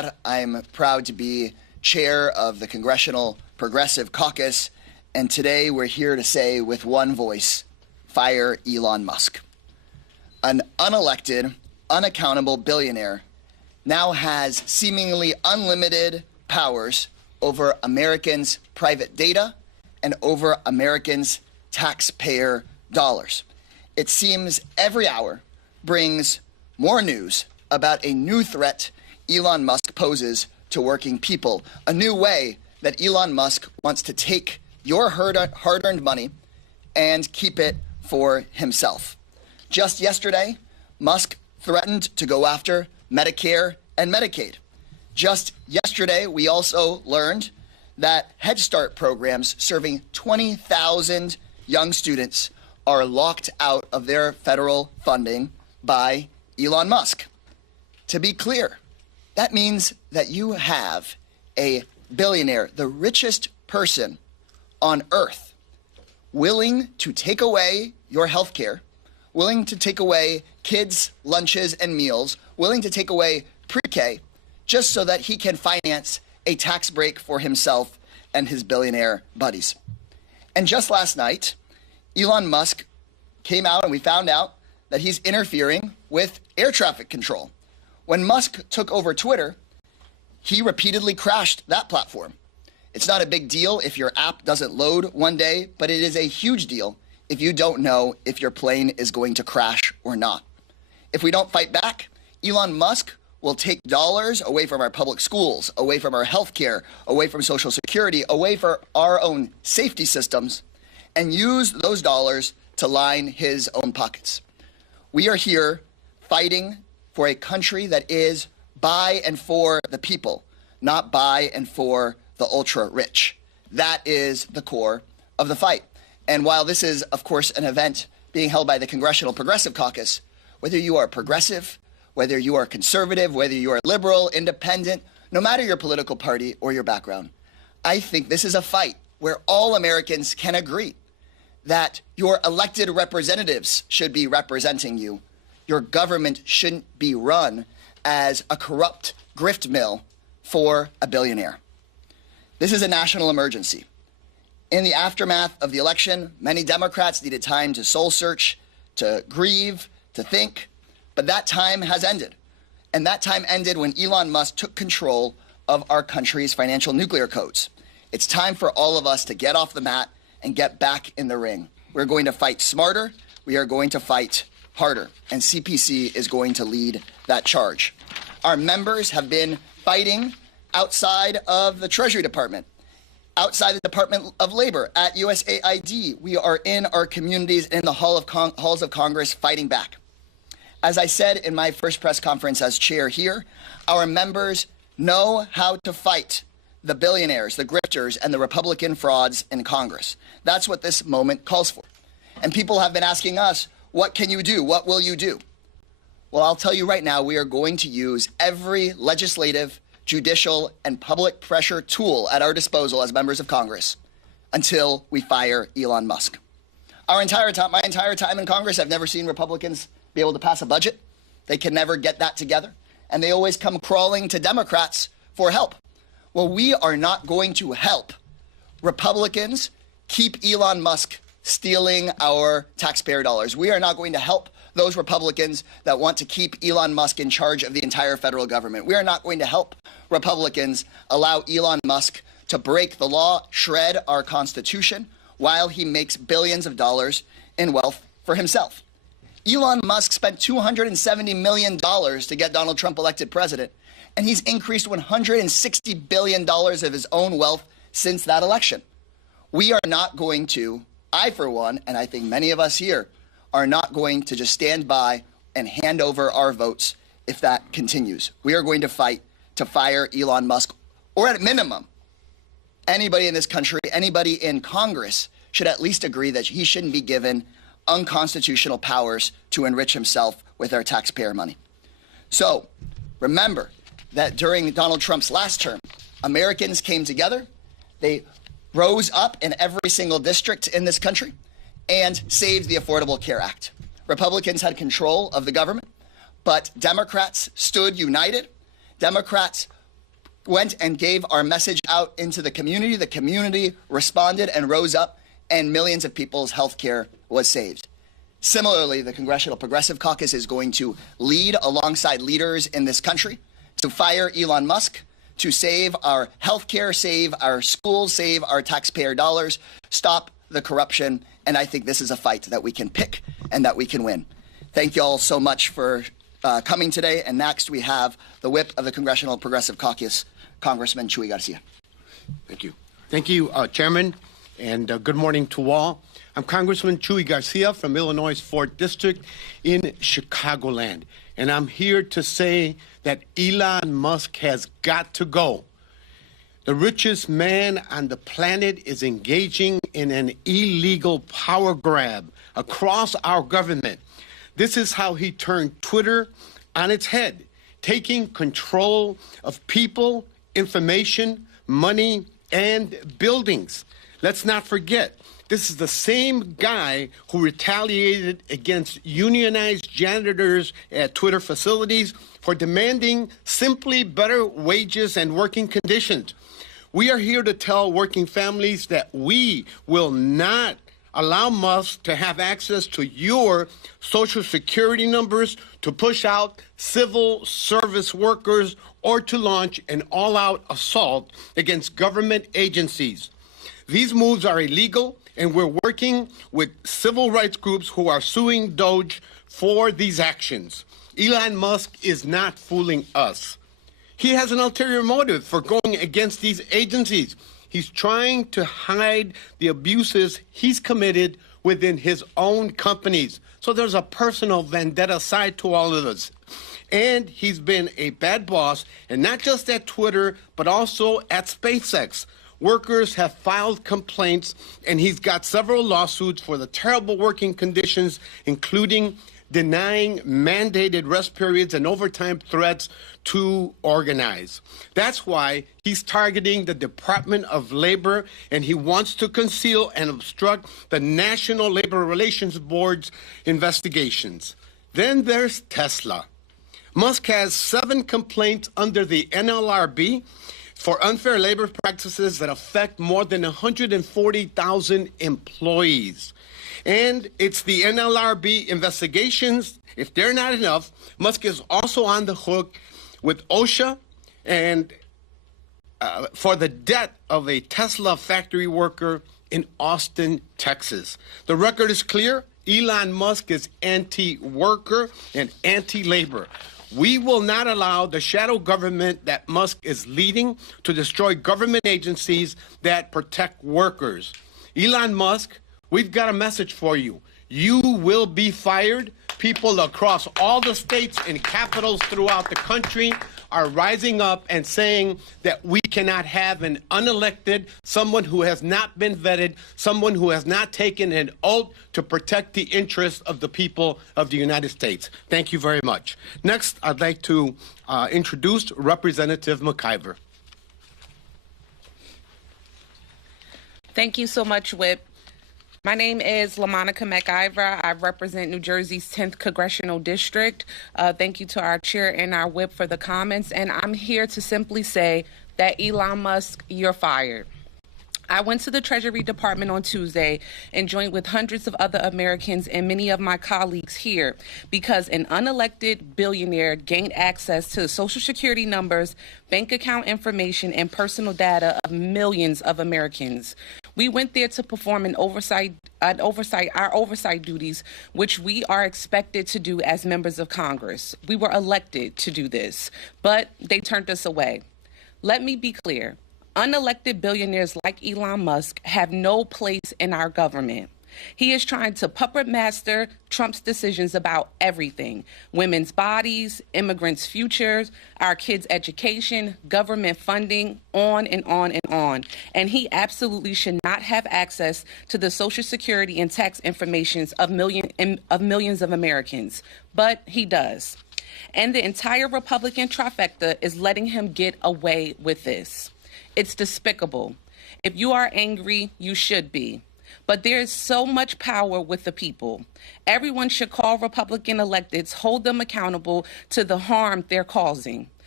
Brad. I'm proud to be chair of the Congressional Progressive Caucus, and today we're here to say with one voice, fire Elon Musk. An unelected, unaccountable billionaire now has seemingly unlimited powers over Americans' private data and over Americans' taxpayer dollars. It seems every hour brings more news about a new threat Elon Musk poses to working people, a new way that Elon Musk wants to take your hard-earned money and keep it for himself. Just yesterday, Musk threatened to go after Medicare and Medicaid. Just yesterday, we also learned that Head Start programs serving 20,000 young students are locked out of their federal funding by Elon Musk. To be clear, that means that you have a billionaire, the richest person on earth, willing to take away your health care, willing to take away kids' lunches and meals, willing to take away pre-K, just so that he can finance a tax break for himself and his billionaire buddies. And just last night, Elon Musk came out and we found out that he's interfering with air traffic control. When Musk took over Twitter, he repeatedly crashed that platform. It's not a big deal if your app doesn't load one day, but it is a huge deal if you don't know if your plane is going to crash or not. If we don't fight back, Elon Musk will take dollars away from our public schools, away from our health care, away from Social Security, away from our own safety systems, and use those dollars to line his own pockets. We are here fighting for a country that is by and for the people, not by and for the ultra-rich. That is the core of the fight. And while this is, of course, an event being held by the Congressional Progressive Caucus, whether you are progressive, whether you are conservative, whether you are liberal, independent, no matter your political party or your background, I think this is a fight where all Americans can agree that your elected representatives should be representing you. Your government shouldn't be run as a corrupt grift mill for a billionaire. This is a national emergency. In the aftermath of the election, many Democrats needed time to soul search, to grieve, to think, but that time has ended. And that time ended when Elon Musk took control of our country's financial nuclear codes. It's time for all of us to get off the mat and get back in the ring. We're going to fight smarter. We are going to fight harder. And CPC is going to lead that charge. Our members have been fighting outside of the Treasury Department, outside the Department of Labor, at USAID. We are in our communities, in the halls of Congress, fighting back. As I said in my first press conference as chair here, our members know how to fight the billionaires, the grifters, and the Republican frauds in Congress. That's what this moment calls for. And people have been asking us, what can you do? What will you do? Well, I'll tell you right now, we are going to use every legislative, judicial, and public pressure tool at our disposal as members of Congress until we fire Elon Musk. My entire time in Congress, I've never seen Republicans be able to pass a budget. They can never get that together. And they always come crawling to Democrats for help. Well, we are not going to help Republicans keep Elon Musk stealing our taxpayer dollars. We are not going to help those Republicans that want to keep Elon Musk in charge of the entire federal government. We are not going to help Republicans allow Elon Musk to break the law, shred our Constitution, while he makes billions of dollars in wealth for himself. Elon Musk spent $270 million to get Donald Trump elected president, and he's increased $160 billion of his own wealth since that election. We are not going to, I for one, and I think many of us here, are not going to just stand by and hand over our votes if that continues. We are going to fight to fire Elon Musk, or at minimum, anybody in this country, anybody in Congress should at least agree that he shouldn't be given unconstitutional powers to enrich himself with our taxpayer money. So remember that during Donald Trump's last term, Americans came together. They rose up in every single district in this country and saved the Affordable Care Act. Republicans had control of the government, but Democrats stood united. Democrats went and gave our message out into the community responded and rose up, and millions of people's health care was saved. Similarly, the Congressional Progressive Caucus is going to lead alongside leaders in this country to fire Elon Musk, to save our health care, save our schools, save our taxpayer dollars, stop the corruption, and I think this is a fight that we can pick and that we can win. Thank you all so much for coming today, and next we have the whip of the Congressional Progressive Caucus, Congressman Chuy Garcia. Thank you. Thank you, Chairman, and good morning to all. I'm Congressman Chuy Garcia from Illinois' 4th District in Chicagoland, and I'm here to say that Elon Musk has got to go. The richest man on the planet is engaging in an illegal power grab across our government. This is how he turned Twitter on its head, taking control of people, information, money, and buildings. Let's not forget, this is the same guy who retaliated against unionized janitors at Twitter facilities for demanding simply better wages and working conditions. We are here to tell working families that we will not allow Musk to have access to your Social Security numbers, to push out civil service workers, or to launch an all-out assault against government agencies. These moves are illegal, and we're working with civil rights groups who are suing Doge for these actions. Elon Musk is not fooling us. He has an ulterior motive for going against these agencies. He's trying to hide the abuses he's committed within his own companies. So there's a personal vendetta side to all of this. And he's been a bad boss, and not just at Twitter, but also at SpaceX. Workers have filed complaints, and he's got several lawsuits for the terrible working conditions, including denying mandated rest periods and overtime threats to organize. That's why he's targeting the Department of Labor, and he wants to conceal and obstruct the National Labor Relations Board's investigations. Then there's Tesla. Musk has 7 complaints under the NLRB for unfair labor practices that affect more than 140,000 employees. And it's the NLRB investigations. If they're not enough, Musk is also on the hook with OSHA and for the death of a Tesla factory worker in Austin, Texas. The record is clear. Elon Musk is anti-worker and anti-labor. We will not allow the shadow government that Musk is leading to destroy government agencies that protect workers. Elon Musk, we've got a message for you. You will be fired. People across all the states and capitals throughout the country are rising up and saying that we cannot have an unelected, someone who has not been vetted, someone who has not taken an oath to protect the interests of the people of the United States. Thank you very much. Next, I'd like to introduce Representative McIver. Thank you so much, Whip. My name is LaMonica McIver. I represent New Jersey's 10th Congressional District. Thank you to our chair and our whip for the comments. And I'm here to simply say that Elon Musk, you're fired. I went to the Treasury Department on Tuesday and joined with hundreds of other Americans and many of my colleagues here because an unelected billionaire gained access to Social Security numbers, bank account information, and personal data of millions of Americans. We went there to perform our oversight duties, which we are expected to do as members of Congress. We were elected to do this, but they turned us away. Let me be clear. Unelected billionaires like Elon Musk have no place in our government. He is trying to puppet master Trump's decisions about everything: women's bodies, immigrants' futures, our kids' education, government funding, on and on and on. And he absolutely should not have access to the Social Security and tax information of millions of Americans. But he does. And the entire Republican trifecta is letting him get away with this. It's despicable. If you are angry, you should be. But there is so much power with the people. Everyone should call Republican electeds, hold them accountable to the harm they're causing.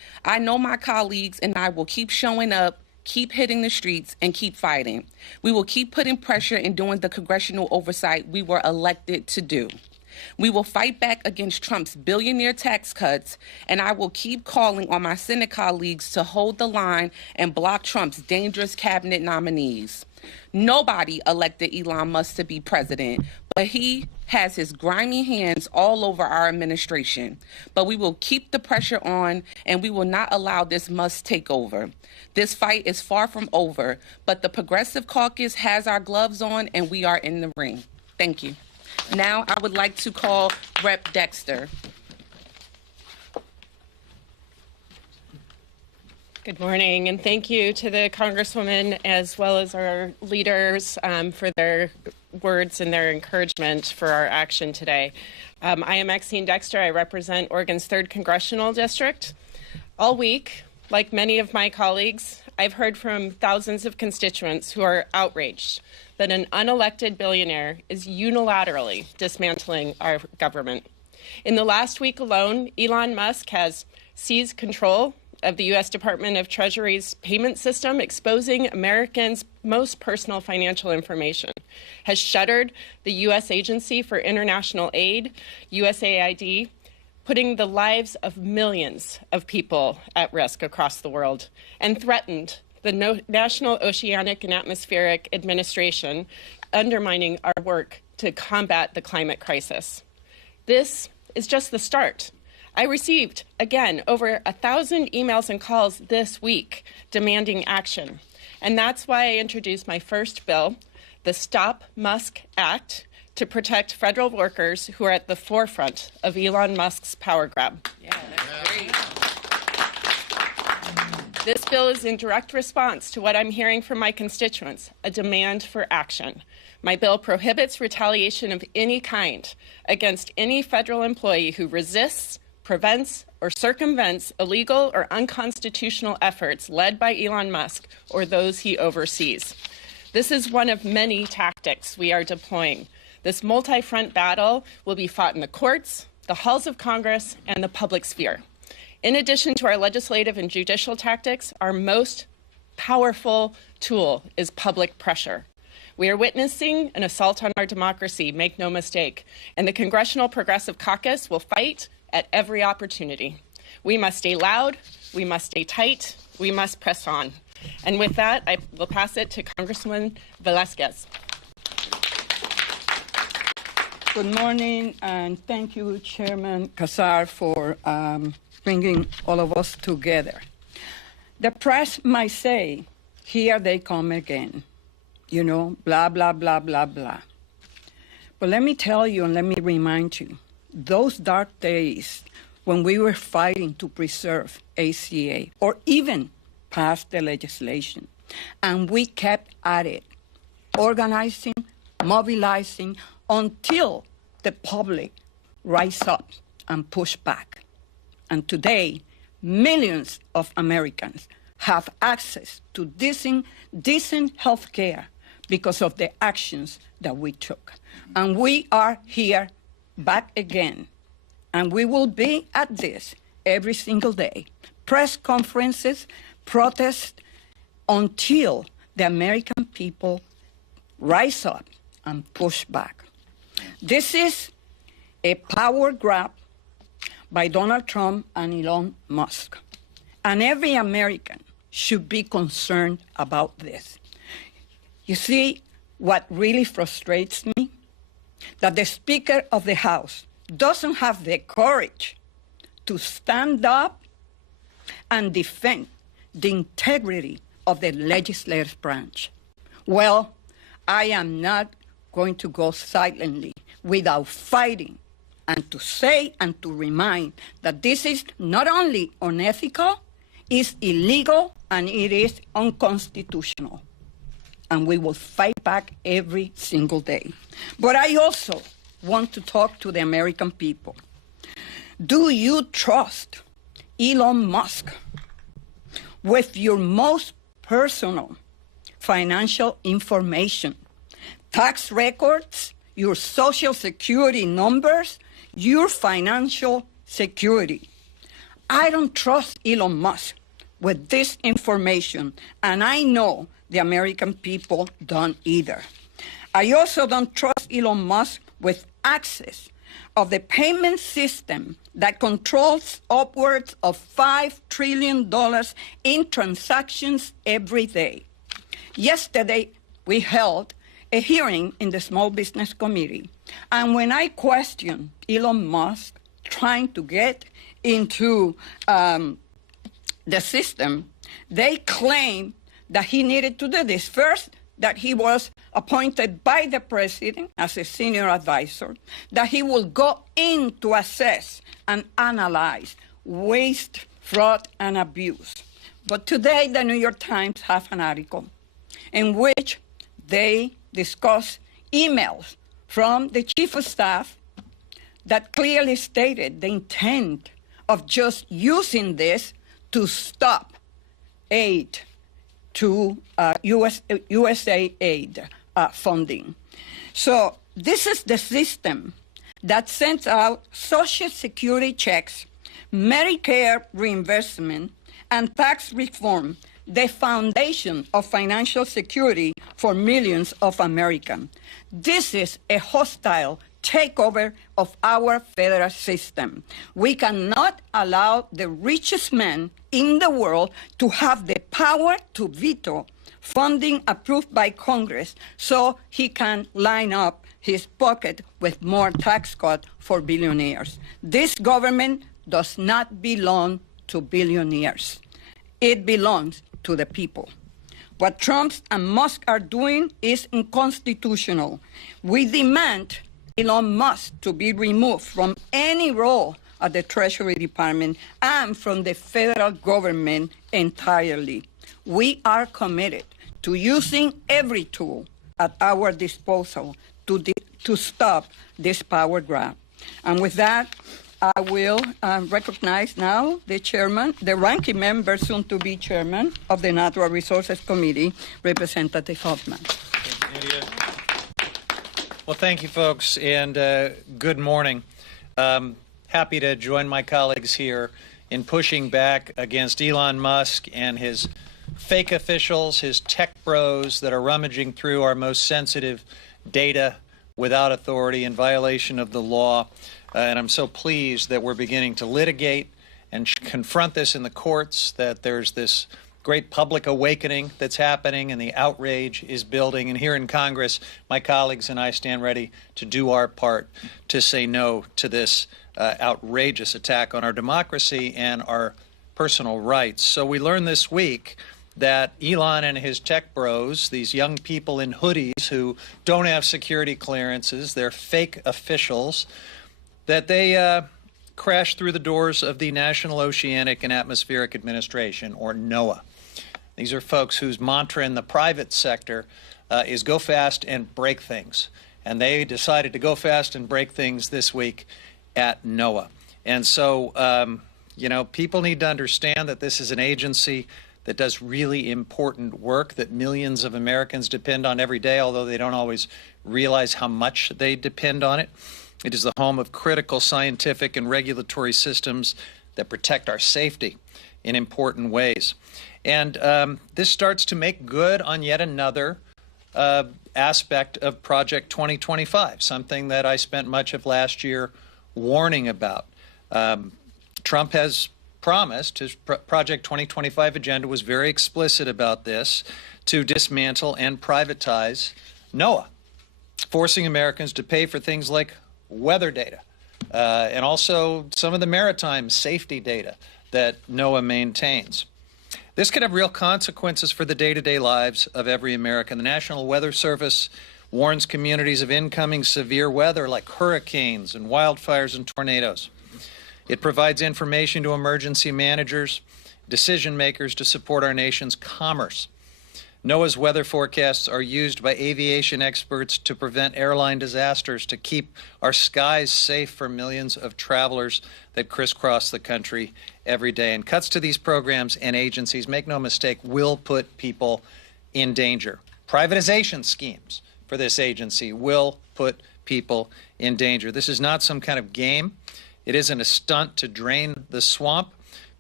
I know my colleagues and I will keep showing up, keep hitting the streets, and keep fighting. We will keep putting pressure and doing the congressional oversight we were elected to do. We will fight back against Trump's billionaire tax cuts, and I will keep calling on my Senate colleagues to hold the line and block Trump's dangerous cabinet nominees. Nobody elected Elon Musk to be president, but he has his grimy hands all over our administration. But we will keep the pressure on, and we will not allow this Musk takeover. This fight is far from over, but the Progressive Caucus has our gloves on, and we are in the ring. Thank you. Now I would like to call Rep. Dexter. Good morning, and thank you to the Congresswoman as well as our leaders for their words and their encouragement for our action today. I am Maxine Dexter. I represent Oregon's 3rd Congressional District. All week, like many of my colleagues, I've heard from thousands of constituents who are outraged that an unelected billionaire is unilaterally dismantling our government. In the last week alone, Elon Musk has seized control of the U.S. Department of Treasury's payment system, exposing Americans' most personal financial information, has shuttered the U.S. Agency for International Aid, USAID, putting the lives of millions of people at risk across the world, and threatened the National Oceanic and Atmospheric Administration, undermining our work to combat the climate crisis. This is just the start. I received, again, over 1,000 emails and calls this week demanding action. And that's why I introduced my first bill, the Stop Musk Act, to protect federal workers who are at the forefront of Elon Musk's power grab. Yeah, that's great. This bill is in direct response to what I'm hearing from my constituents, a demand for action. My bill prohibits retaliation of any kind against any federal employee who resists, prevents, or circumvents illegal or unconstitutional efforts led by Elon Musk or those he oversees. This is one of many tactics we are deploying. This multi-front battle will be fought in the courts, the halls of Congress, and the public sphere. In addition to our legislative and judicial tactics, our most powerful tool is public pressure. We are witnessing an assault on our democracy, make no mistake, and the Congressional Progressive Caucus will fight at every opportunity. We must stay loud, we must stay tight, we must press on. And with that, I will pass it to Congresswoman Velasquez. Good morning, and thank you, Chairman Casar, for bringing all of us together. The press might say, here they come again, you know, blah, blah, blah, blah, blah. But let me tell you and let me remind you, those dark days when we were fighting to preserve ACA or even pass the legislation, and we kept at it, organizing, mobilizing, until the public rise up and push back. And today, millions of Americans have access to decent health care because of the actions that we took. And we are here back again. And we will be at this every single day. Press conferences, protests, until the American people rise up and push back. This is a power grab by Donald Trump and Elon Musk. And every American should be concerned about this. You see, what really frustrates me? That the Speaker of the House doesn't have the courage to stand up and defend the integrity of the legislative branch. Well, I am not going to go silently without fighting and to say and to remind that this is not only unethical, it's illegal, and it is unconstitutional. And we will fight back every single day. But I also want to talk to the American people. Do you trust Elon Musk with your most personal financial information, tax records, your Social Security numbers, your financial security? I don't trust Elon Musk with this information, and I know the American people don't either. I also don't trust Elon Musk with access of the payment system that controls upwards of $5 trillion in transactions every day. Yesterday, we held a hearing in the Small Business Committee, and when I questioned Elon Musk trying to get into the system, they claimed that he needed to do this. First, that he was appointed by the president as a senior advisor, that he will go in to assess and analyze waste, fraud, and abuse. But today, the New York Times have an article in which they discuss emails from the chief of staff that clearly stated the intent of just using this to stop aid to USAID funding. So this is the system that sends out Social Security checks, Medicare reimbursement, and tax reform, the foundation of financial security for millions of Americans. This is a hostile takeover of our federal system. We cannot allow the richest man in the world to have the power to veto funding approved by Congress so he can line up his pocket with more tax cuts for billionaires. This government does not belong to billionaires. It belongs to the people. What Trump and Musk are doing is unconstitutional. We demand Elon Musk to be removed from any role at the Treasury Department and from the federal government entirely. We are committed to using every tool at our disposal to stop this power grab. And with that, I will recognize now the chairman, the ranking member, soon to be chairman of the Natural Resources Committee, Representative Hoffman. Well, thank you, folks, and good morning. Happy to join my colleagues here in pushing back against Elon Musk and his fake officials, his tech bros that are rummaging through our most sensitive data without authority in violation of the law. And I'm so pleased that we're beginning to litigate and confront this in the courts, that there's this great public awakening that's happening and the outrage is building. And here in Congress, my colleagues and I stand ready to do our part to say no to this outrageous attack on our democracy and our personal rights. So we learned this week that Elon and his tech bros, these young people in hoodies who don't have security clearances, they're fake officials, that they crashed through the doors of the National Oceanic and Atmospheric Administration, or NOAA. These are folks whose mantra in the private sector is go fast and break things. And they decided to go fast and break things this week at NOAA. And so, you know, people need to understand that this is an agency that does really important work that millions of Americans depend on every day, although they don't always realize how much they depend on it. It is the home of critical scientific and regulatory systems that protect our safety in important ways. And this starts to make good on yet another aspect of Project 2025, something that I spent much of last year warning about. Trump has promised, his Project 2025 agenda was very explicit about this, to dismantle and privatize NOAA, forcing Americans to pay for things like weather data and also some of the maritime safety data that NOAA maintains. This could have real consequences for the day-to-day lives of every American. The National Weather Service warns communities of incoming severe weather like hurricanes and wildfires and tornadoes. It provides information to emergency managers, decision makers to support our nation's commerce. NOAA's weather forecasts are used by aviation experts to prevent airline disasters, to keep our skies safe for millions of travelers that crisscross the country every day. And cuts to these programs and agencies, make no mistake, will put people in danger. Privatization schemes for this agency will put people in danger. This is not some kind of game. It isn't a stunt to drain the swamp.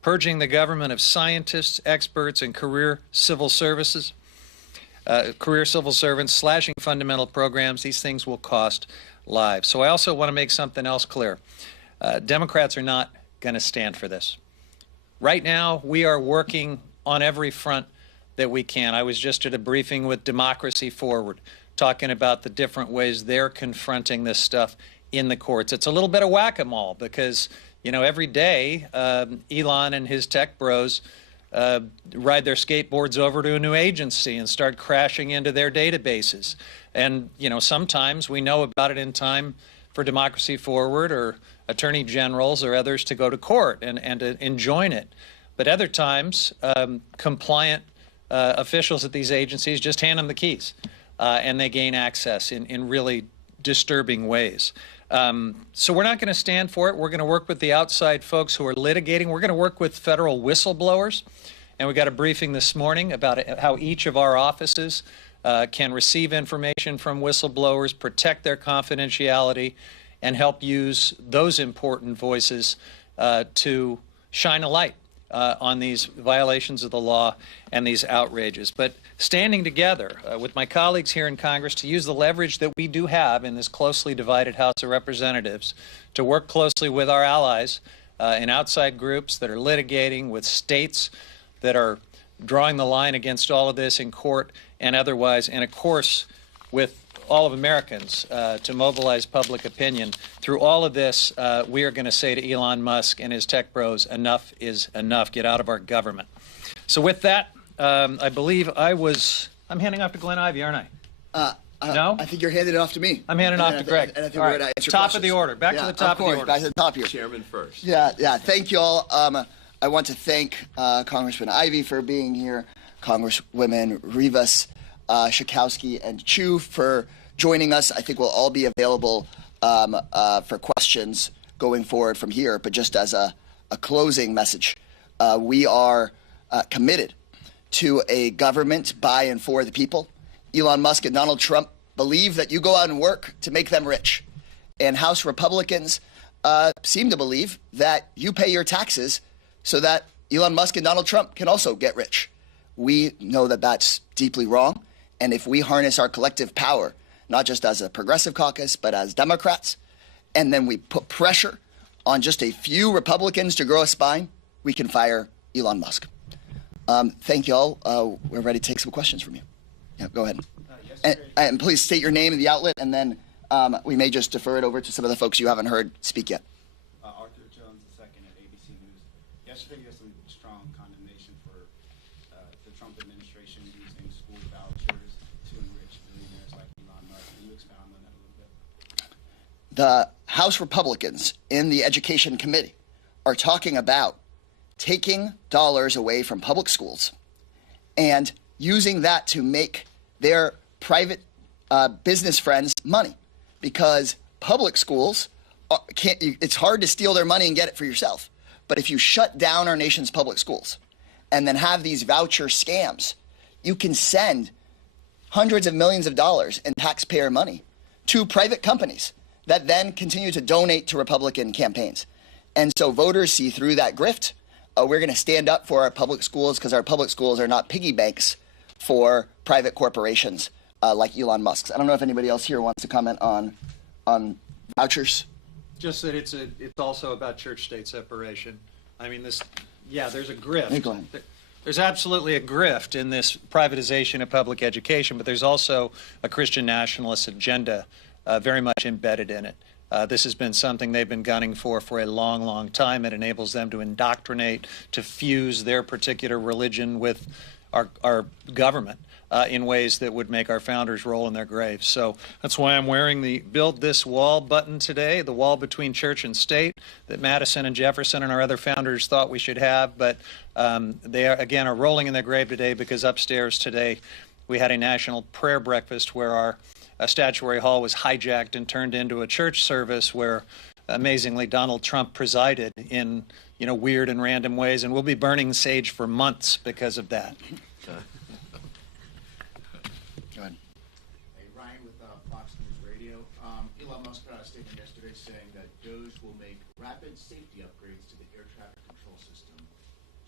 purging the government of scientists, experts, and career civil servants, slashing fundamental programs. These things will cost lives. So I also want to make something else clear. Democrats are not going to stand for this. Right now, we are working on every front that we can. I was just at a briefing with Democracy Forward, talking about the different ways they're confronting this stuff in the courts. It's a little bit of whack-a-mole because, you know, every day Elon and his tech bros ride their skateboards over to a new agency and start crashing into their databases. And, you know, sometimes we know about it in time for Democracy Forward or attorney generals or others to go to court and to enjoin it. But other times, compliant officials at these agencies just hand them the keys and they gain access in really disturbing ways. So we're not going to stand for it. We're going to work with the outside folks who are litigating. We're going to work with federal whistleblowers. And we got a briefing this morning about how each of our offices can receive information from whistleblowers, protect their confidentiality, and help use those important voices to shine a light on these violations of the law and these outrages. But standing together with my colleagues here in Congress to use the leverage that we do have in this closely divided House of Representatives to work closely with our allies in outside groups that are litigating, with states that are drawing the line against all of this in court and otherwise, and of course with all of Americans to mobilize public opinion. Through all of this, we are going to say to Elon Musk and his tech bros, enough is enough. Get out of our government. So with that, I believe I'm handing off to Glenn Ivey, aren't I? No? I think you're handing it off to me. I'm handing off to Greg. And I think all we're right. going to answer Top questions. of the order. Back to the top of the order. Back to the top here. Chairman first. Yeah. Thank you all. I want to thank Congressman Ivey for being here, Congresswomen Rivas, Schakowsky, and Chu for joining us. I think we'll all be available for questions going forward from here. But just as a closing message, we are committed to a government by and for the people. Elon Musk and Donald Trump believe that you go out and work to make them rich. And House Republicans seem to believe that you pay your taxes so that Elon Musk and Donald Trump can also get rich. We know that that's deeply wrong. And if we harness our collective power, not just as a progressive caucus, but as Democrats, and then we put pressure on just a few Republicans to grow a spine, we can fire Elon Musk. Thank you all. We're ready to take some questions from you. Yeah, go ahead. And please state your name and the outlet, and then we may just defer it over to some of the folks you haven't heard speak yet. Arthur Jones II at ABC News. Yesterday, there's some strong condemnation for the Trump administration using school vouchers to enrich billionaires like Elon Musk. Can you expound on that a little bit? The House Republicans in the Education Committee are talking about taking dollars away from public schools and using that to make their private business friends money, because public schools it's hard to steal their money and get it for yourself. But if you shut down our nation's public schools and then have these voucher scams, you can send hundreds of millions of dollars in taxpayer money to private companies that then continue to donate to Republican campaigns. And so voters see through that grift. We're going to stand up for our public schools, because our public schools are not piggy banks for private corporations like Elon Musk's. I don't know if anybody else here wants to comment on vouchers. Just that it's also about church-state separation. I mean, there's a grift. There's absolutely a grift in this privatization of public education, but there's also a Christian nationalist agenda very much embedded in it. This has been something they've been gunning for a long, long time. It enables them to indoctrinate, to fuse their particular religion with our government in ways that would make our founders roll in their graves. So that's why I'm wearing the Build This Wall button today, the wall between church and state that Madison and Jefferson and our other founders thought we should have. But they are rolling in their grave today, because upstairs today we had a national prayer breakfast where our statuary hall was hijacked and turned into a church service where, amazingly, Donald Trump presided in weird and random ways, and we'll be burning sage for months because of that. Go ahead. Hey, Ryan with Fox News Radio. Elon Musk put out a statement yesterday saying that DOGE will make rapid safety upgrades to the air traffic control system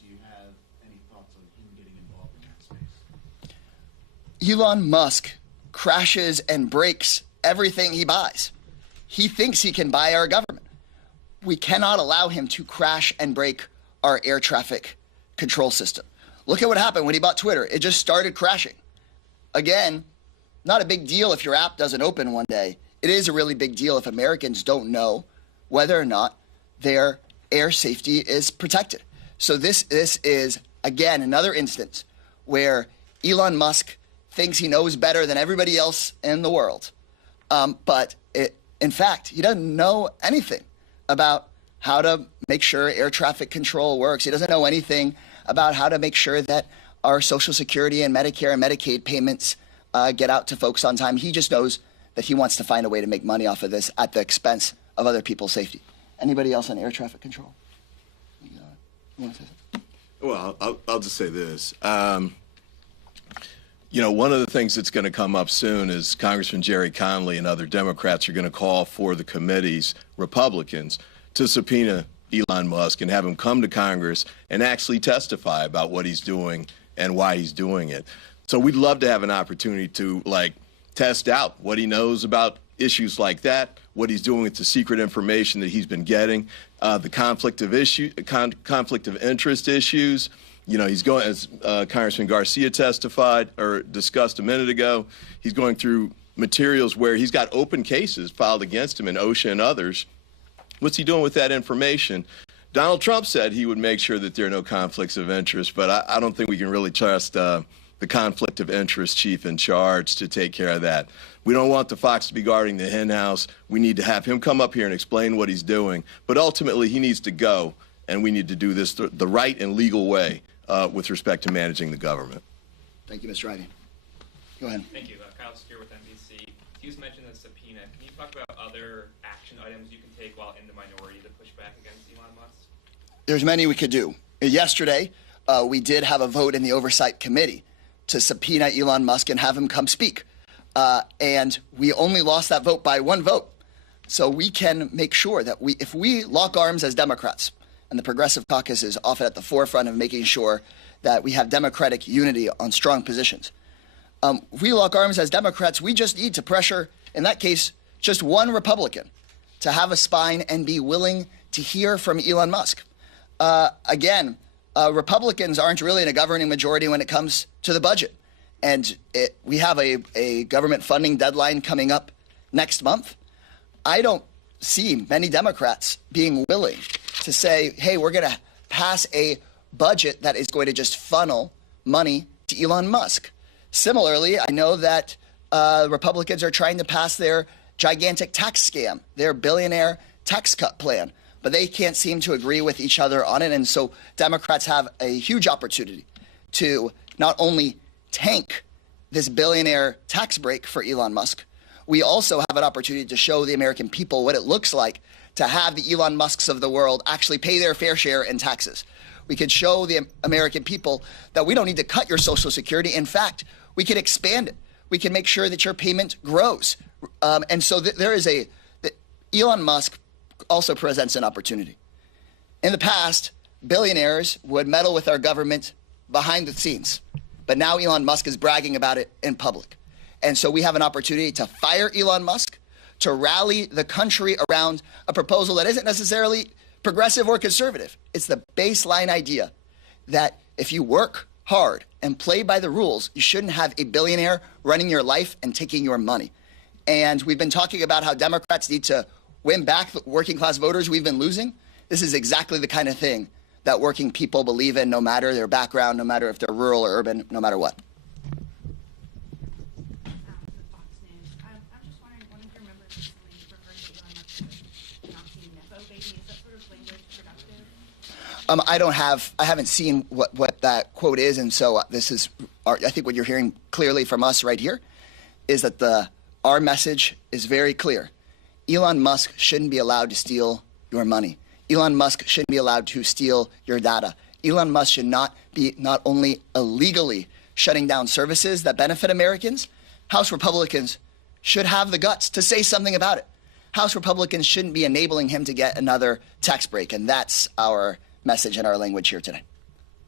Do you have any thoughts on him getting involved in that space? Elon Musk crashes and breaks everything he buys. He thinks he can buy our government. We cannot allow him to crash and break our air traffic control system. Look at what happened when he bought Twitter. It just started crashing. Again, not a big deal if your app doesn't open one day. It is a really big deal if Americans don't know whether or not their air safety is protected. So this is, again, another instance where Elon Musk thinks he knows better than everybody else in the world. In fact, he doesn't know anything about how to make sure air traffic control works. He doesn't know anything about how to make sure that our Social Security and Medicare and Medicaid payments get out to folks on time. He just knows that he wants to find a way to make money off of this at the expense of other people's safety. Anybody else on air traffic control? You want to say something? Well, I'll just say this. One of the things that's going to come up soon is Congressman Jerry Connolly and other Democrats are going to call for the committees, Republicans, to subpoena Elon Musk and have him come to Congress and actually testify about what he's doing and why he's doing it. So we'd love to have an opportunity to test out what he knows about issues like that, what he's doing with the secret information that he's been getting, the conflict of interest issues. He's going, as Congressman Garcia testified or discussed a minute ago, he's going through materials where he's got open cases filed against him in OSHA and others. What's he doing with that information? Donald Trump said he would make sure that there are no conflicts of interest, but I don't think we can really trust the conflict of interest chief in charge to take care of that. We don't want the fox to be guarding the hen house. We need to have him come up here and explain what he's doing, but ultimately he needs to go, and we need to do this the right and legal way with respect to managing the government. Thank you, Mr. Ivey. Go ahead. Thank you. Kyle Steer with NBC. You just mentioned the subpoena. Can you talk about other action items you can take while in the minority to push back against Elon Musk? There's many we could do. Yesterday, we did have a vote in the Oversight Committee to subpoena Elon Musk and have him come speak. And we only lost that vote by one vote. So we can make sure that if we lock arms as Democrats, and the Progressive Caucus is often at the forefront of making sure that we have Democratic unity on strong positions. If we lock arms as Democrats, we just need to pressure, in that case, just one Republican to have a spine and be willing to hear from Elon Musk. Republicans aren't really in a governing majority when it comes to the budget. And we have a government funding deadline coming up next month. I don't see many Democrats being willing to say, hey, we're going to pass a budget that is going to just funnel money to Elon Musk. Similarly, I know that Republicans are trying to pass their gigantic tax scam, their billionaire tax cut plan, but they can't seem to agree with each other on it. And so Democrats have a huge opportunity to not only tank this billionaire tax break for Elon Musk, we also have an opportunity to show the American people what it looks like to have the Elon Musks of the world actually pay their fair share in taxes. We could show the American people that we don't need to cut your Social Security. In fact, we can expand it. We can make sure that your payment grows. And so Elon Musk also presents an opportunity. In the past, billionaires would meddle with our government behind the scenes. But now Elon Musk is bragging about it in public. And so we have an opportunity to fire Elon Musk, to rally the country around a proposal that isn't necessarily progressive or conservative. It's the baseline idea that if you work hard and play by the rules, you shouldn't have a billionaire running your life and taking your money. And we've been talking about how Democrats need to win back the working class voters we've been losing. This is exactly the kind of thing that working people believe in, no matter their background, no matter if they're rural or urban, no matter what. I haven't seen what that quote is, and so I think what you're hearing clearly from us right here is that our message is very clear. Elon Musk shouldn't be allowed to steal your money. Elon Musk shouldn't be allowed to steal your data. Elon Musk should not be not only illegally shutting down services that benefit Americans, House Republicans should have the guts to say something about it. House Republicans shouldn't be enabling him to get another tax break, and that's our message and our language here today.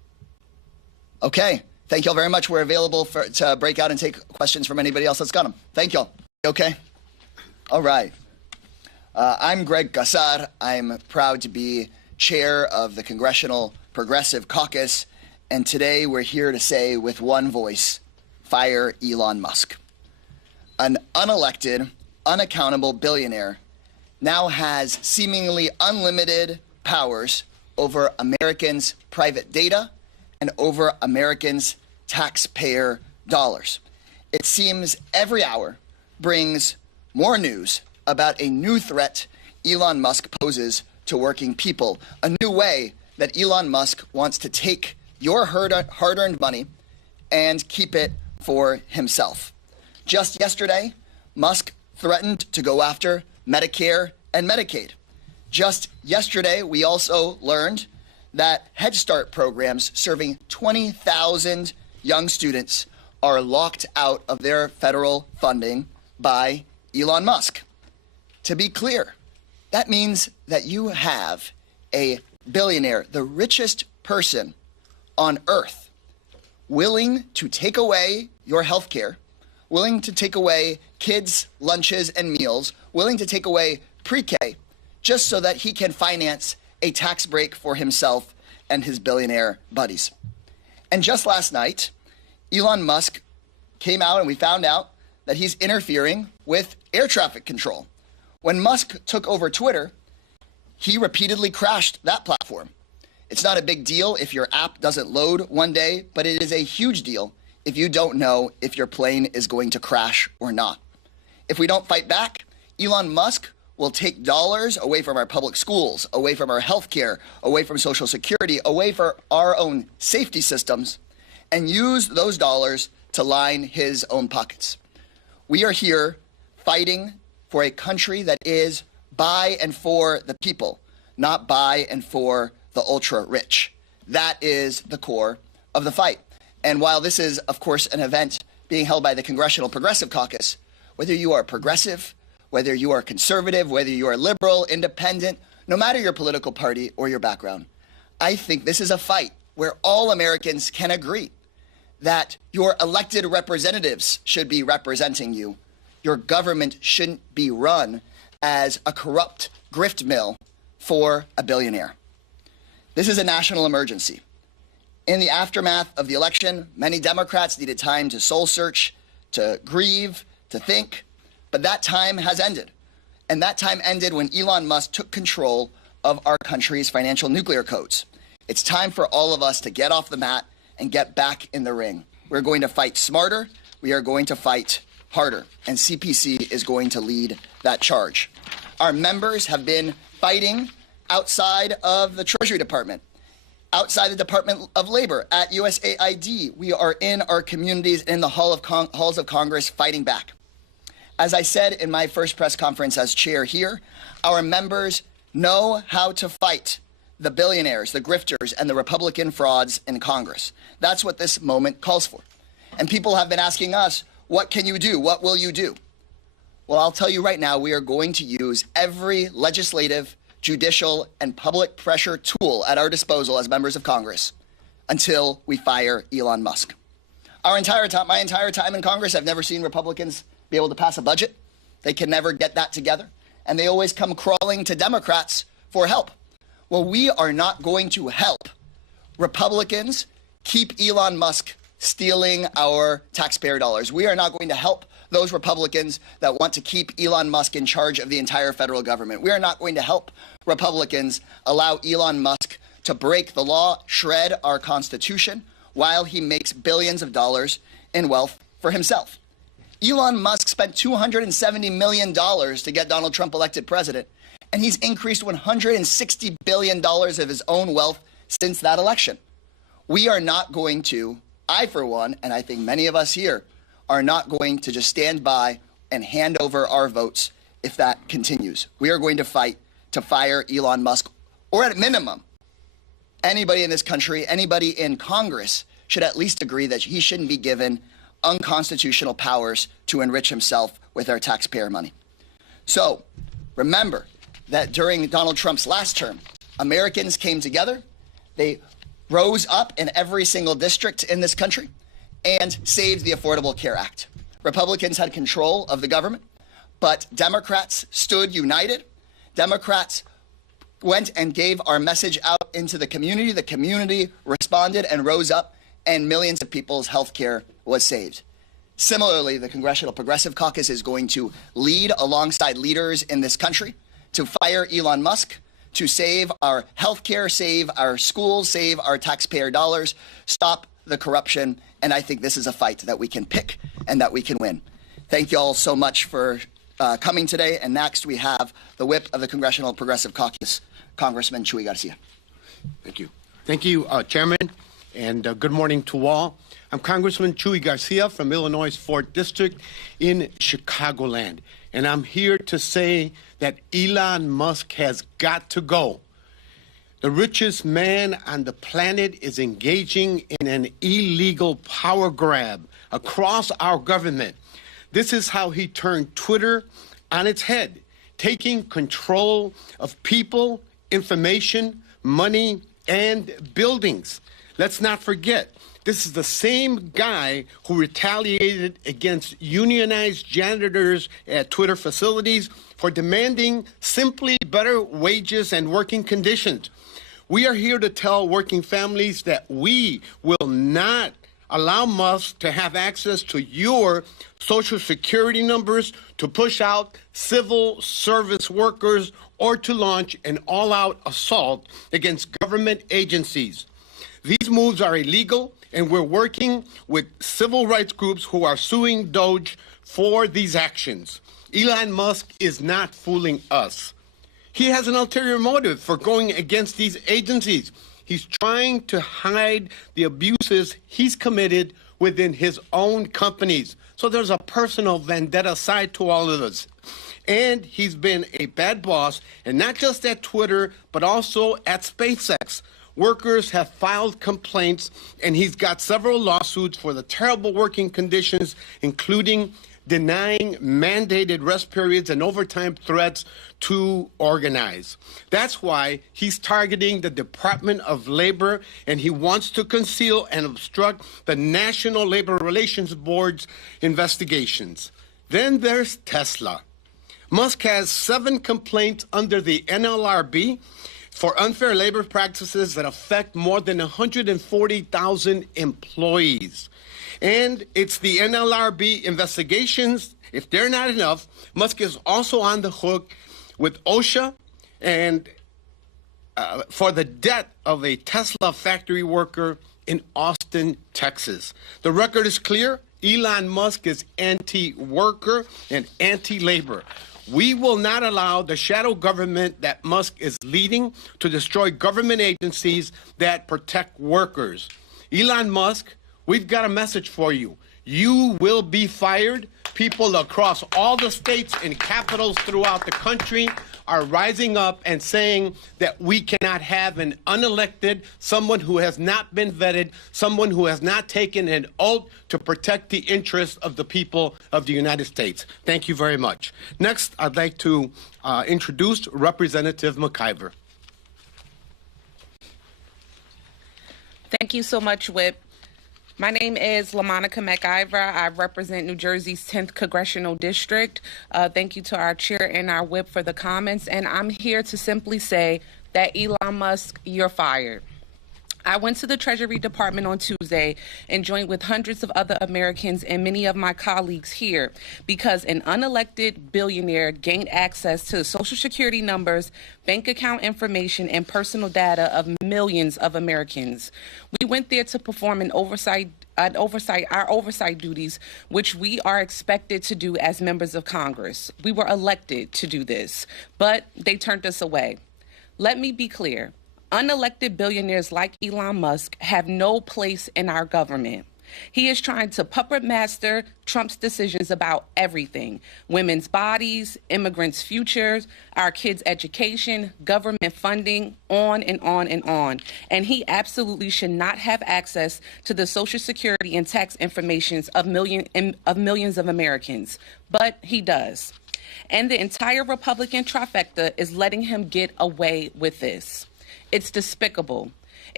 Okay. Thank y'all very much. We're available to break out and take questions from anybody else that's got them. Thank y'all. Okay? All right. I'm Greg Casar. I'm proud to be chair of the Congressional Progressive Caucus, and today we're here to say with one voice, fire Elon Musk. An unelected, unaccountable billionaire now has seemingly unlimited powers over Americans' private data and over Americans' taxpayer dollars. It seems every hour brings more news about a new threat Elon Musk poses to working people, a new way that Elon Musk wants to take your hard-earned money and keep it for himself. Just yesterday, Musk threatened to go after Medicare and Medicaid. Just yesterday, we also learned that Head Start programs serving 20,000 young students are locked out of their federal funding by Elon Musk. To be clear, that means that you have a billionaire, the richest person on earth, willing to take away your health care, willing to take away kids' lunches and meals, willing to take away pre-K, just so that he can finance a tax break for himself and his billionaire buddies. And just last night, Elon Musk came out and we found out that he's interfering with air traffic control. When Musk took over Twitter, he repeatedly crashed that platform. It's not a big deal if your app doesn't load one day, but it is a huge deal if you don't know if your plane is going to crash or not. If we don't fight back, Elon Musk will take dollars away from our public schools, away from our health care, away from Social Security, away from our own safety systems, and use those dollars to line his own pockets. We are here fighting for a country that is by and for the people, not by and for the ultra-rich. That is the core of the fight. And while this is, of course, an event being held by the Congressional Progressive Caucus, whether you are progressive, whether you are conservative, whether you are liberal, independent, no matter your political party or your background, I think this is a fight where all Americans can agree that your elected representatives should be representing you. Your government shouldn't be run as a corrupt grift mill for a billionaire. This is a national emergency. In the aftermath of the election, many Democrats needed time to soul search, to grieve, to think. But that time has ended. And that time ended when Elon Musk took control of our country's financial nuclear codes. It's time for all of us to get off the mat and get back in the ring. We're going to fight smarter. We are going to fight harder. And CPC is going to lead that charge. Our members have been fighting outside of the Treasury Department, outside the Department of Labor, at USAID. We are in our communities, in the halls of Congress, fighting back. As I said in my first press conference as chair here, our members know how to fight the billionaires, the grifters, and the Republican frauds in Congress. That's what this moment calls for. And people have been asking us, what can you do? What will you do? Well, I'll tell you right now, we are going to use every legislative, judicial, and public pressure tool at our disposal as members of Congress until we fire Elon Musk. My entire time in Congress, I've never seen Republicans be able to pass a budget. They can never get that together. And they always come crawling to Democrats for help. Well, we are not going to help Republicans keep Elon Musk stealing our taxpayer dollars. We are not going to help those Republicans that want to keep Elon Musk in charge of the entire federal government. We are not going to help Republicans allow Elon Musk to break the law, shred our Constitution, while he makes billions of dollars in wealth for himself. Elon Musk spent $270 million to get Donald Trump elected president, and he's increased $160 billion of his own wealth since that election. We are not going to, I for one, and I think many of us here, are not going to just stand by and hand over our votes if that continues. We are going to fight to fire Elon Musk, or at minimum, anybody in this country, anybody in Congress should at least agree that he shouldn't be given unconstitutional powers to enrich himself with our taxpayer money. So remember that during Donald Trump's last term, Americans came together. They rose up in every single district in this country and saved the Affordable Care Act. Republicans had control of the government, but Democrats stood united. Democrats went and gave our message out into the community. The community responded and rose up, and millions of people's health care was saved. Similarly, the Congressional Progressive Caucus is going to lead alongside leaders in this country to fire Elon Musk, to save our health care, save our schools, save our taxpayer dollars, stop the corruption. And I think this is a fight that we can pick and that we can win. Thank you all so much for coming today. And next we have the whip of the Congressional Progressive Caucus, Congressman Chuy Garcia. Thank you. Thank you, Chairman, and good morning to all. I'm Congressman Chuy Garcia from Illinois' 4th District in Chicagoland, and I'm here to say that Elon Musk has got to go. The richest man on the planet is engaging in an illegal power grab across our government. This is how he turned Twitter on its head, taking control of people, information, money, and buildings. Let's not forget, this is the same guy who retaliated against unionized janitors at Twitter facilities for demanding simply better wages and working conditions. We are here to tell working families that we will not allow Musk to have access to your Social Security numbers, to push out civil service workers, or to launch an all-out assault against government agencies. These moves are illegal, and we're working with civil rights groups who are suing Doge for these actions. Elon Musk is not fooling us. He has an ulterior motive for going against these agencies. He's trying to hide the abuses he's committed within his own companies. So there's a personal vendetta side to all of this. And he's been a bad boss, and not just at Twitter, but also at SpaceX. Workers have filed complaints, and he's got several lawsuits for the terrible working conditions, including denying mandated rest periods and overtime threats to organize. That's why he's targeting the Department of Labor, and he wants to conceal and obstruct the National Labor Relations Board's investigations. Then there's Tesla. Musk has 7 complaints under the NLRB for unfair labor practices that affect more than 140,000 employees. And it's the NLRB investigations. If they're not enough, Musk is also on the hook with OSHA and for the death of a Tesla factory worker in Austin, Texas. The record is clear. Elon Musk is anti-worker and anti-labor. We will not allow the shadow government that Musk is leading to destroy government agencies that protect workers. Elon Musk, we've got a message for you. You will be fired. People across all the states and capitals throughout the country are rising up and saying that we cannot have an unelected, someone who has not been vetted, someone who has not taken an oath to protect the interests of the people of the United States. Thank you very much. Next, I'd like to introduce Representative McIver. Thank you so much, Whip. My name is LaMonica McIver. I represent New Jersey's 10th Congressional District. Thank you to our chair and our whip for the comments. And I'm here to simply say that Elon Musk, you're fired. I went to the Treasury Department on Tuesday and joined with hundreds of other Americans and many of my colleagues here because an unelected billionaire gained access to Social Security numbers, bank account information, and personal data of millions of Americans. We went there to perform our oversight duties, which we are expected to do as members of Congress. We were elected to do this, but they turned us away. Let me be clear. Unelected billionaires like Elon Musk have no place in our government. He is trying to puppet master Trump's decisions about everything: women's bodies, immigrants' futures, our kids' education, government funding, on and on and on. And he absolutely should not have access to the Social Security and tax information of millions of Americans. But he does. And the entire Republican trifecta is letting him get away with this. It's despicable.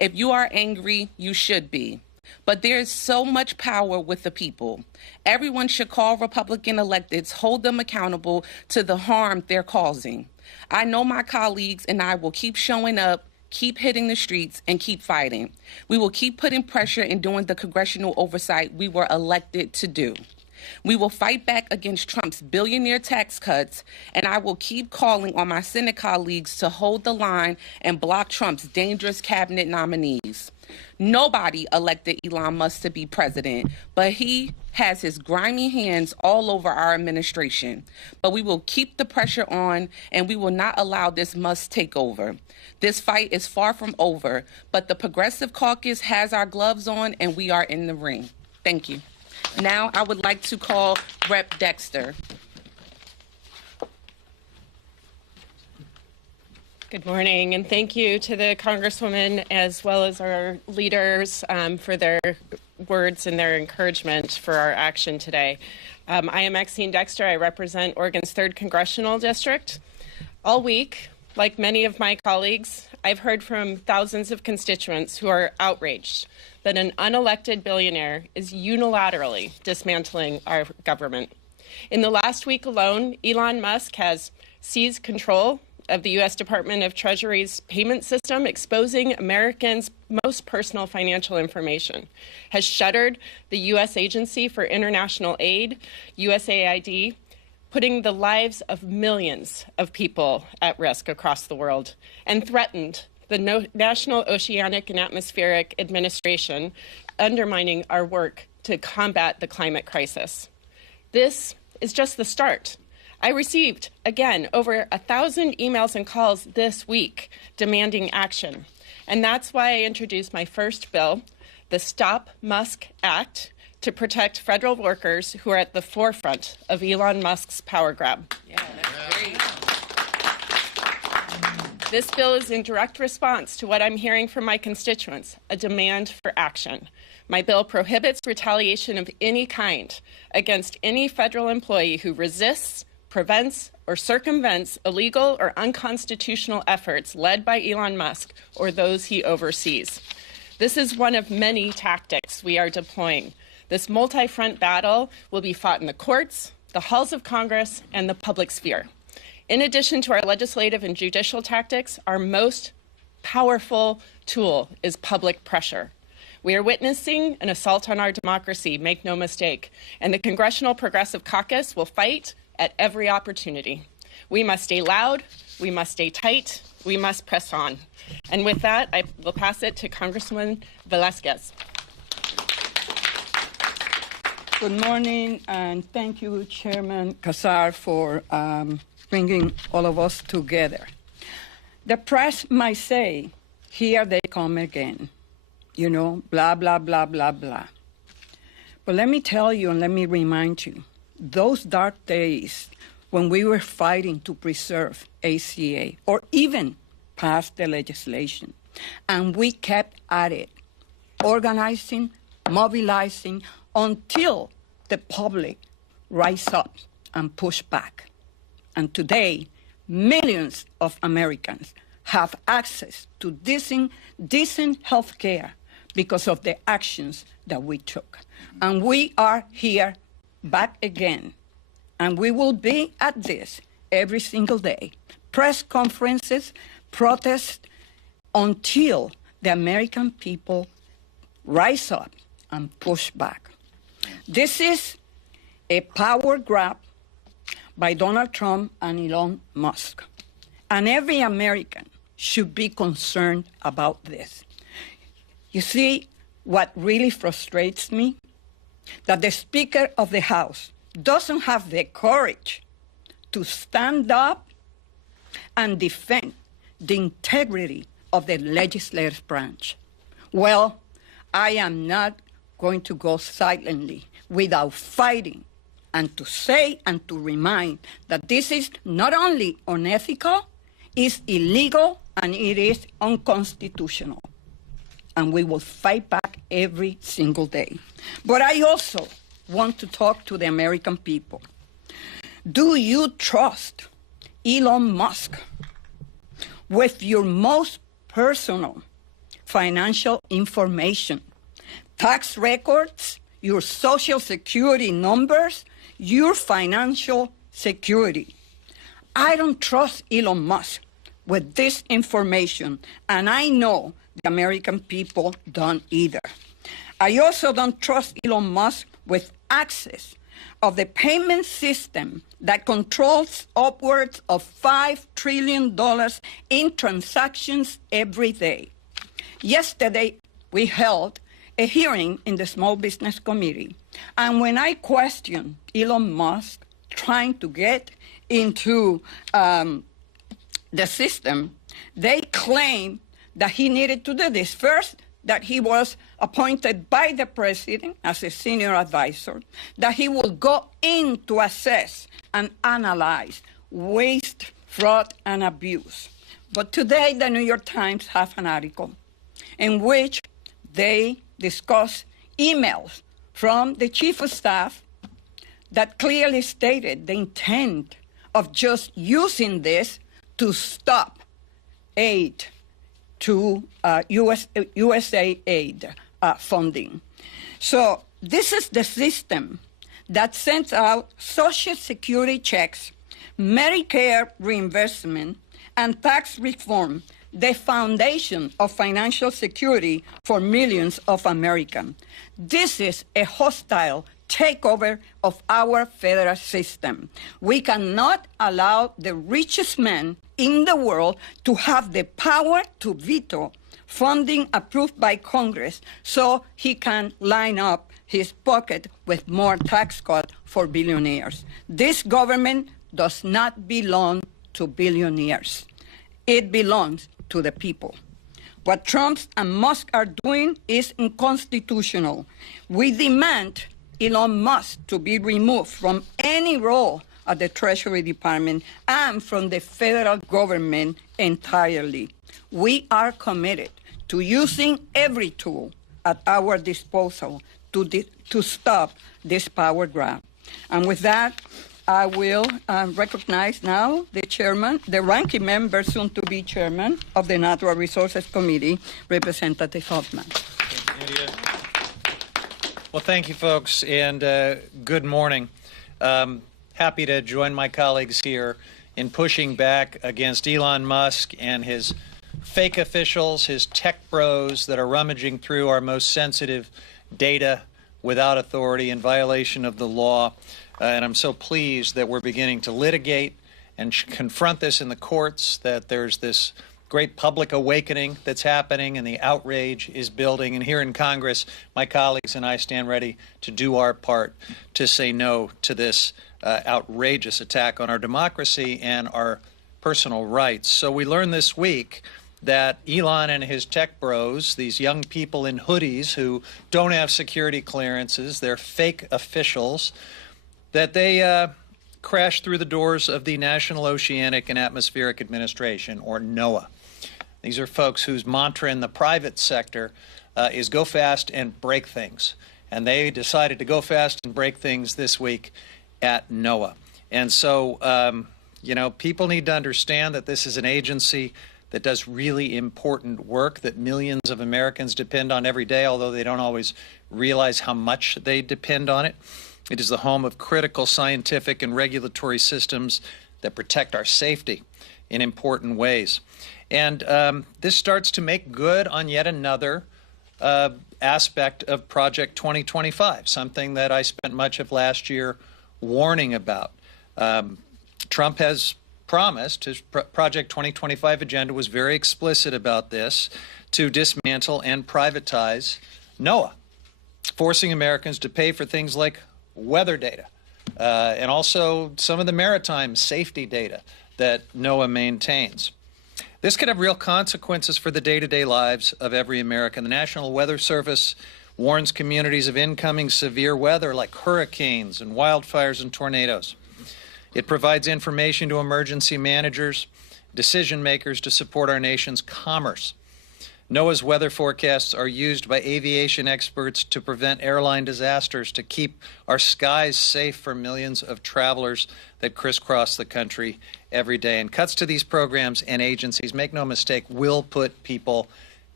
If you are angry, you should be. But there is so much power with the people. Everyone should call Republican electeds, hold them accountable to the harm they're causing. I know my colleagues and I will keep showing up, keep hitting the streets, and keep fighting. We will keep putting pressure and doing the congressional oversight we were elected to do. We will fight back against Trump's billionaire tax cuts, and I will keep calling on my Senate colleagues to hold the line and block Trump's dangerous cabinet nominees. Nobody elected Elon Musk to be president, but he has his grimy hands all over our administration. But we will keep the pressure on, and we will not allow this Musk takeover. This fight is far from over, but the Progressive Caucus has our gloves on, and we are in the ring. Thank you. Now I would like to call Rep. Dexter. Good morning, and thank you to the Congresswoman as well as our leaders for their words and their encouragement for our action today. I am Maxine Dexter. I represent Oregon's 3rd Congressional District. All week, like many of my colleagues, I've heard from thousands of constituents who are outraged that an unelected billionaire is unilaterally dismantling our government. In the last week alone, Elon Musk has seized control of the U.S. Department of Treasury's payment system, exposing Americans' most personal financial information, has shuttered the U.S. Agency for International Aid, USAID, putting the lives of millions of people at risk across the world, and threatened the National Oceanic and Atmospheric Administration, undermining our work to combat the climate crisis. This is just the start. I received, again, over 1,000 emails and calls this week demanding action. And that's why I introduced my first bill, the Stop Musk Act, to protect federal workers who are at the forefront of Elon Musk's power grab. Yeah, that's great. This bill is in direct response to what I'm hearing from my constituents, a demand for action. My bill prohibits retaliation of any kind against any federal employee who resists, prevents, or circumvents illegal or unconstitutional efforts led by Elon Musk or those he oversees. This is one of many tactics we are deploying. This multi-front battle will be fought in the courts, the halls of Congress, and the public sphere. In addition to our legislative and judicial tactics, our most powerful tool is public pressure. We are witnessing an assault on our democracy, make no mistake, and the Congressional Progressive Caucus will fight at every opportunity. We must stay loud, we must stay tight, we must press on. And with that, I will pass it to Congresswoman Velasquez. Good morning, and thank you, Chairman Casar, for bringing all of us together. The press might say, here they come again, you know, blah, blah, blah, blah, blah. But let me tell you and let me remind you, those dark days when we were fighting to preserve ACA or even pass the legislation, and we kept at it, organizing, mobilizing, until the public rise up and push back. And today, millions of Americans have access to decent health care because of the actions that we took. And we are here back again. And we will be at this every single day. Press conferences, protests, until the American people rise up and push back. This is a power grab by Donald Trump and Elon Musk. And every American should be concerned about this. You see, what really frustrates me? That the Speaker of the House doesn't have the courage to stand up and defend the integrity of the legislative branch. Well, I am not going to go silently without fighting and to say and to remind that this is not only unethical, it's illegal, and it is unconstitutional. And we will fight back every single day. But I also want to talk to the American people. Do you trust Elon Musk with your most personal financial information, tax records, your social security numbers, your financial security. I don't trust Elon Musk with this information, and I know the American people don't either. I also don't trust Elon Musk with access of the payment system that controls upwards of $5 trillion in transactions every day. Yesterday, we held a hearing in the Small Business Committee, and when I questioned Elon Musk trying to get into the system, they claimed that he needed to do this. First, that he was appointed by the president as a senior advisor, that he will go in to assess and analyze waste, fraud, and abuse. But today, the New York Times have an article in which they discuss emails from the chief of staff that clearly stated the intent of just using this to stop aid to USAID funding. So this is the system that sends out Social Security checks, Medicare reimbursement, and tax reform, the foundation of financial security for millions of Americans. This is a hostile takeover of our federal system. We cannot allow the richest man in the world to have the power to veto funding approved by Congress so he can line up his pocket with more tax cuts for billionaires. This government does not belong to billionaires. It belongs to the people. What Trump and Musk are doing is unconstitutional. We demand Elon Musk to be removed from any role at the Treasury Department and from the federal government entirely. We are committed to using every tool at our disposal to stop this power grab. And with that, I will recognize now the chairman, the ranking member, soon to be chairman of the Natural Resources Committee, Representative Hoffman. Well, thank you, folks, and good morning. Happy to join my colleagues here in pushing back against Elon Musk and his fake officials, his tech bros that are rummaging through our most sensitive data without authority in violation of the law. And I'm so pleased that we're beginning to litigate and confront this in the courts, that there's this great public awakening that's happening and the outrage is building. And here in Congress, my colleagues and I stand ready to do our part to say no to this outrageous attack on our democracy and our personal rights. So we learned this week that Elon and his tech bros, these young people in hoodies who don't have security clearances, they're fake officials, that they crashed through the doors of the National Oceanic and Atmospheric Administration, or NOAA. These are folks whose mantra in the private sector is go fast and break things. And they decided to go fast and break things this week at NOAA. And so, you know, people need to understand that this is an agency that does really important work that millions of Americans depend on every day, although they don't always realize how much they depend on it. It is the home of critical scientific and regulatory systems that protect our safety in important ways. And this starts to make good on yet another aspect of Project 2025, something that I spent much of last year warning about. Trump has promised, his Project 2025 agenda was very explicit about this, to dismantle and privatize NOAA, forcing Americans to pay for things like weather data and also some of the maritime safety data that NOAA maintains. This could have real consequences for the day-to-day lives of every American. The National Weather Service warns communities of incoming severe weather like hurricanes and wildfires and tornadoes. It provides information to emergency managers, decision makers to support our nation's commerce. NOAA's weather forecasts are used by aviation experts to prevent airline disasters, to keep our skies safe for millions of travelers that crisscross the country every day. And cuts to these programs and agencies, make no mistake, will put people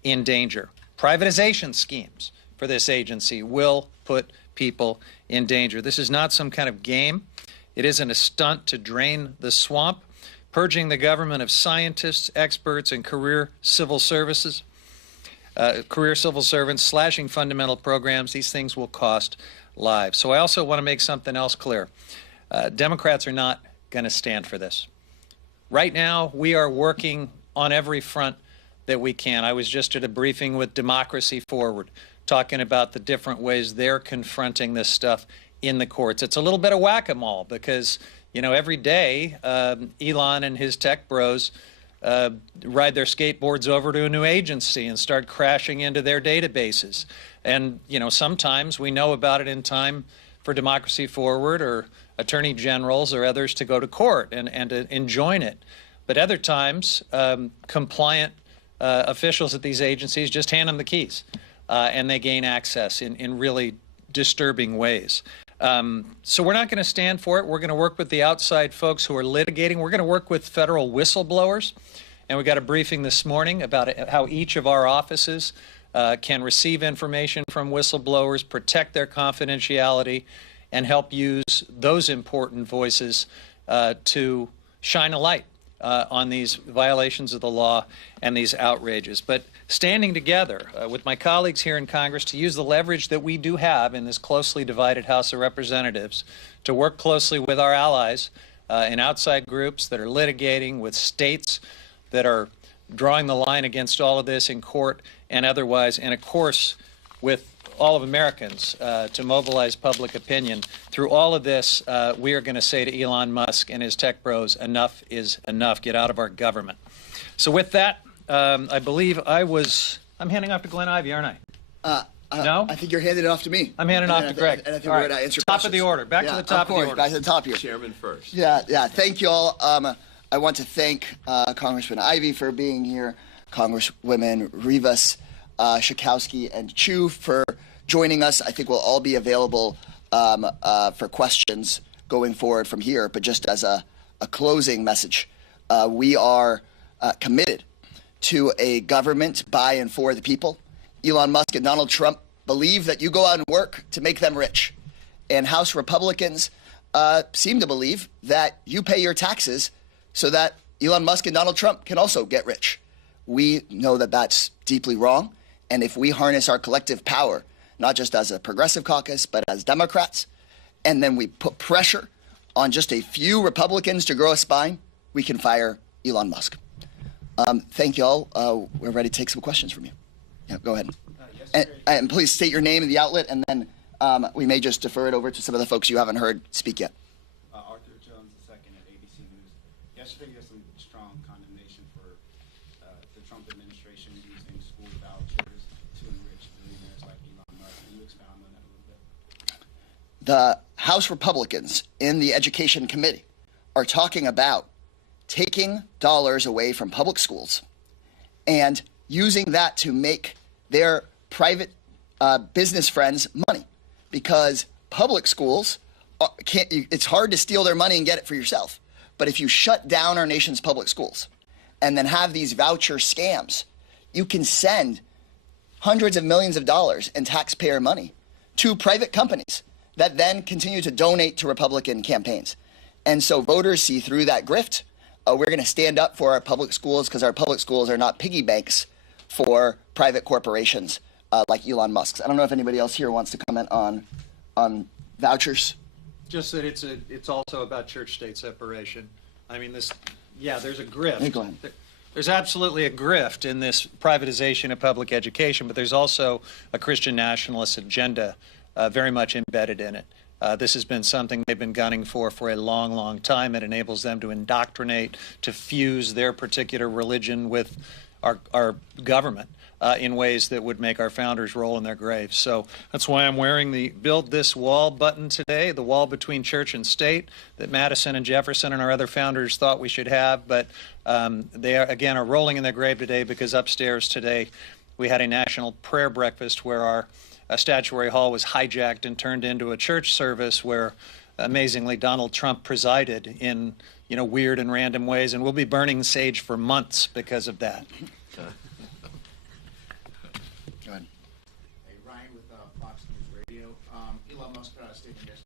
in danger. Privatization schemes for this agency will put people in danger. This is not some kind of game. It isn't a stunt to drain the swamp. Purging the government of scientists, experts, and career civil servants, slashing fundamental programs, these things will cost lives. So I also want to make something else clear. Democrats are not going to stand for this. Right now, we are working on every front that we can. I was just at a briefing with Democracy Forward, talking about the different ways they're confronting this stuff in the courts. It's a little bit of whack-a-mole because, you know, every day Elon and his tech bros ride their skateboards over to a new agency and start crashing into their databases. And, you know, sometimes we know about it in time for Democracy Forward or attorney generals or others to go to court and to enjoin it. But other times, compliant officials at these agencies just hand them the keys and they gain access in really disturbing ways. So we're not going to stand for it. We're going to work with the outside folks who are litigating. We're going to work with federal whistleblowers. And we got a briefing this morning about how each of our offices can receive information from whistleblowers, protect their confidentiality, and help use those important voices to shine a light on these violations of the law and these outrages. But standing together with my colleagues here in Congress to use the leverage that we do have in this closely divided House of Representatives to work closely with our allies in outside groups that are litigating, with states that are drawing the line against all of this in court and otherwise, and of course with all of Americans to mobilize public opinion. Through all of this, we are going to say to Elon Musk and his tech bros, enough is enough. Get out of our government. So with that, I believe I'm handing off to Glenn Ivey, aren't I? No? I think you're handing it off to me. I'm handing off to Greg. And I think all we're right. going to answer Top questions. of the order. Back to the top of the order. Back to the top here. Chairman first. Yeah. Thank you all. I want to thank Congressman Ivey for being here, Congresswomen Rivas, Schakowsky, and Chu for joining us. I think we'll all be available for questions going forward from here. But just as a closing message, we are committed to a government by and for the people. Elon Musk and Donald Trump believe that you go out and work to make them rich. And House Republicans seem to believe that you pay your taxes so that Elon Musk and Donald Trump can also get rich. We know that that's deeply wrong. And if we harness our collective power, not just as a progressive caucus, but as Democrats, and then we put pressure on just a few Republicans to grow a spine, we can fire Elon Musk. Thank you all. We're ready to take some questions from you. Yeah, go ahead. And please state your name and the outlet, and then we may just defer it over to some of the folks you haven't heard speak yet. Arthur Jones II at ABC News. Yesterday, there's some strong condemnation for the Trump administration using school vouchers to enrich billionaires like Elon Musk. Can you expound on that a little bit? The House Republicans in the Education Committee are talking about taking dollars away from public schools and using that to make their private business friends money, because public schools it's hard to steal their money and get it for yourself. But if you shut down our nation's public schools and then have these voucher scams, you can send hundreds of millions of dollars in taxpayer money to private companies that then continue to donate to Republican campaigns. And so voters see through that grift. We're going to stand up for our public schools, because our public schools are not piggy banks for private corporations like Elon Musk's. I don't know if anybody else here wants to comment on vouchers. Just that it's also about church-state separation. I mean, there's a grift. Hey, go ahead. There's absolutely a grift in this privatization of public education, but there's also a Christian nationalist agenda very much embedded in it. This has been something they've been gunning for a long, long time. It enables them to indoctrinate, to fuse their particular religion with our government in ways that would make our founders roll in their graves. So that's why I'm wearing the Build This Wall button today, the wall between church and state that Madison and Jefferson and our other founders thought we should have. But they are rolling in their grave today, because upstairs today we had a national prayer breakfast where our statuary hall was hijacked and turned into a church service where, amazingly, Donald Trump presided in weird and random ways, and we'll be burning sage for months because of that.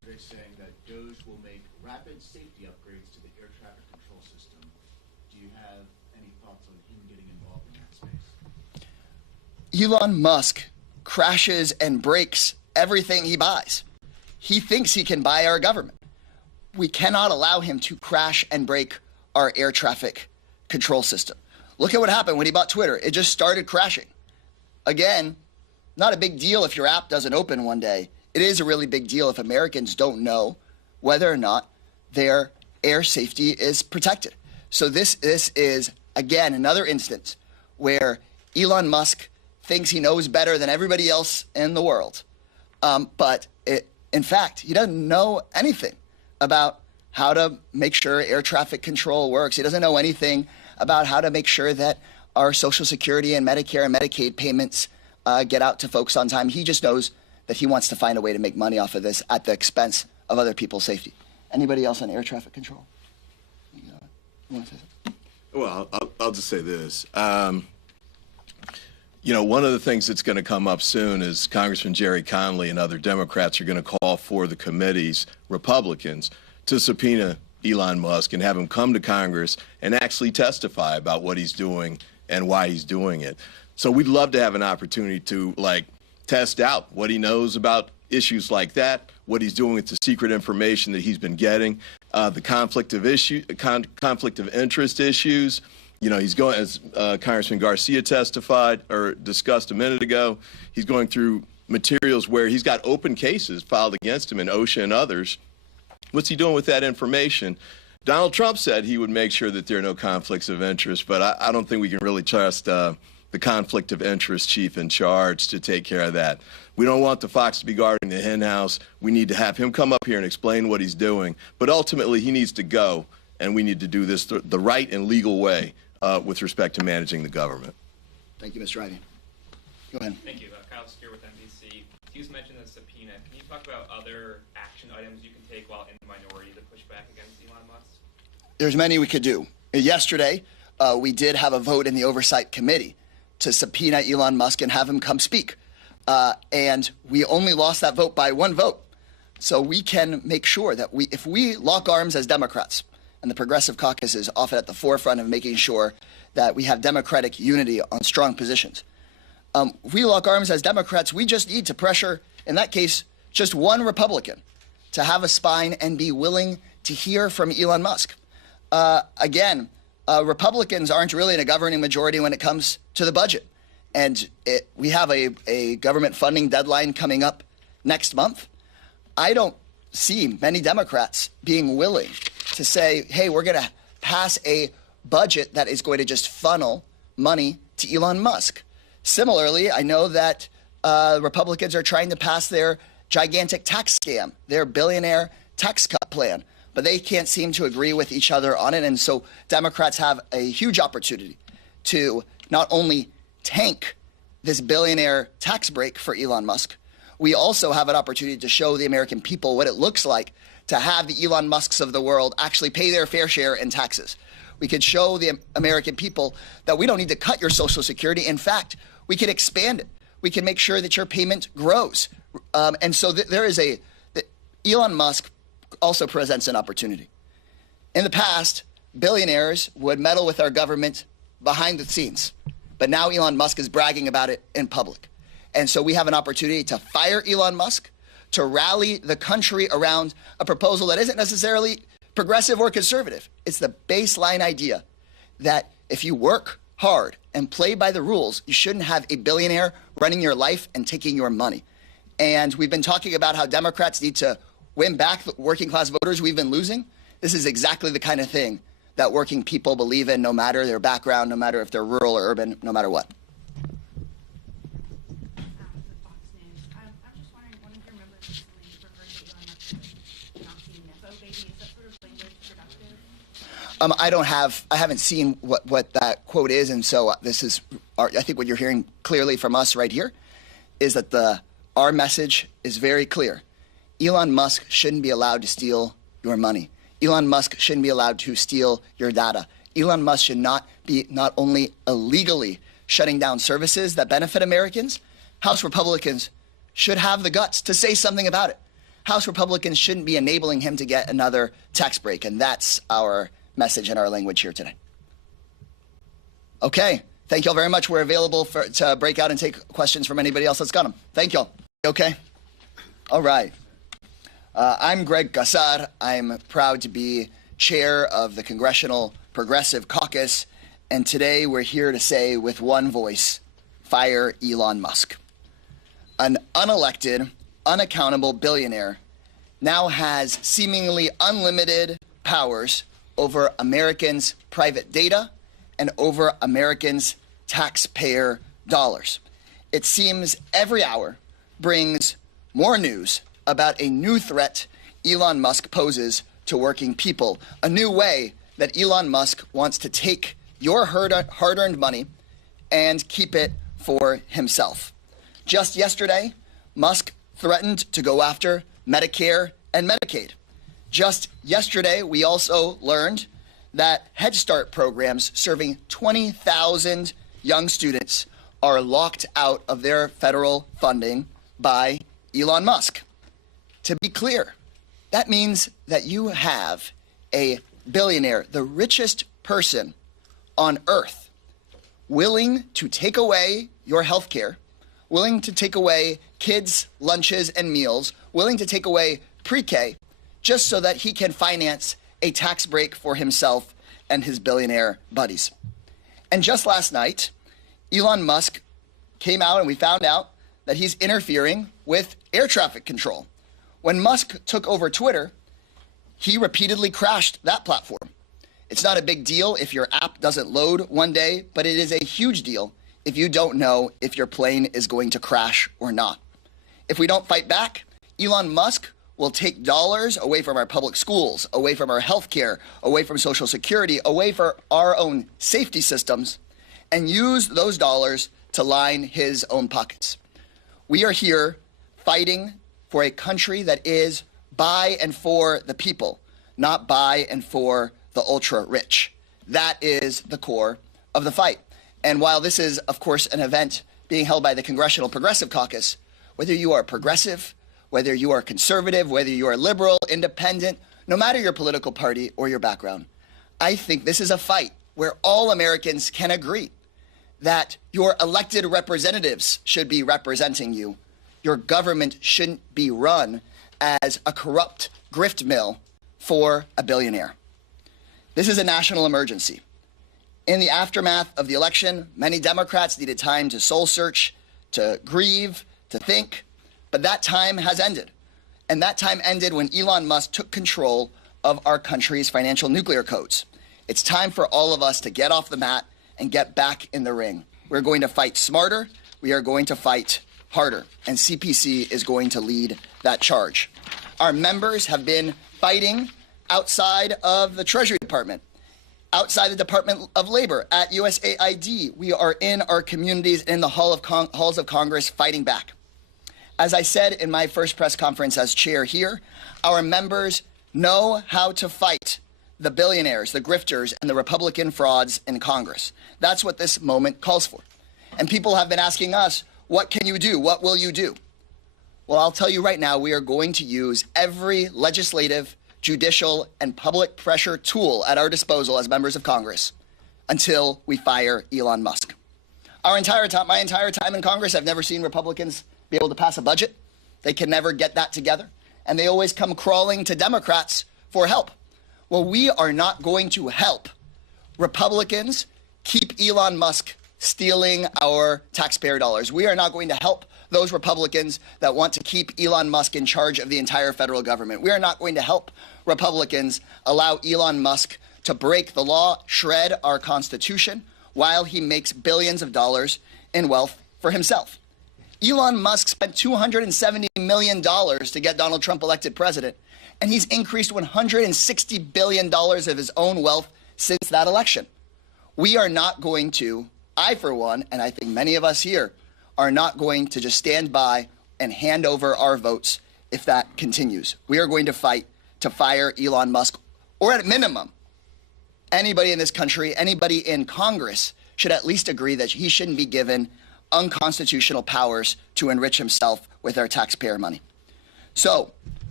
yesterday saying that DOGE will make rapid safety upgrades to the air traffic control system. Do you have any thoughts on him getting involved in that space? Elon Musk crashes and breaks everything he buys. He thinks he can buy our government. We cannot allow him to crash and break our air traffic control system. Look at what happened when he bought Twitter. It just started crashing. Again, not a big deal if your app doesn't open one day. It is a really big deal if Americans don't know whether or not their air safety is protected. So this is, again, another instance where Elon Musk thinks he knows better than everybody else in the world. In fact, he doesn't know anything about how to make sure air traffic control works. He doesn't know anything about how to make sure that our Social Security and Medicare and Medicaid payments get out to folks on time. He just knows that he wants to find a way to make money off of this at the expense of other people's safety. Anybody else on air traffic control? You want to say something? Well, I'll just say this. One of the things that's going to come up soon is Congressman Jerry Conley and other Democrats are going to call for the committees, Republicans, to subpoena Elon Musk and have him come to Congress and actually testify about what he's doing and why he's doing it. So we'd love to have an opportunity to test out what he knows about issues like that, what he's doing with the secret information that he's been getting, the conflict of interest issues. He's going, as Congressman Garcia testified or discussed a minute ago, he's going through materials where he's got open cases filed against him in OSHA and others. What's he doing with that information? Donald Trump said he would make sure that there are no conflicts of interest, but I don't think we can really trust the conflict of interest chief in charge to take care of that. We don't want the fox to be guarding the hen house. We need to have him come up here and explain what he's doing. But ultimately, he needs to go, and we need to do this the right and legal way with respect to managing the government. Thank you, Mr. Ivey. Go ahead. Thank you. Kyle Secure with NBC. You mentioned the subpoena. Can you talk about other action items you can take while in the minority to push back against Elon Musk? There's many we could do. Yesterday, we did have a vote in the Oversight Committee to subpoena Elon Musk and have him come speak. And we only lost that vote by one vote. So we can make sure that if we lock arms as Democrats, and the Progressive Caucus is often at the forefront of making sure that we have Democratic unity on strong positions. If we lock arms as Democrats, we just need to pressure, in that case, just one Republican to have a spine and be willing to hear from Elon Musk. Republicans aren't really in a governing majority when it comes to the budget. And we have a government funding deadline coming up next month. I don't see many Democrats being willing to say, hey, we're going to pass a budget that is going to just funnel money to Elon Musk. Similarly, I know that Republicans are trying to pass their gigantic tax scam, their billionaire tax cut plan, but they can't seem to agree with each other on it. And so Democrats have a huge opportunity to not only tank this billionaire tax break for Elon Musk, we also have an opportunity to show the American people what it looks like to have the Elon Musks of the world actually pay their fair share in taxes. We could show the American people that we don't need to cut your Social Security. In fact, we can expand it. We can make sure that your payment grows. And so Elon Musk also presents an opportunity. In the past, billionaires would meddle with our government behind the scenes. But now Elon Musk is bragging about it in public. And so we have an opportunity to fire Elon Musk, to rally the country around a proposal that isn't necessarily progressive or conservative. It's the baseline idea that if you work hard and play by the rules, you shouldn't have a billionaire running your life and taking your money. And we've been talking about how Democrats need to win back the working class voters we've been losing. This is exactly the kind of thing that working people believe in, no matter their background, no matter if they're rural or urban, no matter what. I haven't seen what that quote is, and so I think what you're hearing clearly from us right here is that our message is very clear. Elon Musk shouldn't be allowed to steal your money. Elon Musk shouldn't be allowed to steal your data. Elon Musk should not be not only illegally shutting down services that benefit Americans, House Republicans should have the guts to say something about it. House Republicans shouldn't be enabling him to get another tax break. And that's our message and our language here today. Okay. Thank you all very much. We're available to break out and take questions from anybody else that's got them. Thank you all. Okay? All right. I'm Greg Casar. I'm proud to be chair of the Congressional Progressive Caucus. And today we're here to say with one voice, fire Elon Musk. An unelected, unaccountable billionaire now has seemingly unlimited powers over Americans' private data and over Americans' taxpayer dollars. It seems every hour brings more news about a new threat Elon Musk poses to working people, a new way that Elon Musk wants to take your hard-earned money and keep it for himself. Just yesterday, Musk threatened to go after Medicare and Medicaid. Just yesterday, we also learned that Head Start programs serving 20,000 young students are locked out of their federal funding by Elon Musk. To be clear, that means that you have a billionaire, the richest person on earth, willing to take away your health care, willing to take away kids' lunches and meals, willing to take away pre-K, just so that he can finance a tax break for himself and his billionaire buddies. And just last night, Elon Musk came out and we found out that he's interfering with air traffic control. When Musk took over Twitter, he repeatedly crashed that platform. It's not a big deal if your app doesn't load one day, but it is a huge deal if you don't know if your plane is going to crash or not. If we don't fight back, Elon Musk will take dollars away from our public schools, away from our health care, away from Social Security, away from our own safety systems, and use those dollars to line his own pockets. We are here fighting for a country that is by and for the people, not by and for the ultra-rich. That is the core of the fight. And while this is, of course, an event being held by the Congressional Progressive Caucus, whether you are progressive, whether you are conservative, whether you are liberal, independent, no matter your political party or your background, I think this is a fight where all Americans can agree that your elected representatives should be representing you. Your government shouldn't be run as a corrupt grift mill for a billionaire. This is a national emergency. In the aftermath of the election, many Democrats needed time to soul search, to grieve, to think, but that time has ended. And that time ended when Elon Musk took control of our country's financial nuclear codes. It's time for all of us to get off the mat and get back in the ring. We're going to fight smarter. We are going to fight harder. And CPC is going to lead that charge. Our members have been fighting outside of the Treasury Department, outside the Department of Labor, at USAID. We are in our communities, in the halls of Congress, fighting back. As I said in my first press conference as chair here, our members know how to fight the billionaires, the grifters, and the Republican frauds in Congress. That's what this moment calls for. And people have been asking us, what can you do? What will you do? Well, I'll tell you right now, we are going to use every legislative, judicial, and public pressure tool at our disposal as members of Congress until we fire Elon Musk. My entire time in Congress, I've never seen Republicans be able to pass a budget. They can never get that together. And they always come crawling to Democrats for help. Well, we are not going to help Republicans keep Elon Musk stealing our taxpayer dollars. We are not going to help those Republicans that want to keep Elon Musk in charge of the entire federal government. We are not going to help Republicans allow Elon Musk to break the law, shred our Constitution, while he makes billions of dollars in wealth for himself. Elon Musk spent $270 million to get Donald Trump elected president, and he's increased $160 billion of his own wealth since that election. We are not going to, I for one, and I think many of us here, are not going to just stand by and hand over our votes if that continues. We are going to fight to fire Elon Musk, or at minimum, anybody in this country, anybody in Congress should at least agree that he shouldn't be given unconstitutional powers to enrich himself with our taxpayer money. So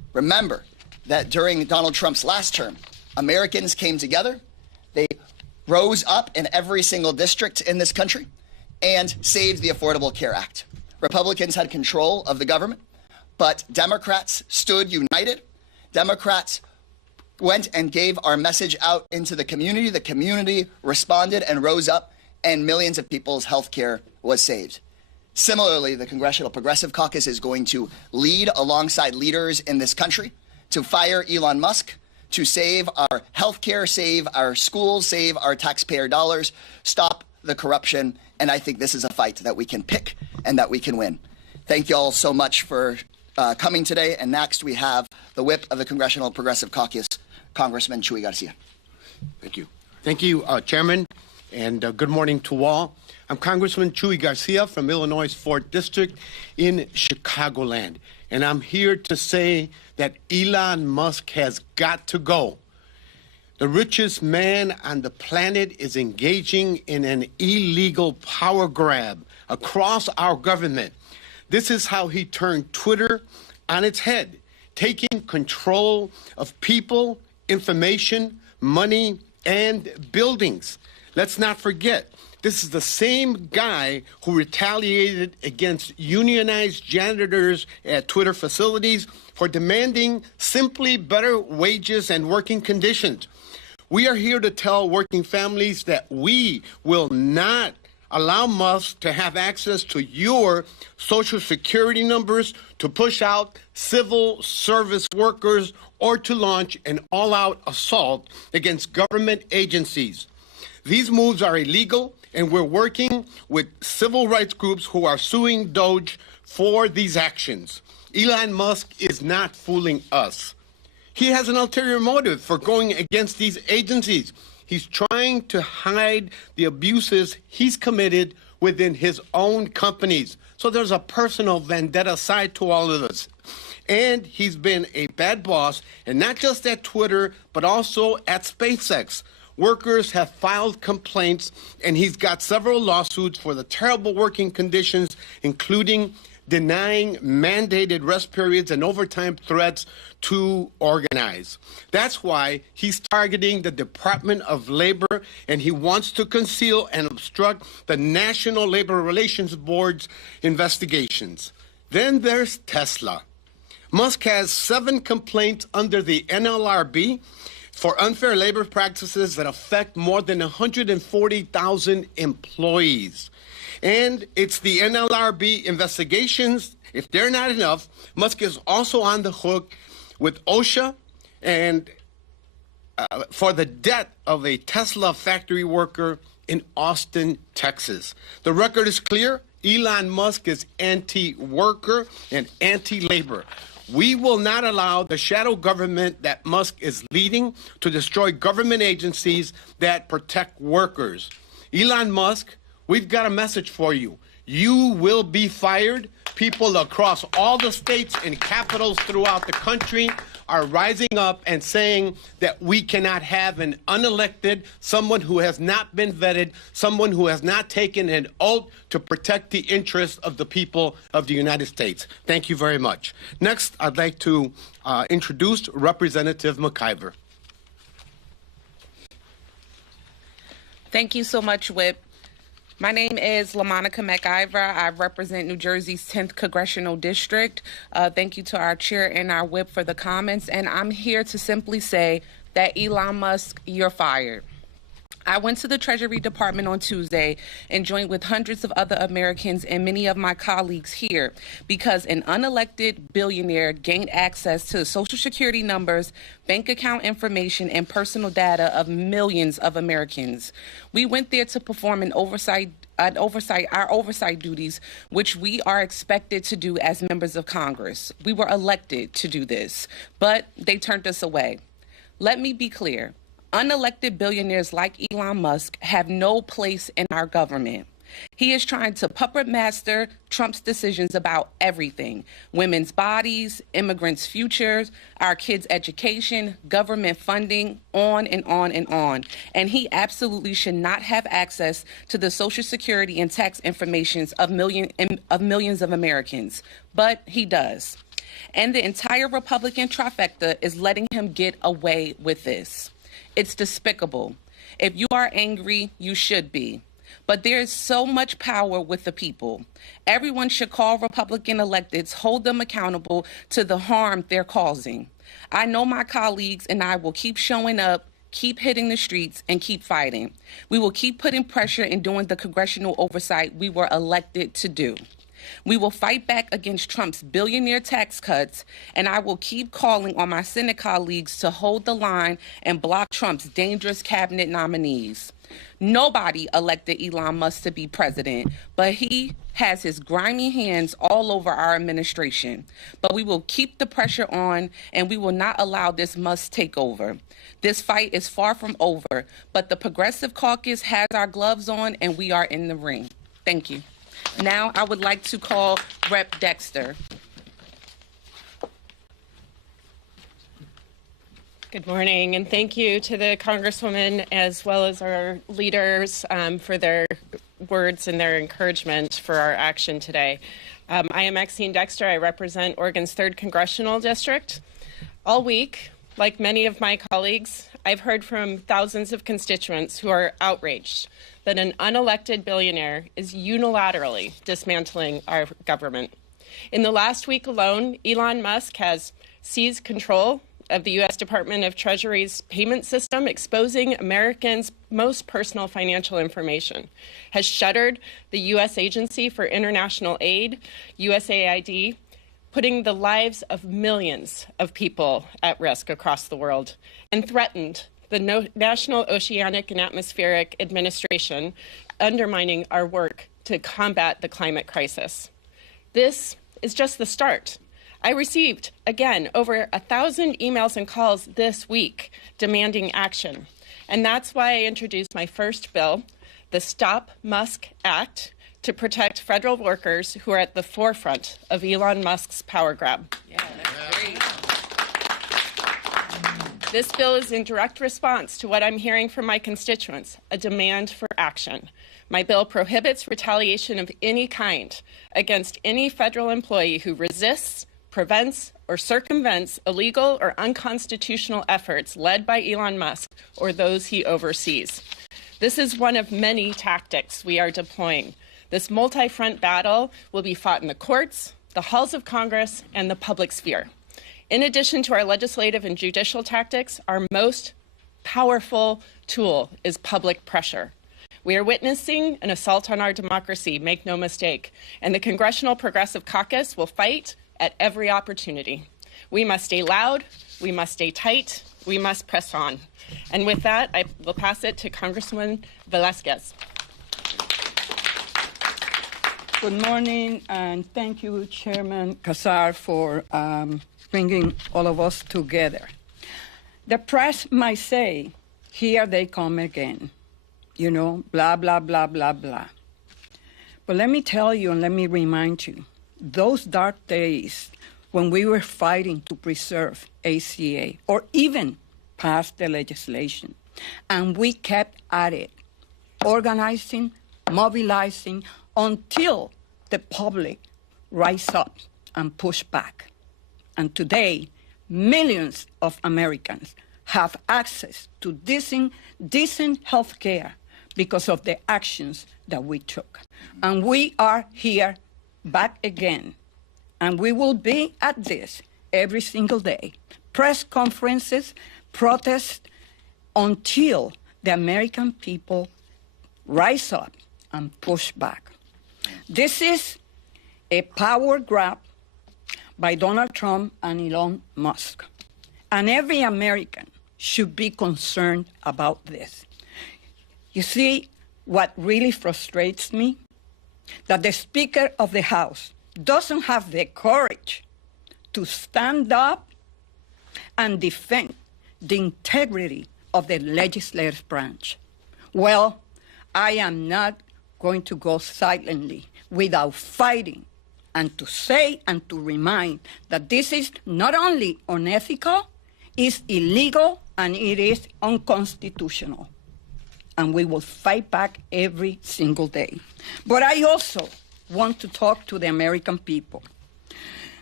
Remember that during Donald Trump's last term, Americans came together. They rose up in every single district in this country and saved the Affordable Care Act. Republicans had control of the government, but Democrats stood united. Democrats went and gave our message out into the community. The community responded and rose up, and millions of people's health care was saved. Similarly, the Congressional Progressive Caucus is going to lead alongside leaders in this country to fire Elon Musk, to save our health care, save our schools, save our taxpayer dollars, stop the corruption. And I think this is a fight that we can pick and that we can win. Thank you all so much for coming today. And next we have the whip of the Congressional Progressive Caucus, Congressman Chuy Garcia. Thank you. Thank you, Chairman, and good morning to all. I'm Congressman Chuy Garcia from Illinois' 4th District in Chicagoland, and I'm here to say that Elon Musk has got to go. The richest man on the planet is engaging in an illegal power grab across our government. This is how he turned Twitter on its head, taking control of people, information, money, and buildings. Let's not forget, this is the same guy who retaliated against unionized janitors at Twitter facilities for demanding simply better wages and working conditions. We are here to tell working families that we will not allow Musk to have access to your Social Security numbers, to push out civil service workers, or to launch an all-out assault against government agencies. These moves are illegal, and we're working with civil rights groups who are suing Doge for these actions. Elon Musk is not fooling us. He has an ulterior motive for going against these agencies. He's trying to hide the abuses he's committed within his own companies. So there's a personal vendetta side to all of this. And he's been a bad boss, and not just at Twitter, but also at SpaceX. Workers have filed complaints, and he's got several lawsuits for the terrible working conditions, including denying mandated rest periods and overtime threats to organize. That's why he's targeting the Department of Labor, and he wants to conceal and obstruct the National Labor Relations Board's investigations. Then there's Tesla. Musk has 7 complaints under the NLRB for unfair labor practices that affect more than 140,000 employees. And it's the NLRB investigations. If they're not enough, Musk is also on the hook with OSHA and for the death of a Tesla factory worker in Austin, Texas. The record is clear. Elon Musk is anti-worker and anti-labor. We will not allow the shadow government that Musk is leading to destroy government agencies that protect workers. Elon Musk, we've got a message for you. You will be fired. People across all the states and capitals throughout the country are rising up and saying that we cannot have an unelected, someone who has not been vetted, someone who has not taken an oath to protect the interests of the people of the United States. Thank you very much. Next, I'd like to introduce Representative McIver. Thank you so much, Whip. My name is LaMonica McIver. I represent New Jersey's 10th Congressional District. Thank you to our chair and our whip for the comments. And I'm here to simply say that Elon Musk, you're fired. I went to the Treasury Department on Tuesday and joined with hundreds of other Americans and many of my colleagues here because an unelected billionaire gained access to Social Security numbers, bank account information, and personal data of millions of Americans. We went there to perform our oversight duties, which we are expected to do as members of Congress. We were elected to do this, but they turned us away. Let me be clear. Unelected billionaires like Elon Musk have no place in our government. He is trying to puppet master Trump's decisions about everything: women's bodies, immigrants' futures, our kids' education, government funding, on and on and on. And he absolutely should not have access to the Social Security and tax information of millions of Americans. But he does. And the entire Republican trifecta is letting him get away with this. It's despicable. If you are angry, you should be. But there is so much power with the people. Everyone should call Republican electeds, hold them accountable to the harm they're causing. I know my colleagues and I will keep showing up, keep hitting the streets, and keep fighting. We will keep putting pressure and doing the congressional oversight we were elected to do. We will fight back against Trump's billionaire tax cuts, and I will keep calling on my Senate colleagues to hold the line and block Trump's dangerous cabinet nominees. Nobody elected Elon Musk to be president, but he has his grimy hands all over our administration. But we will keep the pressure on, and we will not allow this Musk takeover. This fight is far from over, but the Progressive Caucus has our gloves on, and we are in the ring. Thank you. Now I would like to call Rep. Dexter. Good morning, and thank you to the Congresswoman as well as our leaders for their words and their encouragement for our action today. I am Maxine Dexter. I represent Oregon's 3rd Congressional District. All week, like many of my colleagues, I've heard from thousands of constituents who are outraged that an unelected billionaire is unilaterally dismantling our government. In the last week alone, Elon Musk has seized control of the U.S. Department of Treasury's payment system, exposing Americans' most personal financial information, has shuttered the U.S. Agency for International Aid, USAID, putting the lives of millions of people at risk across the world, and threatened the National Oceanic and Atmospheric Administration, undermining our work to combat the climate crisis. This is just the start. I received, again, over 1,000 emails and calls this week demanding action. And that's why I introduced my first bill, the Stop Musk Act, to protect federal workers who are at the forefront of Elon Musk's power grab. Yeah, that's great. This bill is in direct response to what I'm hearing from my constituents, a demand for action. My bill prohibits retaliation of any kind against any federal employee who resists, prevents, or circumvents illegal or unconstitutional efforts led by Elon Musk or those he oversees. This is one of many tactics we are deploying. This multi-front battle will be fought in the courts, the halls of Congress, and the public sphere. In addition to our legislative and judicial tactics, our most powerful tool is public pressure. We are witnessing an assault on our democracy, make no mistake, and the Congressional Progressive Caucus will fight at every opportunity. We must stay loud, we must stay tight, we must press on. And with that, I will pass it to Congresswoman Velasquez. Good morning, and thank you, Chairman Casar, for bringing all of us together. The press might say, here they come again, you know, blah, blah, blah, blah, blah. But let me tell you and let me remind you, those dark days when we were fighting to preserve ACA or even pass the legislation, and we kept at it, organizing, mobilizing, until the public rise up and push back. And today, millions of Americans have access to decent health care because of the actions that we took. And we are here back again. And we will be at this every single day. Press conferences, protests, until the American people rise up and push back. This is a power grab by Donald Trump and Elon Musk. And every American should be concerned about this. You see, what really frustrates me? That the Speaker of the House doesn't have the courage to stand up and defend the integrity of the legislative branch. Well, I am not going to go silently without fighting and to say and to remind that this is not only unethical, it's illegal, and it is unconstitutional. And we will fight back every single day. But I also want to talk to the American people.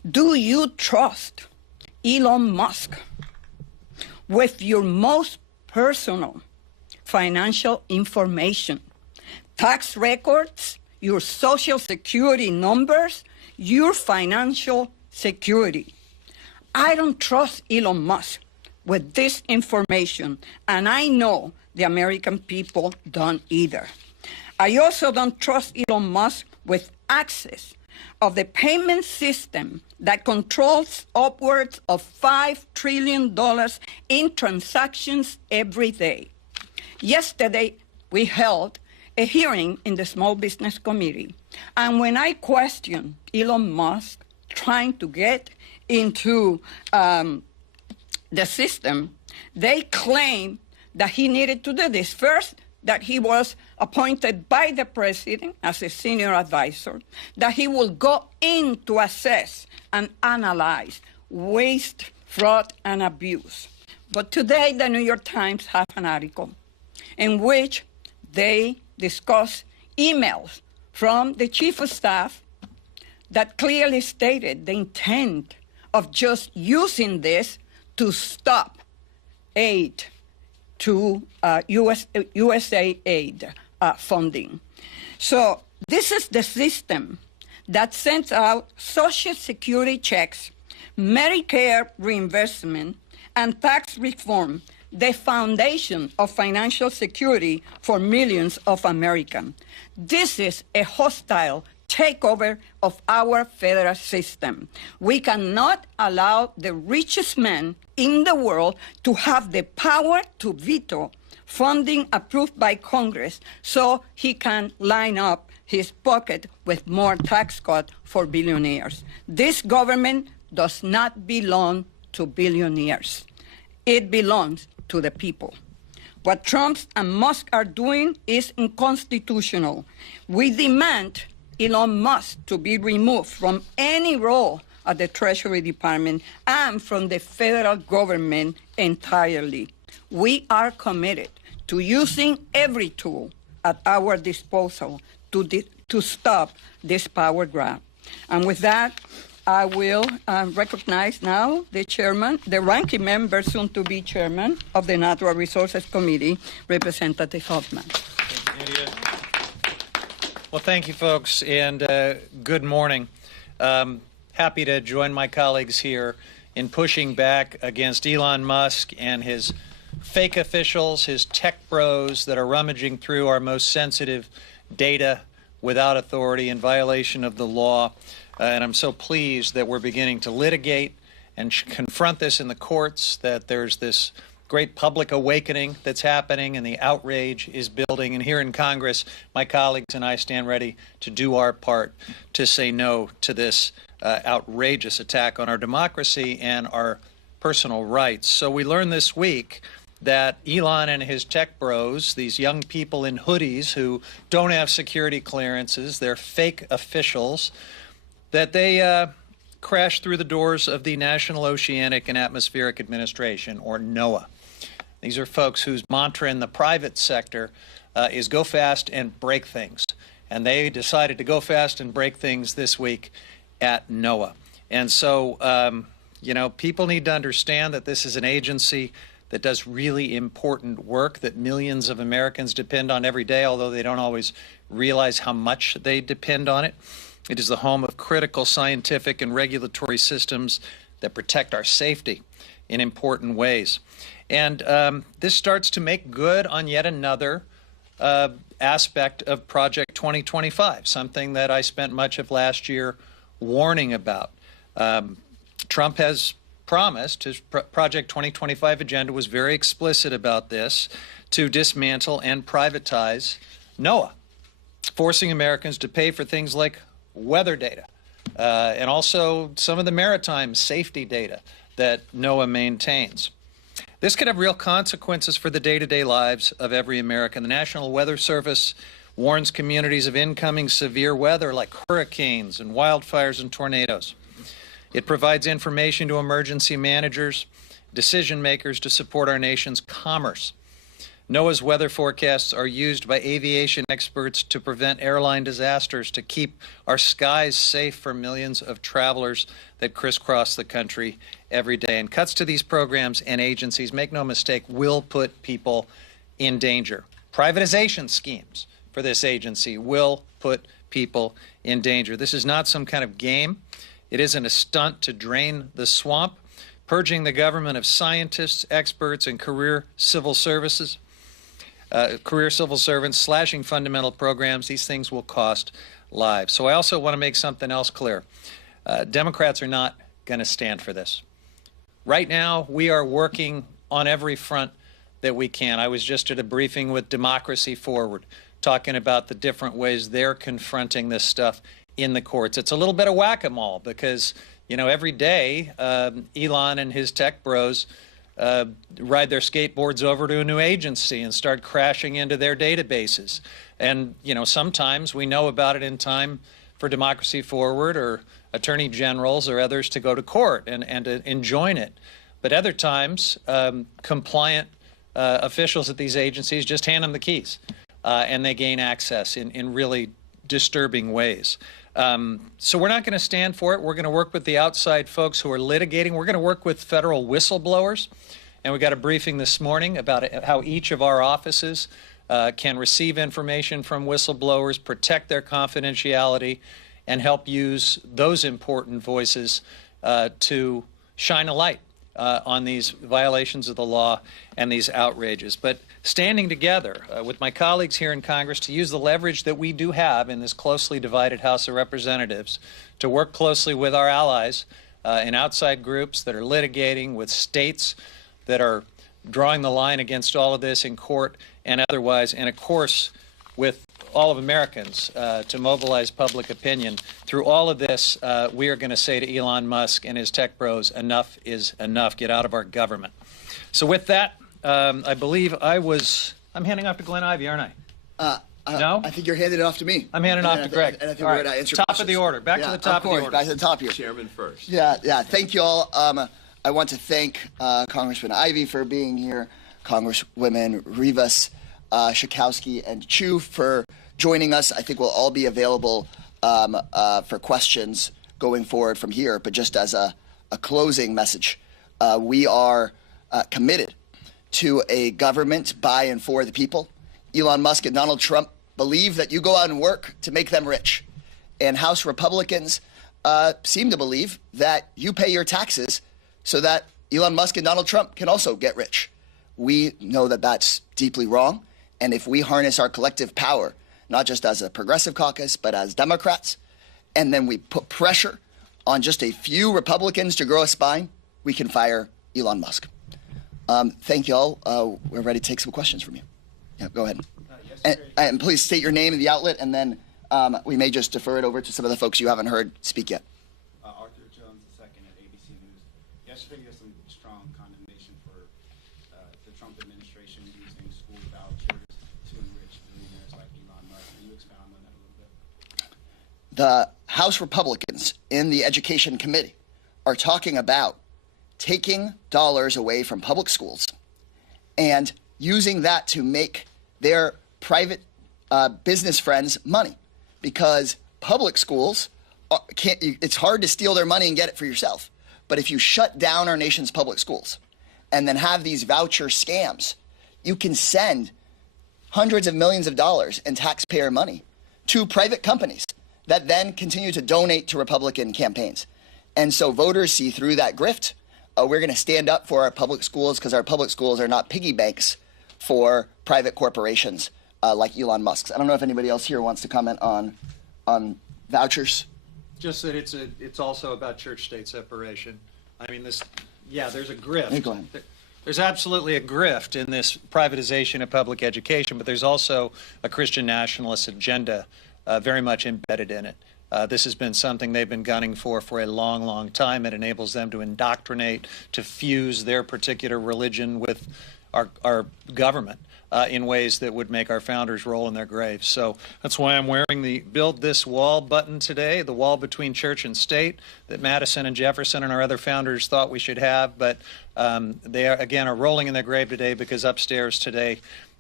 Do you trust Elon Musk with your most personal financial information, tax records, your social security numbers, your financial security? I don't trust Elon Musk with this information, and I know the American people don't either. I also don't trust Elon Musk with access of the payment system that controls upwards of $5 trillion in transactions every day. Yesterday, we held a hearing in the Small Business Committee, and when I questioned Elon Musk trying to get into the system, they claimed that he needed to do this. First, that he was appointed by the president as a senior advisor, that he will go in to assess and analyze waste, fraud, and abuse. But today, the New York Times have an article in which they discuss emails from the chief of staff that clearly stated the intent of just using this to stop aid to USA aid funding. So this is the system that sends out Social Security checks, Medicare reimbursement, and tax reform, the foundation of financial security for millions of Americans. This is a hostile takeover of our federal system. We cannot allow the richest man in the world to have the power to veto funding approved by Congress so he can line up his pocket with more tax cuts for billionaires. This government does not belong to billionaires. It belongs to the people. What Trump and Musk are doing is unconstitutional. We demand Elon Musk to be removed from any role at the Treasury Department and from the federal government entirely. We are committed to using every tool at our disposal to stop this power grab. And with that, I will recognize now the chairman, the ranking member, soon to be chairman of the Natural Resources Committee, Representative Hoffman. Thank you, Nydia. Well, thank you, folks, and good morning. Happy to join my colleagues here in pushing back against Elon Musk and his fake officials, his tech bros that are rummaging through our most sensitive data without authority in violation of the law. And I'm so pleased that we're beginning to litigate and confront this in the courts, that there's this great public awakening that's happening and the outrage is building. And here in Congress, my colleagues and I stand ready to do our part to say no to this outrageous attack on our democracy and our personal rights. So we learned this week that Elon and his tech bros, these young people in hoodies who don't have security clearances, they're fake officials, that they crashed through the doors of the National Oceanic and Atmospheric Administration, or NOAA. These are folks whose mantra in the private sector is go fast and break things. And they decided to go fast and break things this week at NOAA. And so, you know, people need to understand that this is an agency that does really important work that millions of Americans depend on every day, although they don't always realize how much they depend on it. It is the home of critical scientific and regulatory systems that protect our safety in important ways. And this starts to make good on yet another aspect of Project 2025, something that I spent much of last year warning about. Trump has promised, his Project 2025 agenda was very explicit about this, to dismantle and privatize NOAA, forcing Americans to pay for things like weather data and also some of the maritime safety data that NOAA maintains. This could have real consequences for the day-to-day lives of every American. The National Weather Service warns communities of incoming severe weather like hurricanes and wildfires and tornadoes. It provides information to emergency managers, decision makers to support our nation's commerce. NOAA's weather forecasts are used by aviation experts to prevent airline disasters, to keep our skies safe for millions of travelers that crisscross the country every day. And cuts to these programs and agencies, make no mistake, will put people in danger. Privatization schemes for this agency will put people in danger. This is not some kind of game. It isn't a stunt to drain the swamp. Purging the government of scientists, experts, and career civil servants, slashing fundamental programs, these things will cost lives. So I also want to make something else clear. Democrats are not going to stand for this. Right now, we are working on every front that we can. I was just at a briefing with Democracy Forward, talking about the different ways they're confronting this stuff in the courts. It's a little bit of whack-a-mole because, you know, every day Elon and his tech bros ride their skateboards over to a new agency and start crashing into their databases. And, you know, sometimes we know about it in time for Democracy Forward or attorney generals or others to go to court and to enjoin it. But other times, compliant officials at these agencies just hand them the keys and they gain access in really disturbing ways. So we're not going to stand for it. We're going to work with the outside folks who are litigating. We're going to work with federal whistleblowers. And we got a briefing this morning about how each of our offices can receive information from whistleblowers, protect their confidentiality, and help use those important voices to shine a light on these violations of the law and these outrages. But standing together with my colleagues here in Congress to use the leverage that we do have in this closely divided House of Representatives to work closely with our allies in outside groups that are litigating, with states that are drawing the line against all of this in court and otherwise, and of course with all of Americans to mobilize public opinion. Through all of this, we are going to say to Elon Musk and his tech bros, enough is enough. Get out of our government. So with that, I believe I'm handing off to Glenn Ivey, aren't I? No? I think you're handing it off to me. I'm handing off to Greg. And I think all we're right. going to answer Top questions. of the order. Back to the top of the order. Back to the top here. Chairman first. Yeah. Thank you all. I want to thank Congressman Ivey for being here, Congresswomen Rivas, Schakowsky, and Chu for joining us. I think we'll all be available for questions going forward from here. But just as a closing message, we are committed to a government by and for the people. Elon Musk and Donald Trump believe that you go out and work to make them rich. And House Republicans seem to believe that you pay your taxes so that Elon Musk and Donald Trump can also get rich. We know that that's deeply wrong. And if we harness our collective power, not just as a progressive caucus, but as Democrats, and then we put pressure on just a few Republicans to grow a spine, we can fire Elon Musk. Thank you all. We're ready to take some questions from you. Yeah, go ahead. And please state your name and the outlet, and then we may just defer it over to some of the folks you haven't heard speak yet. Arthur Jones II at ABC News. Yesterday, there's some strong condemnation for the Trump administration using school vouchers to enrich billionaires like Elon Musk. Can you expound on that a little bit? The House Republicans in the Education Committee are talking about taking dollars away from public schools and using that to make their private business friends money, because public schools it's hard to steal their money and get it for yourself. But if you shut down our nation's public schools and then have these voucher scams, you can send hundreds of millions of dollars in taxpayer money to private companies that then continue to donate to Republican campaigns. And so voters see through that grift. We're going to stand up for our public schools, because our public schools are not piggy banks for private corporations like Elon Musk's. I don't know if anybody else here wants to comment on vouchers. Just that it's also about church-state separation. I mean, there's a grift. Hey, go ahead. There's absolutely a grift in this privatization of public education, but there's also a Christian nationalist agenda very much embedded in it. This has been something they've been gunning for a long, long time. It enables them to indoctrinate, to fuse their particular religion with our government in ways that would make our founders roll in their graves. So that's why I'm wearing the Build This Wall button today, the wall between church and state that Madison and Jefferson and our other founders thought we should have. But they are rolling in their grave today, because upstairs today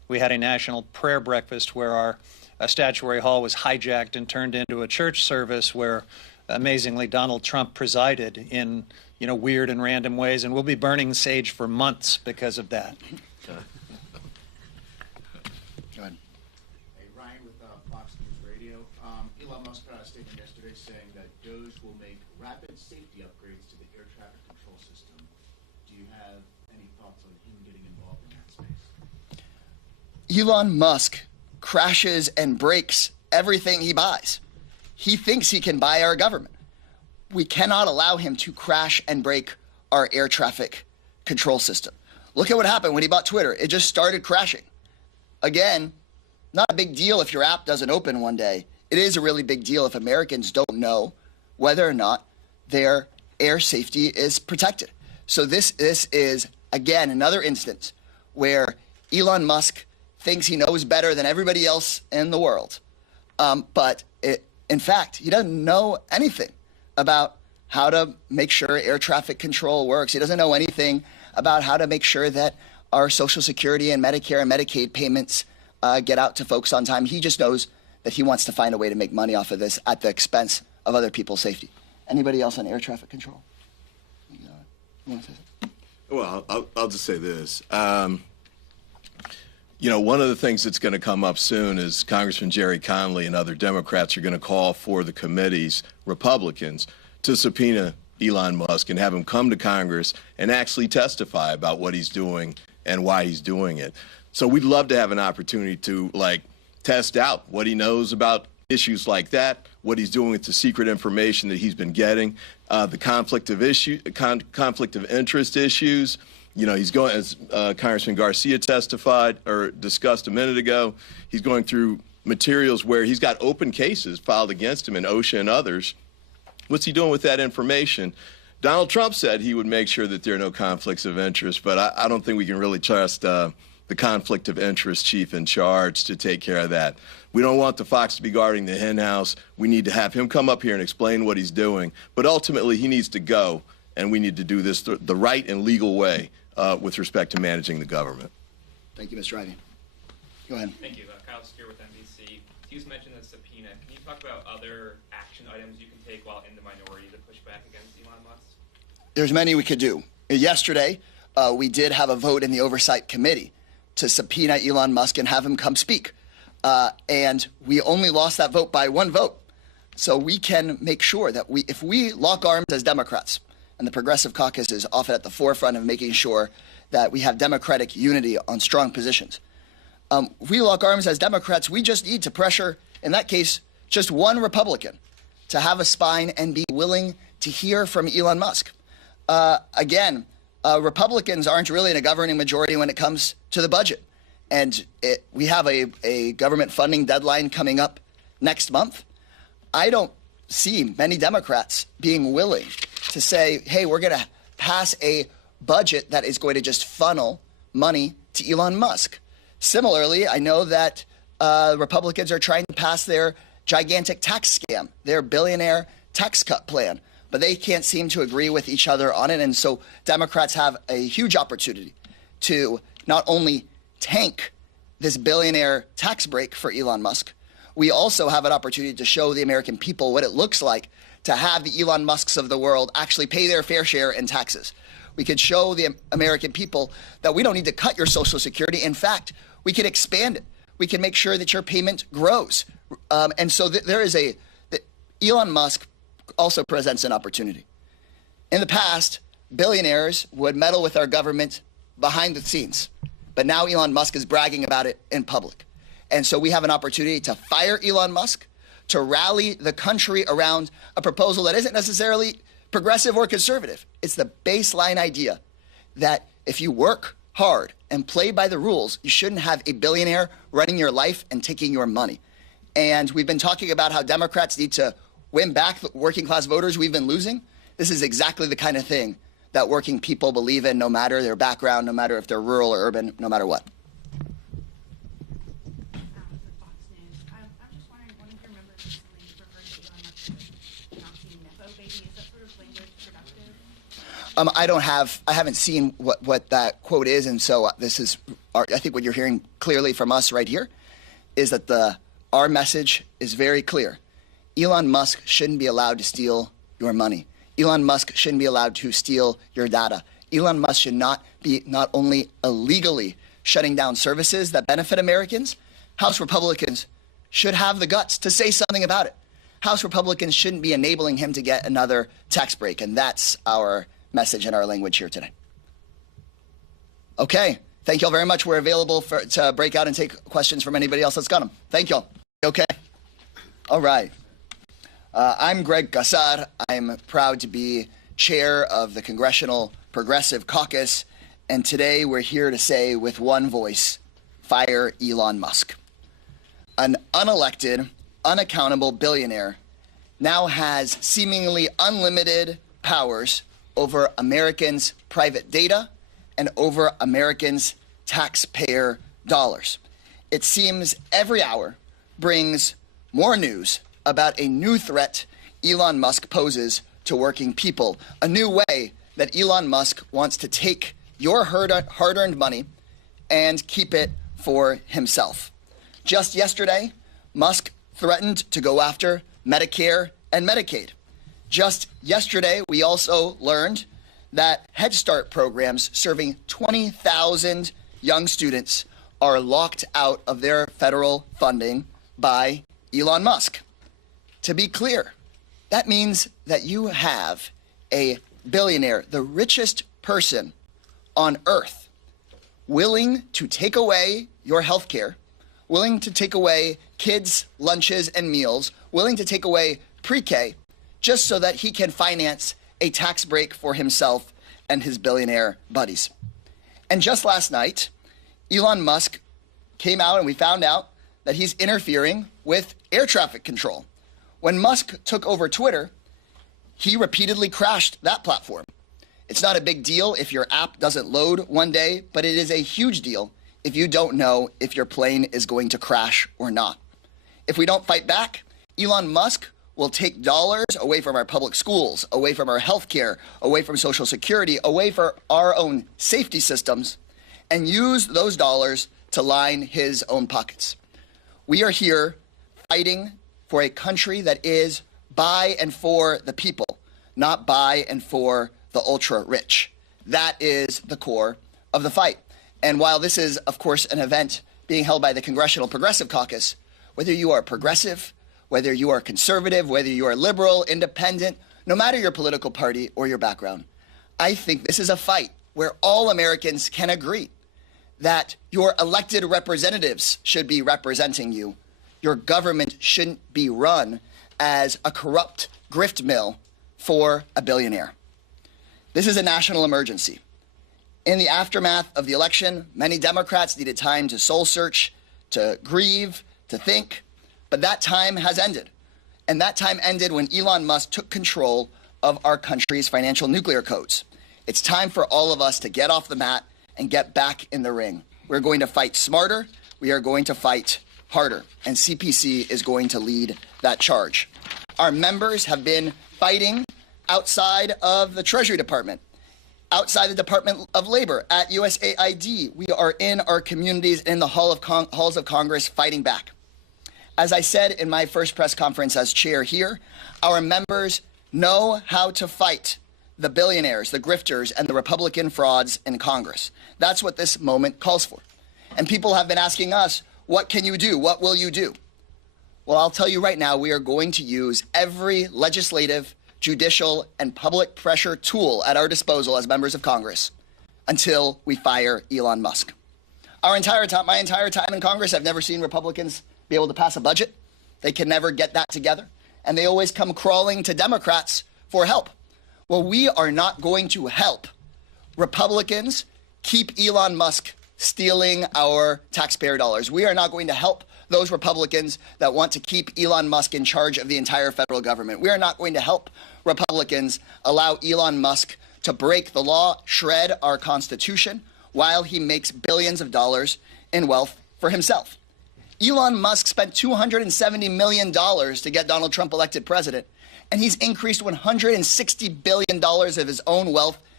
we had a national prayer breakfast where our statuary hall was hijacked and turned into a church service where, amazingly, Donald Trump presided in, weird and random ways, and we'll be burning sage for months because of that. Go ahead. Hey, Ryan with Fox News Radio. Elon Musk put out a statement yesterday saying that DOGE will make rapid safety upgrades to the air traffic control system. Do you have any thoughts on him getting involved in that space? Elon Musk crashes and breaks everything he buys. He thinks he can buy our government. We cannot allow him to crash and break our air traffic control system. Look at what happened when he bought Twitter. It just started crashing. Again, not a big deal if your app doesn't open one day. It is a really big deal if Americans don't know whether or not their air safety is protected. So this is, again, another instance where Elon Musk thinks he knows better than everybody else in the world. In fact, he doesn't know anything about how to make sure air traffic control works. He doesn't know anything about how to make sure that our Social Security and Medicare and Medicaid payments get out to folks on time. He just knows that he wants to find a way to make money off of this at the expense of other people's safety. Anybody else on air traffic control? You want to say something? Well, I'll just say this. One of the things that's going to come up soon is Congressman Jerry Conley and other Democrats are going to call for the committees, Republicans, to subpoena Elon Musk and have him come to Congress and actually testify about what he's doing and why he's doing it. So we'd love to have an opportunity to, test out what he knows about issues like that, what he's doing with the secret information that he's been getting, the conflict of interest issues. He's going, as Congressman Garcia testified or discussed a minute ago, he's going through materials where he's got open cases filed against him in OSHA and others. What's he doing with that information? Donald Trump said he would make sure that there are no conflicts of interest, but I don't think we can really trust the conflict of interest chief in charge to take care of that. We don't want the fox to be guarding the hen house. We need to have him come up here and explain what he's doing, but ultimately he needs to go, and we need to do this the right and legal way. With respect to managing the government. Thank you, Mr. Ivey. Go ahead. Thank you. Kyle Steer with NBC. You mentioned the subpoena. Can you talk about other action items you can take while in the minority to push back against Elon Musk? There's many we could do. Yesterday, we did have a vote in the Oversight Committee to subpoena Elon Musk and have him come speak. And we only lost that vote by one vote. So we can make sure that if we lock arms as Democrats, and the Progressive Caucus is often at the forefront of making sure that we have Democratic unity on strong positions. If we lock arms as Democrats, we just need to pressure, in that case, just one Republican to have a spine and be willing to hear from Elon Musk. Republicans aren't really in a governing majority when it comes to the budget. And we have a government funding deadline coming up next month. I don't see many Democrats being willing to say, hey, we're going to pass a budget that is going to just funnel money to Elon Musk. Similarly, I know that Republicans are trying to pass their gigantic tax scam, their billionaire tax cut plan, but they can't seem to agree with each other on it. And so Democrats have a huge opportunity to not only tank this billionaire tax break for Elon Musk, we also have an opportunity to show the American people what it looks like to have the Elon Musks of the world actually pay their fair share in taxes. We could show the American people that we don't need to cut your Social Security. In fact, we can expand it. We can make sure that your payment grows. And so Elon Musk also presents an opportunity. In the past, billionaires would meddle with our government behind the scenes. But now Elon Musk is bragging about it in public. And so we have an opportunity to fire Elon Musk, to rally the country around a proposal that isn't necessarily progressive or conservative. It's the baseline idea that if you work hard and play by the rules, you shouldn't have a billionaire running your life and taking your money. And we've been talking about how Democrats need to win back the working class voters we've been losing. This is exactly the kind of thing that working people believe in, no matter their background, no matter if they're rural or urban, no matter what. I haven't seen what that quote is, and so I think what you're hearing clearly from us right here is that our message is very clear. Elon Musk shouldn't be allowed to steal your money. Elon Musk shouldn't be allowed to steal your data. Elon Musk should not be not only illegally shutting down services that benefit Americans, House Republicans should have the guts to say something about it. House Republicans shouldn't be enabling him to get another tax break, and that's our message and our language here today. Okay, thank you all very much. We're available to break out and take questions from anybody else that's got them. Thank you all. Okay. All right. I'm Greg Casar. I'm proud to be chair of the Congressional Progressive Caucus, and today we're here to say with one voice, fire Elon Musk. An unelected, unaccountable billionaire now has seemingly unlimited powers over Americans' private data and over Americans' taxpayer dollars. It seems every hour brings more news about a new threat Elon Musk poses to working people, a new way that Elon Musk wants to take your hard-earned money and keep it for himself. Just yesterday, Musk threatened to go after Medicare and Medicaid. Just yesterday, we also learned that Head Start programs serving 20,000 young students are locked out of their federal funding by Elon Musk. To be clear, that means that you have a billionaire, the richest person on earth, willing to take away your health care, willing to take away kids' lunches and meals, willing to take away pre-K, just so that he can finance a tax break for himself and his billionaire buddies. And just last night, Elon Musk came out and we found out that he's interfering with air traffic control. When Musk took over Twitter, he repeatedly crashed that platform. It's not a big deal if your app doesn't load one day, but it is a huge deal if you don't know if your plane is going to crash or not. If we don't fight back, Elon Musk will take dollars away from our public schools, away from our health care, away from Social Security, away from our own safety systems, and use those dollars to line his own pockets. We are here fighting for a country that is by and for the people, not by and for the ultra-rich. That is the core of the fight. And while this is, of course, an event being held by the Congressional Progressive Caucus, whether you are progressive, whether you are conservative, whether you are liberal, independent, no matter your political party or your background, I think this is a fight where all Americans can agree that your elected representatives should be representing you. Your government shouldn't be run as a corrupt grift mill for a billionaire. This is a national emergency. In the aftermath of the election, many Democrats needed time to soul search, to grieve, to think. But that time has ended. And that time ended when Elon Musk took control of our country's financial nuclear codes. It's time for all of us to get off the mat and get back in the ring. We're going to fight smarter. We are going to fight harder. And CPC is going to lead that charge. Our members have been fighting outside of the Treasury Department, outside the Department of Labor, at USAID. We are in our communities, in the halls of Congress, fighting back. As I said in my first press conference as chair here, our members know how to fight the billionaires, the grifters, and the Republican frauds in Congress. That's what this moment calls for. And people have been asking us, what can you do? What will you do? Well, I'll tell you right now, we are going to use every legislative, judicial, and public pressure tool at our disposal as members of Congress until we fire Elon My entire time in Congress, I've never seen Republicans be able to pass a budget. They can never get that together. And they always come crawling to Democrats for help. Well, we are not going to help Republicans keep Elon Musk stealing our taxpayer dollars. We are not going to help those Republicans that want to keep Elon Musk in charge of the entire federal government. We are not going to help Republicans allow Elon Musk to break the law, shred our Constitution, while he makes billions of dollars in wealth for himself. Elon Musk spent $270 million to get Donald Trump elected president, and he's increased $160 billion of his own wealth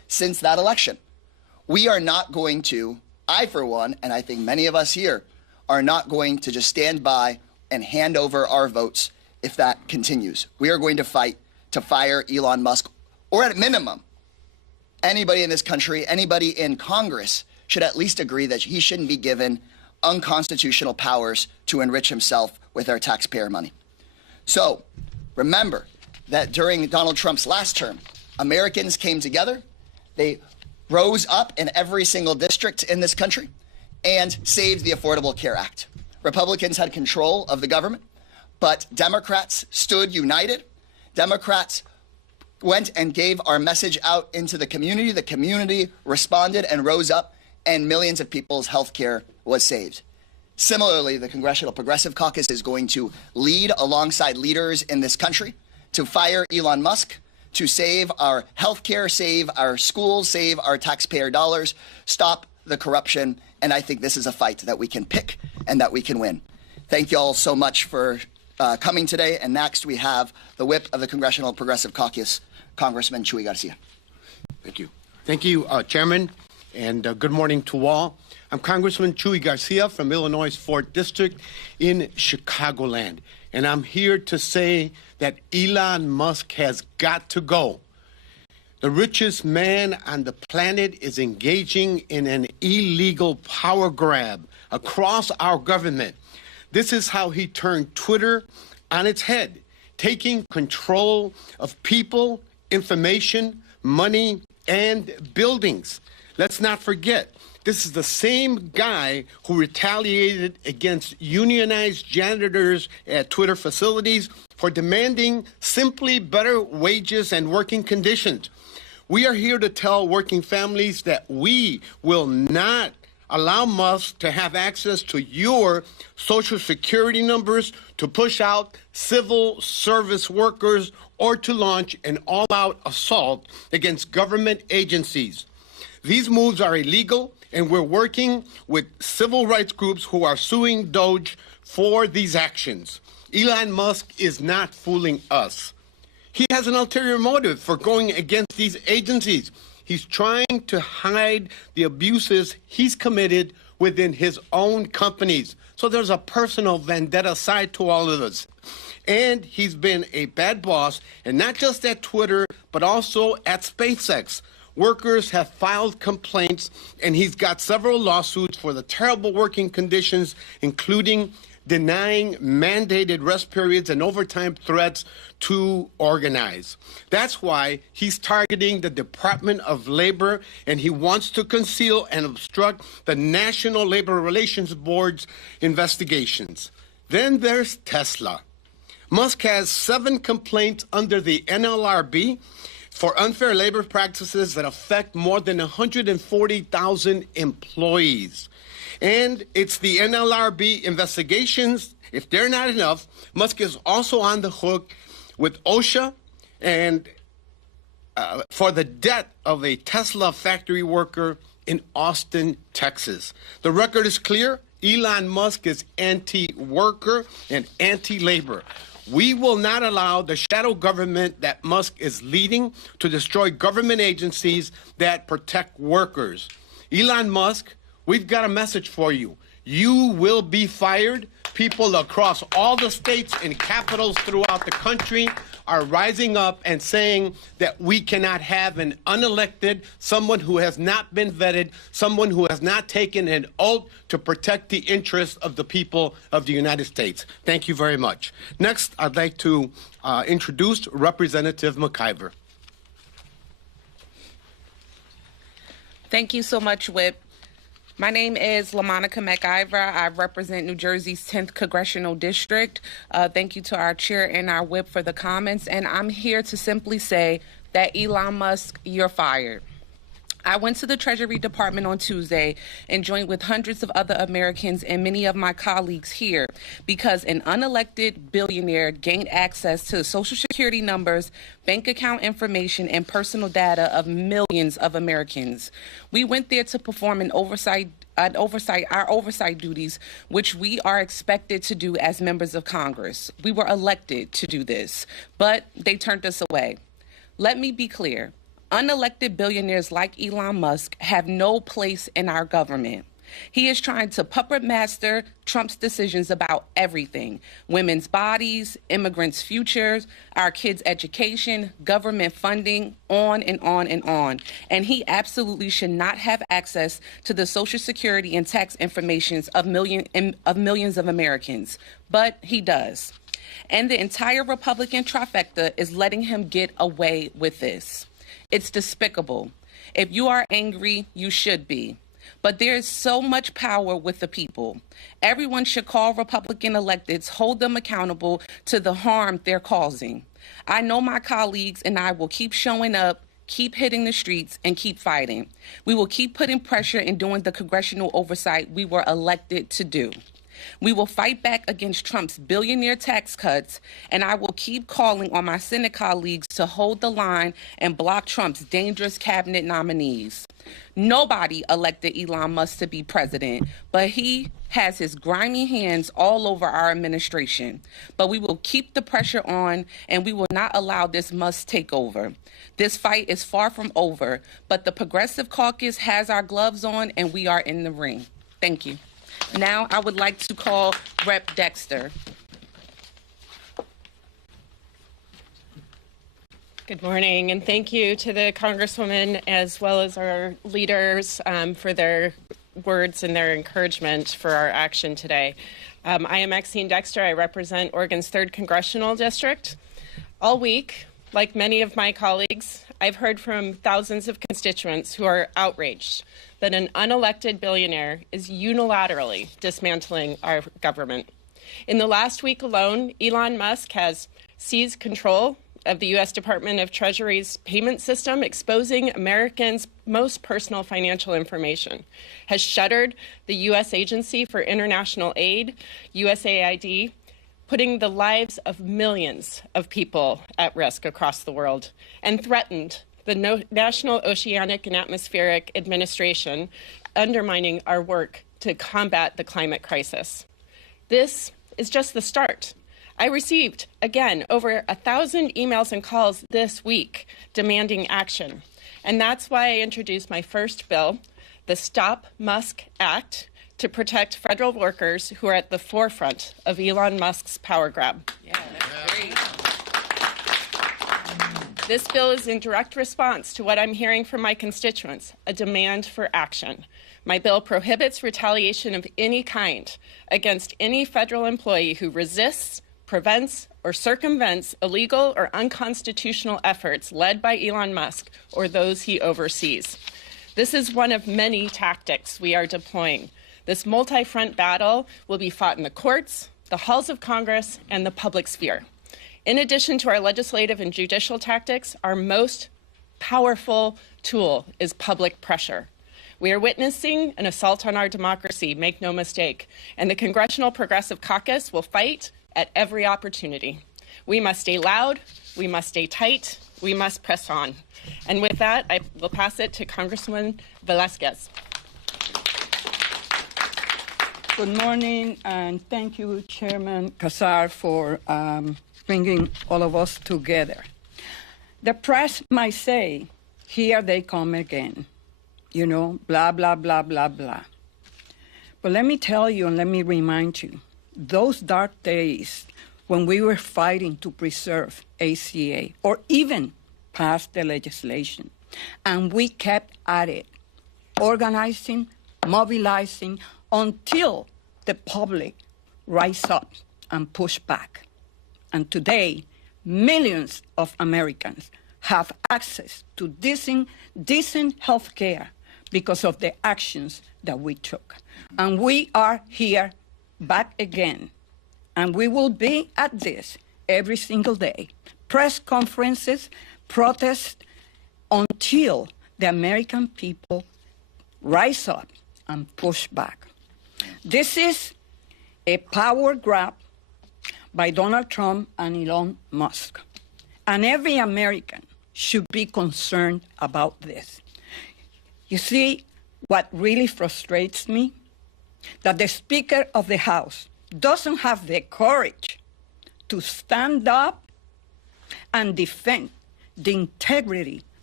since that election. We are not going to, I for one, and I think many of us here, are not going to just stand by and hand over our votes if that continues. We are going to fight to fire Elon Musk, or at minimum, anybody in this country, anybody in Congress should at least agree that he shouldn't be given unconstitutional powers to enrich himself with our taxpayer money. So remember that during Donald Trump's last term, Americans came together. They rose up in every single district in this country and saved the Affordable Care Act. Republicans had control of the government, but Democrats stood united. Democrats went and gave our message out into the community. The community responded and rose up, and millions of people's health care was saved. Similarly, the Congressional Progressive Caucus is going to lead alongside leaders in this country to fire Elon Musk, to save our health care, save our schools, save our taxpayer dollars, stop the corruption. And I think this is a fight that we can pick and that we can win. Thank you all so much for coming today. And next we have the whip of the Congressional Progressive Caucus, Congressman Chuy Garcia. Thank you. Thank you, Chairman, and good morning to all. I'm Congressman Chuy Garcia from Illinois' 4th District in Chicagoland, and I'm here to say that Elon Musk has got to go. The richest man on the planet is engaging in an illegal power grab across our government. This is how he turned Twitter on its head, taking control of people, information, money, and buildings. Let's not forget, this is the same guy who retaliated against unionized janitors at Twitter facilities for demanding simply better wages and working conditions. We are here to tell working families that we will not allow Musk to have access to your Social Security numbers, to push out civil service workers, or to launch an all-out assault against government agencies. These moves are illegal, and we're working with civil rights groups who are suing Doge for these actions. Elon Musk is not fooling us. He has an ulterior motive for going against these agencies. He's trying to hide the abuses he's committed within his own companies. So there's a personal vendetta side to all of this. And he's been a bad boss, and not just at Twitter, but also at SpaceX. Workers have filed complaints, and he's got several lawsuits for the terrible working conditions, including denying mandated rest periods and overtime threats to organize. That's why he's targeting the Department of Labor, and he wants to conceal and obstruct the National Labor Relations Board's investigations. Then there's Tesla. Musk has 7 complaints under the NLRB for unfair labor practices that affect more than 140,000 employees. And it's the NLRB investigations. If they're not enough, Musk is also on the hook with OSHA and for the death of a Tesla factory worker in Austin, Texas. The record is clear. Elon Musk is anti-worker and anti-labor. We will not allow the shadow government that Musk is leading to destroy government agencies that protect workers. Elon Musk, we've got a message for you. You will be fired. People across all the states and capitals throughout the country are rising up and saying that we cannot have an unelected, someone who has not been vetted, someone who has not taken an oath to protect the interests of the people of the United States. Thank you very much. Next, I'd like to introduce Representative McIver. Thank you so much, Whip. My name is LaMonica McIver. I represent New Jersey's 10th Congressional District. Thank you to our chair and our whip for the comments. And I'm here to simply say that Elon Musk, you're fired. I went to the Treasury Department on Tuesday and joined with hundreds of other Americans and many of my colleagues here because an unelected billionaire gained access to Social Security numbers, bank account information, and personal data of millions of Americans. We went there to perform our oversight duties, which we are expected to do as members of Congress. We were elected to do this, but they turned us away. Let me be clear. Unelected billionaires like Elon Musk have no place in our government. He is trying to puppet master Trump's decisions about everything: women's bodies, immigrants' futures, our kids' education, government funding, on and on and on. And he absolutely should not have access to the Social Security and tax information of millions of Americans. But he does. And the entire Republican trifecta is letting him get away with this. It's despicable. If you are angry, you should be. But there is so much power with the people. Everyone should call Republican electeds, hold them accountable to the harm they're causing. I know my colleagues and I will keep showing up, keep hitting the streets, and keep fighting. We will keep putting pressure and doing the congressional oversight we were elected to do. We will fight back against Trump's billionaire tax cuts, and I will keep calling on my Senate colleagues to hold the line and block Trump's dangerous cabinet nominees. Nobody elected Elon Musk to be president, but he has his grimy hands all over our administration. But we will keep the pressure on, and we will not allow this Musk takeover. This fight is far from over, but the Progressive Caucus has our gloves on, and we are in the ring. Thank you. Now I would like to call Rep. Dexter. Good morning, and thank you to the Congresswoman as well as our leaders for their words and their encouragement for our action today. I am Maxine Dexter. I represent Oregon's 3rd Congressional District. All week, like many of my colleagues, I've heard from thousands of constituents who are outraged that an unelected billionaire is unilaterally dismantling our government. In the last week alone, Elon Musk has seized control of the U.S. Department of Treasury's payment system, exposing Americans' most personal financial information, has shuttered the U.S. Agency for International Aid, USAID, putting the lives of millions of people at risk across the world, and threatened the National Oceanic and Atmospheric Administration, undermining our work to combat the climate crisis. This is just the start. I received, again, over 1,000 emails and calls this week demanding action. And that's why I introduced my first bill, the Stop Musk Act, to protect federal workers who are at the forefront of Elon Musk's power grab. Yeah, that's great. This bill is in direct response to what I'm hearing from my constituents, a demand for action. My bill prohibits retaliation of any kind against any federal employee who resists, prevents, or circumvents illegal or unconstitutional efforts led by Elon Musk or those he oversees. This is one of many tactics we are deploying. This multi-front battle will be fought in the courts, the halls of Congress, and the public sphere. In addition to our legislative and judicial tactics, our most powerful tool is public pressure. We are witnessing an assault on our democracy, make no mistake, and the Congressional Progressive Caucus will fight at every opportunity. We must stay loud, we must stay tight, we must press on. And with that, I will pass it to Congresswoman Velasquez. Good morning, and thank you, Chairman Casar, for bringing all of us together. The press might say, here they come again, blah, blah, blah, blah, blah. But let me tell you and let me remind you, those dark days when we were fighting to preserve ACA or even pass the legislation, and we kept at it, organizing, mobilizing, until the public rise up and push back. And today, millions of Americans have access to decent health care because of the actions that we took. And we are here back again. And we will be at this every single day. Press conferences, protests, until the American people rise up and push back. This is a power grab by Donald Trump and Elon Musk. And every American should be concerned about this. You see, what really frustrates me? That the Speaker of the House doesn't have the courage to stand up and defend the integrity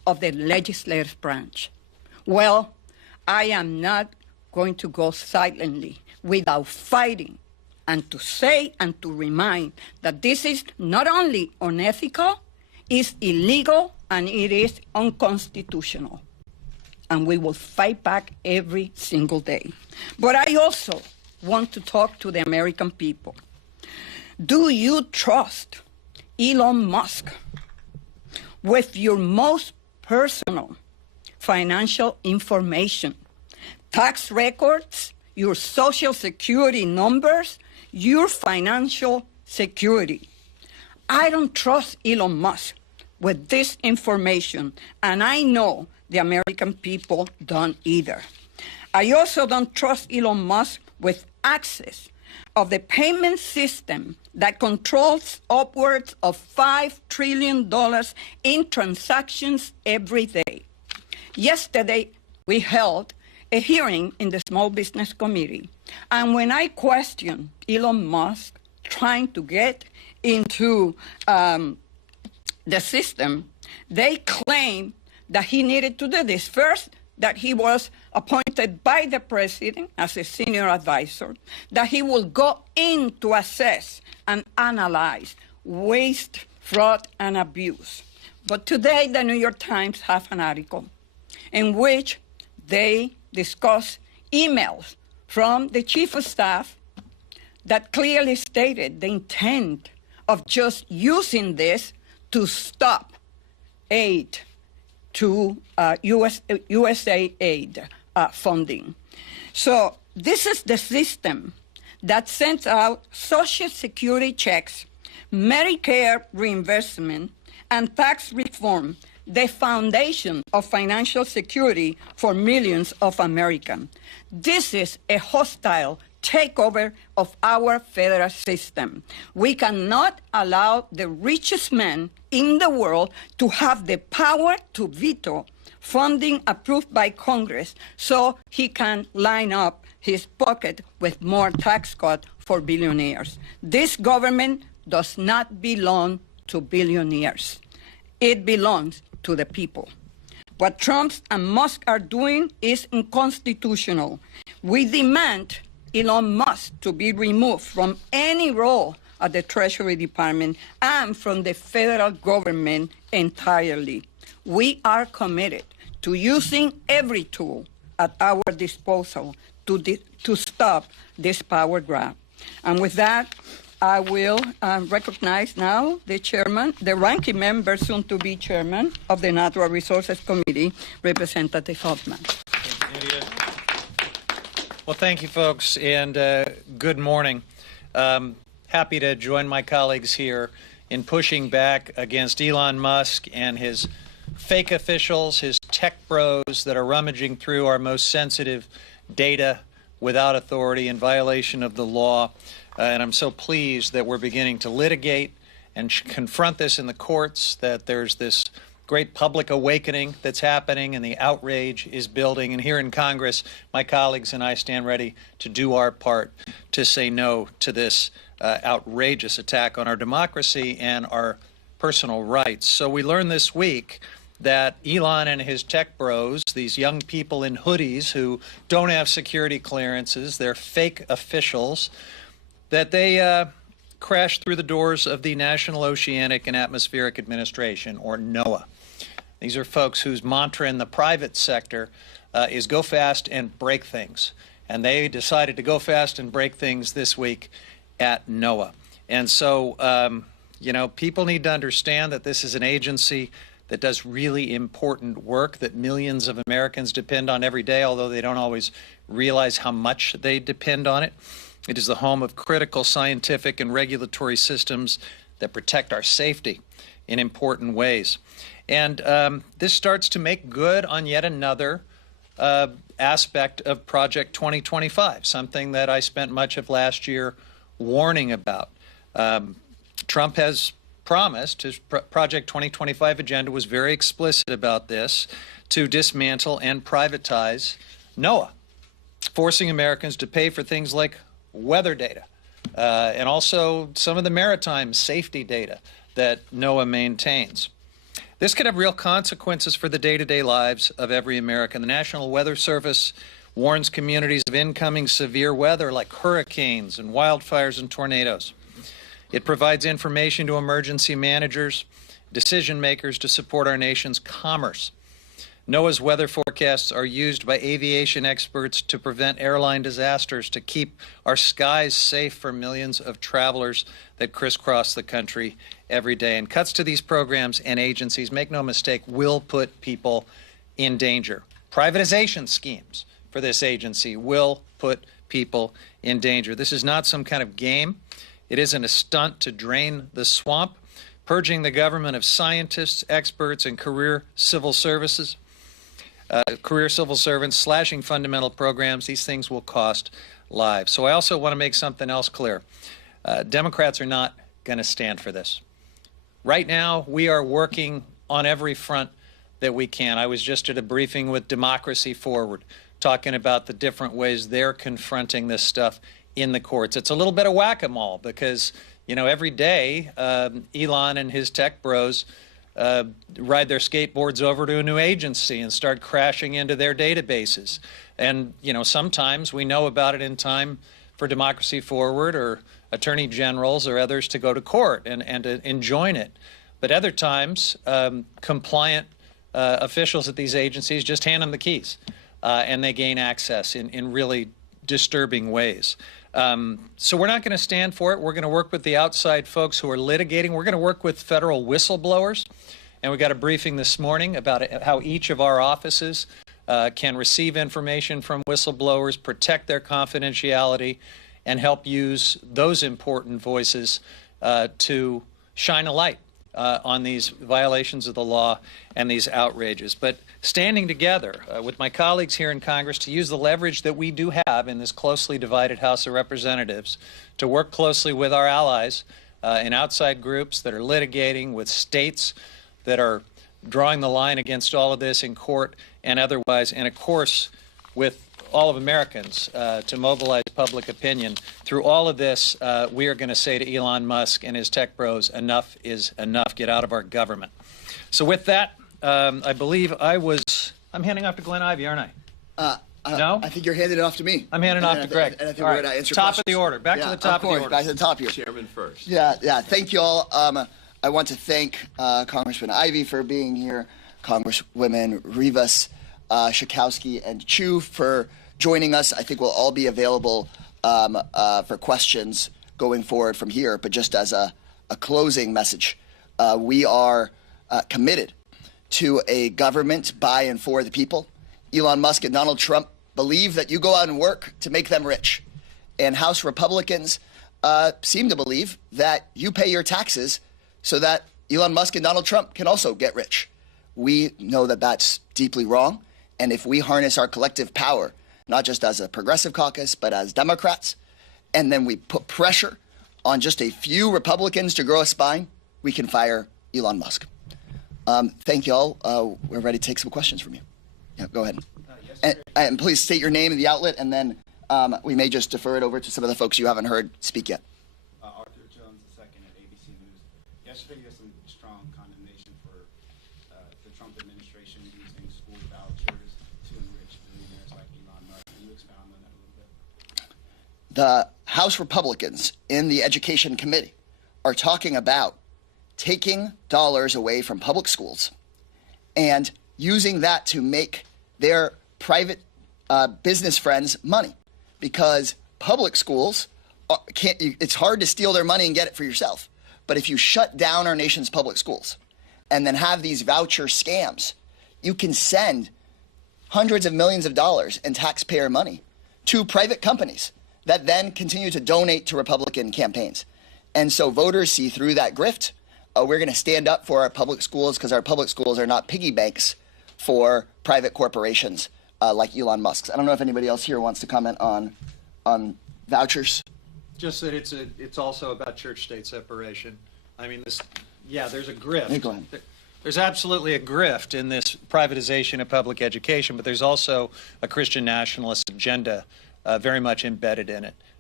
of the legislative branch. Well, I am not going to go silently without fighting and to say and to remind that this is not only unethical, it's illegal, and it is unconstitutional. And we will fight back every single day. But I also want to talk to the American people. Do you trust Elon Musk with your most personal financial information, tax records, your social security numbers, your financial security? I don't trust Elon Musk with this information, and I know the American people don't either. I also don't trust Elon Musk with access of the payment system that controls upwards of $5 trillion in transactions every day. Yesterday, we held a hearing in the Small Business Committee, and when I questioned Elon Musk trying to get into the system, they claimed that he needed to do this. First, that he was appointed by the president as a senior advisor, that he will go in to assess and analyze waste, fraud, and abuse. But today, the New York Times have an article in which they discuss emails from the chief of staff that clearly stated the intent of just using this to stop aid to USAID funding. So this is the system that sends out Social Security checks, Medicare reimbursement, and tax reform, the foundation of financial security for millions of Americans. This is a hostile takeover of our federal system. We cannot allow the richest man in the world to have the power to veto funding approved by Congress so he can line up his pocket with more tax cuts for billionaires. This government does not belong to billionaires. It belongs to the people. What Trump and Musk are doing is unconstitutional. We demand Elon Musk to be removed from any role at the Treasury Department and from the federal government entirely. We are committed to using every tool at our disposal to stop this power grab. And with that, I will recognize now the chairman, the ranking member, soon to be chairman of the Natural Resources Committee, Representative Hoffman. Well, thank you, folks, and good morning. Happy to join my colleagues here in pushing back against Elon Musk and his fake officials, his tech bros that are rummaging through our most sensitive data without authority in violation of the law. And I'm so pleased that we're beginning to litigate and confront this in the courts, that there's this great public awakening that's happening and the outrage is building. And here in Congress, my colleagues and I stand ready to do our part to say no to this outrageous attack on our democracy and our personal rights. So we learned this week that Elon and his tech bros, these young people in hoodies who don't have security clearances, they're fake officials, that they crashed through the doors of the National Oceanic and Atmospheric Administration, or NOAA. These are folks whose mantra in the private sector is go fast and break things. And they decided to go fast and break things this week at NOAA. And so, you know, people need to understand that this is an agency that does really important work that millions of Americans depend on every day, although they don't always realize how much they depend on it. It is the home of critical scientific and regulatory systems that protect our safety in important ways. And this starts to make good on yet another aspect of Project 2025, something that I spent much of last year warning about. Trump has promised, his Project 2025 agenda was very explicit about this, to dismantle and privatize NOAA, forcing Americans to pay for things like weather data and also some of the maritime safety data that NOAA maintains. This could have real consequences for the day-to-day lives of every American. The National Weather Service warns communities of incoming severe weather like hurricanes and wildfires and tornadoes. It provides information to emergency managers, decision makers to support our nation's commerce. NOAA's weather forecasts are used by aviation experts to prevent airline disasters, to keep our skies safe for millions of travelers that crisscross the country every day. And cuts to these programs and agencies, make no mistake, will put people in danger. Privatization schemes for this agency will put people in danger. This is not some kind of game. It isn't a stunt to drain the swamp. Purging the government of scientists, experts, and career civil servants, slashing fundamental programs, these things will cost lives. So I also want to make something else clear. Democrats are not going to stand for this. Right now, we are working on every front that we can. I was just at a briefing with Democracy Forward, talking about the different ways they're confronting this stuff in the courts. It's a little bit of whack-a-mole because, you know, every day Elon and his tech bros ride their skateboards over to a new agency and start crashing into their databases. And, you know, sometimes we know about it in time for Democracy Forward or attorney generals or others to go to court and to enjoin it. But other times, compliant officials at these agencies just hand them the keys and they gain access in really disturbing ways. So we're not going to stand for it. We're going to work with the outside folks who are litigating. We're going to work with federal whistleblowers. And we got a briefing this morning about how each of our offices can receive information from whistleblowers, protect their confidentiality, and help use those important voices to shine a light on these violations of the law and these outrages. But standing together with my colleagues here in Congress to use the leverage that we do have in this closely divided House of Representatives to work closely with our allies in outside groups that are litigating, with states that are drawing the line against all of this in court and otherwise, and of course with all of Americans to mobilize public opinion. Through all of this, we are going to say to Elon Musk and his tech bros, enough is enough. Get out of our government. So with that, I believe I'm handing off to Glenn Ivey, aren't I? No? I think you're handing it off to me. I'm handing off to Greg. And I think all we're right. going to answer top questions. Of the order. Back to the top of the order. Back to the top here. Chairman first. Yeah. Thank you all. I want to thank Congressman Ivey for being here, Congresswomen Rivas, Schakowsky, and Chu for joining us. I think we'll all be available for questions going forward from here. But just as a closing message, we are committed to a government by and for the people. Elon Musk and Donald Trump believe that you go out and work to make them rich. And House Republicans seem to believe that you pay your taxes so that Elon Musk and Donald Trump can also get rich. We know that that's deeply wrong. And if we harness our collective power, not just as a progressive caucus, but as Democrats, and then we put pressure on just a few Republicans to grow a spine, we can fire Elon Musk. Thank you all. We're ready to take some questions from you. Yeah, go ahead. And please state your name and the outlet, and then we may just defer it over to some of the folks you haven't heard speak yet. Arthur Jones II at ABC News. Yesterday, there's some strong condemnation for the Trump administration using school vouchers to enrich billionaires like Elon Musk. Can you expound on that a little bit? The House Republicans in the Education Committee are talking about taking dollars away from public schools and using that to make their private business friends money, because public schools it's hard to steal their money and get it for yourself. But if you shut down our nation's public schools and then have these voucher scams, you can send hundreds of millions of dollars in taxpayer money to private companies that then continue to donate to Republican campaigns. And so voters see through that grift. We're going to stand up for our public schools, because our public schools are not piggy banks for private corporations like Elon Musk's. I don't know if anybody else here wants to comment on vouchers. Just that it's also about church-state separation. I mean, there's a grift. Hey, go ahead. There's absolutely a grift in this privatization of public education, but there's also a Christian nationalist agenda very much embedded in it.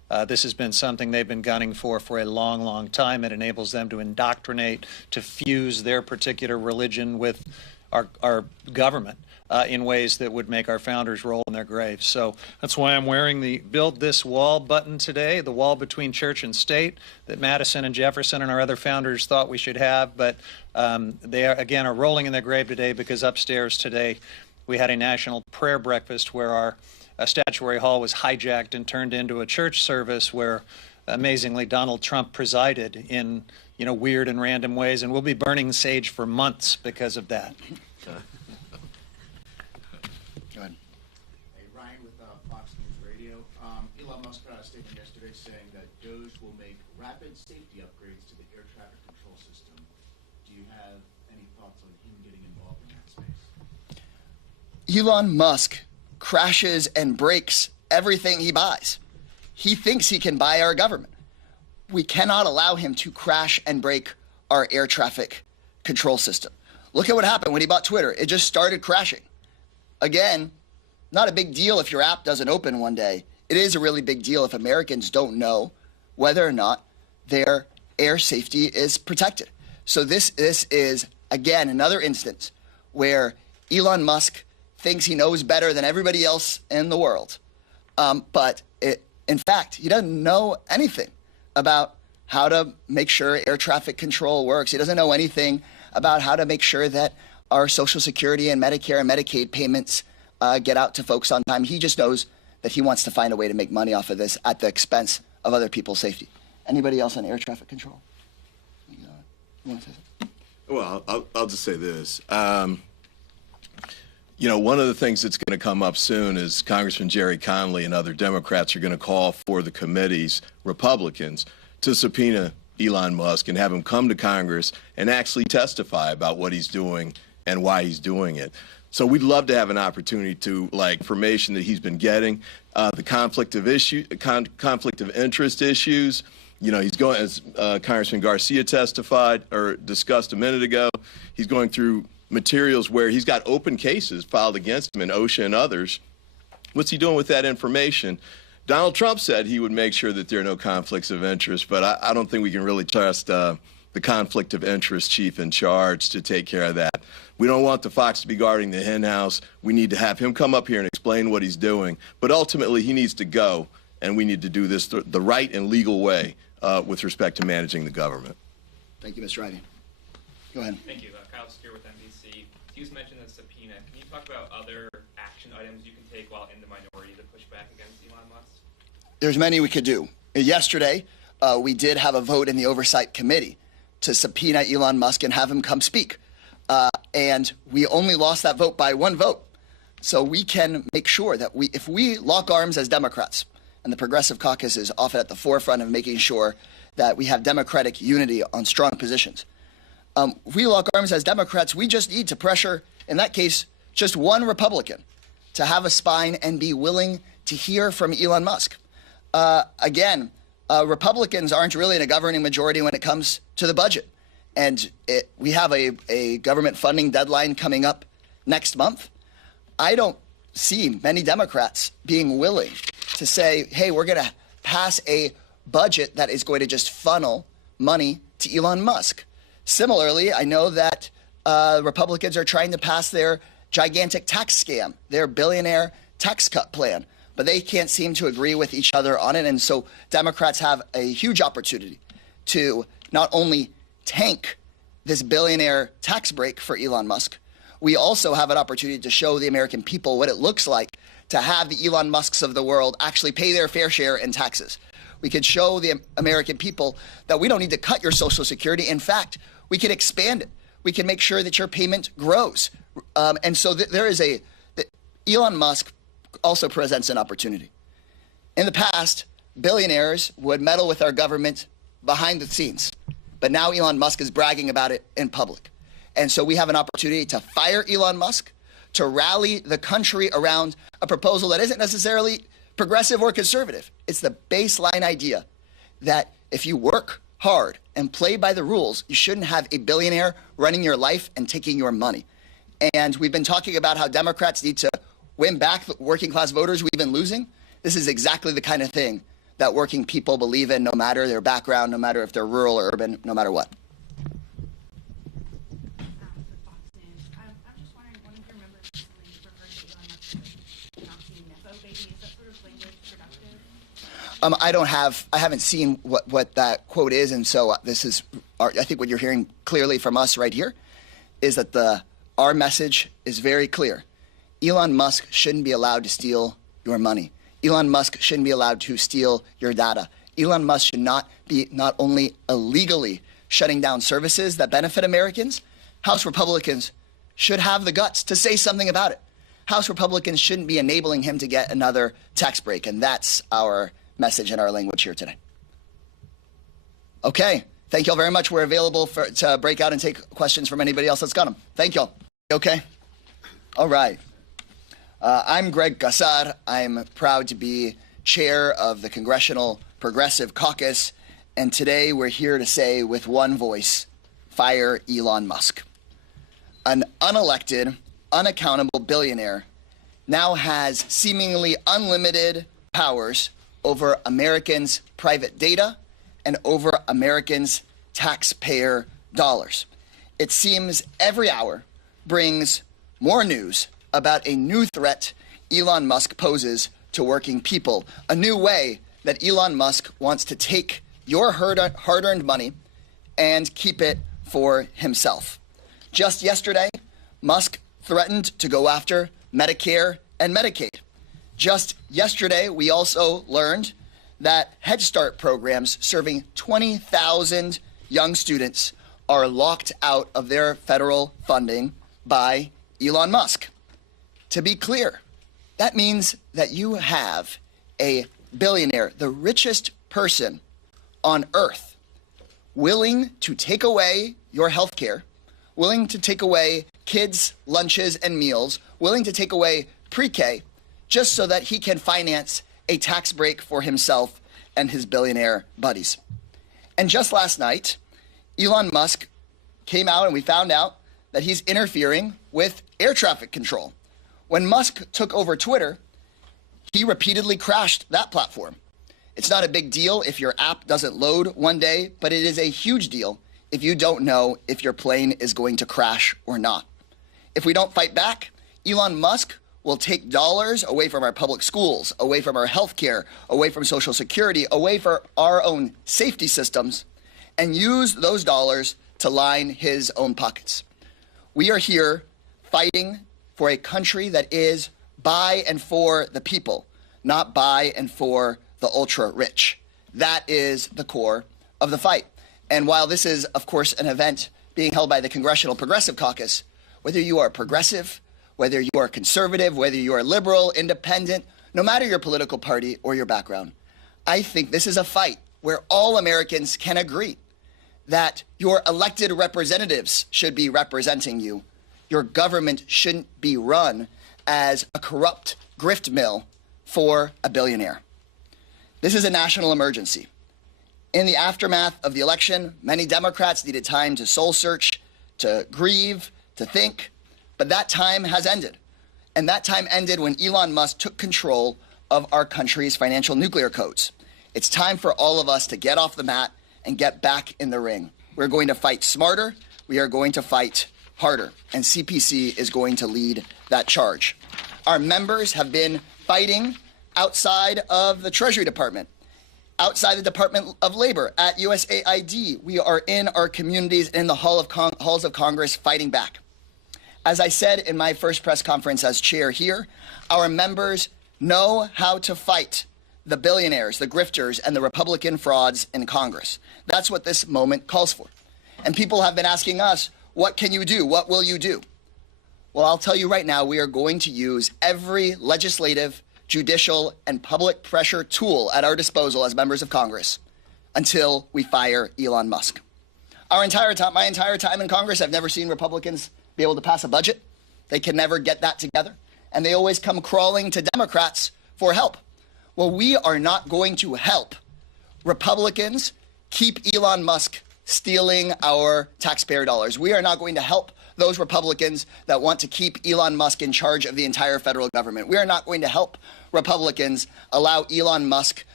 This has been something they've been gunning for a long, long time. It enables them to indoctrinate, to fuse their particular religion with our government in ways that would make our founders roll in their graves. So that's why I'm wearing the Build This Wall button today, the wall between church and state that Madison and Jefferson and our other founders thought we should have. But they are rolling in their grave today because upstairs today we had a national prayer breakfast where our statuary hall was hijacked and turned into a church service where, amazingly, Donald Trump presided in, weird and random ways, and we'll be burning sage for months because of that. Go ahead. Hey, Ryan with Fox News Radio. Elon Musk got a statement yesterday saying that DOJ will make rapid safety upgrades to the air traffic control system. Do you have any thoughts on him getting involved in that space? Elon Musk crashes and breaks everything he buys. He thinks he can buy our government. We cannot allow him to crash and break our air traffic control system. Look at what happened when he bought Twitter. It just started crashing. Again, not a big deal if your app doesn't open one day. It is a really big deal if Americans don't know whether or not their air safety is protected. So this is, again, another instance where Elon Musk thinks he knows better than everybody else in the world. But in fact, he doesn't know anything about how to make sure air traffic control works. He doesn't know anything about how to make sure that our Social Security and Medicare and Medicaid payments get out to folks on time. He just knows that he wants to find a way to make money off of this at the expense of other people's safety. Anybody else on air traffic control? You want to say something? Well, I'll just say this. One of the things that's going to come up soon is Congressman Jerry Connally and other Democrats are going to call for the committees, Republicans, to subpoena Elon Musk and have him come to Congress and actually testify about what he's doing and why he's doing it. So we'd love to have an opportunity to, information that he's been getting, the conflict of interest issues. He's going, as Congressman Garcia testified or discussed a minute ago, he's going through materials where he's got open cases filed against him in OSHA and others. What's he doing with that information? Donald Trump said he would make sure that there are no conflicts of interest, but I don't think we can really trust the conflict of interest chief in charge to take care of that. We don't want the fox to be guarding the hen house. We need to have him come up here and explain what he's doing. But ultimately, he needs to go, and we need to do this the right and legal way with respect to managing the government. Thank you, Mr. Ivey. Go ahead. Thank you. Kyle Steer with NBC. You just mentioned the subpoena. Can you talk about other action items you can take while in the minority to push back against Elon Musk? There's many we could do. Yesterday, we did have a vote in the Oversight Committee to subpoena Elon Musk and have him come speak. And we only lost that vote by one vote. So we can make sure that if we lock arms as Democrats, and the Progressive Caucus is often at the forefront of making sure that we have Democratic unity on strong positions. If we lock arms as Democrats, we just need to pressure, in that case, just one Republican to have a spine and be willing to hear from Elon Musk. Republicans aren't really in a governing majority when it comes to the budget. And we have a government funding deadline coming up next month. I don't see many Democrats being willing to say, hey, we're going to pass a budget that is going to just funnel money to Elon Musk. Similarly, I know that Republicans are trying to pass their gigantic tax scam, their billionaire tax cut plan, but they can't seem to agree with each other on it. And so Democrats have a huge opportunity to not only tank this billionaire tax break for Elon Musk, we also have an opportunity to show the American people what it looks like to have the Elon Musks of the world actually pay their fair share in taxes. We could show the American people that we don't need to cut your Social Security. In fact, we can expand it. We can make sure that your payment grows. And so Elon Musk also presents an opportunity. In the past, billionaires would meddle with our government behind the scenes. But now Elon Musk is bragging about it in public. And so we have an opportunity to fire Elon Musk, to rally the country around a proposal that isn't necessarily progressive or conservative. It's the baseline idea that if you work hard and play by the rules, you shouldn't have a billionaire running your life and taking your money. And we've been talking about how Democrats need to win back the working class voters we've been losing. This is exactly the kind of thing that that working people believe in, no matter their background, no matter if they're rural or urban, no matter what. I haven't seen what that quote is, and so this is, I think what you're hearing clearly from us right here is that our message is very clear. Elon Musk shouldn't be allowed to steal your money. Elon Musk shouldn't be allowed to steal your data. Elon Musk should not be not only illegally shutting down services that benefit Americans, House Republicans should have the guts to say something about it. House Republicans shouldn't be enabling him to get another tax break, and that's our message and our language here today. Okay, thank you all very much. We're available to break out and take questions from anybody else that's got them. Thank you all. Okay? All right. I'm Greg Casar. I'm proud to be chair of the Congressional Progressive Caucus, and today we're here to say with one voice, fire Elon Musk. An unelected, unaccountable billionaire now has seemingly unlimited powers over Americans' private data and over Americans' taxpayer dollars. It seems every hour brings more news about a new threat Elon Musk poses to working people, a new way that Elon Musk wants to take your hard-earned money and keep it for himself. Just yesterday, Musk threatened to go after Medicare and Medicaid. Just yesterday, we also learned that Head Start programs serving 20,000 young students are locked out of their federal funding by Elon Musk. To be clear, that means that you have a billionaire, the richest person on earth, willing to take away your health care, willing to take away kids' lunches and meals, willing to take away pre-K, just so that he can finance a tax break for himself and his billionaire buddies. And just last night, Elon Musk came out and we found out that he's interfering with air traffic control. When Musk took over Twitter, he repeatedly crashed that platform. It's not a big deal if your app doesn't load one day, but it is a huge deal if you don't know if your plane is going to crash or not. If we don't fight back, Elon Musk will take dollars away from our public schools, away from our health care, away from Social Security, away from our own safety systems, and use those dollars to line his own pockets. We are here fighting for a country that is by and for the people, not by and for the ultra-rich. That is the core of the fight. And while this is, of course, an event being held by the Congressional Progressive Caucus, whether you are progressive, whether you are conservative, whether you are liberal, independent, no matter your political party or your background, I think this is a fight where all Americans can agree that your elected representatives should be representing you. Your government shouldn't be run as a corrupt grift mill for a billionaire. This is a national emergency. In the aftermath of the election, many Democrats needed time to soul search, to grieve, to think. But that time has ended. And that time ended when Elon Musk took control of our country's financial nuclear codes. It's time for all of us to get off the mat and get back in the ring. We're going to fight smarter. We are going to fight harder. And CPC is going to lead that charge. Our members have been fighting outside of the Treasury Department, outside the Department of Labor, at USAID. We are in our communities, in the halls of Congress, fighting back. As I said in my first press conference as chair here, our members know how to fight the billionaires, the grifters, and the Republican frauds in Congress. That's what this moment calls for. And people have been asking us, what can you do? What will you do? Well, I'll tell you right now, we are going to use every legislative, judicial, and public pressure tool at our disposal as members of Congress until we fire Elon Musk. My entire time in Congress, I've never seen Republicans be able to pass a budget. They can never get that together. And they always come crawling to Democrats for help. Well, we are not going to help Republicans keep Elon Musk stealing our taxpayer dollars. We are not going to help those Republicans that want to keep Elon Musk in charge of the entire federal government. We are not going to help Republicans allow Elon Musk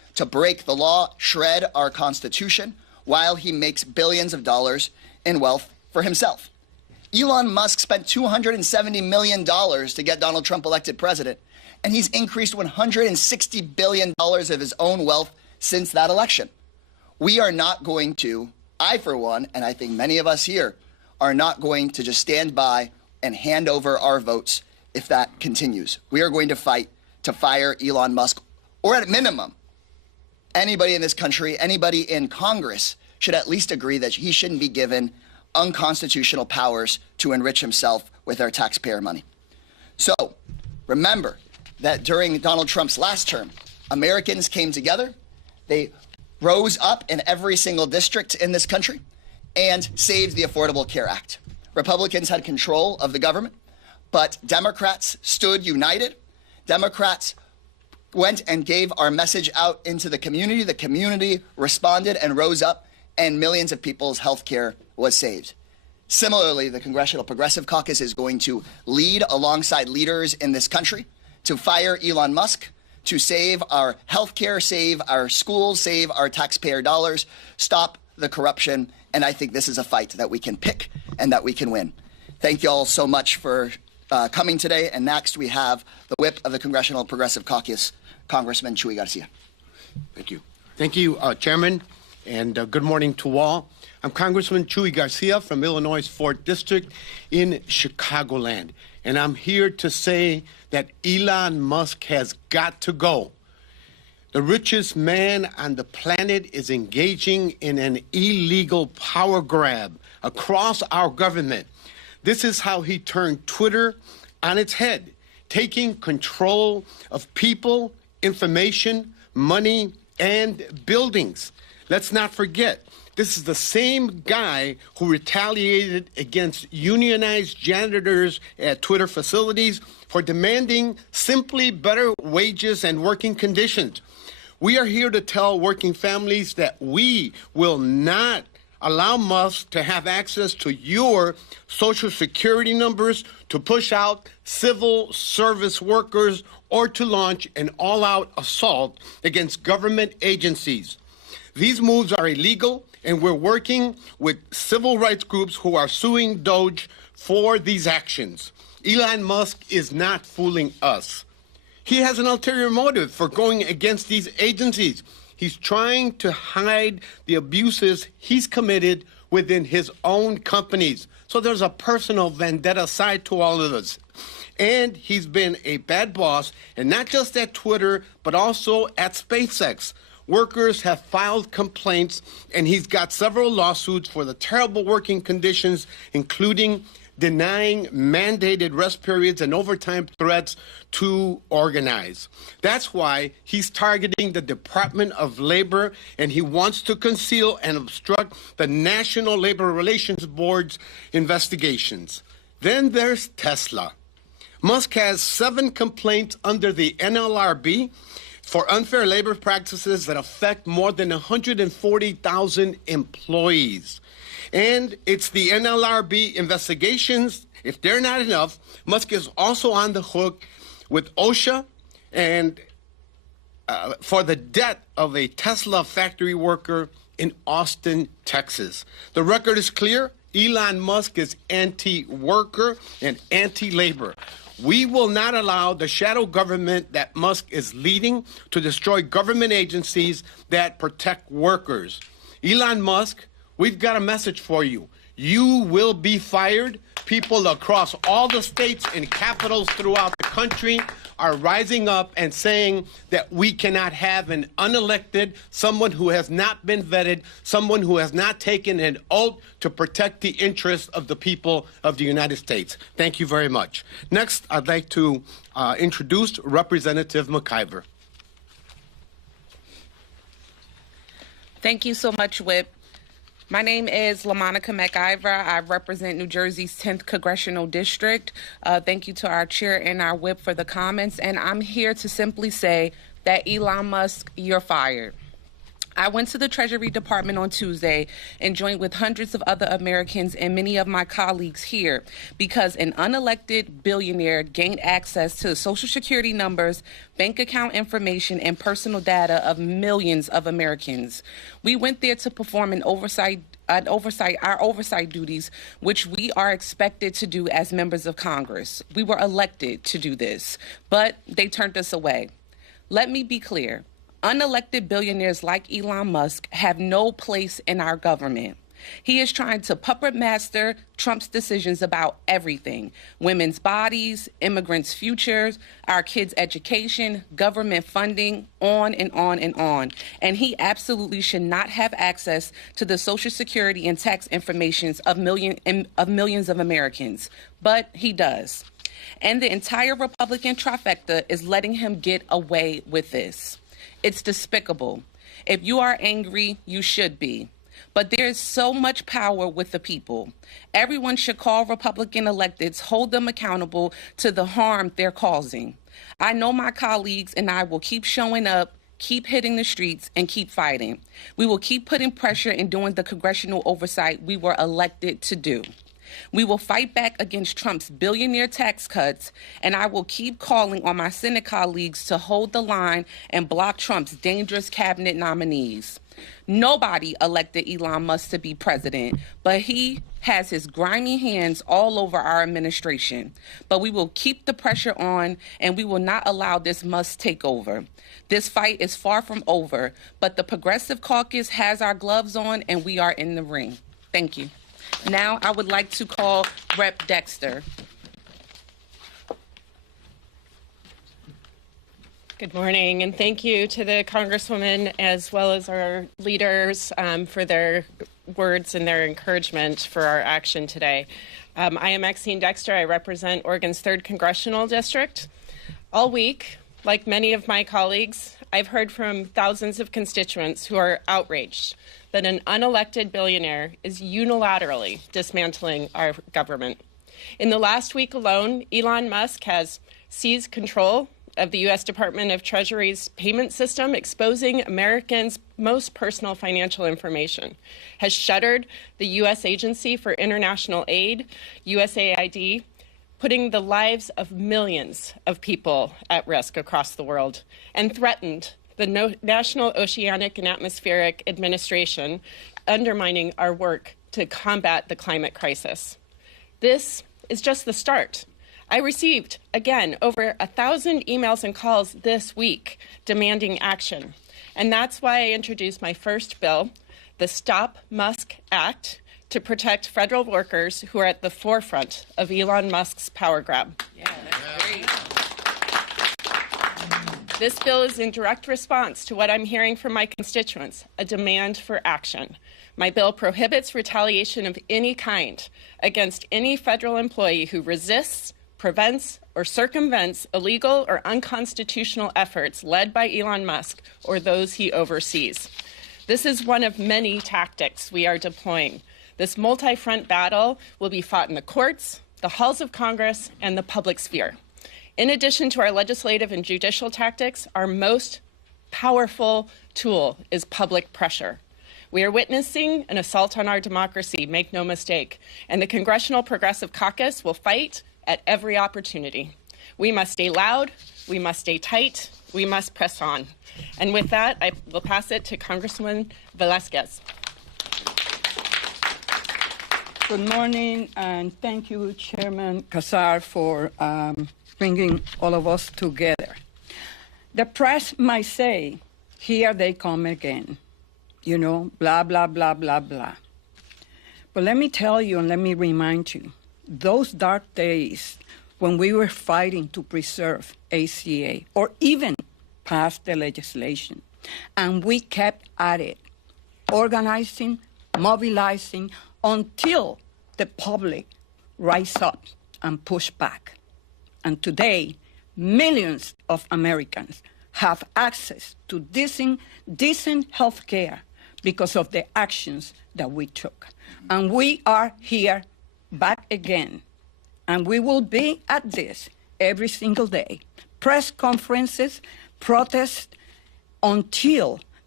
to break the law, shred our Constitution, while he makes billions of dollars in wealth for himself. Elon Musk spent $270 million to get Donald Trump elected president, and he's increased $160 billion of his own wealth since that election. We are not going to, I for one, and I think many of us here, are not going to just stand by and hand over our votes if that continues. We are going to fight to fire Elon Musk, or at minimum, anybody in this country, anybody in Congress should at least agree that he shouldn't be given unconstitutional powers to enrich himself with our taxpayer money. So remember that during Donald Trump's last term, Americans came together. They rose up in every single district in this country and saved the Affordable Care Act. Republicans had control of the government, but Democrats stood united. Democrats went and gave our message out into the community. The community responded and rose up, and millions of people's health care was saved. Similarly, the Congressional Progressive Caucus is going to lead alongside leaders in this country to fire Elon Musk, to save our health care, save our schools, save our taxpayer dollars, stop the corruption, and I think this is a fight that we can pick and that we can win. Thank you all so much for coming today, and next we have the whip of the Congressional Progressive Caucus, Congressman Chuy Garcia. Thank you. Thank you, Chairman, and good morning to all. I'm Congressman Chuy Garcia from Illinois' 4th District in Chicagoland, and I'm here to say that Elon Musk has got to go. The richest man on the planet is engaging in an illegal power grab across our government. This is how he turned Twitter on its head, taking control of people, information, money, and buildings. Let's not forget, this is the same guy who retaliated against unionized janitors at Twitter facilities for demanding simply better wages and working conditions. We are here to tell working families that we will not allow Musk to have access to your Social Security numbers, to push out civil service workers, or to launch an all-out assault against government agencies. These moves are illegal, and we're working with civil rights groups who are suing Doge for these actions. Elon Musk is not fooling us. He has an ulterior motive for going against these agencies. He's trying to hide the abuses he's committed within his own companies. So there's a personal vendetta side to all of this. And he's been a bad boss, and not just at Twitter, but also at SpaceX. Workers have filed complaints, and he's got several lawsuits for the terrible working conditions, including denying mandated rest periods and overtime threats to organize. That's why he's targeting the Department of Labor, and he wants to conceal and obstruct the National Labor Relations Board's investigations. Then there's Tesla. Musk has 7 complaints under the NLRB for unfair labor practices that affect more than 140,000 employees. And it's the NLRB investigations. If they're not enough, Musk is also on the hook with OSHA and for the death of a Tesla factory worker in Austin, Texas. The record is clear. Elon Musk is anti-worker and anti-labor. We will not allow the shadow government that Musk is leading to destroy government agencies that protect workers. Elon Musk, we've got a message for you. You will be fired. People across all the states and capitals throughout the country are rising up and saying that we cannot have an unelected, someone who has not been vetted, someone who has not taken an oath to protect the interests of the people of the United States. Thank you very much. Next, I'd like to introduce Representative McIver. Thank you so much, Whip. My name is LaMonica McIver. I represent New Jersey's 10th Congressional District. Thank you to our chair and our whip for the comments. And I'm here to simply say that Elon Musk, you're fired. I went to the Treasury Department on Tuesday and joined with hundreds of other Americans and many of my colleagues here because an unelected billionaire gained access to Social Security numbers, bank account information, and personal data of millions of Americans. We went there to perform our oversight duties, which we are expected to do as members of Congress. We were elected to do this, but they turned us away. Let me be clear. Unelected billionaires like Elon Musk have no place in our government. He is trying to puppet master Trump's decisions about everything: women's bodies, immigrants' futures, our kids' education, government funding, on and on and on. And he absolutely should not have access to the Social Security and tax information of millions of Americans. But he does. And the entire Republican trifecta is letting him get away with this. It's despicable. If you are angry, you should be. But there is so much power with the people. Everyone should call Republican electeds, hold them accountable to the harm they're causing. I know my colleagues and I will keep showing up, keep hitting the streets, and keep fighting. We will keep putting pressure and doing the congressional oversight we were elected to do. We will fight back against Trump's billionaire tax cuts, and I will keep calling on my Senate colleagues to hold the line and block Trump's dangerous cabinet nominees. Nobody elected Elon Musk to be president, but he has his grimy hands all over our administration. But we will keep the pressure on, and we will not allow this Musk takeover. This fight is far from over, but the Progressive Caucus has our gloves on, and we are in the ring. Thank you. Now I would like to call Rep. Dexter. Good morning, and thank you to the Congresswoman as well as our leaders for their words and their encouragement for our action today. I am Maxine Dexter. I represent Oregon's 3rd Congressional District. All week, like many of my colleagues, I've heard from thousands of constituents who are outraged that an unelected billionaire is unilaterally dismantling our government. In the last week alone, Elon Musk has seized control of the U.S. Department of Treasury's payment system, exposing Americans' most personal financial information, has shuttered the U.S. Agency for International Aid, USAID, putting the lives of millions of people at risk across the world, and threatened the National Oceanic and Atmospheric Administration, undermining our work to combat the climate crisis. This is just the start. I received, again, over 1,000 emails and calls this week demanding action. And that's why I introduced my first bill, the Stop Musk Act, to protect federal workers who are at the forefront of Elon Musk's power grab. Yeah, that's great. This bill is in direct response to what I'm hearing from my constituents, a demand for action. My bill prohibits retaliation of any kind against any federal employee who resists, prevents, or circumvents illegal or unconstitutional efforts led by Elon Musk or those he oversees. This is one of many tactics we are deploying. This multi-front battle will be fought in the courts, the halls of Congress, and the public sphere. In addition to our legislative and judicial tactics, our most powerful tool is public pressure. We are witnessing an assault on our democracy, make no mistake, and the Congressional Progressive Caucus will fight at every opportunity. We must stay loud, we must stay tight, we must press on. And with that, I will pass it to Congresswoman Velasquez. Good morning, and thank you, Chairman Casar, for bringing all of us together. The press might say, here they come again, blah, blah, blah, blah, blah. But let me tell you and let me remind you, those dark days when we were fighting to preserve ACA or even pass the legislation, and we kept at it, organizing, mobilizing, until the public rise up and push back. And today, millions of Americans have access to decent health care because of the actions that we took. And we are here back again. And we will be at this every single day. Press conferences, protests, until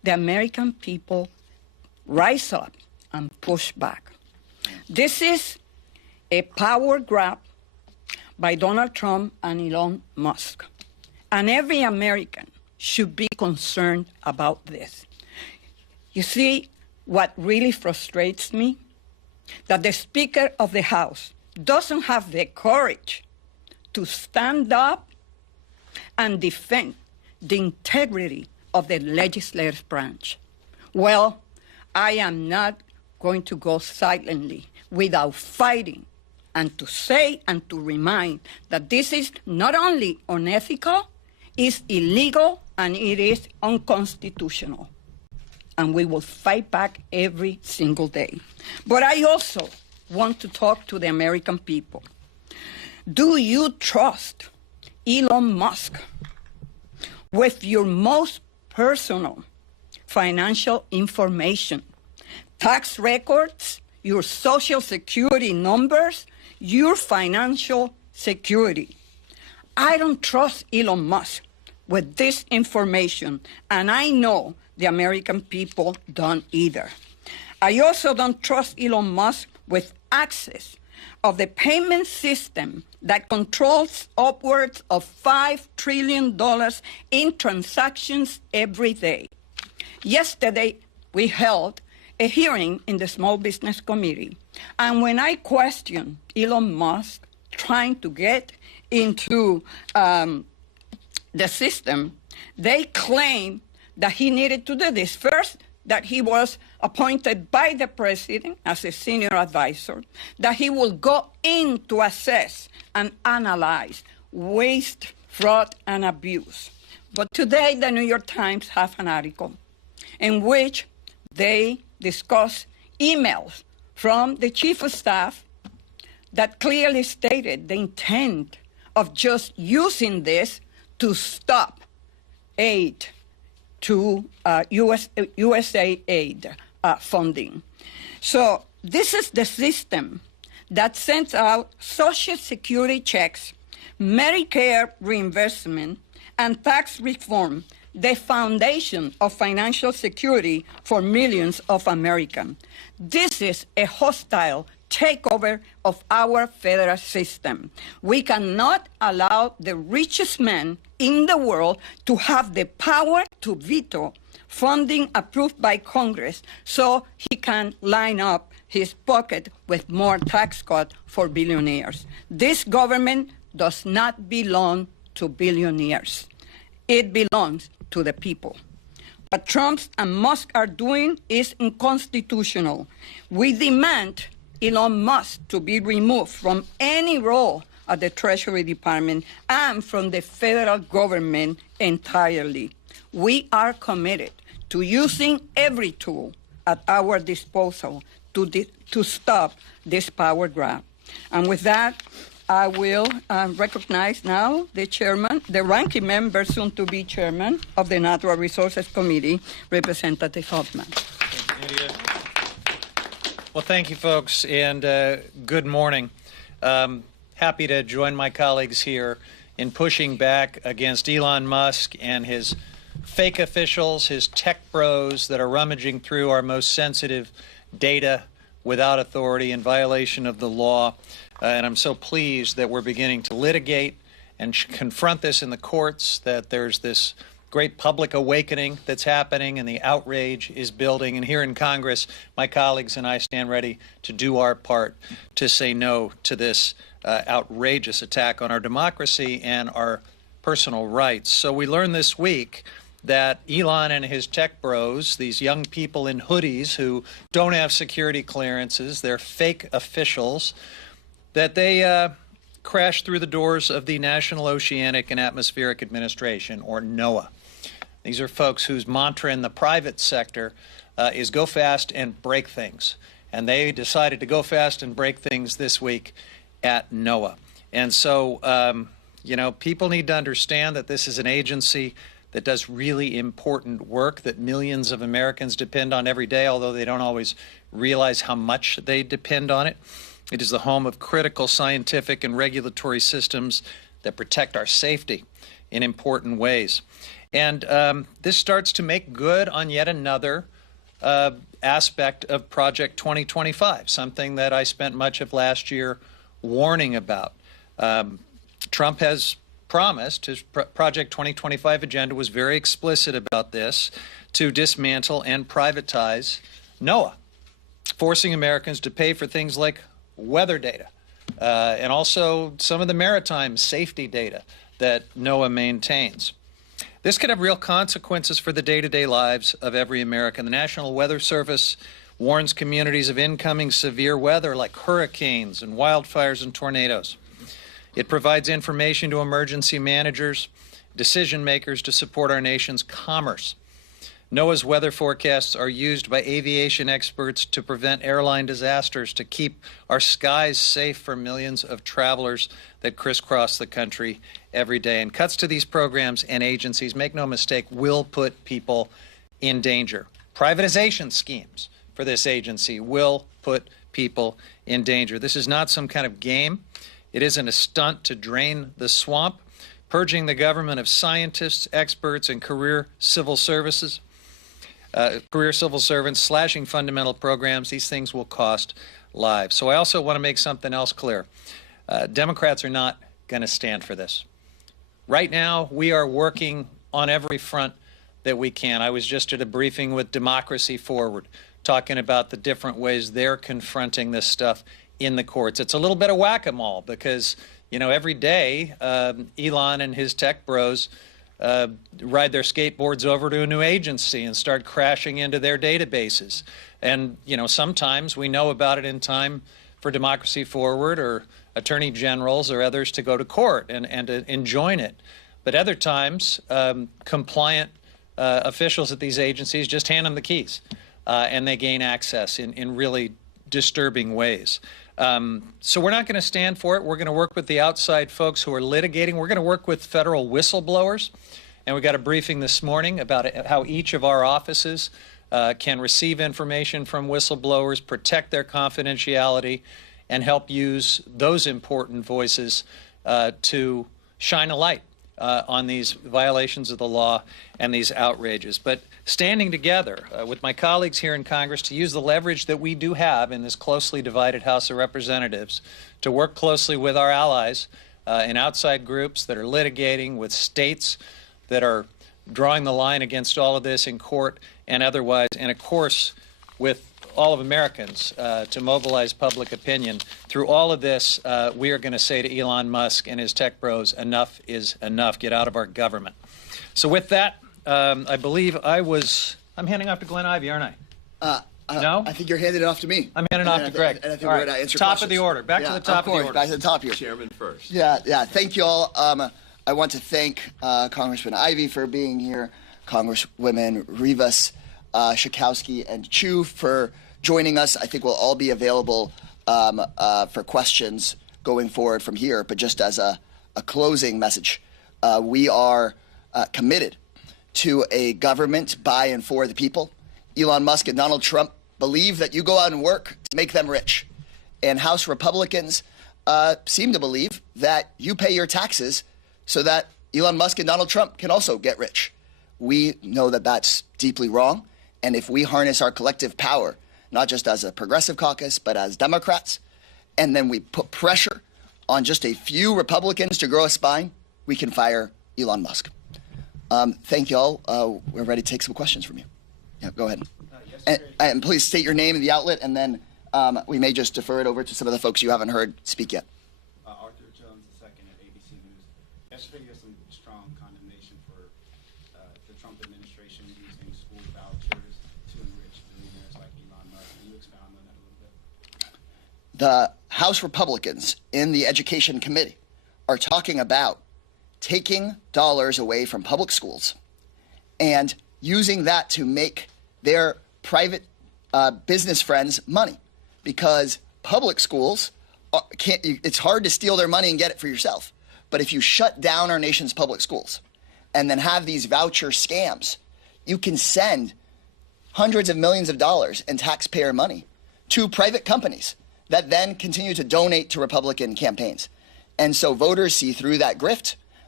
the American people rise up and push back. This is a power grab by Donald Trump and Elon Musk. And every American should be concerned about this. You see, what really frustrates me? That the Speaker of the House doesn't have the courage to stand up and defend the integrity of the legislative branch. Well, I am not going to go silently without fighting and to say and to remind that this is not only unethical, it's illegal, and it is unconstitutional. And we will fight back every single day. But I also want to talk to the American people. Do you trust Elon Musk with your most personal financial information, tax records, your social security numbers, your financial security? I don't trust Elon Musk with this information, and I know the American people don't either. I also don't trust Elon Musk with access of the payment system that controls upwards of $5 trillion in transactions every day. Yesterday, we held a hearing in the Small Business Committee, and when I questioned Elon Musk trying to get into the system, they claimed that he needed to do this. First, that he was appointed by the president as a senior advisor, that he will go in to assess and analyze waste, fraud, and abuse. But today, the New York Times have an article in which they discuss emails from the chief of staff that clearly stated the intent of just using this to stop aid to USAID funding. So this is the system that sends out Social Security checks, Medicare reimbursement, and tax reform, the foundation of financial security for millions of Americans. This is a hostile takeover of our federal system. We cannot allow the richest man in the world to have the power to veto funding approved by Congress so he can line up his pocket with more tax cuts for billionaires. This government does not belong to billionaires. It belongs to the people. What Trump and Musk are doing is unconstitutional. We demand Elon Musk to be removed from any role at the Treasury Department and from the federal government entirely. We are committed to using every tool at our disposal to stop this power grab. And with that, I will recognize now the chairman, the ranking member, soon to be chairman of the Natural Resources Committee, Representative Hoffman. Well, thank you, folks, and good morning. Happy to join my colleagues here in pushing back against Elon Musk and his fake officials, his tech bros that are rummaging through our most sensitive data without authority in violation of the law. And I'm so pleased that we're beginning to litigate and confront this in the courts, that there's this great public awakening that's happening and the outrage is building. And here in Congress, my colleagues and I stand ready to do our part to say no to this outrageous attack on our democracy and our personal rights. So we learned this week that Elon and his tech bros, these young people in hoodies who don't have security clearances, they're fake officials, that they crashed through the doors of the National Oceanic and Atmospheric Administration, or NOAA. These are folks whose mantra in the private sector is go fast and break things. And they decided to go fast and break things this week at NOAA. And so, people need to understand that this is an agency that does really important work that millions of Americans depend on every day, although they don't always realize how much they depend on it. It is the home of critical scientific and regulatory systems that protect our safety in important ways. And this starts to make good on yet another aspect of Project 2025, something that I spent much of last year warning about. Trump has promised, his Project 2025 agenda was very explicit about this, to dismantle and privatize NOAA, forcing Americans to pay for things like weather data and also some of the maritime safety data that NOAA maintains. This could have real consequences for the day-to-day lives of every American. The National Weather Service warns communities of incoming severe weather like hurricanes and wildfires and tornadoes. It provides information to emergency managers, decision makers to support our nation's commerce. NOAA's weather forecasts are used by aviation experts to prevent airline disasters, to keep our skies safe for millions of travelers that crisscross the country every day. And cuts to these programs and agencies, make no mistake, will put people in danger. Privatization schemes for this agency will put people in danger. This is not some kind of game. It isn't a stunt to drain the swamp, purging the government of scientists, experts, and career civil servants, slashing fundamental programs. These things will cost lives. So I also want to make something else clear. Democrats are not going to stand for this. Right now, we are working on every front that we can. I was just at a briefing with Democracy Forward, talking about the different ways they're confronting this stuff in the courts. It's a little bit of whack-a-mole because, you know, every day Elon and his tech bros ride their skateboards over to a new agency and start crashing into their databases. And, you know, sometimes we know about it in time for Democracy Forward or attorney generals or others to go to court and to enjoin it. But other times, compliant officials at these agencies just hand them the keys and they gain access in really disturbing ways. So we're not going to stand for it. We're going to work with the outside folks who are litigating. We're going to work with federal whistleblowers. And we got a briefing this morning about how each of our offices can receive information from whistleblowers, protect their confidentiality, and help use those important voices to shine a light on these violations of the law and these outrages. But standing together with my colleagues here in Congress to use the leverage that we do have in this closely divided House of Representatives to work closely with our allies in outside groups that are litigating, with states that are drawing the line against all of this in court and otherwise, and of course with all of Americans to mobilize public opinion. Through all of this, we are going to say to Elon Musk and his tech bros, enough is enough. Get out of our government. So with that, I believe I'm handing off to Glenn Ivey, aren't I? No? I think you're handing it off to me. I'm handing off to Greg. And I think all we're right. going to answer Top questions. of the order. Back to the top of the order. Back to the top here. Chairman first. Yeah. Thank you all. I want to thank Congressman Ivey for being here, Congresswomen Rivas, Schakowsky, and Chu for joining us. I think we'll all be available for questions going forward from here. But just as a closing message, we are committed to a government by and for the people. Elon Musk and Donald Trump believe that you go out and work to make them rich. And House Republicans seem to believe that you pay your taxes so that Elon Musk and Donald Trump can also get rich. We know that that's deeply wrong. And if we harness our collective power, not just as a progressive caucus, but as Democrats, and then we put pressure on just a few Republicans to grow a spine, we can fire Elon Musk. Thank you all. We're ready to take some questions from you. Yeah, go ahead. And please state your name and the outlet, and then we may just defer it over to some of the folks you haven't heard speak yet. Arthur Jones II at ABC News. Yesterday, you had some strong condemnation for the Trump administration using school vouchers to enrich billionaires like Elon Musk. Can you expound on that a little bit? The House Republicans in the Education Committee are talking about taking dollars away from public schools and using that to make their private business friends money, because public schools it's hard to steal their money and get it for yourself. But if you shut down our nation's public schools and then have these voucher scams, you can send hundreds of millions of dollars in taxpayer money to private companies that then continue to donate to Republican campaigns. And so voters see through that grift.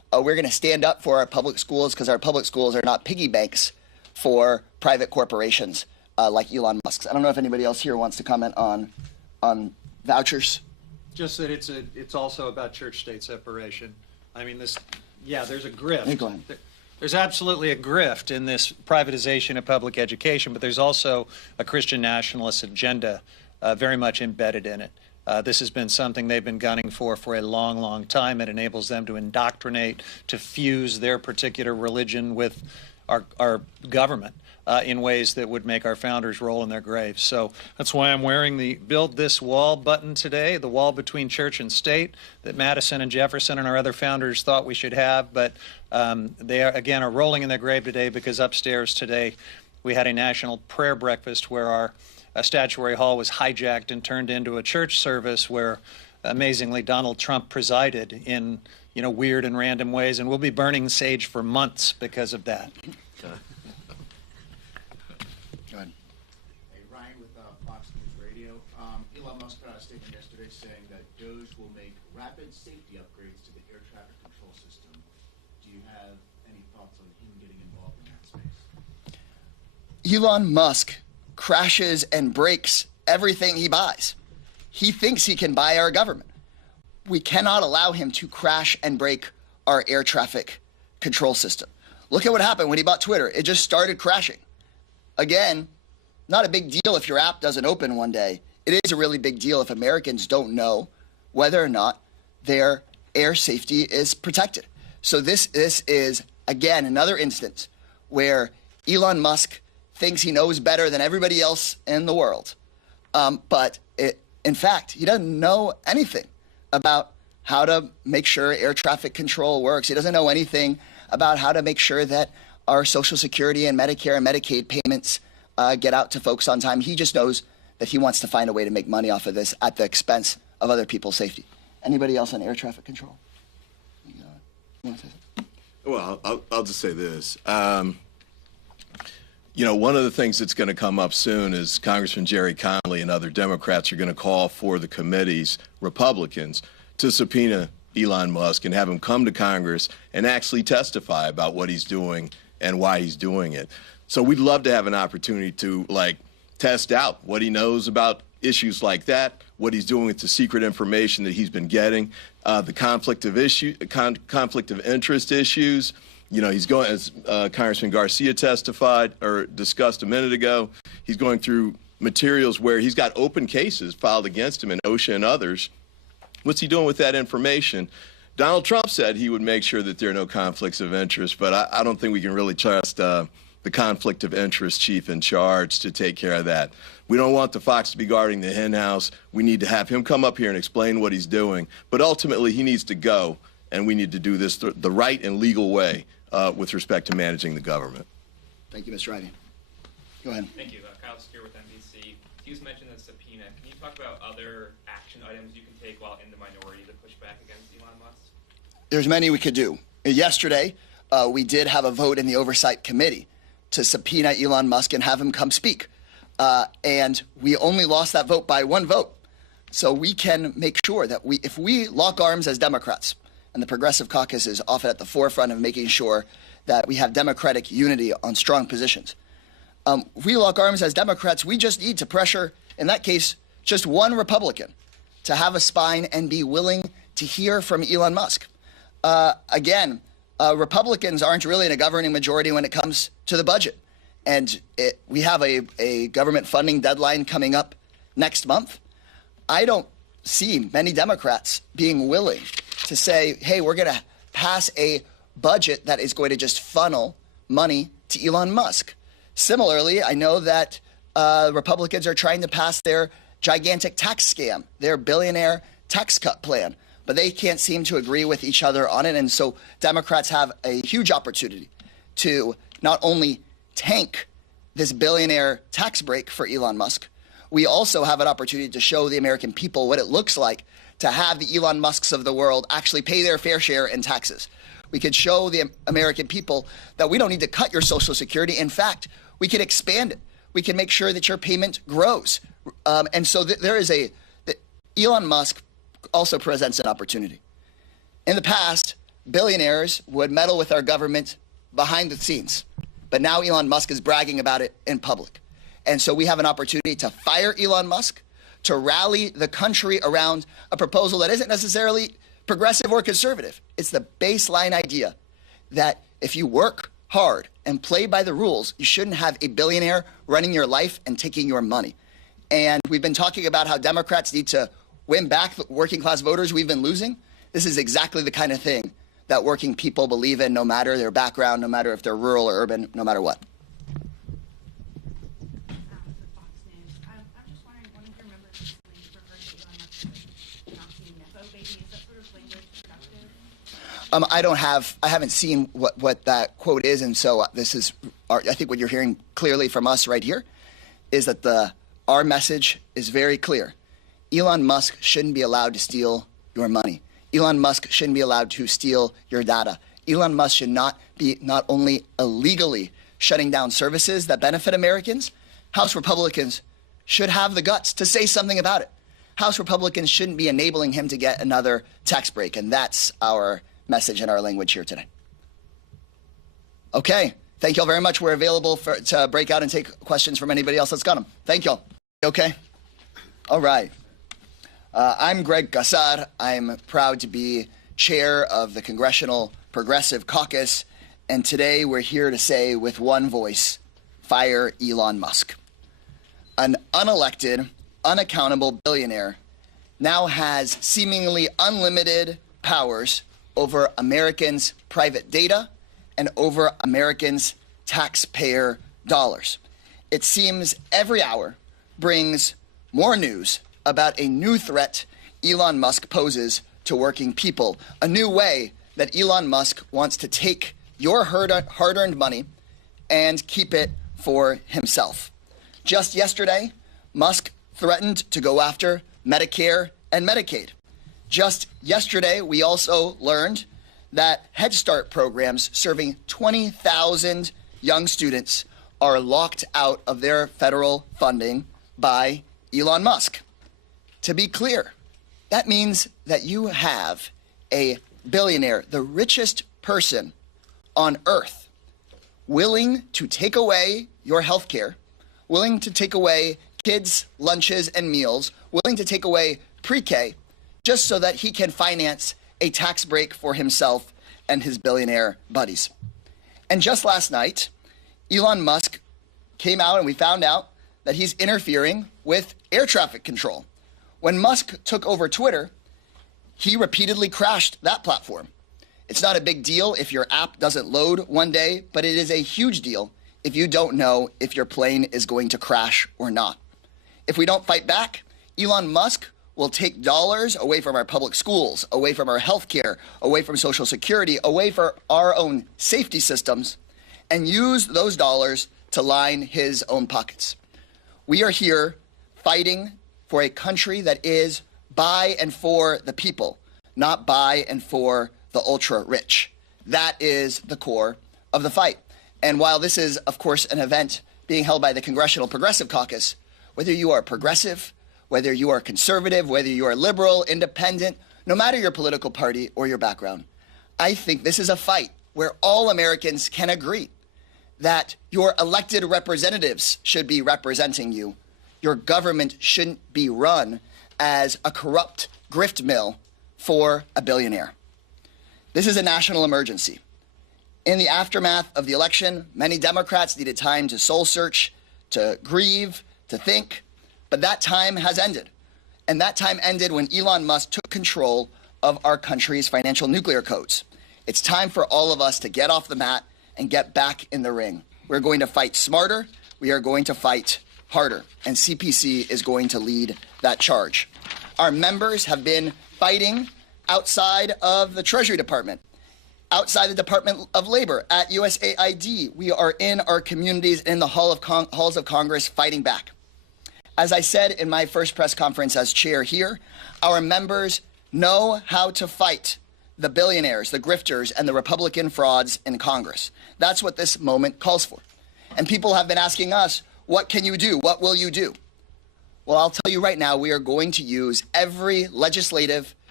We're going to stand up for our public schools because our public schools are not piggy banks for private corporations like Elon Musk's. I don't know if anybody else here wants to comment on vouchers. Just that it's also about church-state separation. I mean, there's a grift. Hey, go ahead. There's absolutely a grift in this privatization of public education, but there's also a Christian nationalist agenda very much embedded in it. This has been something they've been gunning for a long, long time. It enables them to indoctrinate, to fuse their particular religion with our government in ways that would make our founders roll in their graves. So that's why I'm wearing the Build This Wall button today, the wall between church and state that Madison and Jefferson and our other founders thought we should have. But they are rolling in their grave today because upstairs today we had a national prayer breakfast where our statuary hall was hijacked and turned into a church service where, amazingly, Donald Trump presided in weird and random ways, and we'll be burning sage for months because of that. Go ahead. Hey, Ryan with Fox News Radio. Elon Musk got a statement yesterday saying that DOGE will make rapid safety upgrades to the air traffic control system. Do you have any thoughts on him getting involved in that space? Elon Musk crashes and breaks everything he buys. He thinks he can buy our government. We cannot allow him to crash and break our air traffic control system. Look at what happened when he bought Twitter. It just started crashing. Again, not a big deal if your app doesn't open one day. It is a really big deal if Americans don't know whether or not their air safety is protected. So this is, again, another instance where Elon Musk thinks he knows better than everybody else in the world. But in fact, he doesn't know anything about how to make sure air traffic control works. He doesn't know anything about how to make sure that our Social Security and Medicare and Medicaid payments get out to folks on time. He just knows that he wants to find a way to make money off of this at the expense of other people's safety. Anybody else on air traffic control? You want to say something? Well, I'll just say this. One of the things that's going to come up soon is Congressman Jerry Connolly and other Democrats are going to call for the committees, Republicans, to subpoena Elon Musk and have him come to Congress and actually testify about what he's doing and why he's doing it. So we'd love to have an opportunity to, test out what he knows about issues like that, what he's doing with the secret information that he's been getting, the conflict of interest issues. He's going, as Congressman Garcia testified or discussed a minute ago, he's going through materials where he's got open cases filed against him in OSHA and others. What's he doing with that information? Donald Trump said he would make sure that there are no conflicts of interest, but I don't think we can really trust the conflict of interest chief in charge to take care of that. We don't want the fox to be guarding the hen house. We need to have him come up here and explain what he's doing. But ultimately, he needs to go, and we need to do this the right and legal way with respect to managing the government. Thank you, Mr. Ivey. Go ahead. Thank you. Kyle Steer with NBC. You mentioned the subpoena. Can you talk about other action items you can take while in the minority to push back against Elon Musk? There's many we could do. Yesterday, we did have a vote in the Oversight Committee to subpoena Elon Musk and have him come speak. And we only lost that vote by one vote. So we can make sure that if we lock arms as Democrats, and the Progressive Caucus is often at the forefront of making sure that we have Democratic unity on strong positions. If we lock arms as Democrats, we just need to pressure, in that case, just one Republican to have a spine and be willing to hear from Elon Musk. Again, Republicans aren't really in a governing majority when it comes to the budget. And we have a government funding deadline coming up next month. I don't see many Democrats being willing to say, hey, we're going to pass a budget that is going to just funnel money to Elon Musk. Similarly, I know that Republicans are trying to pass their gigantic tax scam, their billionaire tax cut plan, but they can't seem to agree with each other on it. And so Democrats have a huge opportunity to not only tank this billionaire tax break for Elon Musk, we also have an opportunity to show the American people what it looks like to have the Elon Musks of the world actually pay their fair share in taxes. We could show the American people that we don't need to cut your Social Security. In fact, we can expand it. We can make sure that your payment grows. And so Elon Musk also presents an opportunity. In the past, billionaires would meddle with our government behind the scenes. But now Elon Musk is bragging about it in public. And so we have an opportunity to fire Elon Musk, to rally the country around a proposal that isn't necessarily progressive or conservative. It's the baseline idea that if you work hard and play by the rules, you shouldn't have a billionaire running your life and taking your money. And we've been talking about how Democrats need to win back the working class voters we've been losing. This is exactly the kind of thing that working people believe in, no matter their background, no matter if they're rural or urban, no matter what. I haven't seen what that quote is, and so I think what you're hearing clearly from us right here is that our message is very clear. Elon Musk shouldn't be allowed to steal your money. Elon Musk shouldn't be allowed to steal your data. Elon Musk should not be not only illegally shutting down services that benefit Americans, House Republicans should have the guts to say something about it. House Republicans shouldn't be enabling him to get another tax break, and that's our message and our language here today. Okay, thank you all very much. We're available to break out and take questions from anybody else that's got them. Thank you all. Okay? All right. I'm Greg Casar. I'm proud to be chair of the Congressional Progressive Caucus, and today we're here to say with one voice, fire Elon Musk. An unelected, unaccountable billionaire now has seemingly unlimited powers over Americans' private data and over Americans' taxpayer dollars. It seems every hour brings more news about a new threat Elon Musk poses to working people, a new way that Elon Musk wants to take your hard-earned money and keep it for himself. Just yesterday, Musk threatened to go after Medicare and Medicaid. Just yesterday, we also learned that Head Start programs serving 20,000 young students are locked out of their federal funding by Elon Musk. To be clear, that means that you have a billionaire, the richest person on earth, willing to take away your health care, willing to take away kids' lunches and meals, willing to take away pre-K, just so that he can finance a tax break for himself and his billionaire buddies. And just last night, Elon Musk came out and we found out that he's interfering with air traffic control. When Musk took over Twitter, he repeatedly crashed that platform. It's not a big deal if your app doesn't load one day, but it is a huge deal if you don't know if your plane is going to crash or not. If we don't fight back, Elon Musk will take dollars away from our public schools, away from our health care, away from Social Security, away from our own safety systems, and use those dollars to line his own pockets. We are here fighting for a country that is by and for the people, not by and for the ultra-rich. That is the core of the fight. And while this is, of course, an event being held by the Congressional Progressive Caucus, whether you are progressive, whether you are conservative, whether you are liberal, independent, no matter your political party or your background, I think this is a fight where all Americans can agree that your elected representatives should be representing you. Your government shouldn't be run as a corrupt grift mill for a billionaire. This is a national emergency. In the aftermath of the election, many Democrats needed time to soul search, to grieve, to think. But that time has ended. And that time ended when Elon Musk took control of our country's financial nuclear codes. It's time for all of us to get off the mat and get back in the ring. We're going to fight smarter. We are going to fight harder. And CPC is going to lead that charge. Our members have been fighting outside of the Treasury Department, outside the Department of Labor, at USAID. We are in our communities, in the halls of Congress, fighting back. As I said in my first press conference as chair here, our members know how to fight the billionaires, the grifters, and the Republican frauds in Congress. That's what this moment calls for. And people have been asking us, what can you do? What will you do? Well, I'll tell you right now, we are going to use every legislative,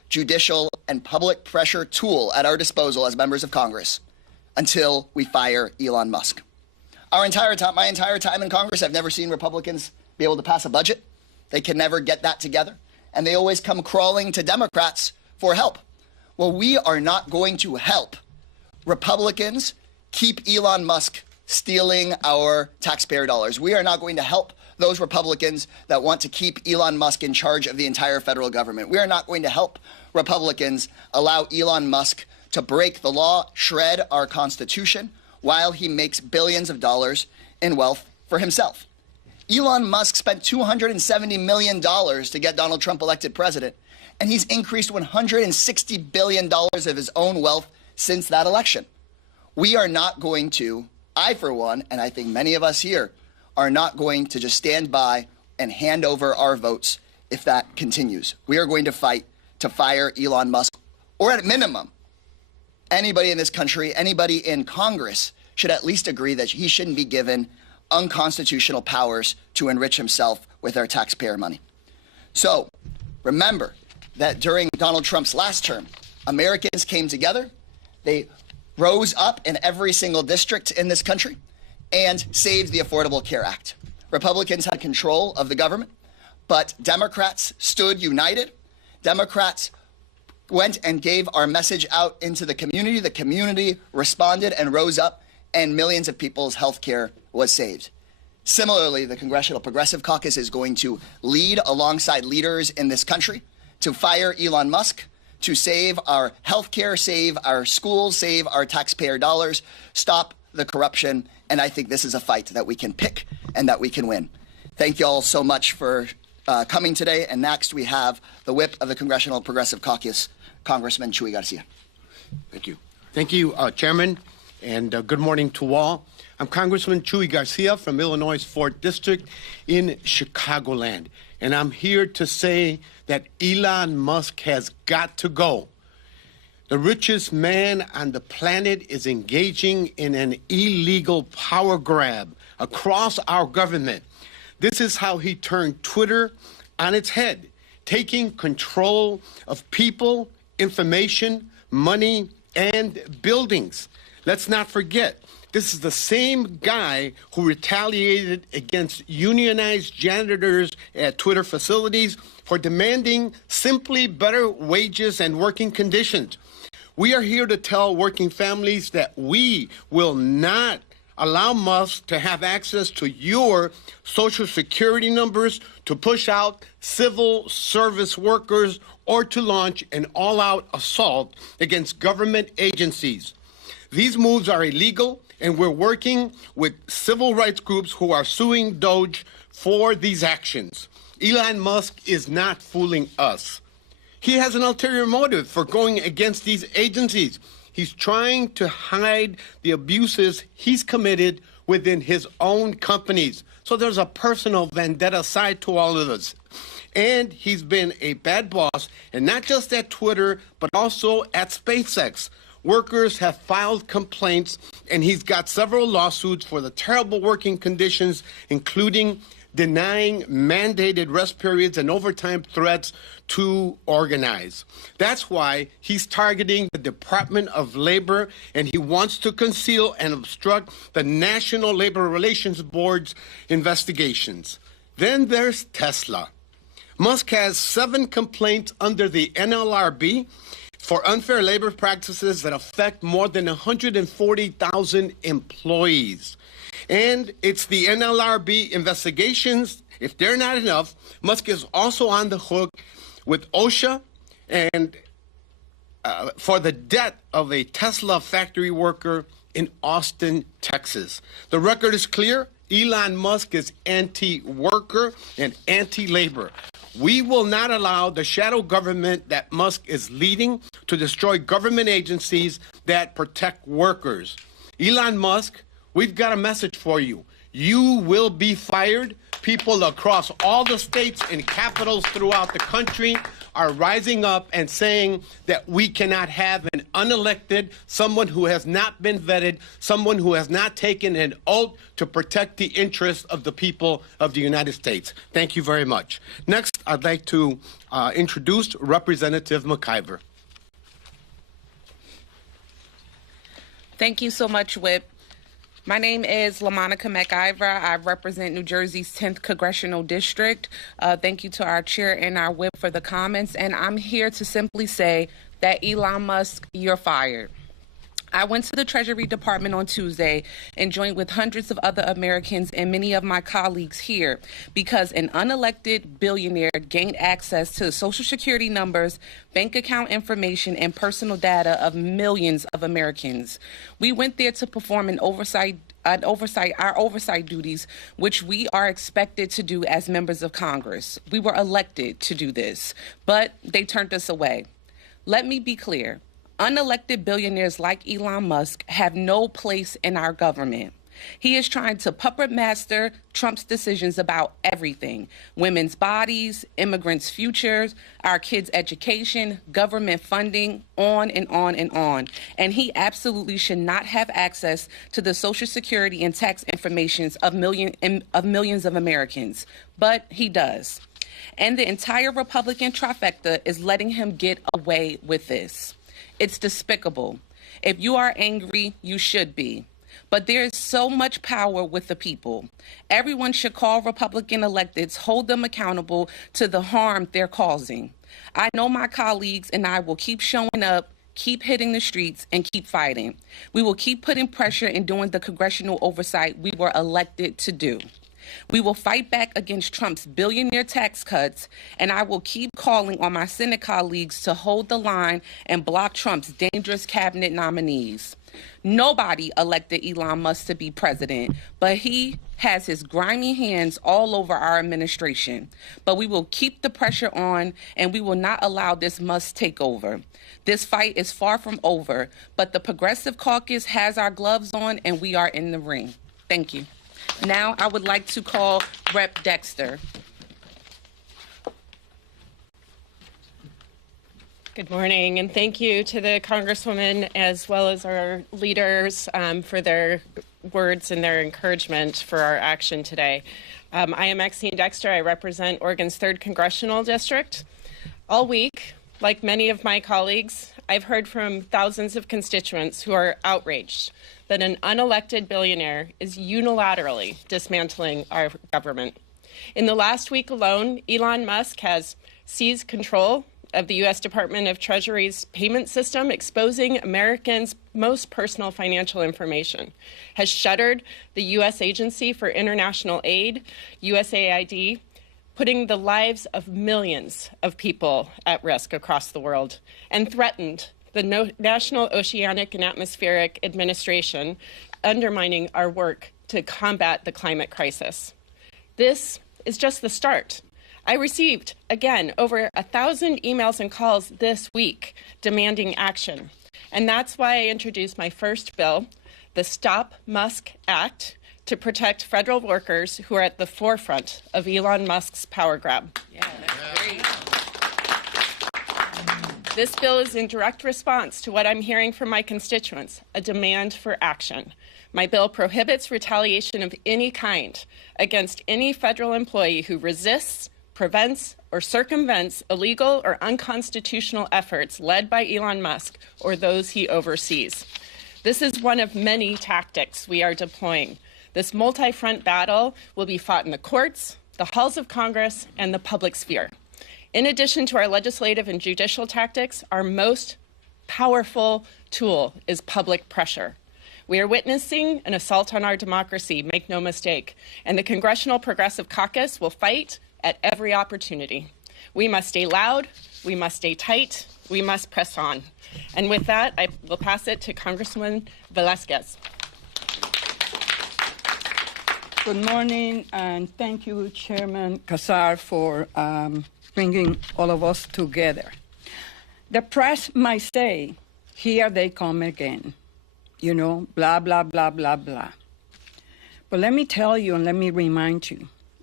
judicial, and public pressure tool at our disposal as members of Congress until we fire Elon Musk. My entire time in Congress, I've never seen Republicans be able to pass a budget. They can never get that together. And they always come crawling to Democrats for help. Well, we are not going to help Republicans keep Elon Musk stealing our taxpayer dollars. We are not going to help those Republicans that want to keep Elon Musk in charge of the entire federal government. We are not going to help Republicans allow Elon Musk to break the law, shred our Constitution, while he makes billions of dollars in wealth for himself. Elon Musk spent $270 million to get Donald Trump elected president, and he's increased $160 billion of his own wealth since that election. We are not going to, I for one, and I think many of us here, are not going to just stand by and hand over our votes if that continues. We are going to fight to fire Elon Musk, or at minimum, anybody in this country, anybody in Congress should at least agree that he shouldn't be given unconstitutional powers to enrich himself with our taxpayer money. So remember that during Donald Trump's last term, Americans came together. They rose up in every single district in this country and saved the Affordable Care Act. Republicans had control of the government, but Democrats stood united. Democrats went and gave our message out into the community. The community responded and rose up, and millions of people's health care was saved. Similarly, the Congressional Progressive Caucus is going to lead alongside leaders in this country to fire Elon Musk, to save our health care, save our schools, save our taxpayer dollars, stop the corruption, and I think this is a fight that we can pick and that we can win. Thank you all so much for coming today, and next we have the whip of the Congressional Progressive Caucus, Congressman Chuy Garcia. Thank you. Thank you, Chairman, and good morning to all. I'm Congressman Chuy Garcia from Illinois' 4th District in Chicagoland, and I'm here to say that Elon Musk has got to go. The richest man on the planet is engaging in an illegal power grab across our government. This is how he turned Twitter on its head, taking control of people, information, money, and buildings. Let's not forget, this is the same guy who retaliated against unionized janitors at Twitter facilities for demanding simply better wages and working conditions. We are here to tell working families that we will not allow Musk to have access to your Social Security numbers, to push out civil service workers, or to launch an all-out assault against government agencies. These moves are illegal, and we're working with civil rights groups who are suing Doge for these actions. Elon Musk is not fooling us. He has an ulterior motive for going against these agencies. He's trying to hide the abuses he's committed within his own companies. So there's a personal vendetta side to all of this. And he's been a bad boss, and not just at Twitter, but also at SpaceX. Workers have filed complaints, and he's got several lawsuits for the terrible working conditions, including denying mandated rest periods and overtime threats to organize. That's why he's targeting the Department of Labor, and he wants to conceal and obstruct the National Labor Relations Board's investigations. Then there's Tesla. Musk has 7 complaints under the NLRB for unfair labor practices that affect more than 140,000 employees. And it's the NLRB investigations. If they're not enough, Musk is also on the hook with OSHA and for the death of a Tesla factory worker in Austin, Texas. The record is clear. Elon Musk is anti-worker and anti-labor. We will not allow the shadow government that Musk is leading to destroy government agencies that protect workers. Elon Musk, we've got a message for you. You will be fired people across all the states and capitals throughout the country are rising up and saying that we cannot have an unelected, someone who has not been vetted, someone who has not taken an oath to protect the interests of the people of the United States. Thank you very much. Next, I'd like to introduce Representative McIver. Thank you so much, Whip. My name is LaMonica McIver. I represent New Jersey's 10th Congressional District. Thank you to our chair and our whip for the comments. And I'm here to simply say that Elon Musk, you're fired. I went to the Treasury Department on Tuesday and joined with hundreds of other Americans and many of my colleagues here because an unelected billionaire gained access to Social Security numbers, bank account information, and personal data of millions of Americans. We went there to perform our oversight duties, which we are expected to do as members of Congress. We were elected to do this, but they turned us away. Let me be clear. Unelected billionaires like Elon Musk have no place in our government. He is trying to puppet master Trump's decisions about everything: women's bodies, immigrants' futures, our kids' education, government funding, on and on and on. And he absolutely should not have access to the Social Security and tax information of millions of Americans. But he does. And the entire Republican trifecta is letting him get away with this. It's despicable. If you are angry, you should be. But there is so much power with the people. Everyone should call Republican electeds, hold them accountable to the harm they're causing. I know my colleagues and I will keep showing up, keep hitting the streets, and keep fighting. We will keep putting pressure and doing the congressional oversight we were elected to do. We will fight back against Trump's billionaire tax cuts, and I will keep calling on my Senate colleagues to hold the line and block Trump's dangerous cabinet nominees. Nobody elected Elon Musk to be president, but he has his grimy hands all over our administration. But we will keep the pressure on, and we will not allow this Musk takeover. This fight is far from over, but the Progressive Caucus has our gloves on, and we are in the ring. Thank you. Now I would like to call Rep. Dexter. Good morning, and thank you to the Congresswoman as well as our leaders for their words and their encouragement for our action today. I am Maxine Dexter. I represent Oregon's 3rd Congressional District. All week, like many of my colleagues, I've heard from thousands of constituents who are outraged that an unelected billionaire is unilaterally dismantling our government. In the last week alone, Elon Musk has seized control of the U.S. Department of Treasury's payment system, exposing Americans' most personal financial information, has shuttered the U.S. Agency for International Aid, USAID, putting the lives of millions of people at risk across the world, and threatened the National Oceanic and Atmospheric Administration, undermining our work to combat the climate crisis. This is just the start. I received, again, over 1,000 emails and calls this week demanding action. And that's why I introduced my first bill, the Stop Musk Act, to protect federal workers who are at the forefront of Elon Musk's power grab. Yeah, that's great. This bill is in direct response to what I'm hearing from my constituents, a demand for action. My bill prohibits retaliation of any kind against any federal employee who resists, prevents, or circumvents illegal or unconstitutional efforts led by Elon Musk or those he oversees. This is one of many tactics we are deploying. This multi-front battle will be fought in the courts, the halls of Congress, and the public sphere. In addition to our legislative and judicial tactics, our most powerful tool is public pressure. We are witnessing an assault on our democracy, make no mistake, and the Congressional Progressive Caucus will fight at every opportunity. We must stay loud, we must stay tight, we must press on. And with that, I will pass it to Congresswoman Velasquez. Good morning, and thank you, Chairman Casar, for bringing all of us together. The press might say, here they come again, you know, blah, blah, blah, blah, blah. But let me tell you and let me remind you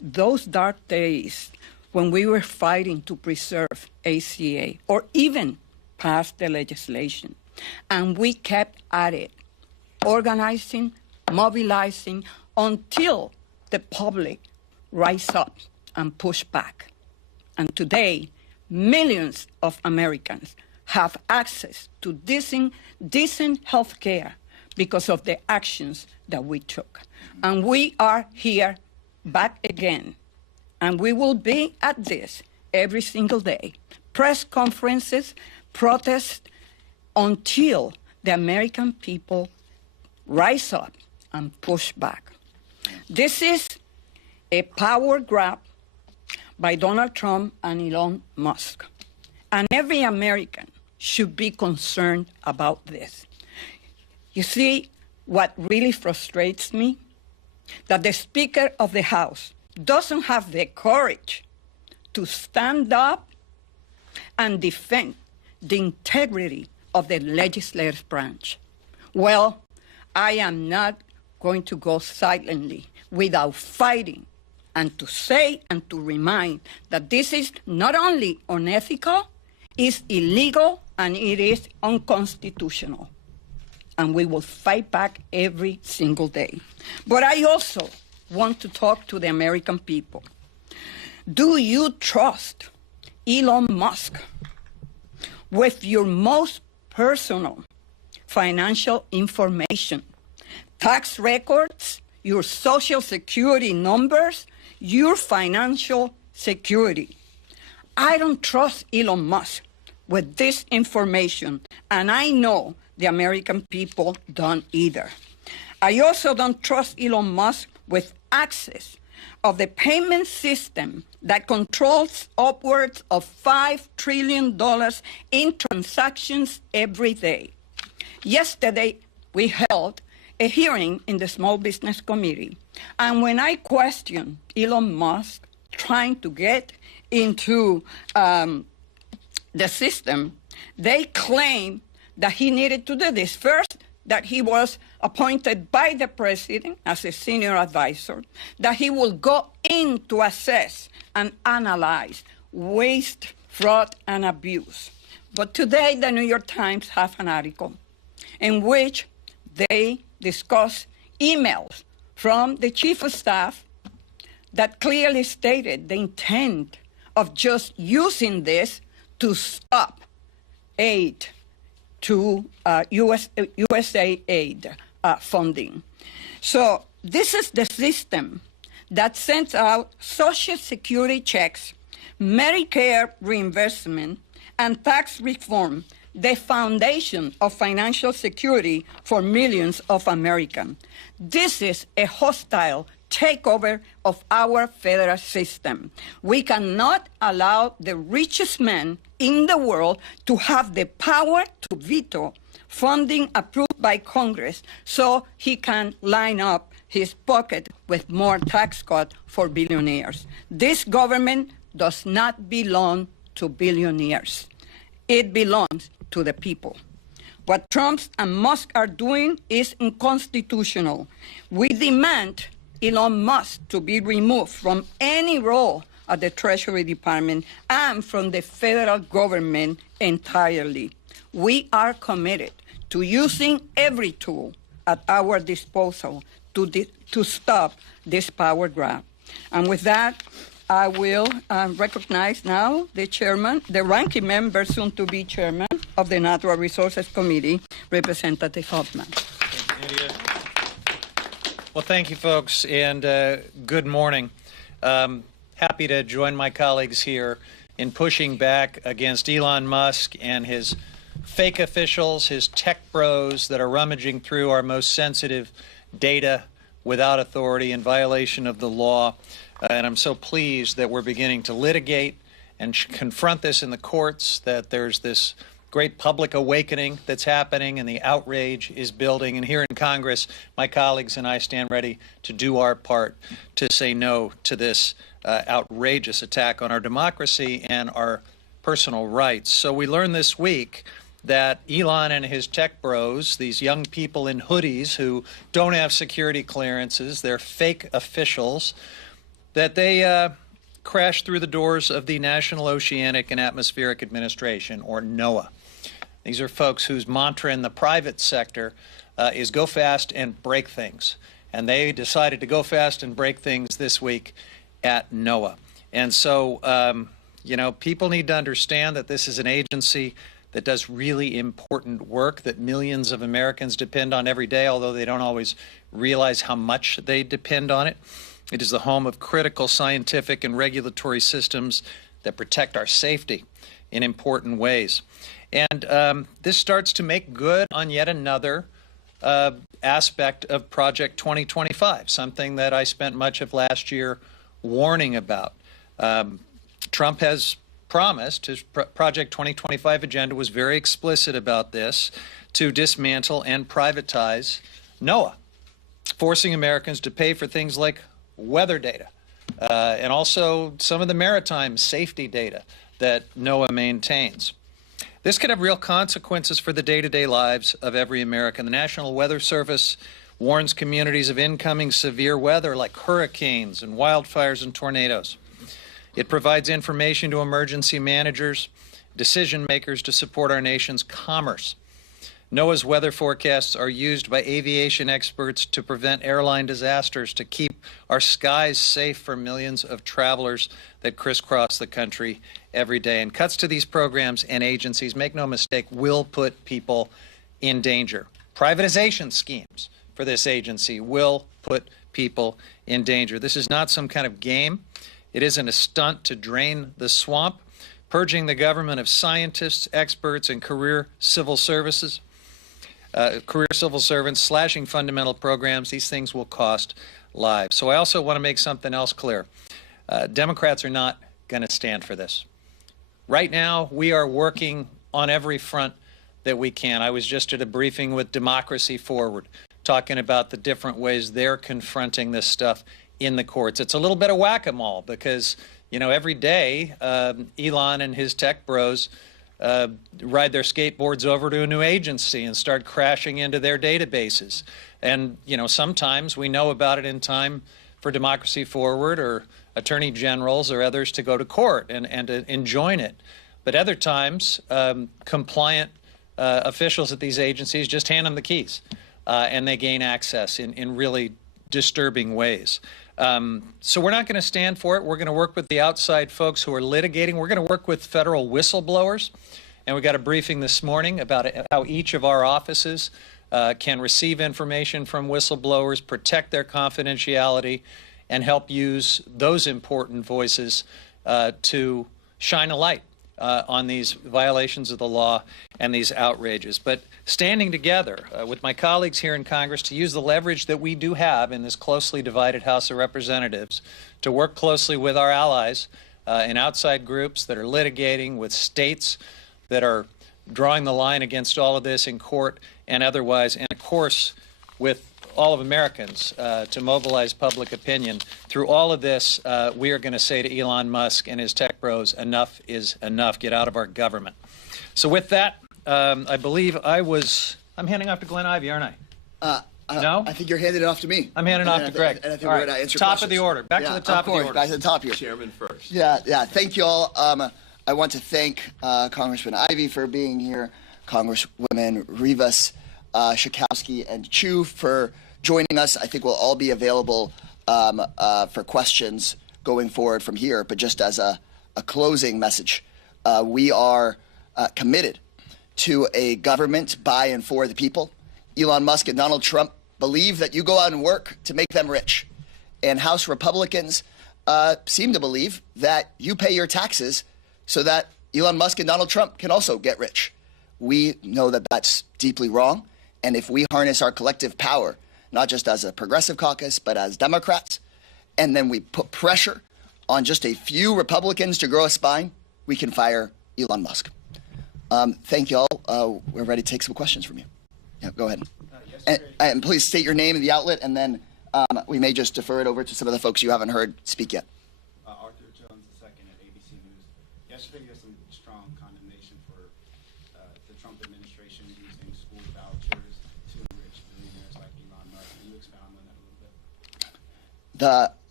those dark days when we were fighting to preserve ACA or even pass the legislation. And we kept at it, organizing, mobilizing, until the public rise up and push back. And today, millions of Americans have access to decent health care because of the actions that we took. And we are here back again. And we will be at this every single day. Press conferences, protests, until the American people rise up and push back. This is a power grab by Donald Trump and Elon Musk. And every American should be concerned about this. You see, what really frustrates me? That the Speaker of the House doesn't have the courage to stand up and defend the integrity of the legislative branch. Well, I am not going to go silently without fighting and to say and to remind that this is not only unethical, it's illegal, and it is unconstitutional. And we will fight back every single day. But I also want to talk to the American people. Do you trust Elon Musk with your most personal financial information, tax records, your social security numbers, your financial security? I don't trust Elon Musk with this information, and I know the American people don't either. I also don't trust Elon Musk with access of the payment system that controls upwards of $5 trillion in transactions every day. Yesterday, we held a hearing in the Small Business Committee, and when I questioned Elon Musk trying to get into the system, they claimed that he needed to do this. First, that he was appointed by the president as a senior advisor, that he will go in to assess and analyze waste, fraud, and abuse. But today, the New York Times have an article in which they discuss emails from the chief of staff that clearly stated the intent of just using this to stop aid to USA aid funding. So this is the system that sends out Social Security checks, Medicare reimbursement, and tax reform, the foundation of financial security for millions of Americans. This is a hostile takeover of our federal system. We cannot allow the richest man in the world to have the power to veto funding approved by Congress so he can line up his pocket with more tax cuts for billionaires. This government does not belong to billionaires. It belongs to the people. What Trump and Musk are doing is unconstitutional. We demand Elon Musk to be removed from any role at the Treasury Department and from the federal government entirely. We are committed to using every tool at our disposal to stop this power grab. And with that, I will recognize now the chairman, the ranking member, soon to be chairman of the Natural Resources Committee, Representative Hoffman. Well, thank you, folks, and good morning. Happy to join my colleagues here in pushing back against Elon Musk and his fake officials, his tech bros that are rummaging through our most sensitive data without authority in violation of the law. And I'm so pleased that we're beginning to litigate and confront this in the courts, that there's this great public awakening that's happening and the outrage is building. And here in Congress, my colleagues and I stand ready to do our part to say no to this outrageous attack on our democracy and our personal rights. So we learned this week that Elon and his tech bros, these young people in hoodies who don't have security clearances, they're fake officials, that they crashed through the doors of the National Oceanic and Atmospheric Administration, or NOAA. These are folks whose mantra in the private sector is go fast and break things. And they decided to go fast and break things this week at NOAA. And so, you know, people need to understand that this is an agency that does really important work that millions of Americans depend on every day, although they don't always realize how much they depend on it. It is the home of critical scientific and regulatory systems that protect our safety in important ways. And this starts to make good on yet another aspect of Project 2025, something that I spent much of last year warning about. Trump has promised, his Project 2025 agenda was very explicit about this, to dismantle and privatize NOAA, forcing Americans to pay for things like weather data and also some of the maritime safety data that NOAA maintains. This could have real consequences for the day-to-day lives of every American. The National Weather Service warns communities of incoming severe weather like hurricanes and wildfires and tornadoes. It provides information to emergency managers, decision makers to support our nation's commerce. NOAA's weather forecasts are used by aviation experts to prevent airline disasters, to keep our skies safe for millions of travelers that crisscross the country every day. And cuts to these programs and agencies, make no mistake, will put people in danger. Privatization schemes for this agency will put people in danger. This is not some kind of game. It isn't a stunt to drain the swamp. Purging the government of scientists, experts, and career civil servants, slashing fundamental programs, these things will cost lives. So I also want to make something else clear. Democrats are not going to stand for this. Right now, we are working on every front that we can. I was just at a briefing with Democracy Forward, talking about the different ways they're confronting this stuff in the courts. It's a little bit of whack-a-mole because, you know, every day Elon and his tech bros ride their skateboards over to a new agency and start crashing into their databases. And, you know, sometimes we know about it in time for Democracy Forward or attorney generals or others to go to court and to enjoin it. But other times, compliant officials at these agencies just hand them the keys and they gain access in really disturbing ways. So we're not going to stand for it. We're going to work with the outside folks who are litigating. We're going to work with federal whistleblowers. And we got a briefing this morning about how each of our offices can receive information from whistleblowers, protect their confidentiality, and help use those important voices to shine a light on these violations of the law and these outrages. But standing together with my colleagues here in Congress to use the leverage that we do have in this closely divided House of Representatives to work closely with our allies in outside groups that are litigating, with states that are drawing the line against all of this in court and otherwise, and of course with all of Americans to mobilize public opinion. Through all of this, we are going to say to Elon Musk and his tech bros, enough is enough. Get out of our government. So with that, I believe I'm handing off to Glenn Ivey, aren't I? No? I think you're handing it off to me. I'm handing off to Greg. And I think all we're going to answer top questions. of the order. Back to the top of the order. Back to the top here. Chairman first. Yeah. Thank you all. I want to thank Congressman Ivey for being here, Congresswomen Rivas, Schakowsky, and Chu for joining us. I think we'll all be available for questions going forward from here. But just as a closing message, we are committed to a government by and for the people. Elon Musk and Donald Trump believe that you go out and work to make them rich. And House Republicans seem to believe that you pay your taxes so that Elon Musk and Donald Trump can also get rich. We know that that's deeply wrong. And if we harness our collective power, not just as a progressive caucus, but as Democrats, and then we put pressure on just a few Republicans to grow a spine, we can fire Elon Musk. Thank you all. We're ready to take some questions from you. Yeah, go ahead. And please state your name and the outlet, and then we may just defer it over to some of the folks you haven't heard speak yet. Arthur Jones II at ABC News. Yesterday, there's some strong condemnation for the Trump administration using school vouchers to enrich billionaires like Elon Musk. Can you expound on that a little bit? The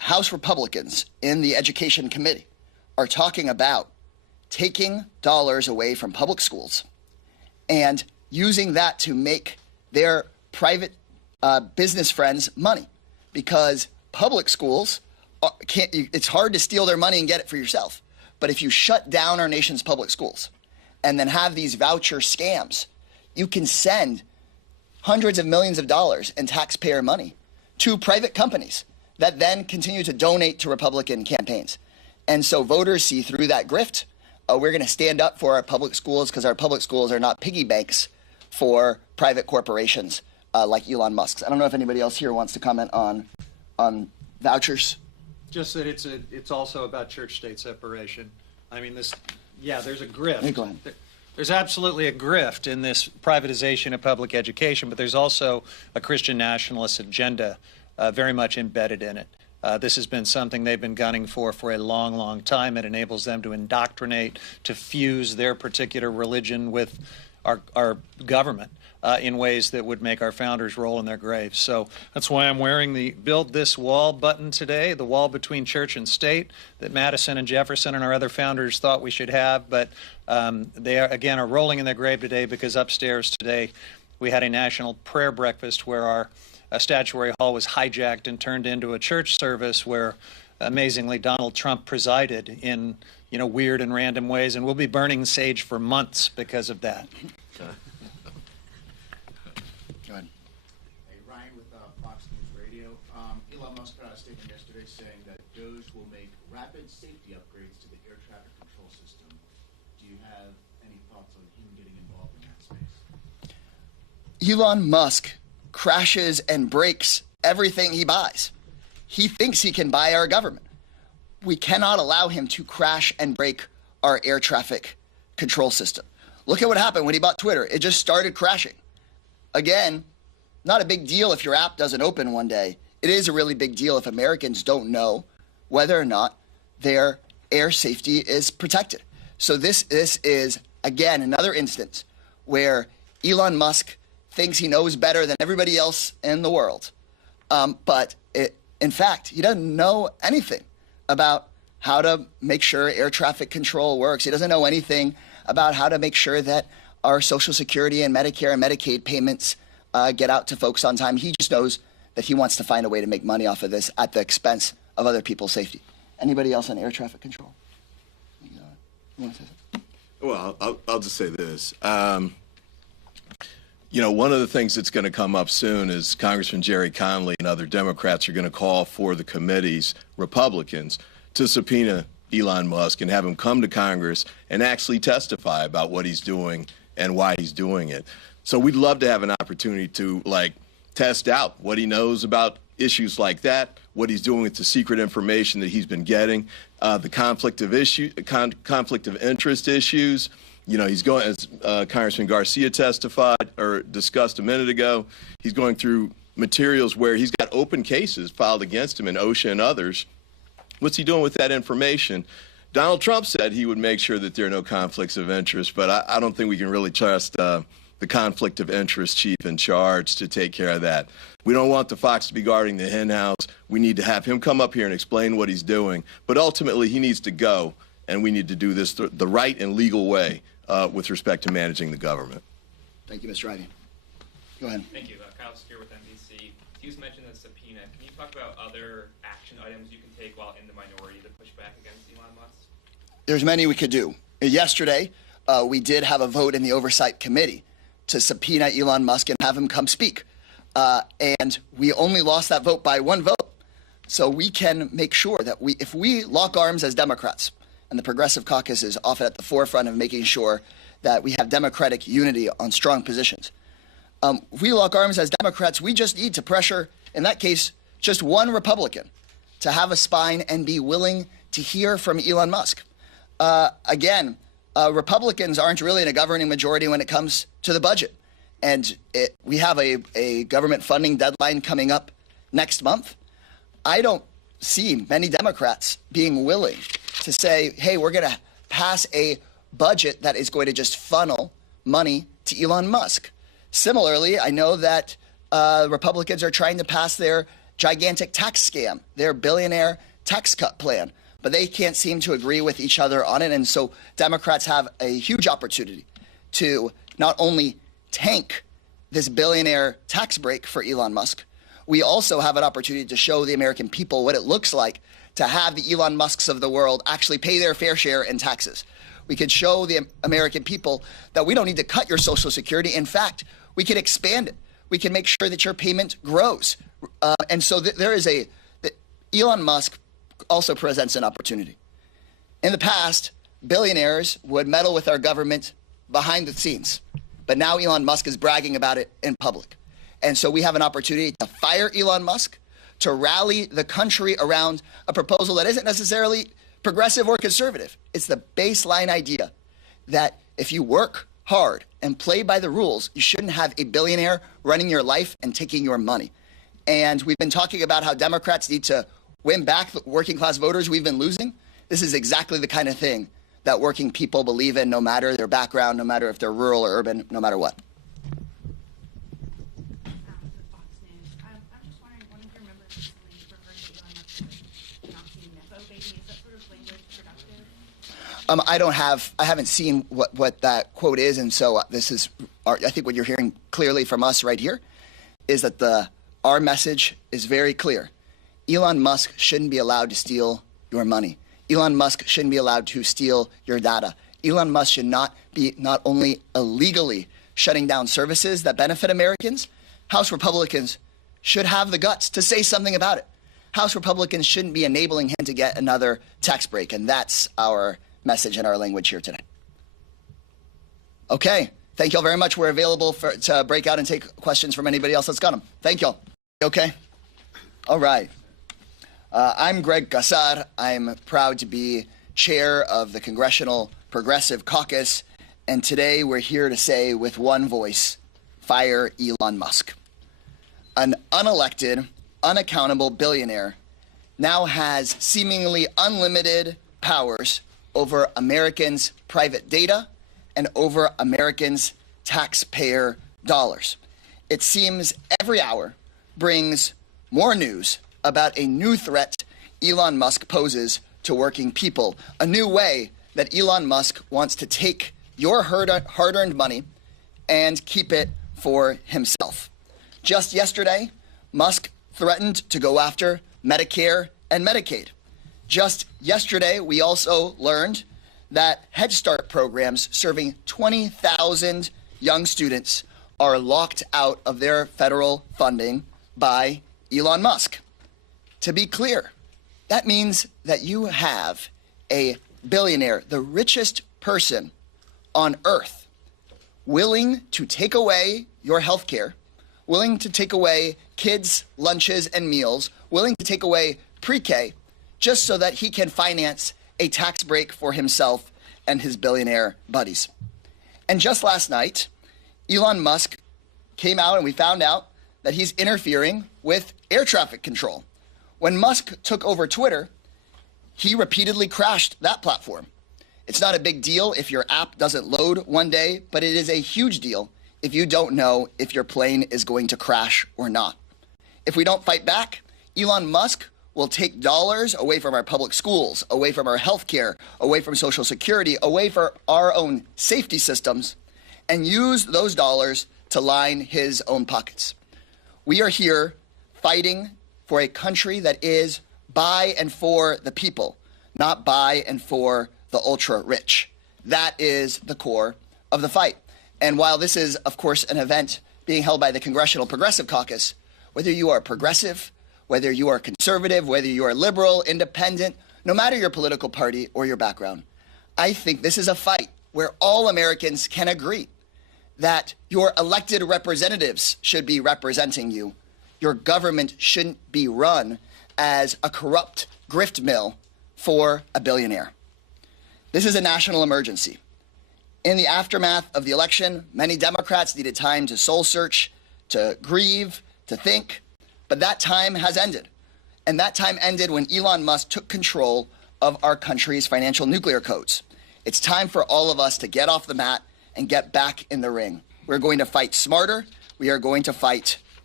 House Republicans in the Education Committee are talking about taking dollars away from public schools and using that to make their private business friends money, because public schools it's hard to steal their money and get it for yourself. But if you shut down our nation's public schools and then have these voucher scams, you can send hundreds of millions of dollars in taxpayer money to private companies that then continue to donate to Republican campaigns. And so voters see through that grift. We're going to stand up for our public schools, because our public schools are not piggy banks for private corporations like Elon Musk's. I don't know if anybody else here wants to comment on vouchers. Just that it's also about church-state separation. I mean, there's a grift. Hey, go ahead. There's absolutely a grift in this privatization of public education, but there's also a Christian nationalist agenda very much embedded in it. This has been something they've been gunning for a long, long time. It enables them to indoctrinate, to fuse their particular religion with our government in ways that would make our founders roll in their graves. So that's why I'm wearing the Build This Wall button today, the wall between church and state that Madison and Jefferson and our other founders thought we should have. But they are rolling in their grave today, because upstairs today we had a national prayer breakfast where our statuary hall was hijacked and turned into a church service where, amazingly, Donald Trump presided in weird and random ways, and we'll be burning sage for months because of that. Go ahead. Hey, Ryan with Fox News Radio. Elon Musk put out a statement yesterday saying that DOGE will make rapid safety upgrades to the air traffic control system. Do you have any thoughts on him getting involved in that space? Elon Musk crashes and breaks everything he buys. He thinks he can buy our government. We cannot allow him to crash and break our air traffic control system. Look at what happened when he bought Twitter. It just started crashing. Again, not a big deal if your app doesn't open one day. It is a really big deal if Americans don't know whether or not their air safety is protected. So this is, again, another instance where Elon Musk thinks he knows better than everybody else in the world. But in fact, he doesn't know anything about how to make sure air traffic control works. He doesn't know anything about how to make sure that our Social Security and Medicare and Medicaid payments get out to folks on time. He just knows that he wants to find a way to make money off of this at the expense of other people's safety. Anybody else on air traffic control? You want to say something? Well, I'll just say this. One of the things that's going to come up soon is Congressman Jerry Conley and other Democrats are going to call for the committees, Republicans, to subpoena Elon Musk and have him come to Congress and actually testify about what he's doing and why he's doing it. So we'd love to have an opportunity to test out what he knows about issues like that, what he's doing with the secret information that he's been getting, the conflict of interest issues. He's going, as Congressman Garcia testified or discussed a minute ago, he's going through materials where he's got open cases filed against him in OSHA and others. What's he doing with that information? Donald Trump said he would make sure that there are no conflicts of interest, but I don't think we can really trust the conflict of interest chief in charge to take care of that. We don't want the fox to be guarding the hen house. We need to have him come up here and explain what he's doing, but ultimately he needs to go, and we need to do this the right and legal way with respect to managing the government. Thank you, Mr. Ivey. Go ahead. Thank you. Kyle Steer with NBC. You mentioned the subpoena. Can you talk about other action items you can take while in the minority to push back against Elon Musk? There's many we could do. Yesterday, we did have a vote in the Oversight Committee to subpoena Elon Musk and have him come speak. And we only lost that vote by one vote. So we can make sure that if we lock arms as Democrats, and the Progressive Caucus is often at the forefront of making sure that we have democratic unity on strong positions. If we lock arms as Democrats, we just need to pressure, in that case, just one Republican to have a spine and be willing to hear from Elon Musk. Again, Republicans aren't really in a governing majority when it comes to the budget. And we have a government funding deadline coming up next month. I don't see many Democrats being willing to say, hey, we're going to pass a budget that is going to just funnel money to Elon Musk. Similarly, I know that Republicans are trying to pass their gigantic tax scam, their billionaire tax cut plan. But they can't seem to agree with each other on it. And so Democrats have a huge opportunity to not only tank this billionaire tax break for Elon Musk, we also have an opportunity to show the American people what it looks like to have the Elon Musks of the world actually pay their fair share in taxes. We could show the American people that we don't need to cut your Social Security. In fact, we can expand it. We can make sure that your payment grows. And so Elon Musk also presents an opportunity. In the past, billionaires would meddle with our government behind the scenes, but now Elon Musk is bragging about it in public. And so we have an opportunity to fire Elon Musk, to rally the country around a proposal that isn't necessarily progressive or conservative. It's the baseline idea that if you work hard and play by the rules, you shouldn't have a billionaire running your life and taking your money. And we've been talking about how Democrats need to win back the working class voters we've been losing. This is exactly the kind of thing that working people believe in, no matter their background, no matter if they're rural or urban, no matter what. I haven't seen what that quote is, and so I think what you're hearing clearly from us right here is that our message is very clear. Elon Musk shouldn't be allowed to steal your money. Elon Musk shouldn't be allowed to steal your data. Elon Musk should not be not only illegally shutting down services that benefit Americans, House Republicans should have the guts to say something about it. House Republicans shouldn't be enabling him to get another tax break, and that's our message and our language here today. Okay, thank y'all very much. We're available to break out and take questions from anybody else that's got them. Thank y'all. Okay? All right. I'm Greg Casar. I'm proud to be chair of the Congressional Progressive Caucus, and today we're here to say with one voice, fire Elon Musk. An unelected, unaccountable billionaire now has seemingly unlimited powers over Americans' private data and over Americans' taxpayer dollars. It seems every hour brings more news about a new threat Elon Musk poses to working people, a new way that Elon Musk wants to take your hard-earned money and keep it for himself. Just yesterday, Musk threatened to go after Medicare and Medicaid. Just yesterday, we also learned that Head Start programs serving 20,000 young students are locked out of their federal funding by Elon Musk. To be clear, that means that you have a billionaire, the richest person on earth, willing to take away your health care, willing to take away kids' lunches and meals, willing to take away pre-K, just so that he can finance a tax break for himself and his billionaire buddies. And just last night, Elon Musk came out and we found out that he's interfering with air traffic control. When Musk took over Twitter, he repeatedly crashed that platform. It's not a big deal if your app doesn't load one day, but it is a huge deal if you don't know if your plane is going to crash or not. If we don't fight back, Elon Musk will take dollars away from our public schools, away from our health care, away from Social Security, away from our own safety systems, and use those dollars to line his own pockets. We are here fighting for a country that is by and for the people, not by and for the ultra-rich. That is the core of the fight. And while this is, of course, an event being held by the Congressional Progressive Caucus, whether you are progressive, whether you are conservative, whether you are liberal, independent, no matter your political party or your background, I think this is a fight where all Americans can agree that your elected representatives should be representing you. Your government shouldn't be run as a corrupt grift mill for a billionaire. This is a national emergency. In the aftermath of the election, many Democrats needed time to soul search, to grieve, to think, but that time has ended. And that time ended when Elon Musk took control of our country's financial nuclear codes. It's time for all of us to get off the mat and get back in the ring. We're going to fight smarter. We are going to fight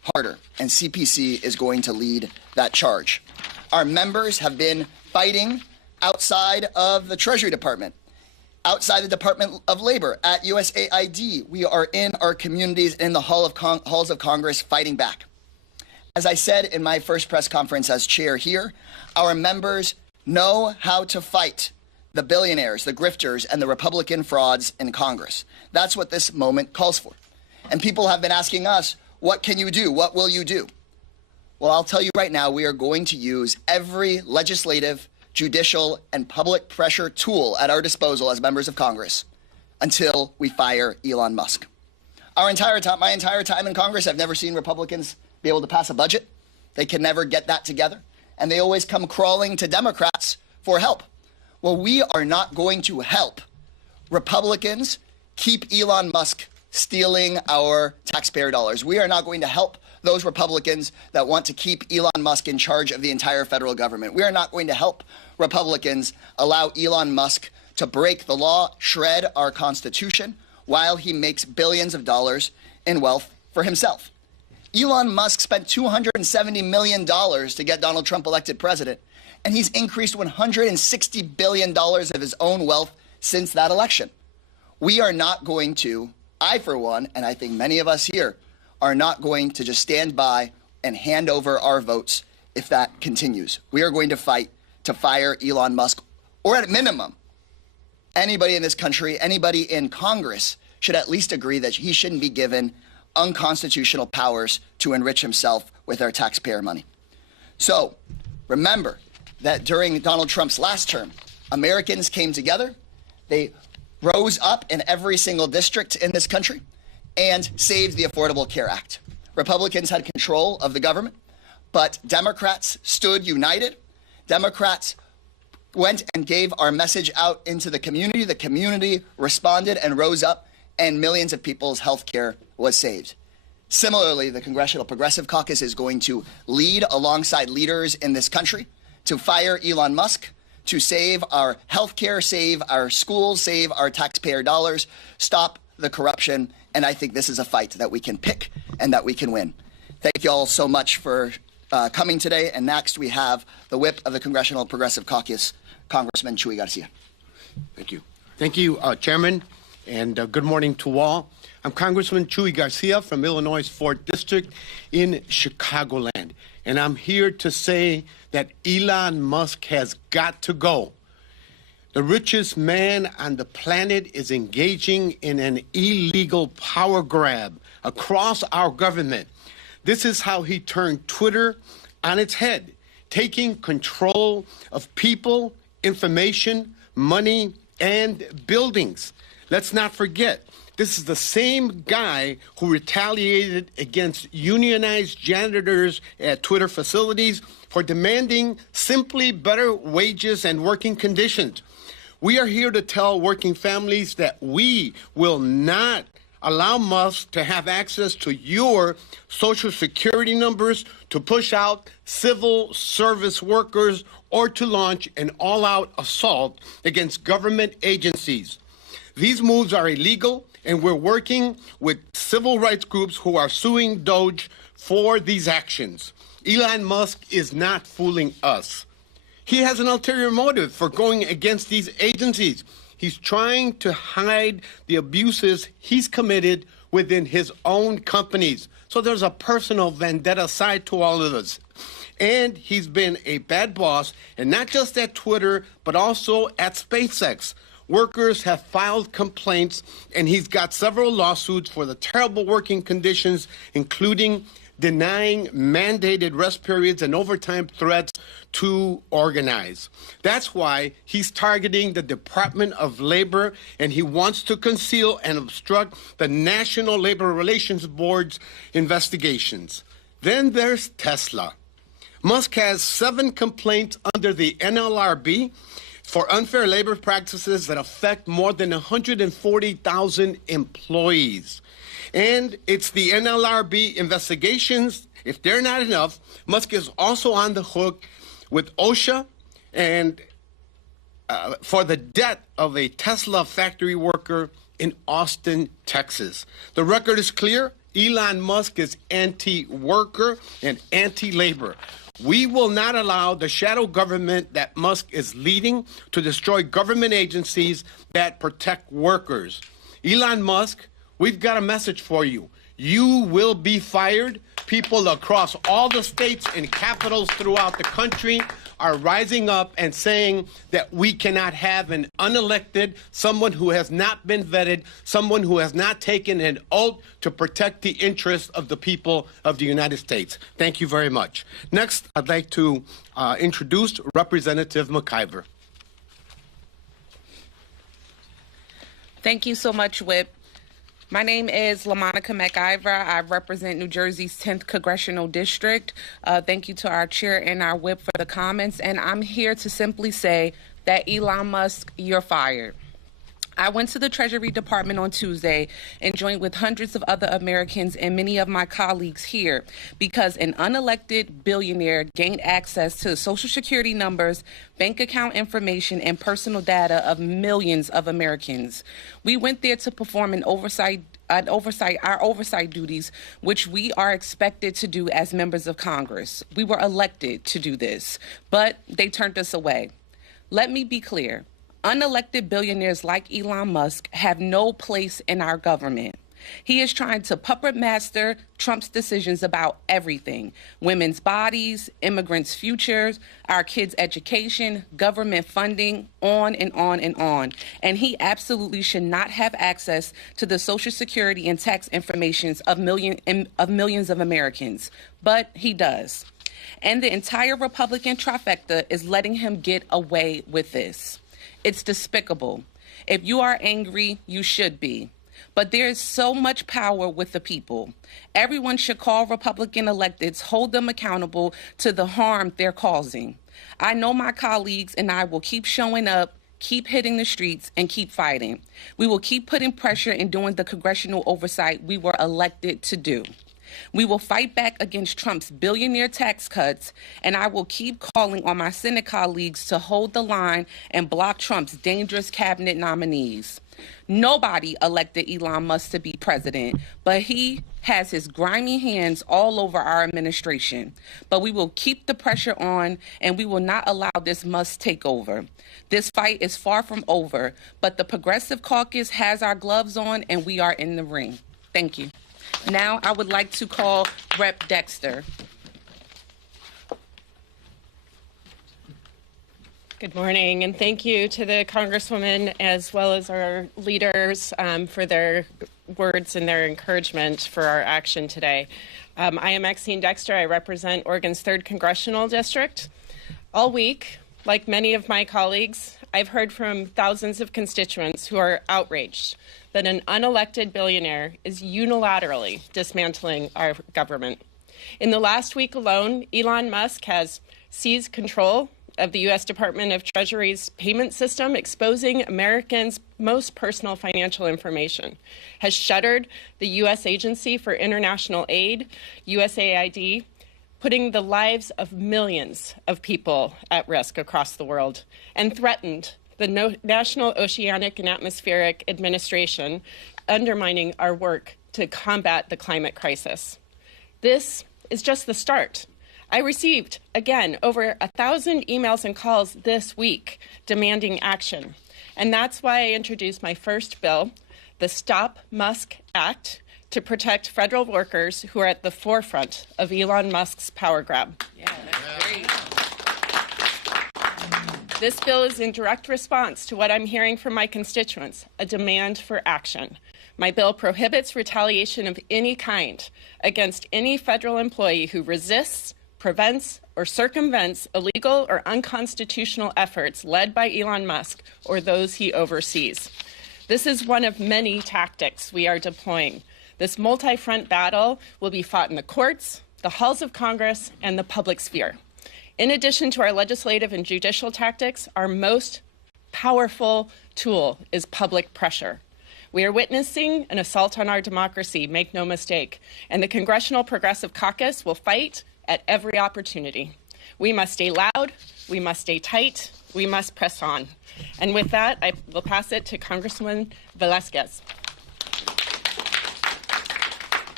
harder, and CPC is going to lead that charge. Our members have been fighting outside of the Treasury Department, outside the Department of Labor, at USAID. We are in our communities, in the halls of Congress, fighting back. As I said in my first press conference as chair here, our members know how to fight the billionaires, the grifters, and the Republican frauds in Congress. That's what this moment calls for. And people have been asking us, what can you do? What will you do? Well, I'll tell you right now, we are going to use every legislative, judicial, and public pressure tool at our disposal as members of Congress until we fire Elon Musk. My entire time in Congress, I've never seen Republicans be able to pass a budget. They can never get that together. And they always come crawling to Democrats for help. Well, we are not going to help Republicans keep Elon Musk stealing our taxpayer dollars. We are not going to help those Republicans that want to keep Elon Musk in charge of the entire federal government. We are not going to help Republicans allow Elon Musk to break the law, shred our Constitution, while he makes billions of dollars in wealth for himself. Elon Musk spent $270 million to get Donald Trump elected president, and he's increased $160 billion of his own wealth since that election. We are not going to, I for one, and I think many of us here, are not going to just stand by and hand over our votes if that continues. We are going to fight to fire Elon Musk, or at minimum, anybody in this country, anybody in Congress should at least agree that he shouldn't be given unconstitutional powers to enrich himself with our taxpayer money. So remember that during Donald Trump's last term, Americans came together. They rose up in every single district in this country and saved the Affordable Care Act. Republicans had control of the government, but Democrats stood united. Democrats went and gave our message out into the community. The community responded and rose up, and millions of people's health care was saved. Similarly, the Congressional Progressive Caucus is going to lead alongside leaders in this country to fire Elon Musk, to save our health care, save our schools, save our taxpayer dollars, stop the corruption. And I think this is a fight that we can pick and that we can win. Thank you all so much for coming today. And next we have the whip of the Congressional Progressive Caucus, Congressman Chuy Garcia. Thank you. Thank you, Chairman, and good morning to all. I'm Congressman Chuy Garcia from Illinois' 4th District in Chicagoland, and I'm here to say that Elon Musk has got to go. The richest man on the planet is engaging in an illegal power grab across our government. This is how he turned Twitter on its head, taking control of people, information, money, and buildings. Let's not forget, this is the same guy who retaliated against unionized janitors at Twitter facilities for demanding simply better wages and working conditions. We are here to tell working families that we will not allow Musk to have access to your Social Security numbers, to push out civil service workers, or to launch an all-out assault against government agencies. These moves are illegal, and we're working with civil rights groups who are suing Doge for these actions. Elon Musk is not fooling us. He has an ulterior motive for going against these agencies. He's trying to hide the abuses he's committed within his own companies. So there's a personal vendetta side to all of this. And he's been a bad boss, and not just at Twitter, but also at SpaceX. Workers have filed complaints, and he's got several lawsuits for the terrible working conditions, including denying mandated rest periods and overtime threats to organize. That's why he's targeting the Department of Labor, and he wants to conceal and obstruct the National Labor Relations Board's investigations. Then there's Tesla. Musk has 7 complaints under the NLRB for unfair labor practices that affect more than 140,000 employees. And it's the NLRB investigations. If they're not enough, Musk is also on the hook with OSHA and for the death of a Tesla factory worker in Austin, Texas. The record is clear. Elon Musk is anti-worker and anti-labor. We will not allow the shadow government that Musk is leading to destroy government agencies that protect workers. Elon Musk, we've got a message for you. You will be fired. People across all the states and capitals throughout the country are rising up and saying that we cannot have an unelected, someone who has not been vetted, someone who has not taken an oath to protect the interests of the people of the United States. Thank you very much. Next, I'd like to introduce Representative McIver. Thank you so much, Whip. My name is LaMonica McIver. I represent New Jersey's 10th Congressional District. Thank you to our chair and our whip for the comments. And I'm here to simply say that Elon Musk, you're fired. I went to the Treasury Department on Tuesday and joined with hundreds of other Americans and many of my colleagues here because an unelected billionaire gained access to Social Security numbers, bank account information, and personal data of millions of Americans. We went there to perform our oversight duties, which we are expected to do as members of Congress. We were elected to do this, but they turned us away. Let me be clear. Unelected billionaires like Elon Musk have no place in our government. He is trying to puppet master Trump's decisions about everything: women's bodies, immigrants' futures, our kids' education, government funding, on and on and on. And he absolutely should not have access to the Social Security and tax information of millions of Americans. But he does. And the entire Republican trifecta is letting him get away with this. It's despicable. If you are angry, you should be. But there is so much power with the people. Everyone should call Republican electeds, hold them accountable to the harm they're causing. I know my colleagues and I will keep showing up, keep hitting the streets, and keep fighting. We will keep putting pressure and doing the congressional oversight we were elected to do. We will fight back against Trump's billionaire tax cuts, and I will keep calling on my Senate colleagues to hold the line and block Trump's dangerous cabinet nominees. Nobody elected Elon Musk to be president, but he has his grimy hands all over our administration. But we will keep the pressure on, and we will not allow this Musk takeover. This fight is far from over, but the Progressive Caucus has our gloves on, and we are in the ring. Thank you. Now I would like to call Rep. Dexter. Good morning, and thank you to the Congresswoman as well as our leaders for their words and their encouragement for our action today. I am Maxine Dexter. I represent Oregon's 3rd Congressional District. All week, like many of my colleagues, I've heard from thousands of constituents who are outraged that an unelected billionaire is unilaterally dismantling our government. In the last week alone, Elon Musk has seized control of the U.S. Department of Treasury's payment system, exposing Americans' most personal financial information, has shuttered the U.S. Agency for International Aid, USAID, putting the lives of millions of people at risk across the world, and threatened the National Oceanic and Atmospheric Administration, undermining our work to combat the climate crisis. This is just the start. I received, again, over 1,000 emails and calls this week demanding action. And that's why I introduced my first bill, the Stop Musk Act, to protect federal workers who are at the forefront of Elon Musk's power grab. Yeah, that's great. This bill is in direct response to what I'm hearing from my constituents, a demand for action. My bill prohibits retaliation of any kind against any federal employee who resists, prevents, or circumvents illegal or unconstitutional efforts led by Elon Musk or those he oversees. This is one of many tactics we are deploying. This multi-front battle will be fought in the courts, the halls of Congress, and the public sphere. In addition to our legislative and judicial tactics, our most powerful tool is public pressure. We are witnessing an assault on our democracy, make no mistake, and the Congressional Progressive Caucus will fight at every opportunity. We must stay loud, we must stay tight, we must press on. And with that, I will pass it to Congresswoman Velasquez.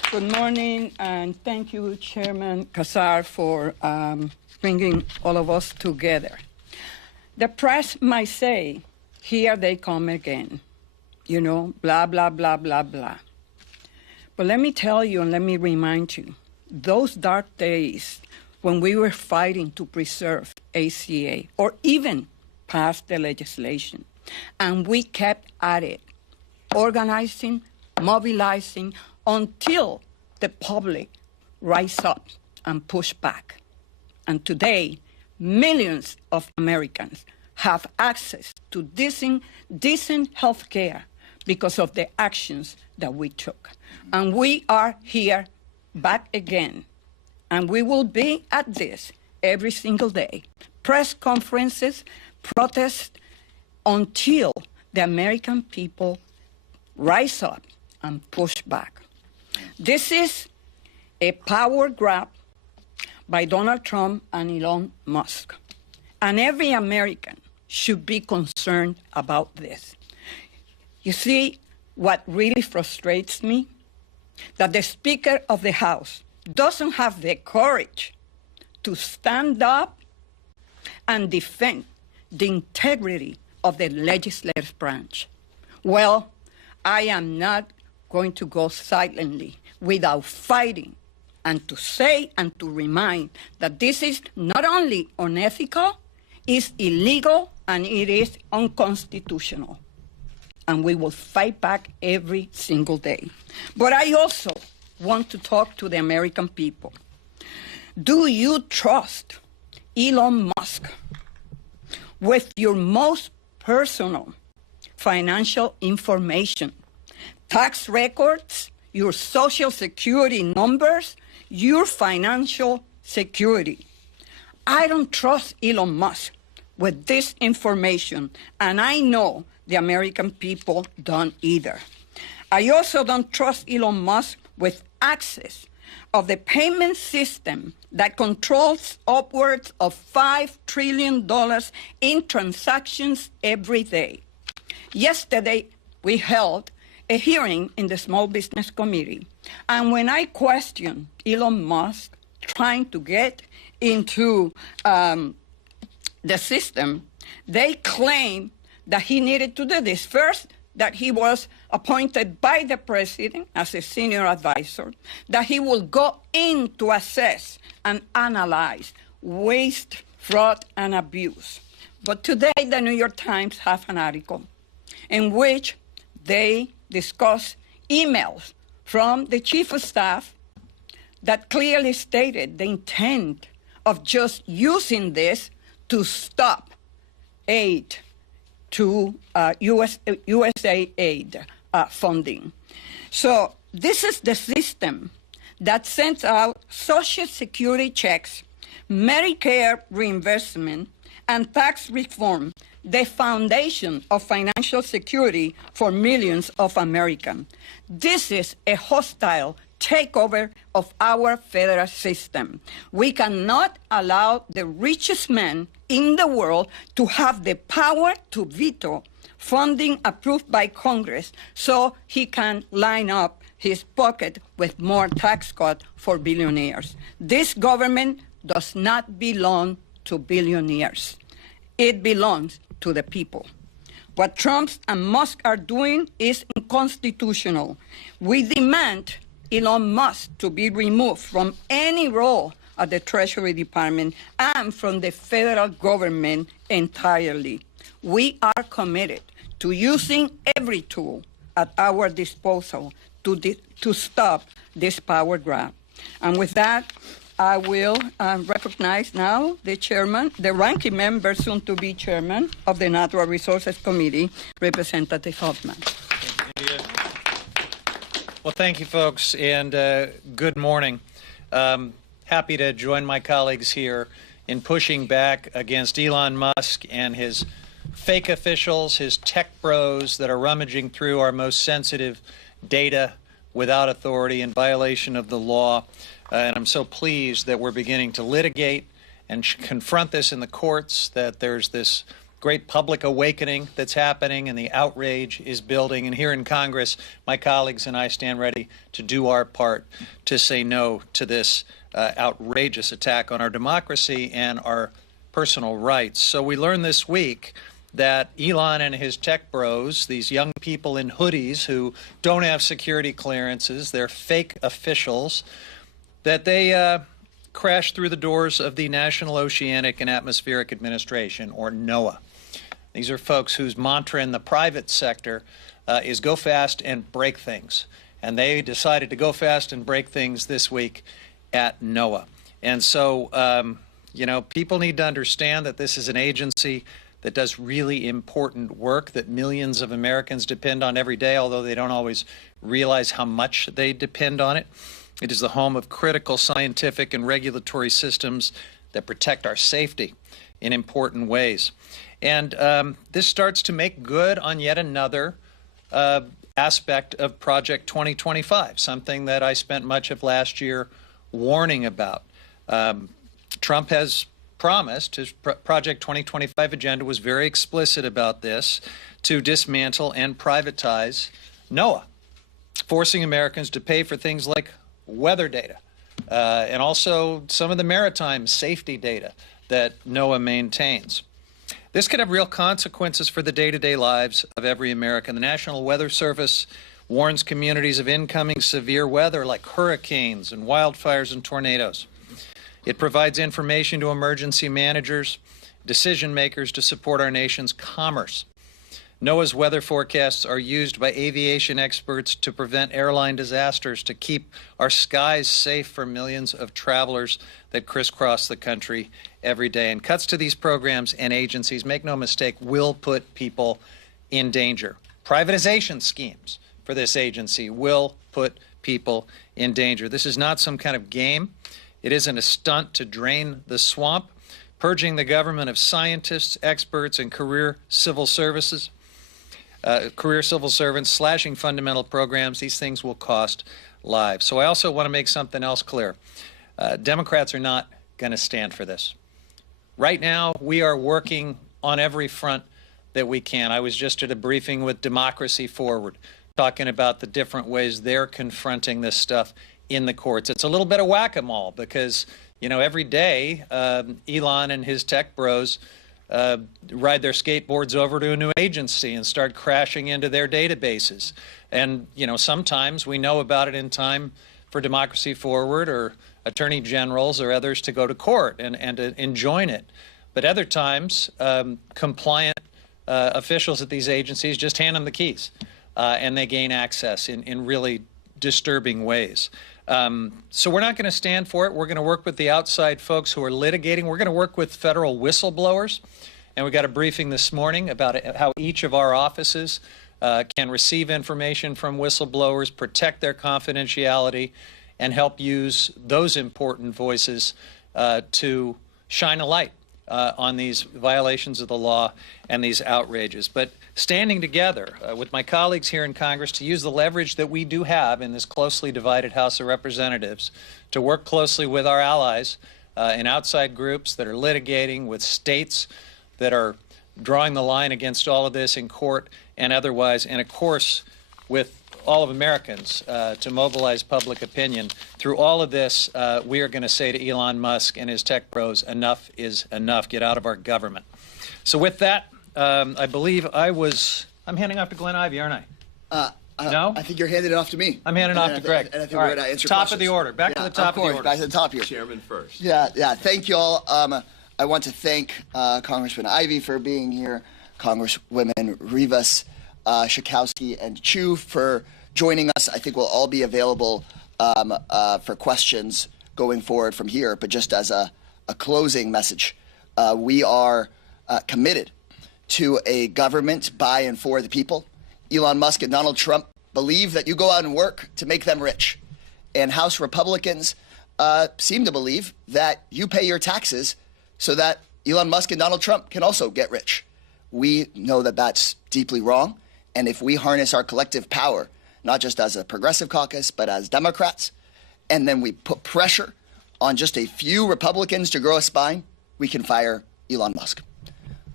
Good morning, and thank you, Chairman Casar, for bringing all of us together. The press might say, here they come again, you know, blah, blah, blah, blah, blah. But let me tell you and let me remind you, those dark days when we were fighting to preserve ACA or even pass the legislation, and we kept at it, organizing, mobilizing, until the public rise up and push back. And today, millions of Americans have access to decent health care because of the actions that we took. And we are here back again. And we will be at this every single day. Press conferences, protests, until the American people rise up and push back. This is a power grab by Donald Trump and Elon Musk. And every American should be concerned about this. You see, what really frustrates me? That the Speaker of the House doesn't have the courage to stand up and defend the integrity of the legislative branch. Well, I am not going to go silently without fighting and to say and to remind that this is not only unethical, it's illegal, and it is unconstitutional. And we will fight back every single day. But I also want to talk to the American people. Do you trust Elon Musk with your most personal financial information, tax records, your social security numbers, your financial security? I don't trust Elon Musk with this information, and I know the American people don't either. I also don't trust Elon Musk with access of the payment system that controls upwards of $5 trillion in transactions every day. Yesterday, we held a hearing in the Small Business Committee, and when I questioned Elon Musk trying to get into the system, they claim that he needed to do this. First, that he was appointed by the president as a senior advisor, that he will go in to assess and analyze waste, fraud, and abuse. But today, the New York Times have an article in which they discuss emails from the chief of staff that clearly stated the intent of just using this to stop aid to USAID funding. So this is the system that sends out Social Security checks, Medicare reimbursement, and tax reform, the foundation of financial security for millions of Americans. This is a hostile takeover of our federal system. We cannot allow the richest man in the world to have the power to veto funding approved by Congress so he can line up his pocket with more tax cuts for billionaires. This government does not belong to billionaires. It belongs to the people. What Trump and Musk are doing is unconstitutional. We demand Elon Musk to be removed from any role at the Treasury Department and from the federal government entirely. We are committed to using every tool at our disposal to stop this power grab. And with that, I will recognize now the chairman, the ranking member, soon to be chairman of the Natural Resources Committee, Representative Hoffman. Well, thank you, folks, and good morning. Happy to join my colleagues here in pushing back against Elon Musk and his fake officials, his tech bros that are rummaging through our most sensitive data without authority in violation of the law. And I'm so pleased that we're beginning to litigate and confront this in the courts, that there's this great public awakening that's happening, and the outrage is building. And here in Congress, my colleagues and I stand ready to do our part to say no to this outrageous attack on our democracy and our personal rights. So we learned this week that Elon and his tech bros, these young people in hoodies who don't have security clearances, they're fake officials, that they crashed through the doors of the National Oceanic and Atmospheric Administration, or NOAA. These are folks whose mantra in the private sector is go fast and break things. And they decided to go fast and break things this week at NOAA. And so, people need to understand that this is an agency that does really important work that millions of Americans depend on every day, although they don't always realize how much they depend on it. It is the home of critical scientific and regulatory systems that protect our safety in important ways. And this starts to make good on yet another aspect of Project 2025, something that I spent much of last year warning about. Trump has promised, his Project 2025 agenda was very explicit about this, to dismantle and privatize NOAA, forcing Americans to pay for things like weather data and also some of the maritime safety data that NOAA maintains. This could have real consequences for the day-to-day lives of every American. The National Weather Service warns communities of incoming severe weather like hurricanes and wildfires and tornadoes. It provides information to emergency managers, decision makers to support our nation's commerce. NOAA's weather forecasts are used by aviation experts to prevent airline disasters, to keep our skies safe for millions of travelers that crisscross the country every day. And cuts to these programs and agencies, make no mistake, will put people in danger. Privatization schemes for this agency will put people in danger. This is not some kind of game. It isn't a stunt to drain the swamp, purging the government of scientists, experts, and career civil servants, slashing fundamental programs. These things will cost lives. So I also want to make something else clear. Democrats are not going to stand for this. Right now, we are working on every front that we can. I was just at a briefing with Democracy Forward, talking about the different ways they're confronting this stuff in the courts. It's a little bit of whack-a-mole because, every day, Elon and his tech bros ride their skateboards over to a new agency and start crashing into their databases. And, sometimes we know about it in time for Democracy Forward or attorney generals or others to go to court and to enjoin it. But other times, compliant officials at these agencies just hand them the keys and they gain access in really disturbing ways. So we're not going to stand for it. We're going to work with the outside folks who are litigating. We're going to work with federal whistleblowers. And we got a briefing this morning about how each of our offices can receive information from whistleblowers, protect their confidentiality, and help use those important voices to shine a light on these violations of the law and these outrages. But standing together with my colleagues here in Congress to use the leverage that we do have in this closely divided House of Representatives to work closely with our allies in outside groups that are litigating, with states that are drawing the line against all of this in court and otherwise, and of course with all of Americans to mobilize public opinion. Through all of this, we are going to say to Elon Musk and his tech bros, enough is enough. Get out of our government. So with that, I believe I'm handing off to Glenn Ivey, aren't I? No? I think you're handing it off to me. I'm handing off to Greg. And I think all we're right. going to answer Top questions. of the order. Back to the top of the order. Back to the top here. Chairman first. Yeah. Thank you all. I want to thank Congressman Ivey for being here, Congresswomen Rivas, Schakowsky, and Chu for joining us. I think we'll all be available for questions going forward from here. But just as a closing message, we are committed to a government by and for the people. Elon Musk and Donald Trump believe that you go out and work to make them rich. And House Republicans seem to believe that you pay your taxes so that Elon Musk and Donald Trump can also get rich. We know that that's deeply wrong. And if we harness our collective power, not just as a progressive caucus, but as Democrats, and then we put pressure on just a few Republicans to grow a spine, we can fire Elon Musk.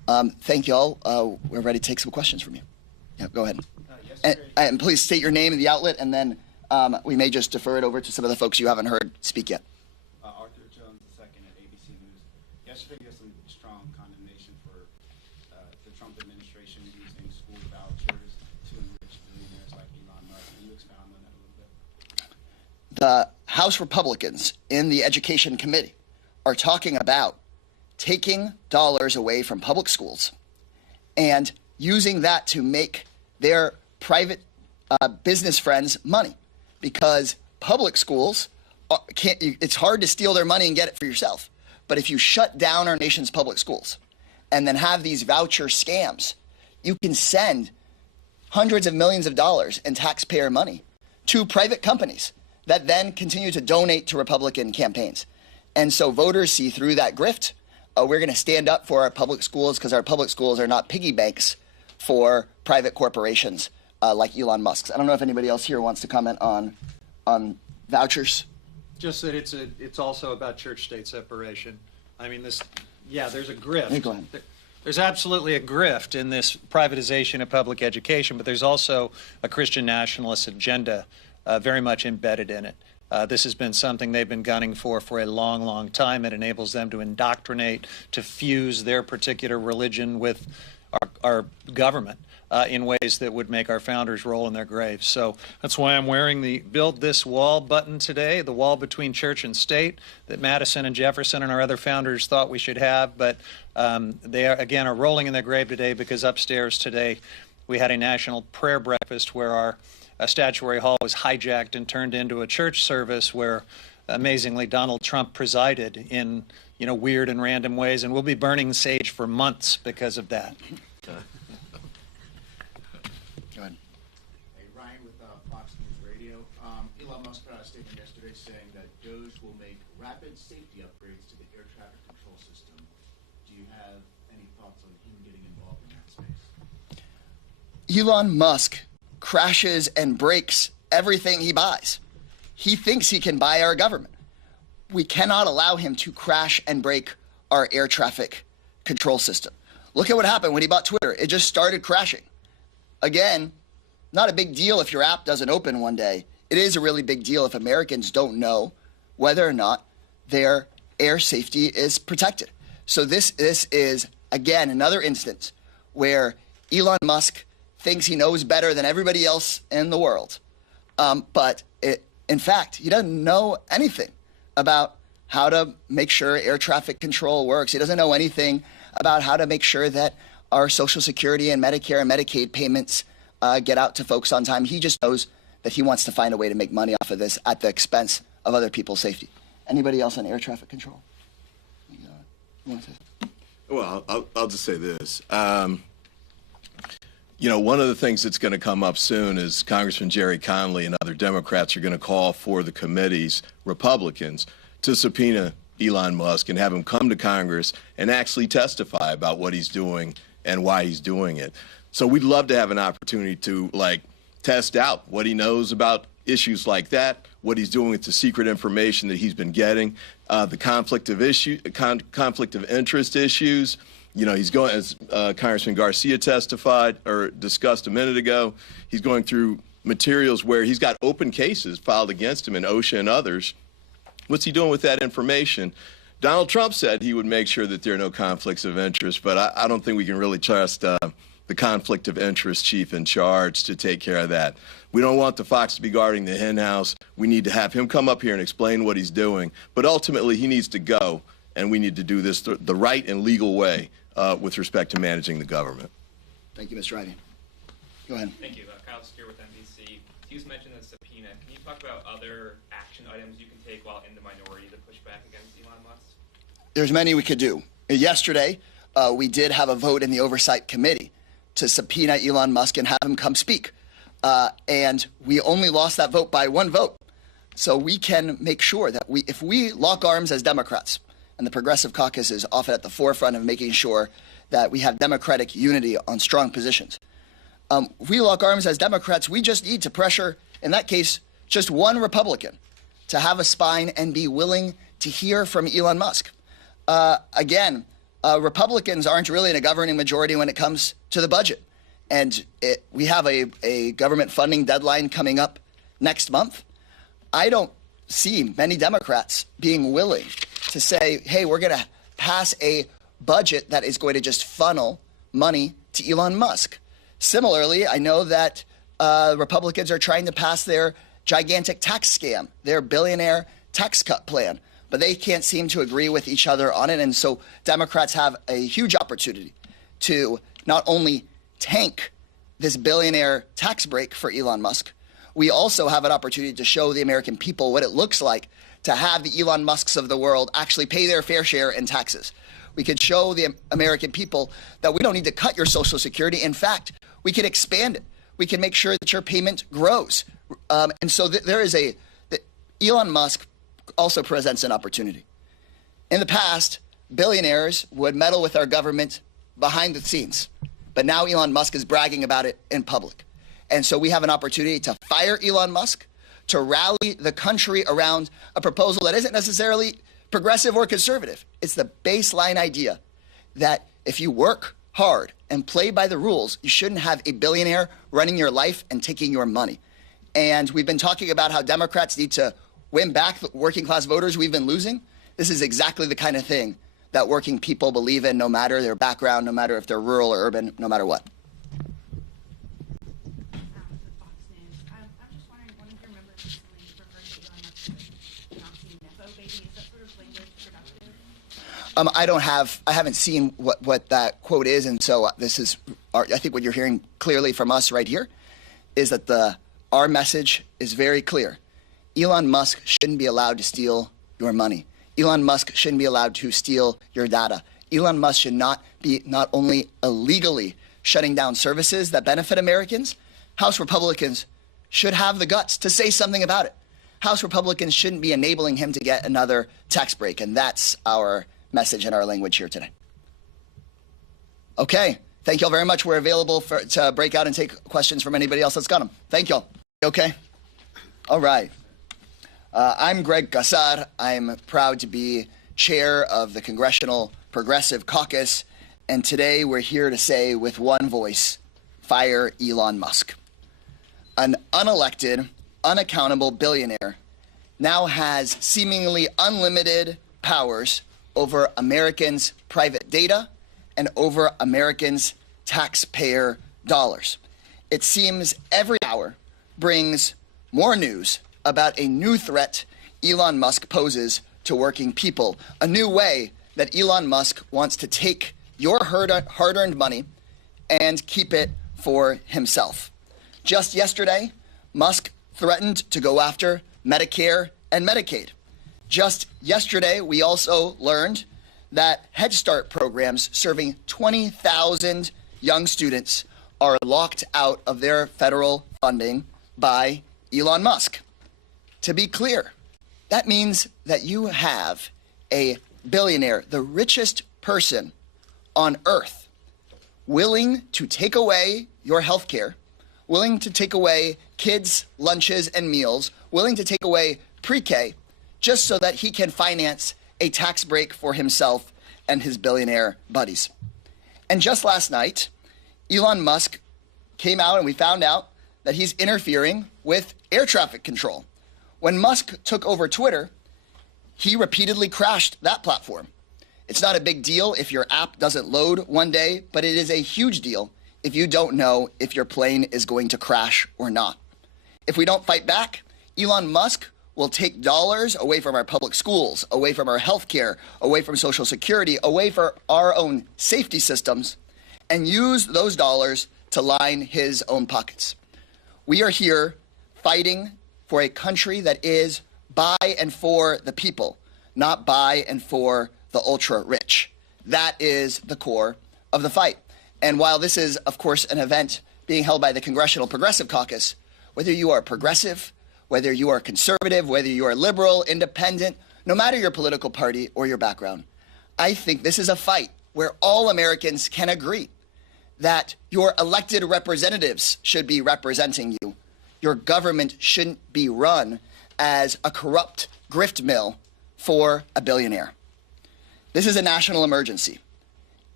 Thank you all. We're ready to take some questions from you. Yeah, go ahead. And please state your name and the outlet, and then we may just defer it over to some of the folks you haven't heard speak yet. Arthur Jones II at ABC News. Yesterday, there's some strong condemnation for the Trump administration using school vouchers to enrich billionaires like Elon Musk. Can you expound on that a little bit? The House Republicans in the Education Committee are talking about taking dollars away from public schools and using that to make their private business friends money, because public schools it's hard to steal their money and get it for yourself. But if you shut down our nation's public schools and then have these voucher scams, you can send hundreds of millions of dollars in taxpayer money to private companies that then continue to donate to Republican campaigns. And so voters see through that grift. We're going to stand up for our public schools, because our public schools are not piggy banks for private corporations like Elon Musk's. I don't know if anybody else here wants to comment on vouchers. Just that it's also about church-state separation. I mean, there's a grift. Hey, go ahead. There's absolutely a grift in this privatization of public education, but there's also a Christian nationalist agenda very much embedded in it. This has been something they've been gunning for a long, long time. It enables them to indoctrinate, to fuse their particular religion with our government in ways that would make our founders roll in their graves. So that's why I'm wearing the Build This Wall button today, the wall between church and state that Madison and Jefferson and our other founders thought we should have. But they are rolling in their grave today, because upstairs today we had a national prayer breakfast where our statuary hall was hijacked and turned into a church service where, amazingly, Donald Trump presided in weird and random ways, and we'll be burning sage for months because of that. Go ahead. Hey, Ryan with Fox News Radio. Elon Musk put out a statement yesterday saying that DOGE will make rapid safety upgrades to the air traffic control system. Do you have any thoughts on him getting involved in that space? Elon Musk crashes and breaks everything he buys. He thinks he can buy our government. We cannot allow him to crash and break our air traffic control system. Look at what happened when he bought Twitter. It just started crashing. Again, not a big deal if your app doesn't open one day. It is a really big deal if Americans don't know whether or not their air safety is protected. So this is, again, another instance where Elon Musk thinks he knows better than everybody else in the world. But in fact, he doesn't know anything about how to make sure air traffic control works. He doesn't know anything about how to make sure that our Social Security and Medicare and Medicaid payments get out to folks on time. He just knows that he wants to find a way to make money off of this at the expense of other people's safety. Anybody else on air traffic control? You want to say something? Well, I'll just say this. One of the things that's going to come up soon is Congressman Jerry Connally and other Democrats are going to call for the committee's Republicans to subpoena Elon Musk and have him come to Congress and actually testify about what he's doing and why he's doing it. So we'd love to have an opportunity to test out what he knows about issues like that, what he's doing with the secret information that he's been getting, the conflict of interest issues. He's going, as Congressman Garcia testified or discussed a minute ago, he's going through materials where he's got open cases filed against him in OSHA and others. What's he doing with that information? Donald Trump said he would make sure that there are no conflicts of interest, but I don't think we can really trust the conflict of interest chief in charge to take care of that. We don't want the fox to be guarding the hen house. We need to have him come up here and explain what he's doing, but ultimately he needs to go, and we need to do this the right and legal way with respect to managing the government. Thank you, Mr. Ivey. Go ahead. Thank you. Kyle Steer with NBC. You mentioned the subpoena. Can you talk about other action items you can take while in the minority to push back against Elon Musk? There's many we could do. Yesterday, we did have a vote in the Oversight Committee to subpoena Elon Musk and have him come speak. And we only lost that vote by one vote. So we can make sure that if we lock arms as Democrats, and the Progressive Caucus is often at the forefront of making sure that we have Democratic unity on strong positions. If we lock arms as Democrats, we just need to pressure, in that case, just one Republican to have a spine and be willing to hear from Elon Musk. Again, Republicans aren't really in a governing majority when it comes to the budget. And we have a government funding deadline coming up next month. I don't see many Democrats being willing to say, hey, we're going to pass a budget that is going to just funnel money to Elon Musk. Similarly, I know that Republicans are trying to pass their gigantic tax scam, their billionaire tax cut plan, but they can't seem to agree with each other on it. And so Democrats have a huge opportunity to not only tank this billionaire tax break for Elon Musk, we also have an opportunity to show the American people what it looks like to have the Elon Musks of the world actually pay their fair share in taxes. We could show the American people that we don't need to cut your Social Security. In fact, we can expand it. We can make sure that your payment grows. And so Elon Musk also presents an opportunity. In the past, billionaires would meddle with our government behind the scenes, but now Elon Musk is bragging about it in public. And so we have an opportunity to fire Elon Musk, to rally the country around a proposal that isn't necessarily progressive or conservative. It's the baseline idea that if you work hard and play by the rules, you shouldn't have a billionaire running your life and taking your money. And we've been talking about how Democrats need to win back the working class voters we've been losing. This is exactly the kind of thing that working people believe in, no matter their background, no matter if they're rural or urban, no matter what. I haven't seen what that quote is, and so I think what you're hearing clearly from us right here is that our message is very clear. Elon Musk shouldn't be allowed to steal your money. Elon Musk shouldn't be allowed to steal your data. Elon Musk should not be not only illegally shutting down services that benefit Americans, House Republicans should have the guts to say something about it. House Republicans shouldn't be enabling him to get another tax break, and that's our message and our language here today. Okay, thank you all very much. We're available to break out and take questions from anybody else that's got them. Thank you all. Okay? All right. I'm Greg Casar. I'm proud to be chair of the Congressional Progressive Caucus, and today we're here to say with one voice, fire Elon Musk. An unelected, unaccountable billionaire now has seemingly unlimited powers over Americans' private data and over Americans' taxpayer dollars. It seems every hour brings more news about a new threat Elon Musk poses to working people, a new way that Elon Musk wants to take your hard-earned money and keep it for himself. Just yesterday, Musk threatened to go after Medicare and Medicaid. Just yesterday, we also learned that Head Start programs serving 20,000 young students are locked out of their federal funding by Elon Musk. To be clear, that means that you have a billionaire, the richest person on earth, willing to take away your health care, willing to take away kids' lunches and meals, willing to take away pre-K, just so that he can finance a tax break for himself and his billionaire buddies. And just last night, Elon Musk came out and we found out that he's interfering with air traffic control. When Musk took over Twitter, he repeatedly crashed that platform. It's not a big deal if your app doesn't load one day, but it is a huge deal if you don't know if your plane is going to crash or not. If we don't fight back, Elon Musk will take dollars away from our public schools, away from our health care, away from Social Security, away from our own safety systems, and use those dollars to line his own pockets. We are here fighting for a country that is by and for the people, not by and for the ultra-rich. That is the core of the fight. And while this is, of course, an event being held by the Congressional Progressive Caucus, whether you are progressive, whether you are conservative, whether you are liberal, independent, no matter your political party or your background, I think this is a fight where all Americans can agree that your elected representatives should be representing you. Your government shouldn't be run as a corrupt grift mill for a billionaire. This is a national emergency.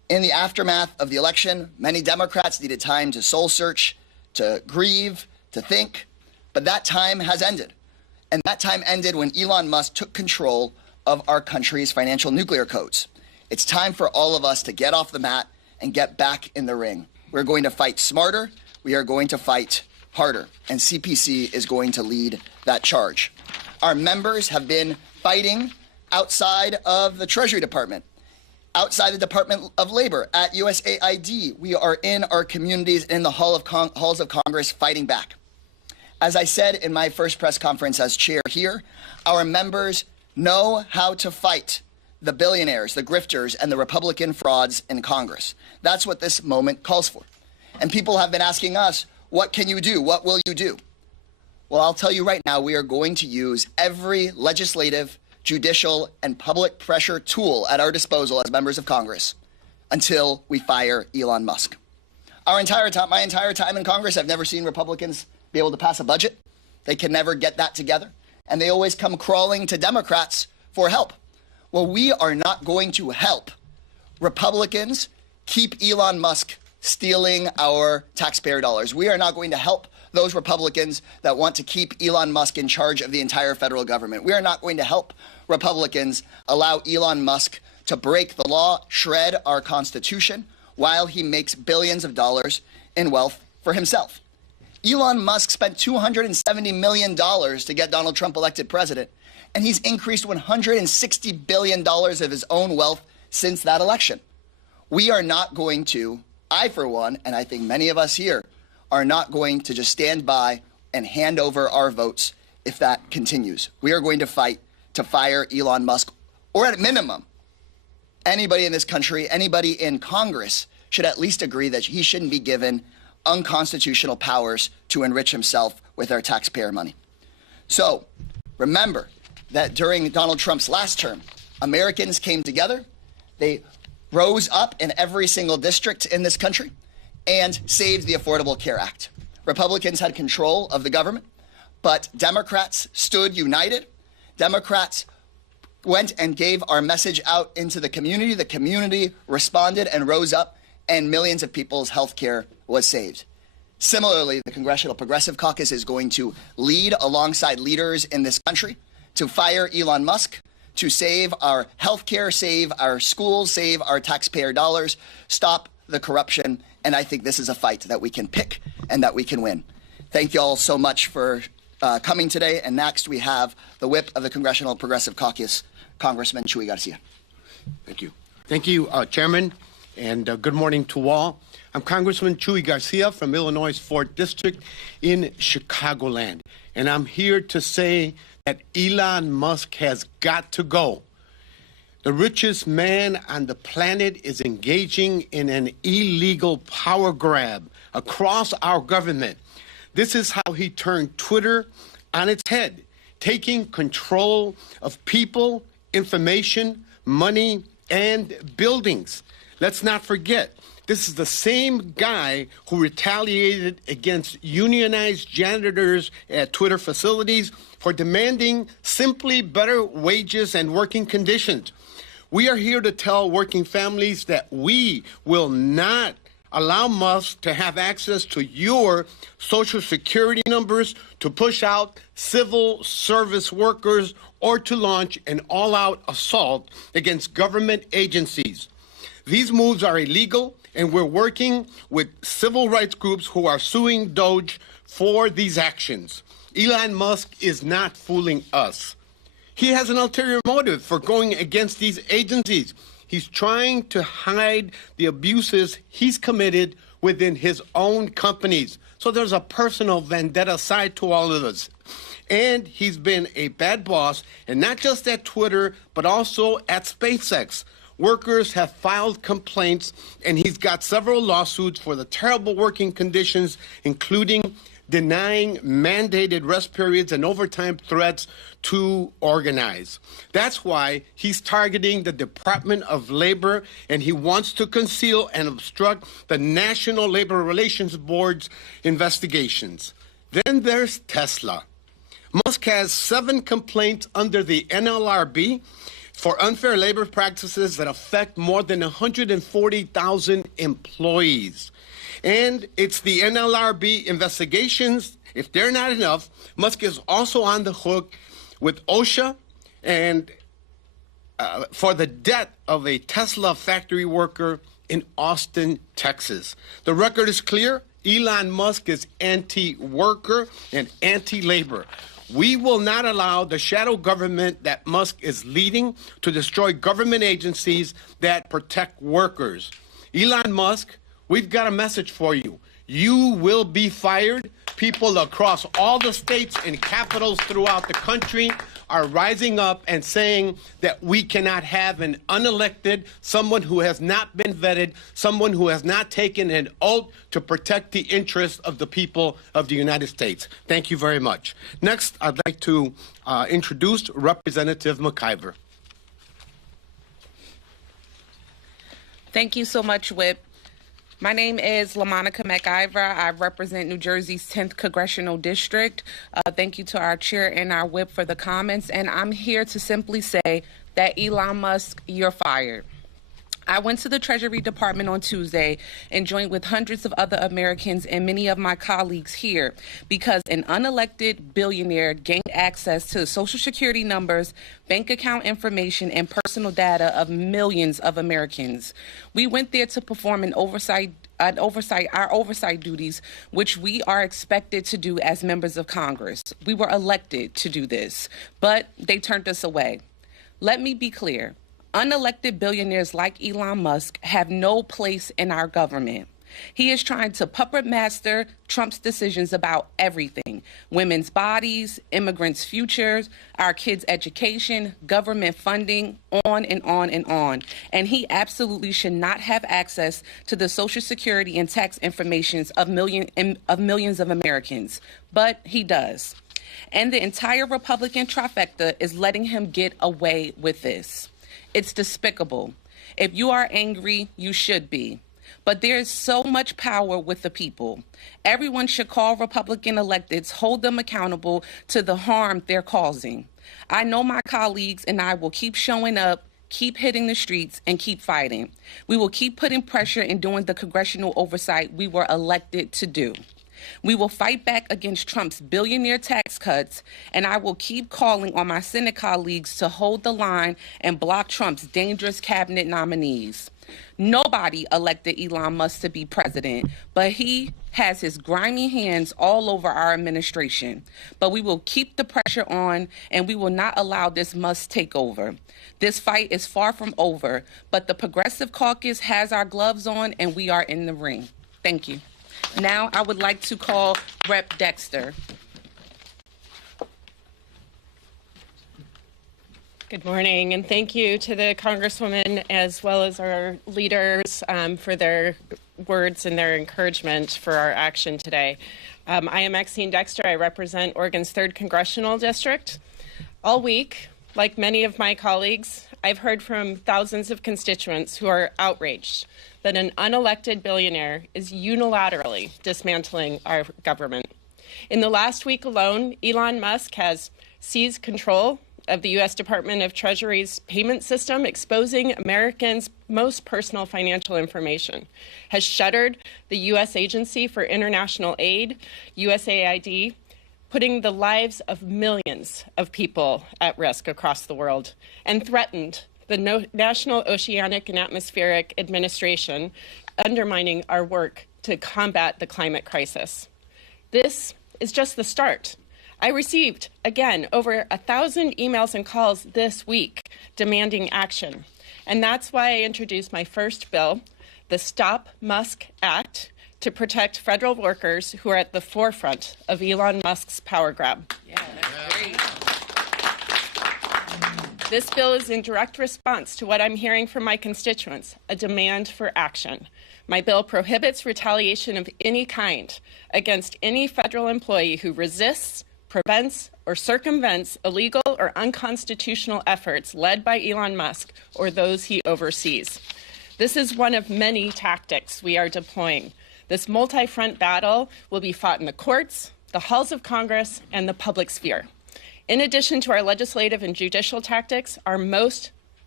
In the aftermath of the election, many Democrats needed time to soul search, to grieve, to think, but that time has ended. And that time ended when Elon Musk took control of our country's financial nuclear codes. It's time for all of us to get off the mat and get back in the ring. We're going to fight smarter. We are going to fight harder. And CPC is going to lead that charge. Our members have been fighting outside of the Treasury Department, outside the Department of Labor, at USAID. We are in our communities, in the halls of Congress, fighting back. As I said in my first press conference as chair here, our members know how to fight the billionaires, the grifters, and the Republican frauds in Congress. That's what this moment calls for. And people have been asking us, what can you do? What will you do? Well, I'll tell you right now, we are going to use every legislative, judicial, and public pressure tool at our disposal as members of Congress until we fire Elon Musk. My entire time in Congress, I've never seen Republicans be able to pass a budget. They can never get that together. And they always come crawling to Democrats for help. Well, we are not going to help Republicans keep Elon Musk stealing our taxpayer dollars. We are not going to help those Republicans that want to keep Elon Musk in charge of the entire federal government. We are not going to help Republicans allow Elon Musk to break the law, shred our Constitution, while he makes billions of dollars in wealth for himself. Elon Musk spent $270 million to get Donald Trump elected president, and he's increased $160 billion of his own wealth since that election. We are not going to, I for one, and I think many of us here, are not going to just stand by and hand over our votes if that continues. We are going to fight to fire Elon Musk, or at minimum, anybody in this country, anybody in Congress should at least agree that he shouldn't be given unconstitutional powers to enrich himself with our taxpayer money. So remember that during Donald Trump's last term, Americans came together. They rose up in every single district in this country and saved the Affordable Care Act. Republicans had control of the government, but Democrats stood united. Democrats went and gave our message out into the community. The community responded and rose up, and millions of people's health care was saved. Similarly, the Congressional Progressive Caucus is going to lead alongside leaders in this country to fire Elon Musk, to save our health care, save our schools, save our taxpayer dollars, stop the corruption. And I think this is a fight that we can pick and that we can win. Thank you all so much for coming today. And next we have the whip of the Congressional Progressive Caucus, Congressman Chuy Garcia. Thank you. Thank you, Chairman, and good morning to all. I'm Congressman Chuy Garcia from Illinois' 4th District in Chicagoland. And I'm here to say that Elon Musk has got to go. The richest man on the planet is engaging in an illegal power grab across our government. This is how he turned Twitter on its head, taking control of people, information, money, and buildings. Let's not forget, this is the same guy who retaliated against unionized janitors at Twitter facilities for demanding simply better wages and working conditions. We are here to tell working families that we will not allow Musk to have access to your Social Security numbers, to push out civil service workers, or to launch an all-out assault against government agencies. These moves are illegal, and we're working with civil rights groups who are suing Doge for these actions. Elon Musk is not fooling us. He has an ulterior motive for going against these agencies. He's trying to hide the abuses he's committed within his own companies. So there's a personal vendetta side to all of this. And he's been a bad boss, and not just at Twitter, but also at SpaceX. Workers have filed complaints, and he's got several lawsuits for the terrible working conditions, including denying mandated rest periods and overtime threats to organize. That's why he's targeting the Department of Labor, and he wants to conceal and obstruct the National Labor Relations Board's investigations. Then there's Tesla. Musk has 7 complaints under the NLRB for unfair labor practices that affect more than 140,000 employees. And it's the NLRB investigations. If they're not enough, Musk is also on the hook with OSHA and for the death of a Tesla factory worker in Austin, Texas. The record is clear. Elon Musk is anti-worker and anti-labor. We will not allow the shadow government that Musk is leading to destroy government agencies that protect workers. Elon Musk, we've got a message for you. You will be fired. People across all the states and capitals throughout the country are rising up and saying that we cannot have an unelected, someone who has not been vetted, someone who has not taken an oath to protect the interests of the people of the United States. Thank you very much. Next, I'd like to introduce Representative McIver. Thank you so much, Whip. My name is LaMonica McIver. I represent New Jersey's 10th Congressional District. Thank you to our chair and our whip for the comments. And I'm here to simply say that Elon Musk, you're fired. I went to the Treasury Department on Tuesday and joined with hundreds of other Americans and many of my colleagues here because an unelected billionaire gained access to Social Security numbers, bank account information, and personal data of millions of Americans. We went there to perform our oversight duties, which we are expected to do as members of Congress. We were elected to do this, but they turned us away. Let me be clear. Unelected billionaires like Elon Musk have no place in our government. He is trying to puppet master Trump's decisions about everything: women's bodies, immigrants' futures, our kids' education, government funding, on and on and on. And he absolutely should not have access to the Social Security and tax information of millions of Americans. But he does. And the entire Republican trifecta is letting him get away with this. It's despicable. If you are angry, you should be. But there is so much power with the people. Everyone should call Republican electeds, hold them accountable to the harm they're causing. I know my colleagues and I will keep showing up, keep hitting the streets, and keep fighting. We will keep putting pressure and doing the congressional oversight we were elected to do. We will fight back against Trump's billionaire tax cuts, and I will keep calling on my Senate colleagues to hold the line and block Trump's dangerous cabinet nominees. Nobody elected Elon Musk to be president, but he has his grimy hands all over our administration. But we will keep the pressure on, and we will not allow this Musk takeover. This fight is far from over, but the Progressive Caucus has our gloves on, and we are in the ring. Thank you. Now I would like to call Rep. Dexter. Good morning, and thank you to the Congresswoman as well as our leaders for their words and their encouragement for our action today. I am Maxine Dexter. I represent Oregon's 3rd Congressional District. All week, like many of my colleagues, I've heard from thousands of constituents who are outraged that an unelected billionaire is unilaterally dismantling our government. In the last week alone, Elon Musk has seized control of the U.S. Department of Treasury's payment system, exposing Americans' most personal financial information, has shuttered the U.S. Agency for International Aid, USAID, putting the lives of millions of people at risk across the world, and threatened the National Oceanic and Atmospheric Administration, undermining our work to combat the climate crisis. This is just the start. I received, again, over 1,000 emails and calls this week demanding action. And that's why I introduced my first bill, the Stop Musk Act, to protect federal workers who are at the forefront of Elon Musk's power grab. Yeah, that's great. This bill is in direct response to what I'm hearing from my constituents, a demand for action. My bill prohibits retaliation of any kind against any federal employee who resists, prevents, or circumvents illegal or unconstitutional efforts led by Elon Musk or those he oversees. This is one of many tactics we are deploying. This multi-front battle will be fought in the courts, the halls of Congress, and the public sphere. In addition to our legislative and judicial tactics, our most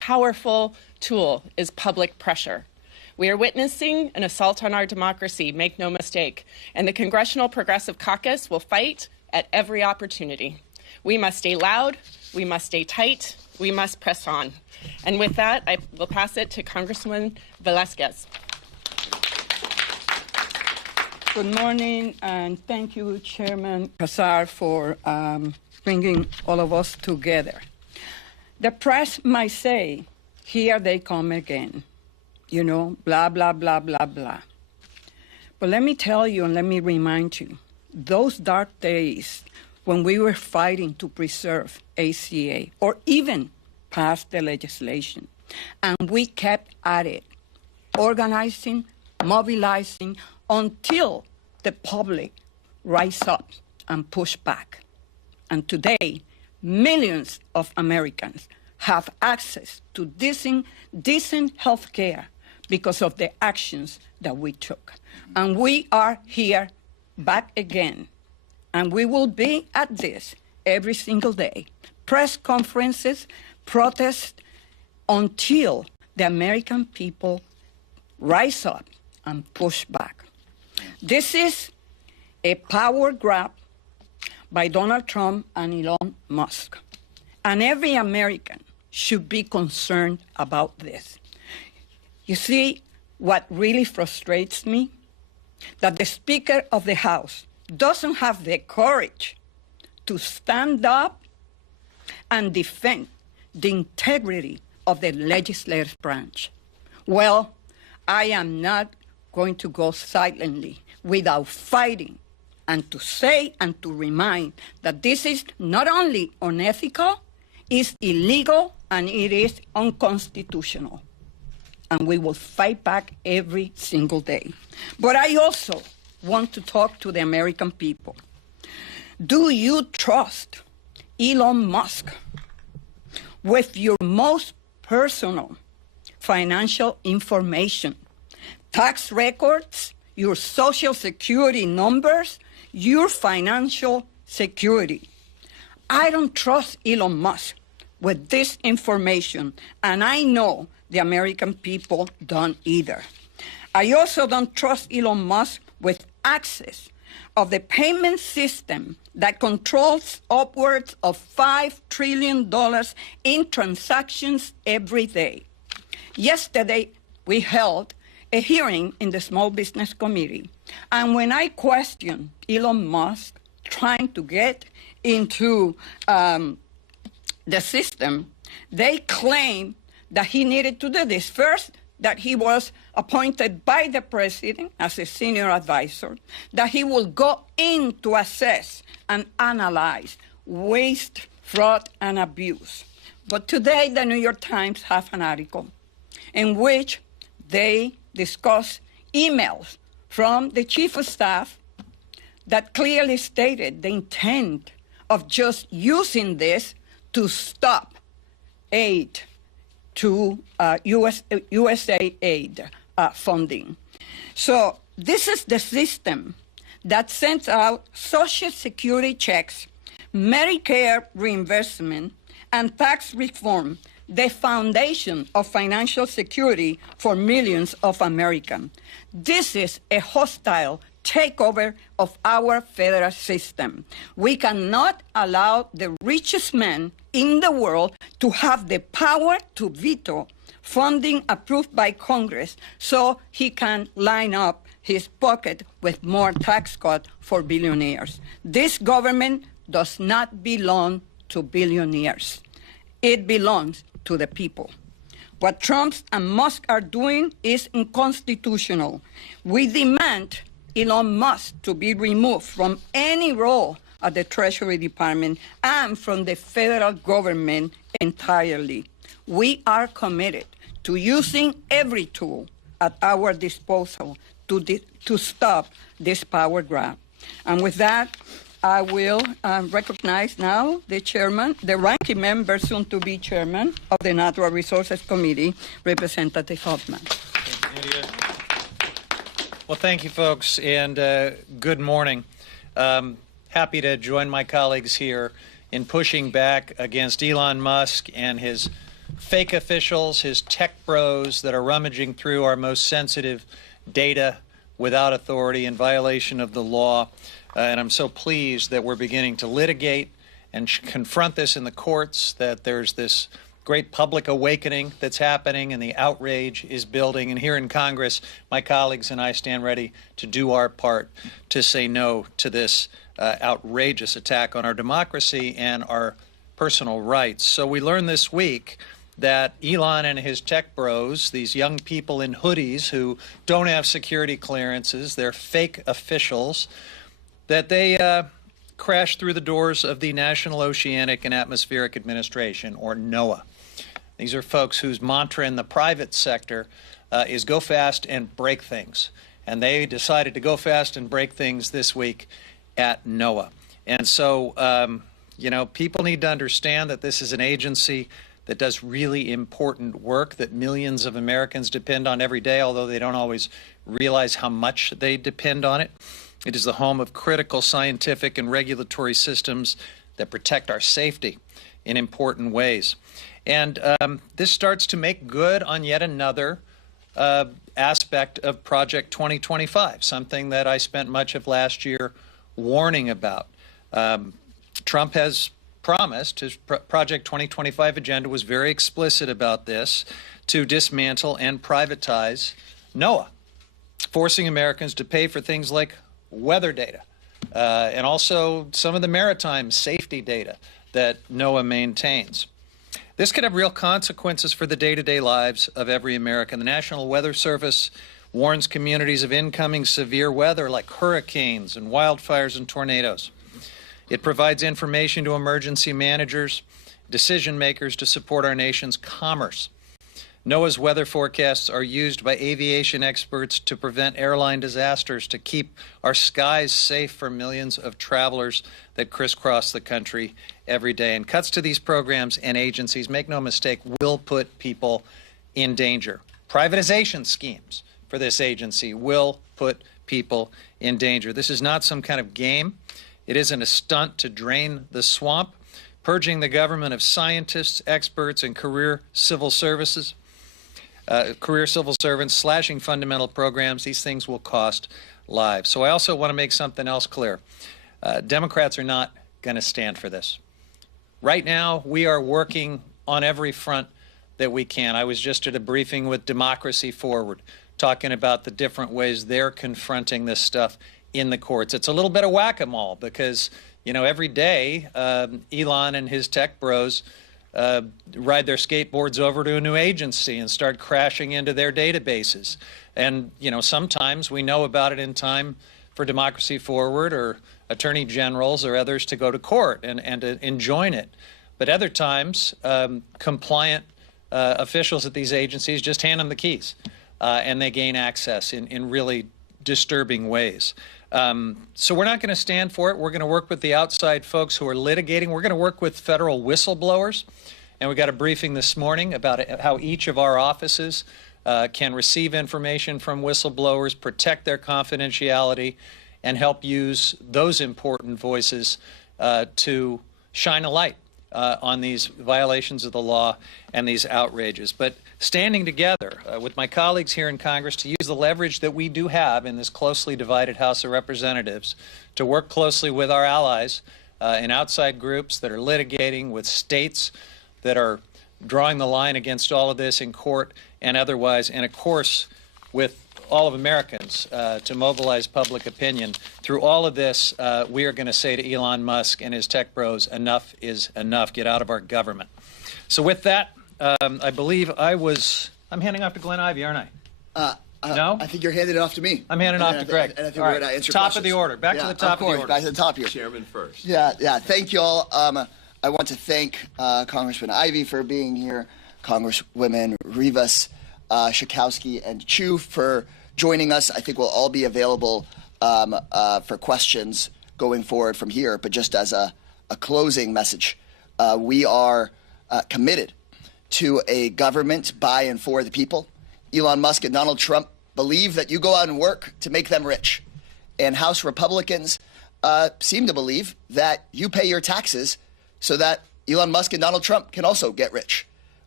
powerful tool is public pressure. We are witnessing an assault on our democracy, make no mistake, and the Congressional Progressive Caucus will fight at every opportunity. We must stay loud, we must stay tight, we must press on. And with that, I will pass it to Congresswoman Velasquez. Good morning, and thank you, Chairman Casar, for bringing all of us together. The press might say, here they come again, you know, blah, blah, blah, blah, blah. But let me tell you and let me remind you, those dark days when we were fighting to preserve ACA or even pass the legislation, and we kept at it, organizing, mobilizing, until the public rise up and push back. And today, millions of Americans have access to decent health care because of the actions that we took. And we are here back again. And we will be at this every single day. Press conferences, protests, until the American people rise up and push back. This is a power grab by Donald Trump and Elon Musk. And every American should be concerned about this. You see, what really frustrates me? That the Speaker of the House doesn't have the courage to stand up and defend the integrity of the legislative branch. Well, I am not going to go silently without fighting and to say and to remind that this is not only unethical, it's illegal, and it is unconstitutional. And we will fight back every single day. But I also want to talk to the American people. Do you trust Elon Musk with your most personal financial information, tax records, your social security numbers, your financial security? I don't trust Elon Musk with this information, and I know the American people don't either. I also don't trust Elon Musk with access of the payment system that controls upwards of $5 trillion in transactions every day. Yesterday, we held a hearing in the Small Business Committee, and when I questioned Elon Musk trying to get into the system, they claimed that he needed to do this. First, that he was appointed by the president as a senior advisor, that he will go in to assess and analyze waste, fraud, and abuse. But today, the New York Times have an article in which they discuss emails from the chief of staff that clearly stated the intent of just using this to stop aid to USAID funding. So this is the system that sends out Social Security checks, Medicare reimbursement, and tax reform, the foundation of financial security for millions of Americans. This is a hostile takeover of our federal system. We cannot allow the richest man in the world to have the power to veto funding approved by Congress so he can line up his pocket with more tax cuts for billionaires. This government does not belong to billionaires. It belongs to the people. What Trump and Musk are doing is unconstitutional. We demand Elon Musk to be removed from any role at the Treasury Department and from the federal government entirely. We are committed to using every tool at our disposal to stop this power grab. And with that, I will recognize now the chairman, the ranking member, soon to be chairman of the Natural Resources Committee, Representative Hoffman. Well, thank you, folks, and good morning. Happy to join my colleagues here in pushing back against Elon Musk and his fake officials, his tech bros that are rummaging through our most sensitive data without authority in violation of the law. And I'm so pleased that we're beginning to litigate and confront this in the courts, that there's this great public awakening that's happening and the outrage is building. And here in Congress, my colleagues and I stand ready to do our part to say no to this outrageous attack on our democracy and our personal rights. So we learned this week that Elon and his tech bros, these young people in hoodies who don't have security clearances, they're fake officials, that they crashed through the doors of the National Oceanic and Atmospheric Administration, or NOAA. These are folks whose mantra in the private sector is go fast and break things. And they decided to go fast and break things this week at NOAA. And so, people need to understand that this is an agency that does really important work that millions of Americans depend on every day, although they don't always realize how much they depend on it. It is the home of critical scientific and regulatory systems that protect our safety in important ways. And this starts to make good on yet another aspect of Project 2025, something that I spent much of last year warning about. Trump has promised, his Project 2025 agenda was very explicit about this, to dismantle and privatize NOAA, forcing Americans to pay for things like weather data and also some of the maritime safety data that NOAA maintains. This could have real consequences for the day-to-day lives of every American. The National Weather Service warns communities of incoming severe weather like hurricanes and wildfires and tornadoes. It provides information to emergency managers, decision makers to support our nation's commerce. NOAA's weather forecasts are used by aviation experts to prevent airline disasters, to keep our skies safe for millions of travelers that crisscross the country every day. And cuts to these programs and agencies, make no mistake, will put people in danger. Privatization schemes for this agency will put people in danger. This is not some kind of game. It isn't a stunt to drain the swamp, purging the government of scientists, experts, and career civil servants, slashing fundamental programs. These things will cost lives. So I also want to make something else clear. Democrats are not going to stand for this. Right now, we are working on every front that we can. I was just at a briefing with Democracy Forward, talking about the different ways they're confronting this stuff in the courts. It's a little bit of whack-a-mole because, every day, Elon and his tech bros ride their skateboards over to a new agency and start crashing into their databases. And, sometimes we know about it in time for Democracy Forward or attorney generals or others to go to court and to enjoin it. But other times, compliant officials at these agencies just hand them the keys and they gain access in really disturbing ways. So we're not going to stand for it. We're going to work with the outside folks who are litigating. We're going to work with federal whistleblowers. And we got a briefing this morning about how each of our offices can receive information from whistleblowers, protect their confidentiality, and help use those important voices to shine a light on these violations of the law and these outrages. But standing together with my colleagues here in Congress to use the leverage that we do have in this closely divided House of Representatives to work closely with our allies in outside groups that are litigating, with states that are drawing the line against all of this in court and otherwise, and of course with all of Americans to mobilize public opinion. Through all of this, we are going to say to Elon Musk and his tech bros, enough is enough. Get out of our government. So with that, I believe I'm handing off to Glenn Ivey, aren't I? No? I think you're handing it off to me. I'm handing off to Greg. And I think all we're right. going to answer Top questions. of the order. Back to the top of the order. Back to the top here. Chairman first. Yeah. Thank you all. I want to thank Congressman Ivey for being here, Congresswomen Rivas, Schakowsky, and Chu for joining us. I think we'll all be available for questions going forward from here. But just as a closing message, we are committed to a government by and for the people. Elon Musk and Donald Trump believe that you go out and work to make them rich. And House Republicans seem to believe that you pay your taxes so that Elon Musk and Donald Trump can also get rich.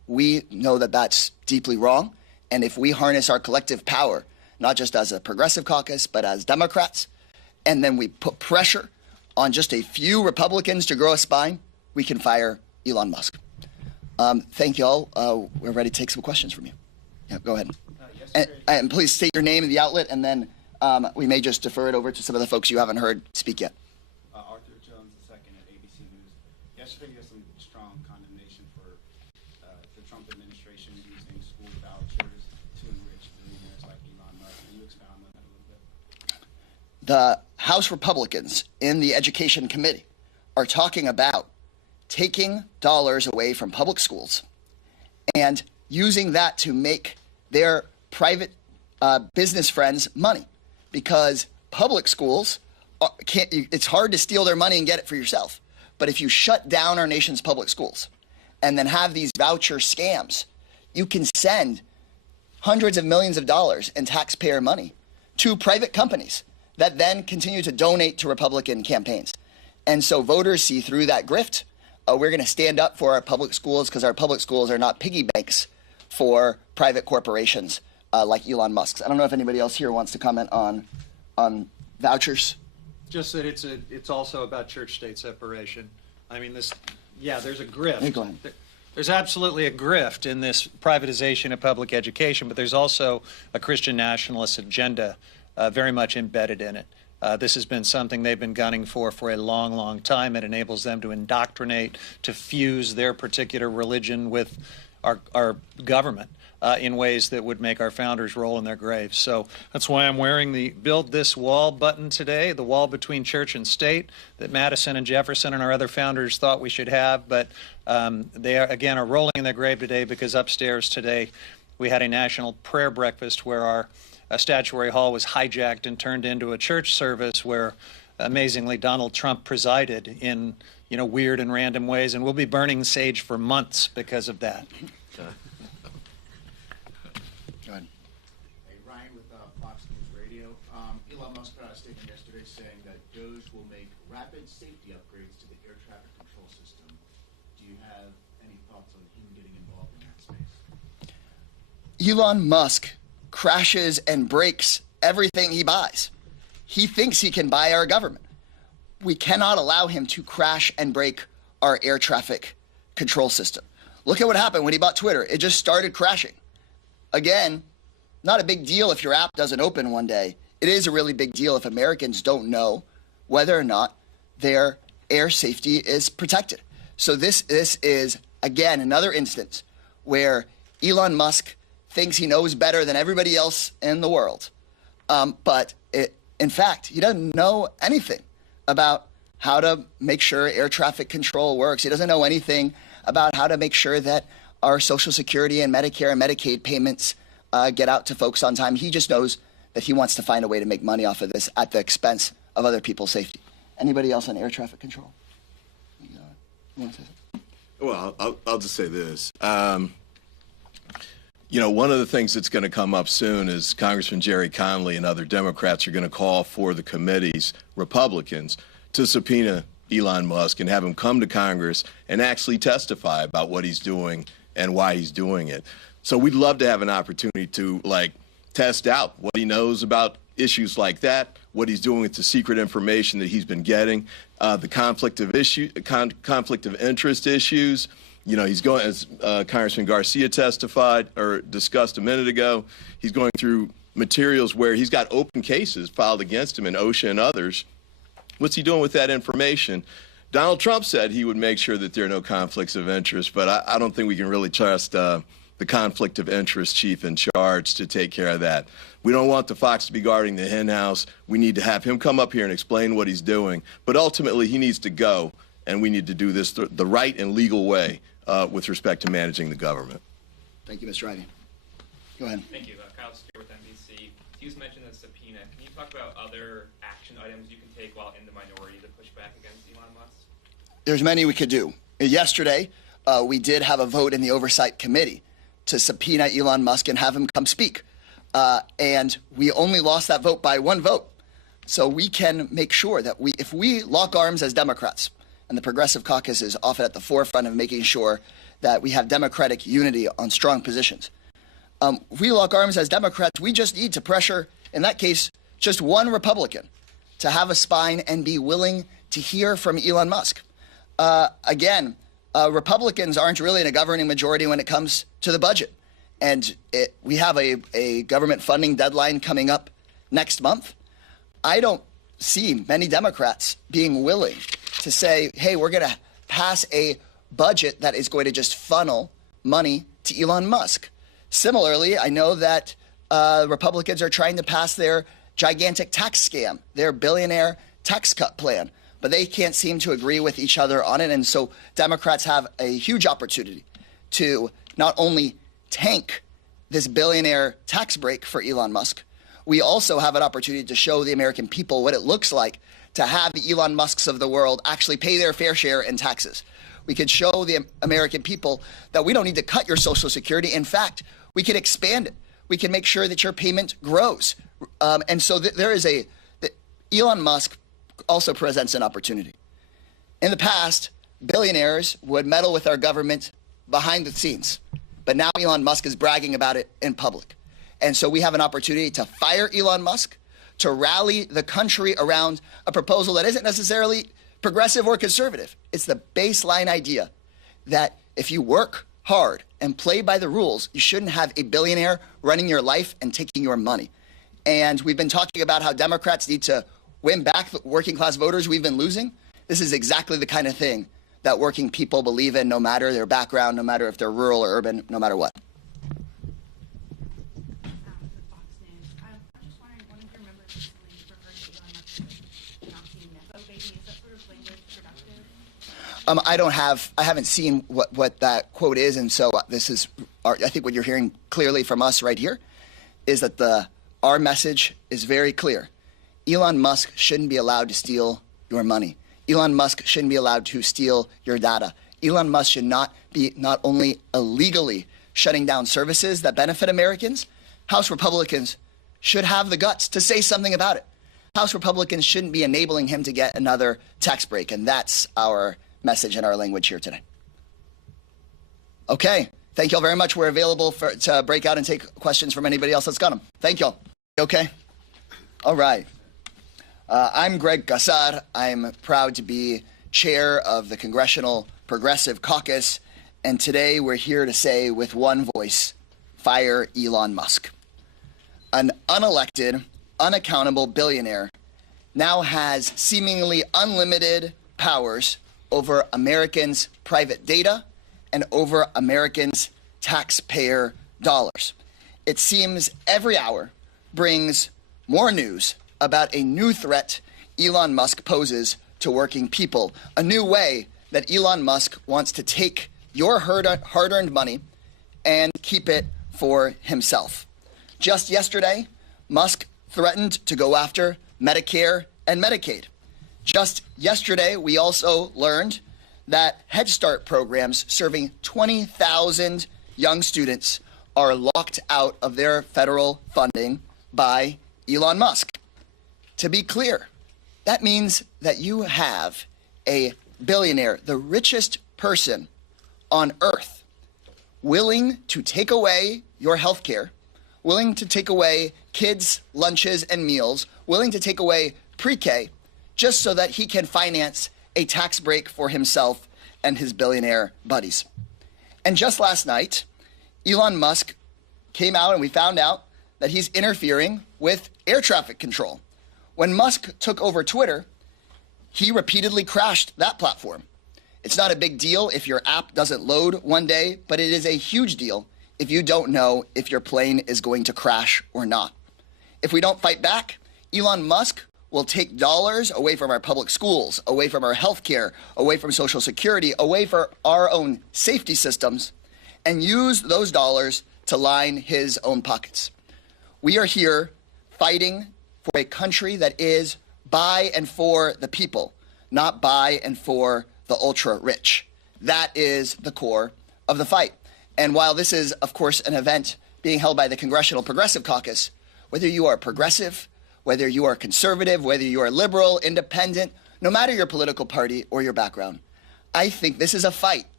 We know that that's deeply wrong. And if we harness our collective power, not just as a progressive caucus, but as Democrats, and then we put pressure on just a few Republicans to grow a spine, we can fire Elon Musk. Thank you all. We're ready to take some questions from you. Yeah, go ahead. And please state your name and the outlet, and then we may just defer it over to some of the folks you haven't heard speak yet. Arthur Jones II at ABC News. Yesterday, you had some strong condemnation for the Trump administration using school vouchers to enrich billionaires like Elon Musk. Can you expound on that a little bit? The House Republicans in the Education Committee are talking about taking dollars away from public schools and using that to make their private business friends money, because public schools it's hard to steal their money and get it for yourself. But if you shut down our nation's public schools and then have these voucher scams, you can send hundreds of millions of dollars in taxpayer money to private companies that then continue to donate to Republican campaigns. And so voters see through that grift. We're going to stand up for our public schools, because our public schools are not piggy banks for private corporations like Elon Musk's. I don't know if anybody else here wants to comment on vouchers. Just that it's also about church-state separation. I mean, there's a grift. Hey, go ahead. There's absolutely a grift in this privatization of public education, but there's also a Christian nationalist agenda very much embedded in it. This has been something they've been gunning for a long, long time. It enables them to indoctrinate, to fuse their particular religion with our government in ways that would make our founders roll in their graves. So that's why I'm wearing the Build This Wall button today, the wall between church and state that Madison and Jefferson and our other founders thought we should have. But they are rolling in their grave today, because upstairs today we had a national prayer breakfast where our statuary hall was hijacked and turned into a church service where, amazingly, Donald Trump presided in weird and random ways, and we'll be burning sage for months because of that. Go ahead. Hey, Ryan with Fox News Radio. Elon Musk got a statement yesterday saying that DOGE will make rapid safety upgrades to the air traffic control system. Do you have any thoughts on him getting involved in that space? Elon Musk crashes and breaks everything he buys. He thinks he can buy our government. We cannot allow him to crash and break our air traffic control system. Look at what happened when he bought Twitter. It just started crashing. Again, not a big deal if your app doesn't open one day. It is a really big deal if Americans don't know whether or not their air safety is protected. So this is, again, another instance where Elon Musk thinks he knows better than everybody else in the world. In fact, he doesn't know anything about how to make sure air traffic control works. He doesn't know anything about how to make sure that our Social Security and Medicare and Medicaid payments get out to folks on time. He just knows that he wants to find a way to make money off of this at the expense of other people's safety. Anybody else on air traffic control? You want to say something? Well, I'll just say this. One of the things that's going to come up soon is Congressman Jerry Conley and other Democrats are going to call for the committees, Republicans, to subpoena Elon Musk and have him come to Congress and actually testify about what he's doing and why he's doing it. So we'd love to have an opportunity to test out what he knows about issues like that, what he's doing with the secret information that he's been getting, the conflict of interest issues. He's going, as Congressman Garcia testified or discussed a minute ago, he's going through materials where he's got open cases filed against him in OSHA and others. What's he doing with that information? Donald Trump said he would make sure that there are no conflicts of interest, but I don't think we can really trust the conflict of interest chief in charge to take care of that. We don't want the fox to be guarding the hen house. We need to have him come up here and explain what he's doing. But ultimately, he needs to go, and we need to do this the right and legal way with respect to managing the government. Thank you, Mr. Ivey. Go ahead. Thank you. Kyle Steer with NBC. You mentioned the subpoena. Can you talk about other action items you can take while in the minority to push back against Elon Musk? There's many we could do. Yesterday, we did have a vote in the Oversight Committee to subpoena Elon Musk and have him come speak. And we only lost that vote by one vote. So we can make sure that if we lock arms as Democrats, and the Progressive Caucus is often at the forefront of making sure that we have Democratic unity on strong positions. We lock arms as Democrats. We just need to pressure, in that case, just one Republican to have a spine and be willing to hear from Elon Musk. Again, Republicans aren't really in a governing majority when it comes to the budget. And we have a government funding deadline coming up next month. I don't see many Democrats being willing to say, hey, we're going to pass a budget that is going to just funnel money to Elon Musk. Similarly, I know that Republicans are trying to pass their gigantic tax scam, their billionaire tax cut plan, but they can't seem to agree with each other on it. And so Democrats have a huge opportunity to not only tank this billionaire tax break for Elon Musk, we also have an opportunity to show the American people what it looks like to have the Elon Musks of the world actually pay their fair share in taxes. We could show the American people that we don't need to cut your Social Security. In fact, we can expand it. We can make sure that your payment grows. And so Elon Musk also presents an opportunity. In the past, billionaires would meddle with our government behind the scenes. But now Elon Musk is bragging about it in public. And so we have an opportunity to fire Elon Musk, to rally the country around a proposal that isn't necessarily progressive or conservative. It's the baseline idea that if you work hard and play by the rules, you shouldn't have a billionaire running your life and taking your money. And we've been talking about how Democrats need to win back the working class voters we've been losing. This is exactly the kind of thing that working people believe in, no matter their background, no matter if they're rural or urban, no matter what. I haven't seen what that quote is, and so I think what you're hearing clearly from us right here is that our message is very clear. Elon Musk shouldn't be allowed to steal your money. Elon Musk shouldn't be allowed to steal your data. Elon Musk should not be not only illegally shutting down services that benefit Americans, House Republicans should have the guts to say something about it. House Republicans shouldn't be enabling him to get another tax break, and that's our message and our language here today. Okay, thank you all very much. We're available to break out and take questions from anybody else that's got them. Thank you all. Okay? All right. I'm Greg Casar. I'm proud to be chair of the Congressional Progressive Caucus, and today we're here to say with one voice, fire Elon Musk. An unelected, unaccountable billionaire now has seemingly unlimited powers over Americans' private data and over Americans' taxpayer dollars. It seems every hour brings more news about a new threat Elon Musk poses to working people, a new way that Elon Musk wants to take your hard-earned money and keep it for himself. Just yesterday, Musk threatened to go after Medicare and Medicaid. Just yesterday, we also learned that Head Start programs serving 20,000 young students are locked out of their federal funding by Elon Musk. To be clear, that means that you have a billionaire, the richest person on earth, willing to take away your health care, willing to take away kids' lunches and meals, willing to take away pre-K, just so that he can finance a tax break for himself and his billionaire buddies. And just last night, Elon Musk came out and we found out that he's interfering with air traffic control. When Musk took over Twitter, he repeatedly crashed that platform. It's not a big deal if your app doesn't load one day, but it is a huge deal if you don't know if your plane is going to crash or not. If we don't fight back, Elon Musk will take dollars away from our public schools, away from our health care, away from Social Security, away from our own safety systems, and use those dollars to line his own pockets. We are here fighting for a country that is by and for the people, not by and for the ultra-rich. That is the core of the fight. And while this is, of course, an event being held by the Congressional Progressive Caucus, whether you are progressive, whether you are conservative, whether you are liberal, independent, no matter your political party or your background, I think this is a fight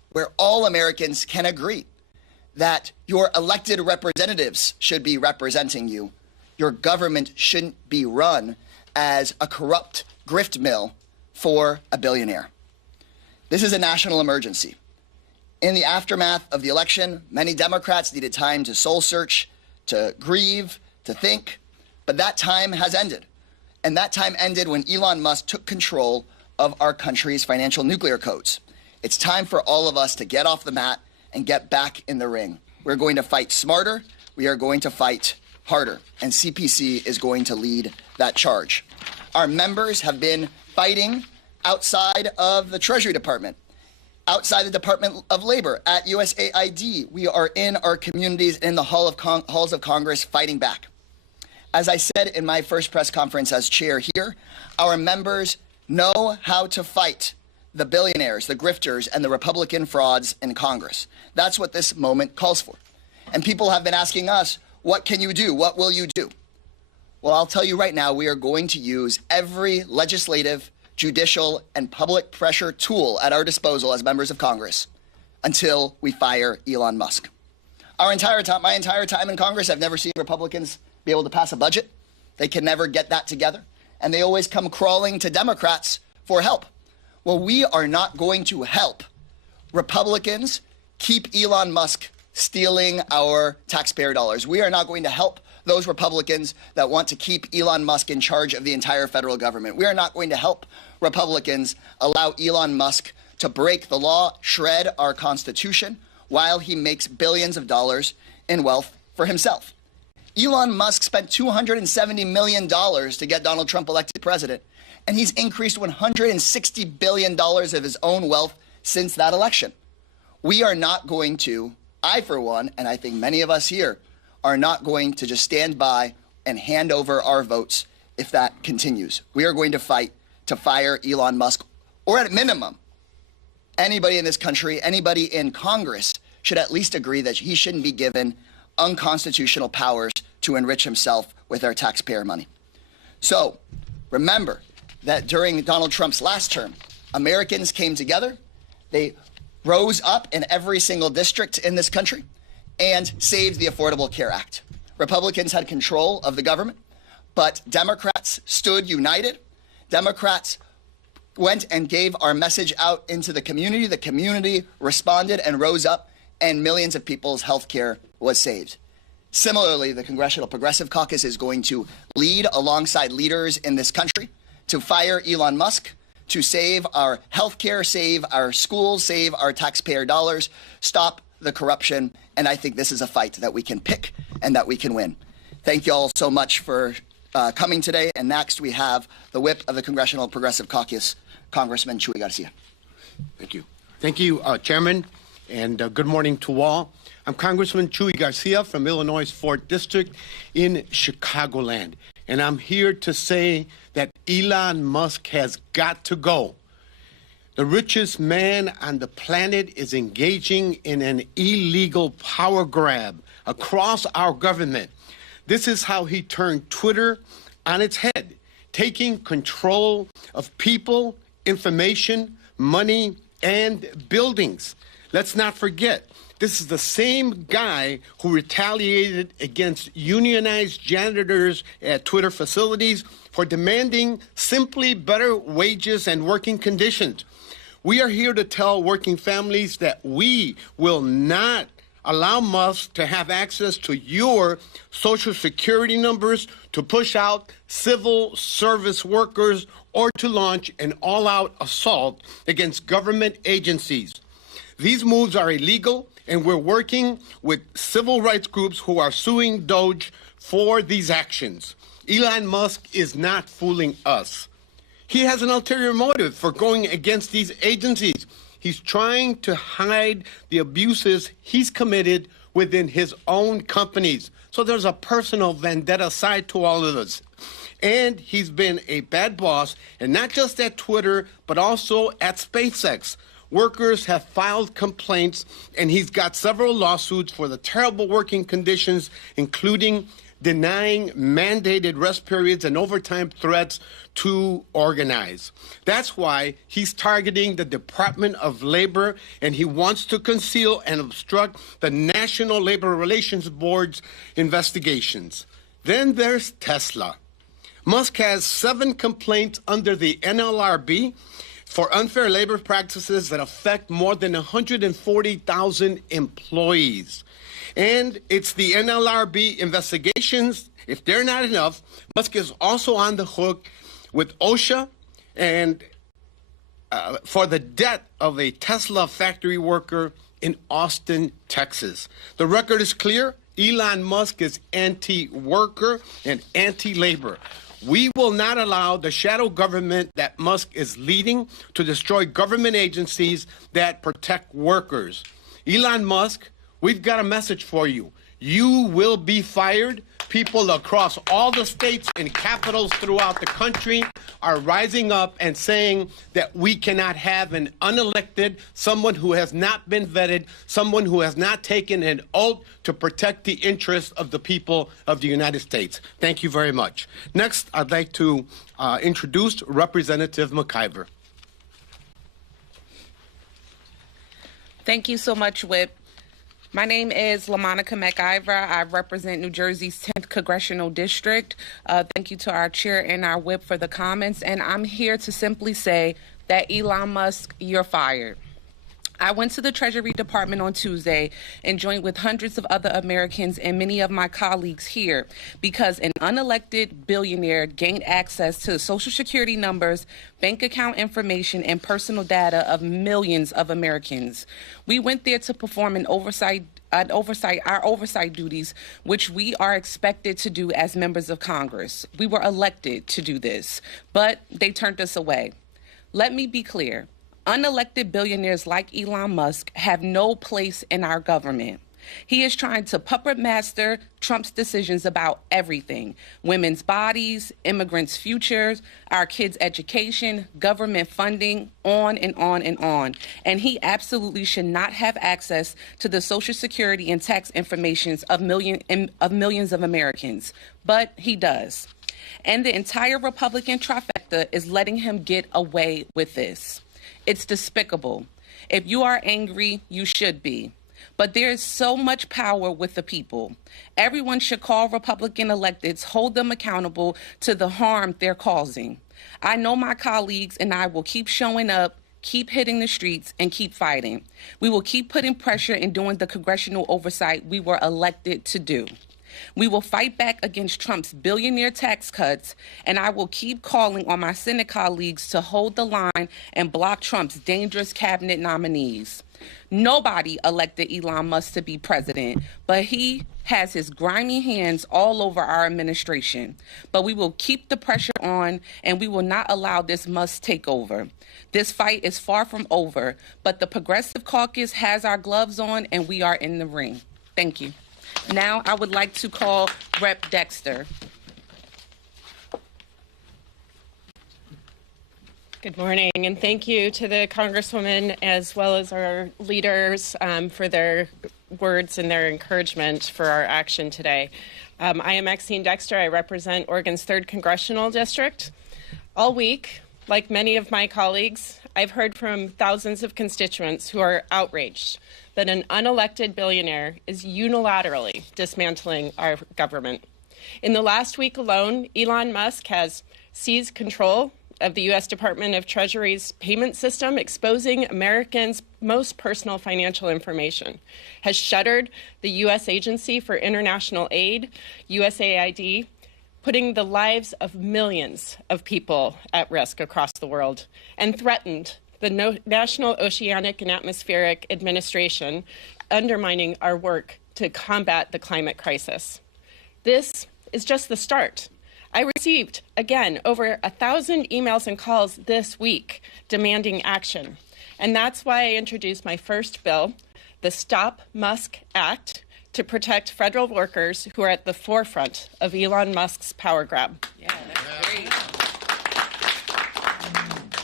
where all Americans can agree that your elected representatives should be representing you. Your government shouldn't be run as a corrupt grift mill for a billionaire. This is a national emergency. In the aftermath of the election, many Democrats needed time to soul search, to grieve, to think, but that time has ended. And that time ended when Elon Musk took control of our country's financial nuclear codes. It's time for all of us to get off the mat and get back in the ring. We're going to fight smarter. We are going to fight harder. And CPC is going to lead that charge. Our members have been fighting outside of the Treasury Department, outside the Department of Labor, at USAID. We are in our communities, in the halls of Congress, fighting back. As I said in my first press conference as chair here, our members know how to fight the billionaires, the grifters, and the Republican frauds in Congress. That's what this moment calls for. And people have been asking us, what can you do? What will you do? Well, I'll tell you right now, we are going to use every legislative, judicial, and public pressure tool at our disposal as members of Congress until we fire Elon Musk. My entire time in Congress, I've never seen Republicans be able to pass a budget. They can never get that together. And they always come crawling to Democrats for help. Well, we are not going to help Republicans keep Elon Musk stealing our taxpayer dollars. We are not going to help those Republicans that want to keep Elon Musk in charge of the entire federal government. We are not going to help Republicans allow Elon Musk to break the law, shred our Constitution, while he makes billions of dollars in wealth for himself. Elon Musk spent $270 million to get Donald Trump elected president, and he's increased $160 billion of his own wealth since that election. We are not going to, I for one, and I think many of us here, are not going to just stand by and hand over our votes if that continues. We are going to fight to fire Elon Musk, or at minimum, anybody in this country, anybody in Congress should at least agree that he shouldn't be given unconstitutional powers to enrich himself with our taxpayer money. So remember that during Donald Trump's last term, Americans came together. They rose up in every single district in this country and saved the Affordable Care Act. Republicans had control of the government, but Democrats stood united. Democrats went and gave our message out into the community. The community responded and rose up, and millions of people's health care was saved. Similarly, the Congressional Progressive Caucus is going to lead alongside leaders in this country to fire Elon Musk, to save our health care, save our schools, save our taxpayer dollars, stop the corruption. And I think this is a fight that we can pick and that we can win. Thank you all so much for coming today. And next we have the whip of the Congressional Progressive Caucus, Congressman Chuy Garcia. Thank you. Thank you, Chairman, and good morning to all. I'm Congressman Chuy Garcia from Illinois' 4th District in Chicagoland, and I'm here to say that Elon Musk has got to go. The richest man on the planet is engaging in an illegal power grab across our government. This is how he turned Twitter on its head, taking control of people, information, money, and buildings. Let's not forget, this is the same guy who retaliated against unionized janitors at Twitter facilities for demanding simply better wages and working conditions. We are here to tell working families that we will not allow Musk to have access to your Social Security numbers, to push out civil service workers, or to launch an all-out assault against government agencies. These moves are illegal, and we're working with civil rights groups who are suing Doge for these actions. Elon Musk is not fooling us. He has an ulterior motive for going against these agencies. He's trying to hide the abuses he's committed within his own companies. So there's a personal vendetta side to all of this. And he's been a bad boss, and not just at Twitter, but also at SpaceX. Workers have filed complaints, and he's got several lawsuits for the terrible working conditions, including denying mandated rest periods and overtime threats to organize. That's why he's targeting the Department of Labor, and he wants to conceal and obstruct the National Labor Relations Board's investigations. Then there's Tesla. Musk has 7 complaints under the NLRB for unfair labor practices that affect more than 140,000 employees. And it's the NLRB investigations. If they're not enough, Musk is also on the hook with OSHA and for the death of a Tesla factory worker in Austin, Texas. The record is clear. Elon Musk is anti-worker and anti-labor. We will not allow the shadow government that Musk is leading to destroy government agencies that protect workers. Elon Musk, we've got a message for you. You will be fired. People across all the states and capitals throughout the country are rising up and saying that we cannot have an unelected, someone who has not been vetted, someone who has not taken an oath to protect the interests of the people of the United States. Thank you very much. Next, I'd like to introduce Representative McIver. Thank you so much, Whip. My name is LaMonica McIver. I represent New Jersey's 10th Congressional District. Thank you to our chair and our whip for the comments. And I'm here to simply say that Elon Musk, you're fired. I went to the Treasury Department on Tuesday and joined with hundreds of other Americans and many of my colleagues here because an unelected billionaire gained access to Social Security numbers, bank account information, and personal data of millions of Americans. We went there to perform our oversight duties, which we are expected to do as members of Congress. We were elected to do this, but they turned us away. Let me be clear. Unelected billionaires like Elon Musk have no place in our government. He is trying to puppet master Trump's decisions about everything: women's bodies, immigrants' futures, our kids' education, government funding, on and on and on. And he absolutely should not have access to the Social Security and tax information of millions of Americans. But he does. And the entire Republican trifecta is letting him get away with this. It's despicable. If you are angry, you should be. But there is so much power with the people. Everyone should call Republican electeds, hold them accountable to the harm they're causing. I know my colleagues and I will keep showing up, keep hitting the streets, and keep fighting. We will keep putting pressure and doing the congressional oversight we were elected to do. We will fight back against Trump's billionaire tax cuts, and I will keep calling on my Senate colleagues to hold the line and block Trump's dangerous cabinet nominees. Nobody elected Elon Musk to be president, but he has his grimy hands all over our administration. But we will keep the pressure on, and we will not allow this Musk takeover. This fight is far from over, but the Progressive Caucus has our gloves on, and we are in the ring. Thank you. Now I would like to call Rep. Dexter. Good morning, and thank you to the Congresswoman as well as our leaders for their words and their encouragement for our action today. I am Maxine Dexter. I represent Oregon's 3rd Congressional District. All week, like many of my colleagues, I've heard from thousands of constituents who are outraged that an unelected billionaire is unilaterally dismantling our government. In the last week alone, Elon Musk has seized control of the U.S. Department of Treasury's payment system, exposing Americans' most personal financial information, has shuttered the U.S. Agency for International Aid, USAID, putting the lives of millions of people at risk across the world, and threatened the National Oceanic and Atmospheric Administration, undermining our work to combat the climate crisis. This is just the start. I received, again, over 1,000 emails and calls this week demanding action. And that's why I introduced my first bill, the Stop Musk Act, to protect federal workers who are at the forefront of Elon Musk's power grab. Yeah, that's great.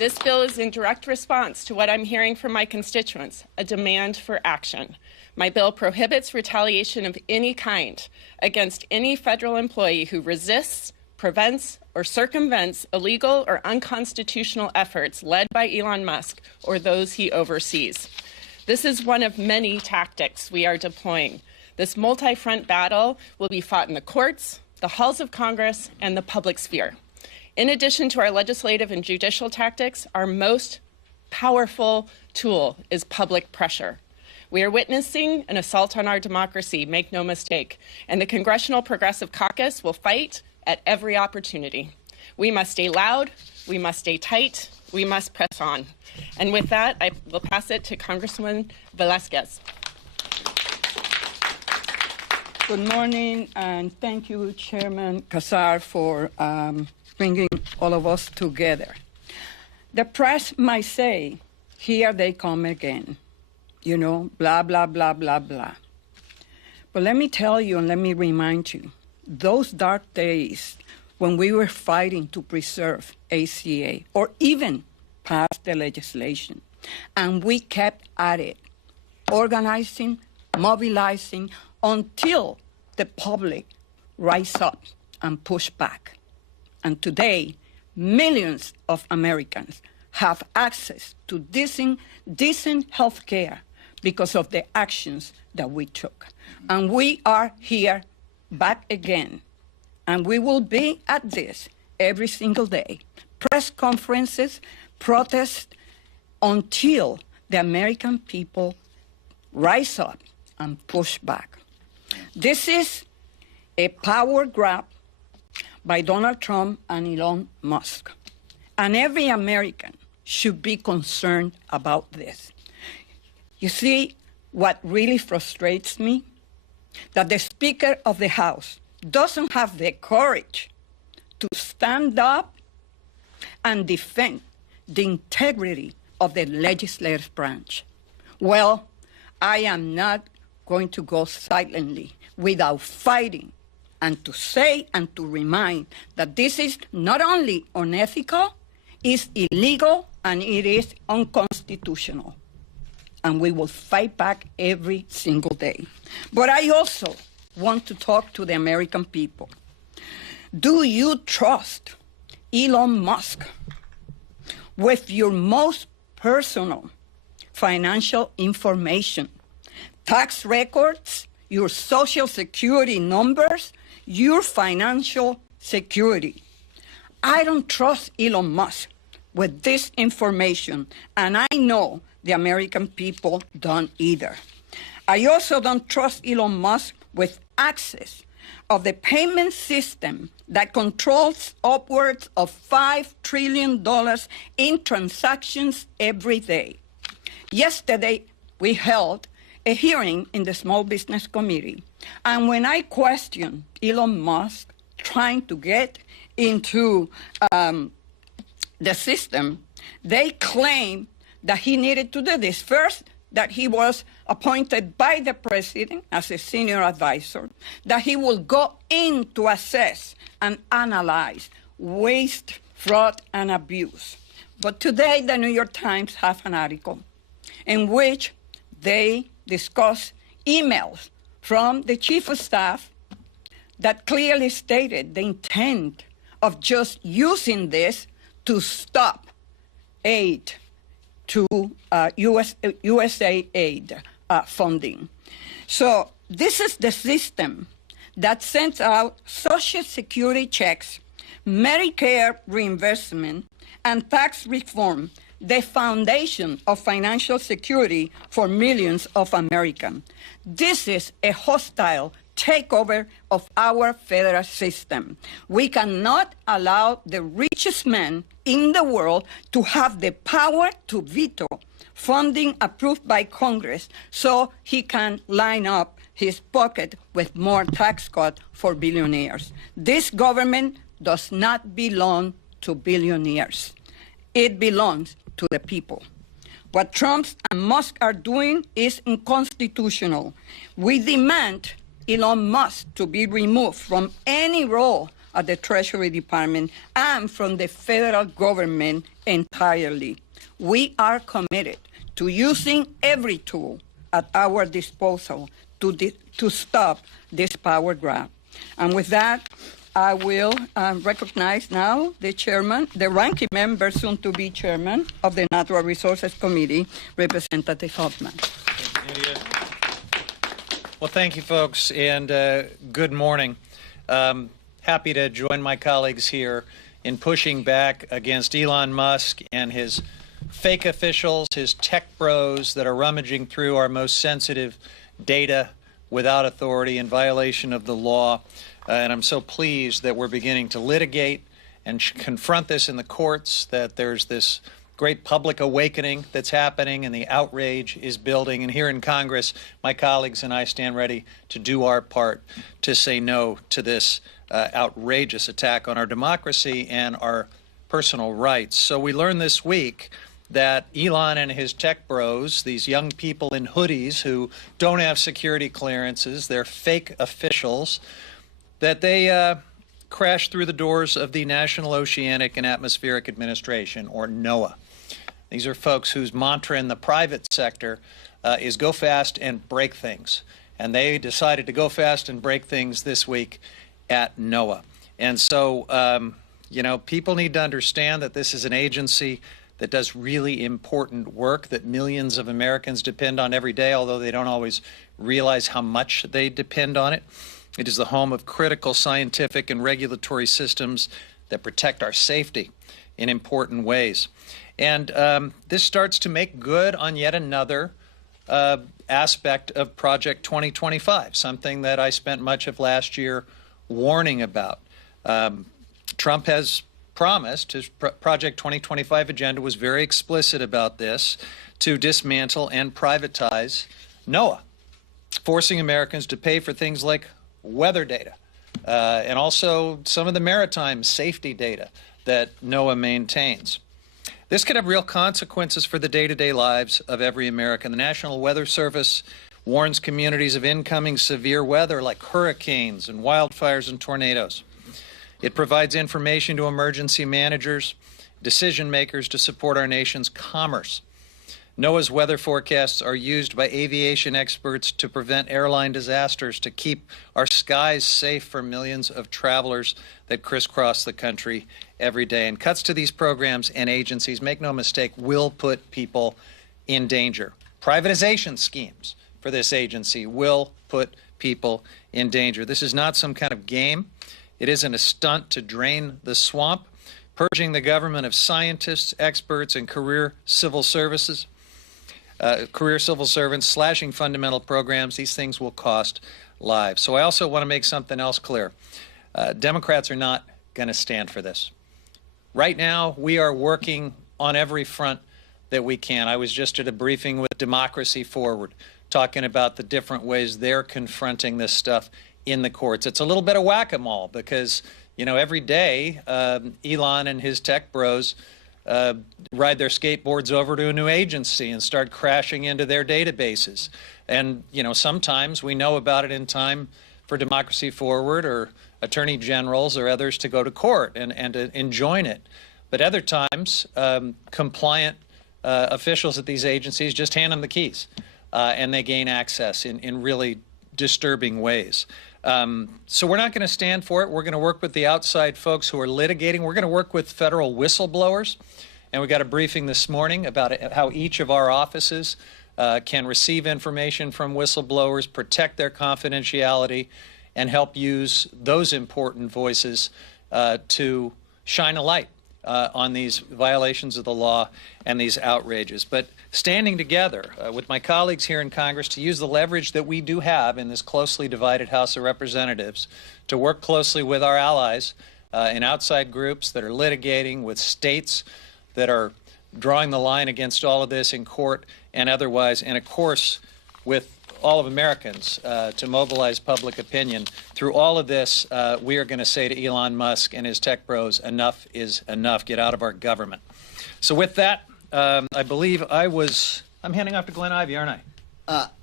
This bill is in direct response to what I'm hearing from my constituents, a demand for action. My bill prohibits retaliation of any kind against any federal employee who resists, prevents, or circumvents illegal or unconstitutional efforts led by Elon Musk or those he oversees. This is one of many tactics we are deploying. This multi-front battle will be fought in the courts, the halls of Congress, and the public sphere. In addition to our legislative and judicial tactics, our most powerful tool is public pressure. We are witnessing an assault on our democracy, make no mistake, and the Congressional Progressive Caucus will fight at every opportunity. We must stay loud, we must stay tight, we must press on. And with that, I will pass it to Congresswoman Velasquez. Good morning, and thank you, Chairman Casar, for bringing all of us together. The press might say, here they come again, you know, blah, blah, blah, blah, blah. But let me tell you and let me remind you, those dark days when we were fighting to preserve ACA or even pass the legislation, and we kept at it, organizing, mobilizing, until the public rise up and push back. And today, millions of Americans have access to decent health care because of the actions that we took. And we are here back again. And we will be at this every single day. Press conferences, protests, until the American people rise up and push back. This is a power grab by Donald Trump and Elon Musk. And every American should be concerned about this. You see, what really frustrates me? That the Speaker of the House doesn't have the courage to stand up and defend the integrity of the legislative branch. Well, I am not going to go silently without fighting and to say and to remind that this is not only unethical, it's illegal, and it is unconstitutional. And we will fight back every single day. But I also want to talk to the American people. Do you trust Elon Musk with your most personal financial information, tax records, your social security numbers, your financial security? I don't trust Elon Musk with this information, and I know the American people don't either. I also don't trust Elon Musk with access of the payment system that controls upwards of $5 trillion in transactions every day. Yesterday, we held a hearing in the Small Business Committee, and when I questioned Elon Musk trying to get into the system, they claimed that he needed to do this. First, that he was appointed by the president as a senior advisor, that he will go in to assess and analyze waste, fraud, and abuse. But today, the New York Times have an article in which they discuss emails from the chief of staff that clearly stated the intent of just using this to stop aid to USAID funding. So this is the system that sends out Social Security checks, Medicare reimbursement, and tax reform, the foundation of financial security for millions of Americans. This is a hostile takeover of our federal system. We cannot allow the richest man in the world to have the power to veto funding approved by Congress so he can line up his pocket with more tax cuts for billionaires. This government does not belong to billionaires. It belongs to the people. What Trump and Musk are doing is unconstitutional. We demand Elon Musk to be removed from any role at the Treasury Department and from the federal government entirely. We are committed to using every tool at our disposal to stop this power grab. And with that, I will recognize now the chairman, the ranking member, soon to be chairman of the Natural Resources Committee, Representative Hoffman. Well, thank you, folks, and good morning. Happy to join my colleagues here in pushing back against Elon Musk and his fake officials, his tech bros that are rummaging through our most sensitive data without authority in violation of the law. And I'm so pleased that we're beginning to litigate and confront this in the courts, that there's this great public awakening that's happening and the outrage is building. And here in Congress, my colleagues and I stand ready to do our part to say no to this outrageous attack on our democracy and our personal rights. So we learned this week that Elon and his tech bros, these young people in hoodies who don't have security clearances, they're fake officials, that they crashed through the doors of the National Oceanic and Atmospheric Administration, or NOAA. These are folks whose mantra in the private sector is go fast and break things. And they decided to go fast and break things this week at NOAA. And so, you know, people need to understand that this is an agency that does really important work that millions of Americans depend on every day, although they don't always realize how much they depend on it. It is the home of critical scientific and regulatory systems that protect our safety in important ways. And this starts to make good on yet another aspect of Project 2025, something that I spent much of last year warning about. Trump has promised, his Project 2025 agenda was very explicit about this, to dismantle and privatize NOAA, forcing Americans to pay for things like weather data and also some of the maritime safety data that NOAA maintains. This could have real consequences for the day-to-day lives of every American. The National Weather Service warns communities of incoming severe weather like hurricanes and wildfires and tornadoes. It provides information to emergency managers, decision makers to support our nation's commerce. NOAA's weather forecasts are used by aviation experts to prevent airline disasters, to keep our skies safe for millions of travelers that crisscross the country every day. And cuts to these programs and agencies, make no mistake, will put people in danger. Privatization schemes for this agency will put people in danger. This is not some kind of game. It isn't a stunt to drain the swamp, purging the government of scientists, experts, and career civil servants, slashing fundamental programs. These things will cost lives. So I also want to make something else clear. Democrats are not going to stand for this. Right now, we are working on every front that we can. I was just at a briefing with Democracy Forward, talking about the different ways they're confronting this stuff in the courts. It's a little bit of whack-a-mole because, you know, every day Elon and his tech bros ride their skateboards over to a new agency and start crashing into their databases. And, you know, sometimes we know about it in time for Democracy Forward or attorney generals or others to go to court and to enjoin it. But other times, compliant officials at these agencies just hand them the keys and they gain access in really disturbing ways. So we're not going to stand for it. We're going to work with the outside folks who are litigating. We're going to work with federal whistleblowers. And we got a briefing this morning about how each of our offices can receive information from whistleblowers, protect their confidentiality, and help use those important voices to shine a light on these violations of the law and these outrages. But standing together with my colleagues here in Congress to use the leverage that we do have in this closely divided House of Representatives to work closely with our allies in outside groups that are litigating, with states that are drawing the line against all of this in court and otherwise, and of course with all of Americans to mobilize public opinion. Through all of this, we are going to say to Elon Musk and his tech bros, enough is enough. Get out of our government. So with that, I believe I'm handing off to Glenn Ivey, aren't I?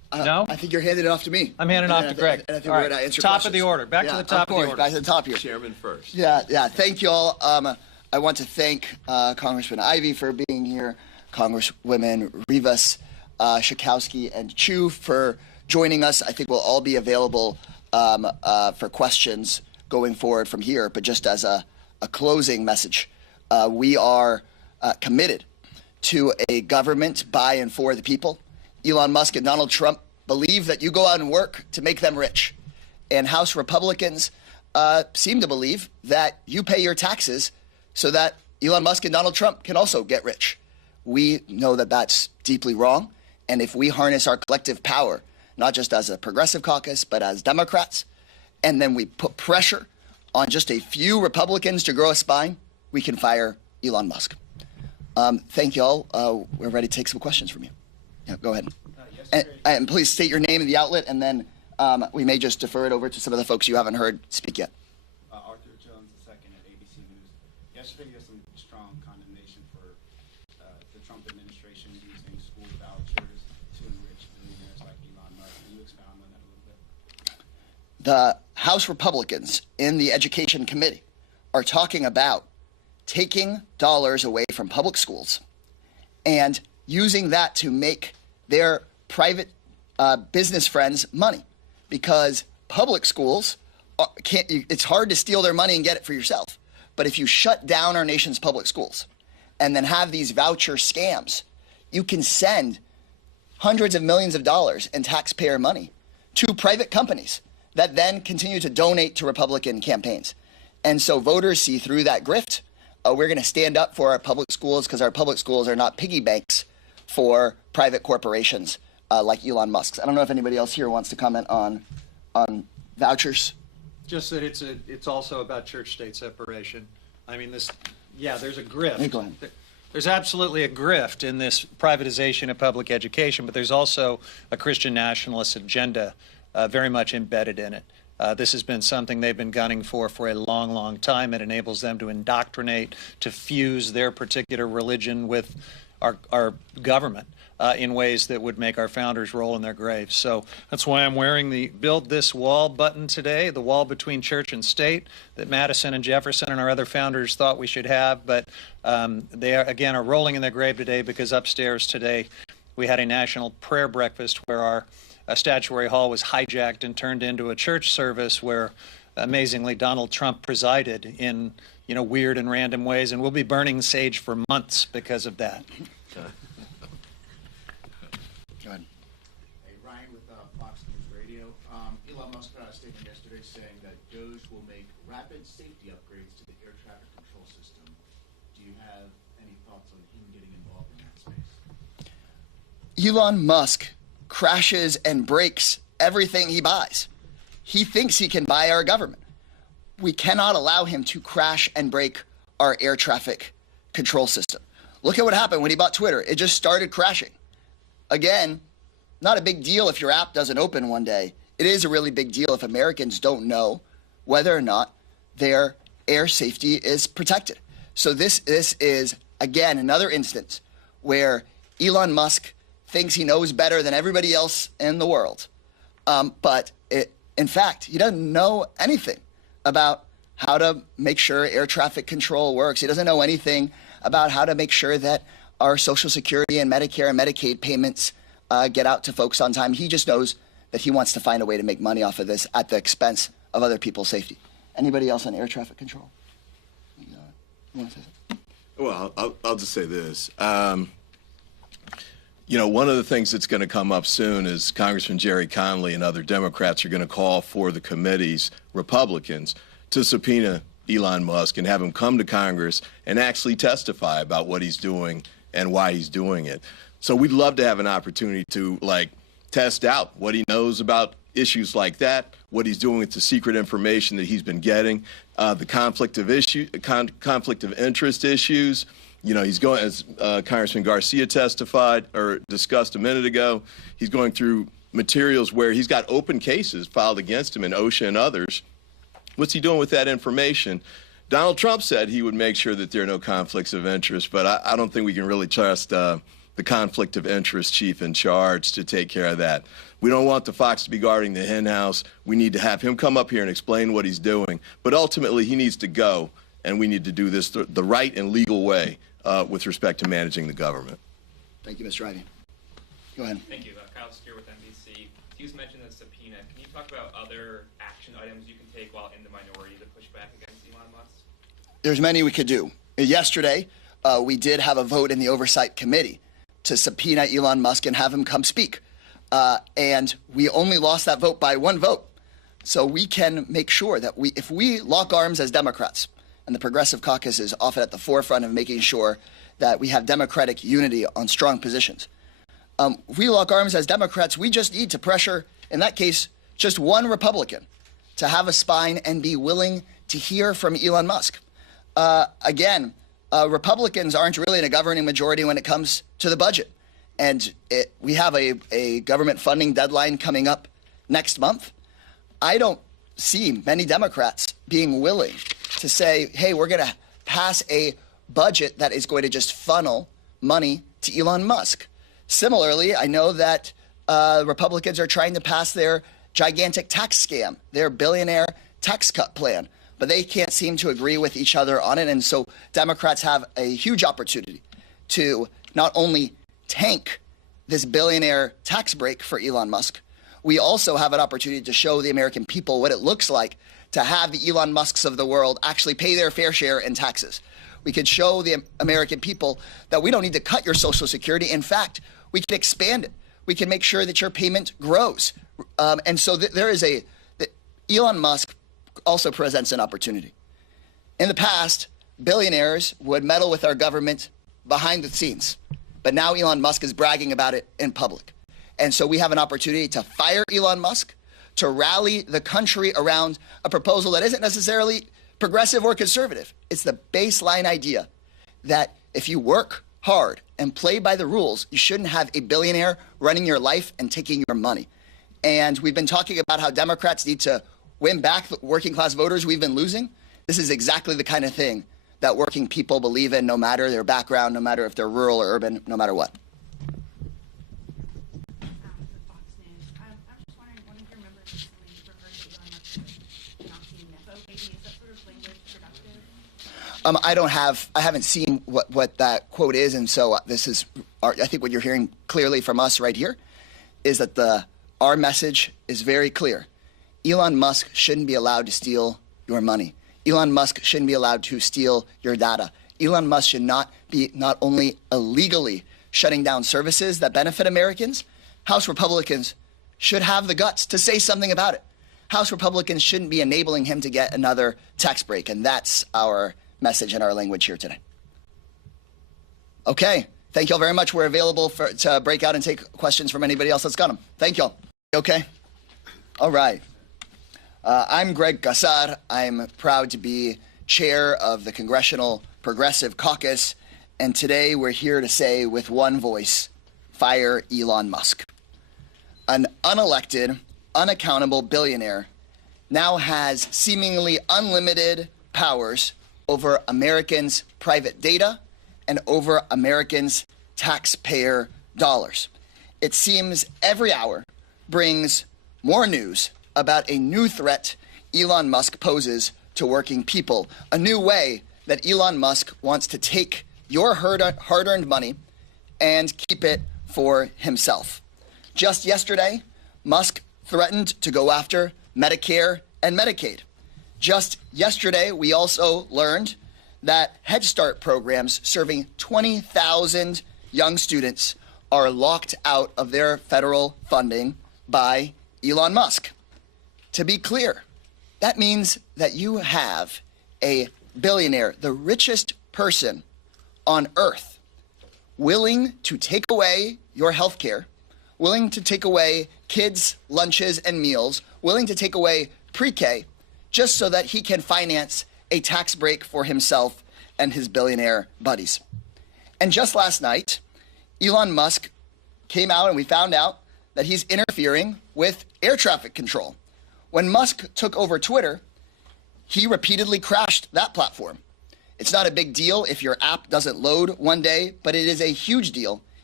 No? I think you're handing it off to me. I'm handing it off to Greg. And I think All we're right. going to answer Top questions. of the order. Back to the top of the order. Guys at the top here. Chairman first. Yeah. Thank you all. I want to thank Congressman Ivey for being here, Congresswomen Rivas, Schakowsky, and Chu for joining us. I think we'll all be available for questions going forward from here. But just as a closing message, we are committed to a government by and for the people. Elon Musk and Donald Trump believe that you go out and work to make them rich. And House Republicans seem to believe that you pay your taxes so that Elon Musk and Donald Trump can also get rich. We know that that's deeply wrong. And if we harness our collective power, not just as a progressive caucus, but as Democrats, and then we put pressure on just a few Republicans to grow a spine, we can fire Elon Musk. Thank you all. We're ready to take some questions from you. Yeah, go ahead. And please state your name and the outlet, and then we may just defer it over to some of the folks you haven't heard speak yet. Arthur Jones II at ABC News. Yesterday, there's some strong condemnation for the Trump administration using school vouchers to enrich billionaires like Elon Musk. Can you expound on that a little bit? The House Republicans in the Education Committee are talking about taking dollars away from public schools and using that to make their private business friends money, because public schools it's hard to steal their money and get it for yourself. But if you shut down our nation's public schools and then have these voucher scams, you can send hundreds of millions of dollars in taxpayer money to private companies that then continue to donate to Republican campaigns. And so voters see through that grift. We're going to stand up for our public schools, because our public schools are not piggy banks for private corporations like Elon Musk's. I don't know if anybody else here wants to comment on vouchers. Just that it's also about church-state separation. I mean, there's a grift. Hey, go ahead. There's absolutely a grift in this privatization of public education, but there's also a Christian nationalist agenda very much embedded in it. This has been something they've been gunning for a long, long time. It enables them to indoctrinate, to fuse their particular religion with our government in ways that would make our founders roll in their graves. So that's why I'm wearing the Build This Wall button today, the wall between church and state that Madison and Jefferson and our other founders thought we should have. But they are rolling in their grave today, because upstairs today we had a national prayer breakfast where our statuary hall was hijacked and turned into a church service where, amazingly, Donald Trump presided in weird and random ways, and we'll be burning sage for months because of that. Go ahead. Hey, Ryan with Fox News Radio. Elon Musk put out a statement yesterday saying that DOGE will make rapid safety upgrades to the air traffic control system. Do you have any thoughts on him getting involved in that space? Elon Musk crashes and breaks everything he buys. He thinks he can buy our government. We cannot allow him to crash and break our air traffic control system. Look at what happened when he bought Twitter. It just started crashing. Again, not a big deal if your app doesn't open one day. It is a really big deal if Americans don't know whether or not their air safety is protected. So this is, again, another instance where Elon Musk thinks he knows better than everybody else in the world. But in fact, he doesn't know anything about how to make sure air traffic control works. He doesn't know anything about how to make sure that our Social Security and Medicare and Medicaid payments get out to folks on time. He just knows that he wants to find a way to make money off of this at the expense of other people's safety. Anybody else on air traffic control? You want to say something? Well, I'll just say this. One of the things that's going to come up soon is Congressman Jerry Connolly and other Democrats are going to call for the committee's Republicans to subpoena Elon Musk and have him come to Congress and actually testify about what he's doing and why he's doing it. So we'd love to have an opportunity to test out what he knows about issues like that, what he's doing with the secret information that he's been getting, the conflict of interest issues. He's going, as Congressman Garcia testified or discussed a minute ago, he's going through materials where he's got open cases filed against him in OSHA and others. What's he doing with that information? Donald Trump said he would make sure that there are no conflicts of interest, but I don't think we can really trust the the conflict of interest chief in charge to take care of that. We don't want the fox to be guarding the hen house. We need to have him come up here and explain what he's doing. But ultimately, he needs to go, and we need to do this the right and legal way with respect to managing the government. Thank you, Mr. Ivey. Go ahead. Thank you. Kyle Steer with NBC. You mentioned the subpoena. Can you talk about other action items you can take while in the minority to push back against Elon Musk? There's many we could do. Yesterday, we did have a vote in the Oversight Committee to subpoena Elon Musk and have him come speak. And we only lost that vote by one vote. So we can make sure that if we lock arms as Democrats, and the Progressive Caucus is often at the forefront of making sure that we have Democratic unity on strong positions. If we lock arms as Democrats, we just need to pressure, in that case, just one Republican to have a spine and be willing to hear from Elon Musk. Again, Republicans aren't really in a governing majority when it comes to the budget. And we have a government funding deadline coming up next month. I don't see many Democrats being willing to say, hey, we're going to pass a budget that is going to just funnel money to Elon Musk. Similarly, I know that Republicans are trying to pass their gigantic tax scam, their billionaire tax cut plan, but they can't seem to agree with each other on it. And so Democrats have a huge opportunity to not only tank this billionaire tax break for Elon Musk, we also have an opportunity to show the American people what it looks like to have the Elon Musks of the world actually pay their fair share in taxes. We could show the American people that we don't need to cut your Social Security. In fact, we can expand it. We can make sure that your payment grows. And so Elon Musk also presents an opportunity. In the past, billionaires would meddle with our government behind the scenes. But now Elon Musk is bragging about it in public. And so we have an opportunity to fire Elon Musk, to rally the country around a proposal that isn't necessarily progressive or conservative. It's the baseline idea that if you work hard and play by the rules, you shouldn't have a billionaire running your life and taking your money. And we've been talking about how Democrats need to win back the working class voters we've been losing. This is exactly the kind of thing that working people believe in, no matter their background, no matter if they're rural or urban, no matter what. I haven't seen what that quote is, and so I think what you're hearing clearly from us right here is that our message is very clear. Elon Musk shouldn't be allowed to steal your money. Elon Musk shouldn't be allowed to steal your data. Elon Musk should not be not only illegally shutting down services that benefit Americans, House Republicans should have the guts to say something about it. House Republicans shouldn't be enabling him to get another tax break, and that's our message and our language here today. Okay, thank you all very much. We're available to break out and take questions from anybody else that's got them. Thank you all. Okay? All right. I'm Greg Casar. I'm proud to be chair of the Congressional Progressive Caucus, and today we're here to say with one voice, fire Elon Musk. An unelected, unaccountable billionaire now has seemingly unlimited powers over Americans' private data and over Americans' taxpayer dollars. It seems every hour brings more news about a new threat Elon Musk poses to working people, a new way that Elon Musk wants to take your hard-earned money and keep it for himself. Just yesterday, Musk threatened to go after Medicare and Medicaid. Just yesterday, we also learned that Head Start programs serving 20,000 young students are locked out of their federal funding by Elon Musk. To be clear, that means that you have a billionaire, the richest person on earth, willing to take away your health care, willing to take away kids' lunches and meals, willing to take away pre-K, just so that he can finance a tax break for himself and his billionaire buddies. And just last night, Elon Musk came out and we found out that he's interfering with air traffic control. When Musk took over Twitter, he repeatedly crashed that platform. It's not a big deal if your app doesn't load one day, but it is a huge deal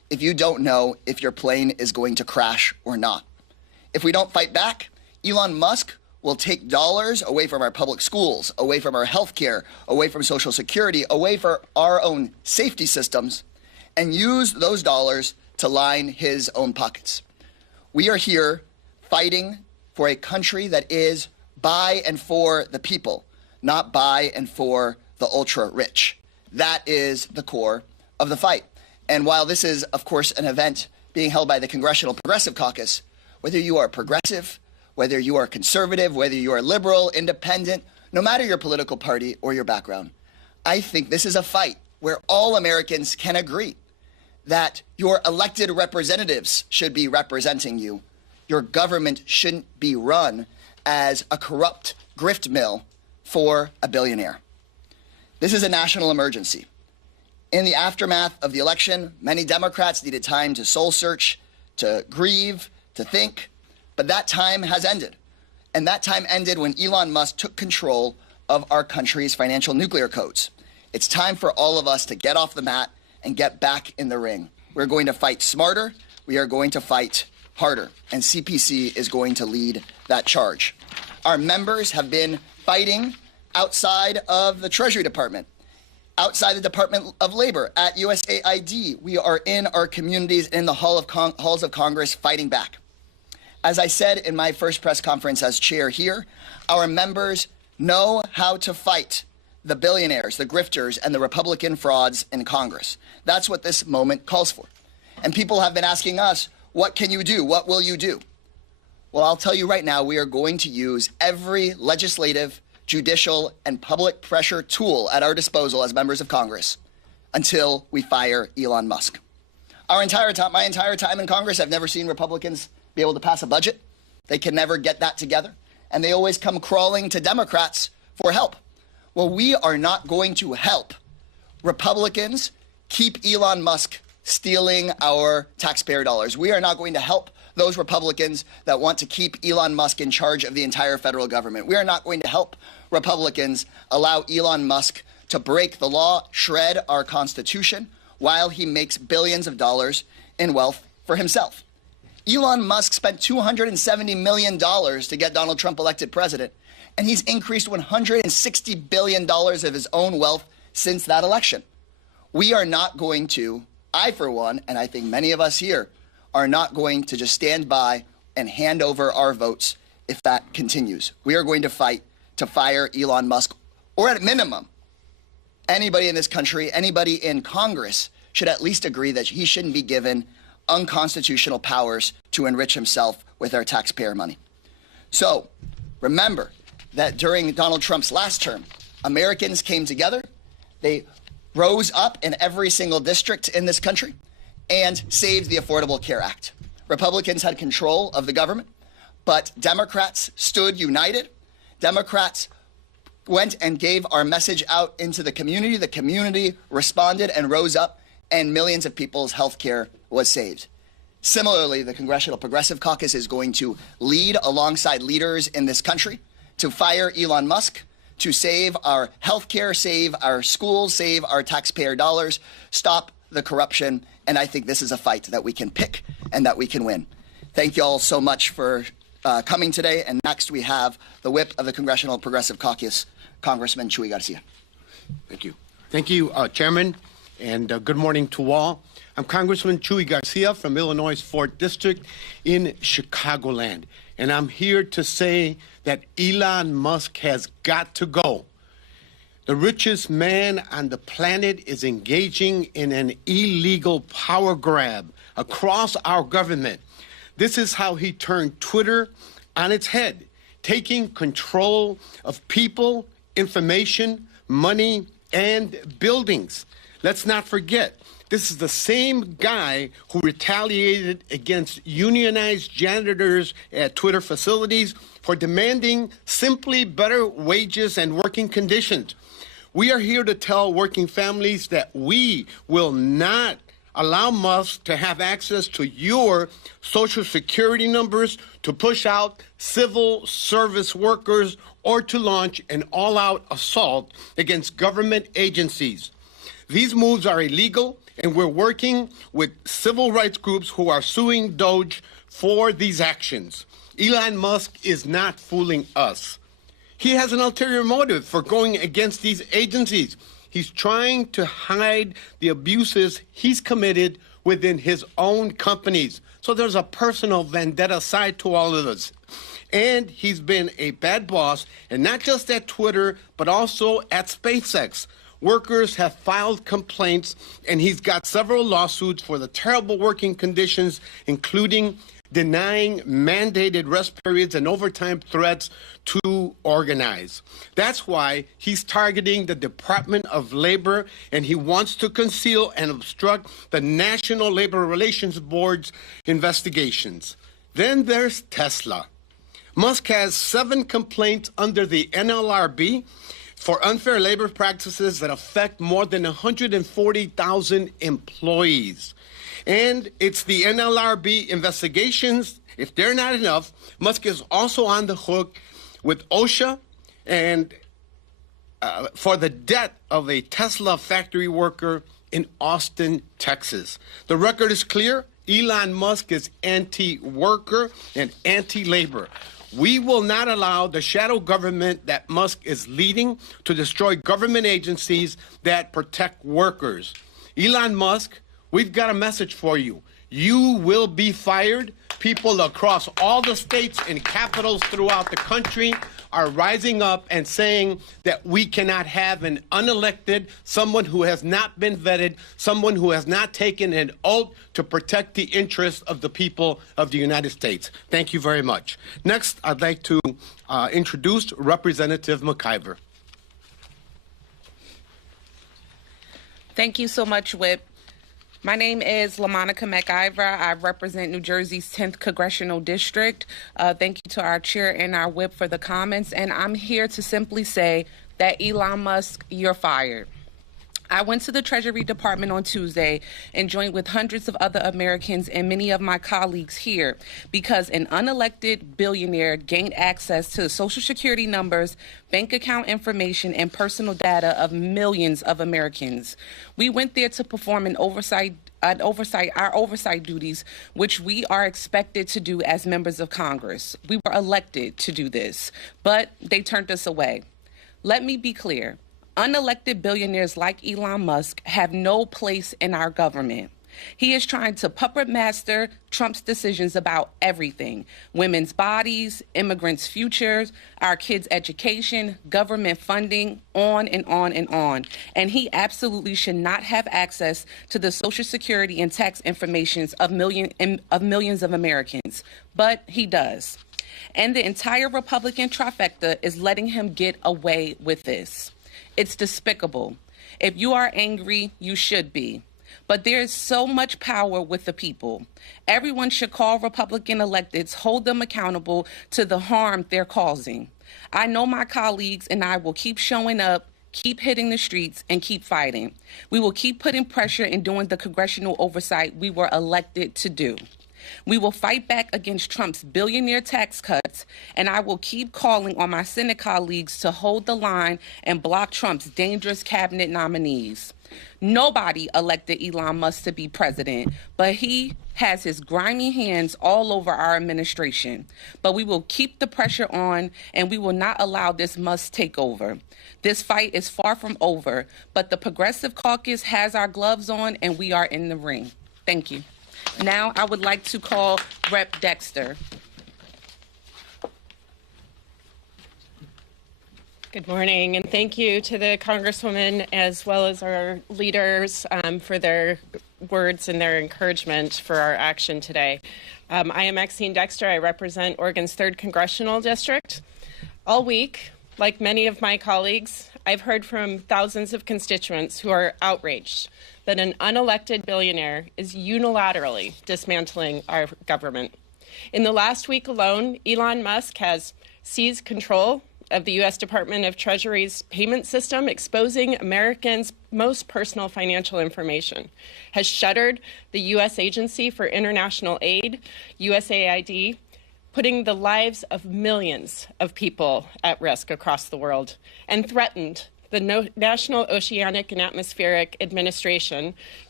if you don't know if your plane is going to crash or not. If we don't fight back, Elon Musk will take dollars away from our public schools, away from our health care, away from Social Security, away from our own safety systems, and use those dollars to line his own pockets. We are here fighting for a country that is by and for the people, not by and for the ultra-rich. That is the core of the fight. And while this is, of course, an event being held by the Congressional Progressive Caucus, whether you are progressive, whether you are conservative, whether you are liberal, independent, no matter your political party or your background, I think this is a fight where all Americans can agree that your elected representatives should be representing you. Your government shouldn't be run as a corrupt grift mill for a billionaire. This is a national emergency. In the aftermath of the election, many Democrats needed time to soul search, to grieve, to think, but that time has ended. And that time ended when Elon Musk took control of our country's financial nuclear codes. It's time for all of us to get off the mat and get back in the ring. We're going to fight smarter. We are going to fight harder. And CPC is going to lead that charge. Our members have been fighting outside of the Treasury Department, outside the Department of Labor, at USAID. We are in our communities, in the halls of Congress, fighting back. As I said in my first press conference as chair here, our members know how to fight the billionaires, the grifters, and the Republican frauds in Congress. That's what this moment calls for. And people have been asking us, what can you do? What will you do? Well, I'll tell you right now, we are going to use every legislative, judicial, and public pressure tool at our disposal as members of Congress until we fire Elon Musk. My entire time in Congress, I've never seen Republicans be able to pass a budget. They can never get that together. And they always come crawling to Democrats for help. Well, we are not going to help Republicans keep Elon Musk stealing our taxpayer dollars. We are not going to help those Republicans that want to keep Elon Musk in charge of the entire federal government. We are not going to help Republicans allow Elon Musk to break the law, shred our Constitution, while he makes billions of dollars in wealth for himself. Elon Musk spent $270 million to get Donald Trump elected president, and he's increased $160 billion of his own wealth since that election. We are not going to, I for one, and I think many of us here, are not going to just stand by and hand over our votes if that continues. We are going to fight to fire Elon Musk, or at minimum, anybody in this country, anybody in Congress should at least agree that he shouldn't be given unconstitutional powers to enrich himself with our taxpayer money. So remember that during Donald Trump's last term, Americans came together. They rose up in every single district in this country and saved the Affordable Care Act. Republicans had control of the government, but Democrats stood united. Democrats went and gave our message out into the community. The community responded and rose up, and millions of people's health care was saved. Similarly, the Congressional Progressive Caucus is going to lead alongside leaders in this country to fire Elon Musk, to save our health care, save our schools, save our taxpayer dollars, stop the corruption. And I think this is a fight that we can pick and that we can win. Thank you all so much for coming today. And next we have the whip of the Congressional Progressive Caucus, Congressman Chuy Garcia. Thank you. Thank you, Chairman, and good morning to all. I'm Congressman Chuy Garcia from Illinois' 4th District in Chicagoland, and I'm here to say that Elon Musk has got to go. The richest man on the planet is engaging in an illegal power grab across our government. This is how he turned Twitter on its head, taking control of people, information, money, and buildings. Let's not forget, this is the same guy who retaliated against unionized janitors at Twitter facilities for demanding simply better wages and working conditions. We are here to tell working families that we will not allow Musk to have access to your Social Security numbers, to push out civil service workers, or to launch an all-out assault against government agencies. These moves are illegal, and we're working with civil rights groups who are suing Doge for these actions. Elon Musk is not fooling us. He has an ulterior motive for going against these agencies. He's trying to hide the abuses he's committed within his own companies. So there's a personal vendetta side to all of this. And he's been a bad boss, and not just at Twitter, but also at SpaceX. Workers have filed complaints, and he's got several lawsuits for the terrible working conditions, including denying mandated rest periods and overtime threats to organize. That's why he's targeting the Department of Labor, and he wants to conceal and obstruct the National Labor Relations Board's investigations. Then there's Tesla. Musk has 7 complaints under the NLRB for unfair labor practices that affect more than 140,000 employees. And it's the NLRB investigations. If they're not enough, Musk is also on the hook with OSHA and for the death of a Tesla factory worker in Austin, Texas. The record is clear. Elon Musk is anti-worker and anti-labor. We will not allow the shadow government that Musk is leading to destroy government agencies that protect workers. Elon Musk, we've got a message for you. You will be fired. People across all the states and capitals throughout the country are rising up and saying that we cannot have an unelected, someone who has not been vetted, someone who has not taken an oath to protect the interests of the people of the United States. Thank you very much. Next, I'd like to introduce Representative McIver. Thank you so much, Whip. My name is LaMonica McIver. I represent New Jersey's 10th Congressional District. Thank you to our chair and our whip for the comments. And I'm here to simply say that Elon Musk, you're fired. I went to the Treasury Department on Tuesday and joined with hundreds of other Americans and many of my colleagues here because an unelected billionaire gained access to Social Security numbers, bank account information, and personal data of millions of Americans. We went there to perform our oversight duties, which we are expected to do as members of Congress. We were elected to do this, but they turned us away. Let me be clear. Unelected billionaires like Elon Musk have no place in our government. He is trying to puppet master Trump's decisions about everything: women's bodies, immigrants' futures, our kids' education, government funding, on and on and on. And he absolutely should not have access to the Social Security and tax information of millions of Americans. But he does. And the entire Republican trifecta is letting him get away with this. It's despicable. If you are angry, you should be. But there is so much power with the people. Everyone should call Republican electeds, hold them accountable to the harm they're causing. I know my colleagues and I will keep showing up, keep hitting the streets, and keep fighting. We will keep putting pressure and doing the congressional oversight we were elected to do. We will fight back against Trump's billionaire tax cuts, and I will keep calling on my Senate colleagues to hold the line and block Trump's dangerous cabinet nominees. Nobody elected Elon Musk to be president, but he has his grimy hands all over our administration. But we will keep the pressure on, and we will not allow this Musk takeover. This fight is far from over, but the Progressive Caucus has our gloves on, and we are in the ring. Thank you. Now I would like to call Rep. Dexter. Good morning, and thank you to the Congresswoman as well as our leaders for their words and their encouragement for our action today. I am Maxine Dexter. I represent Oregon's 3rd Congressional District. All week, like many of my colleagues, I've heard from thousands of constituents who are outraged that an unelected billionaire is unilaterally dismantling our government. In the last week alone, Elon Musk has seized control of the U.S. Department of Treasury's payment system, exposing Americans' most personal financial information, has shuttered the U.S. Agency for International Aid, USAID, putting the lives of millions of people at risk across the world, and threatened the National Oceanic and Atmospheric Administration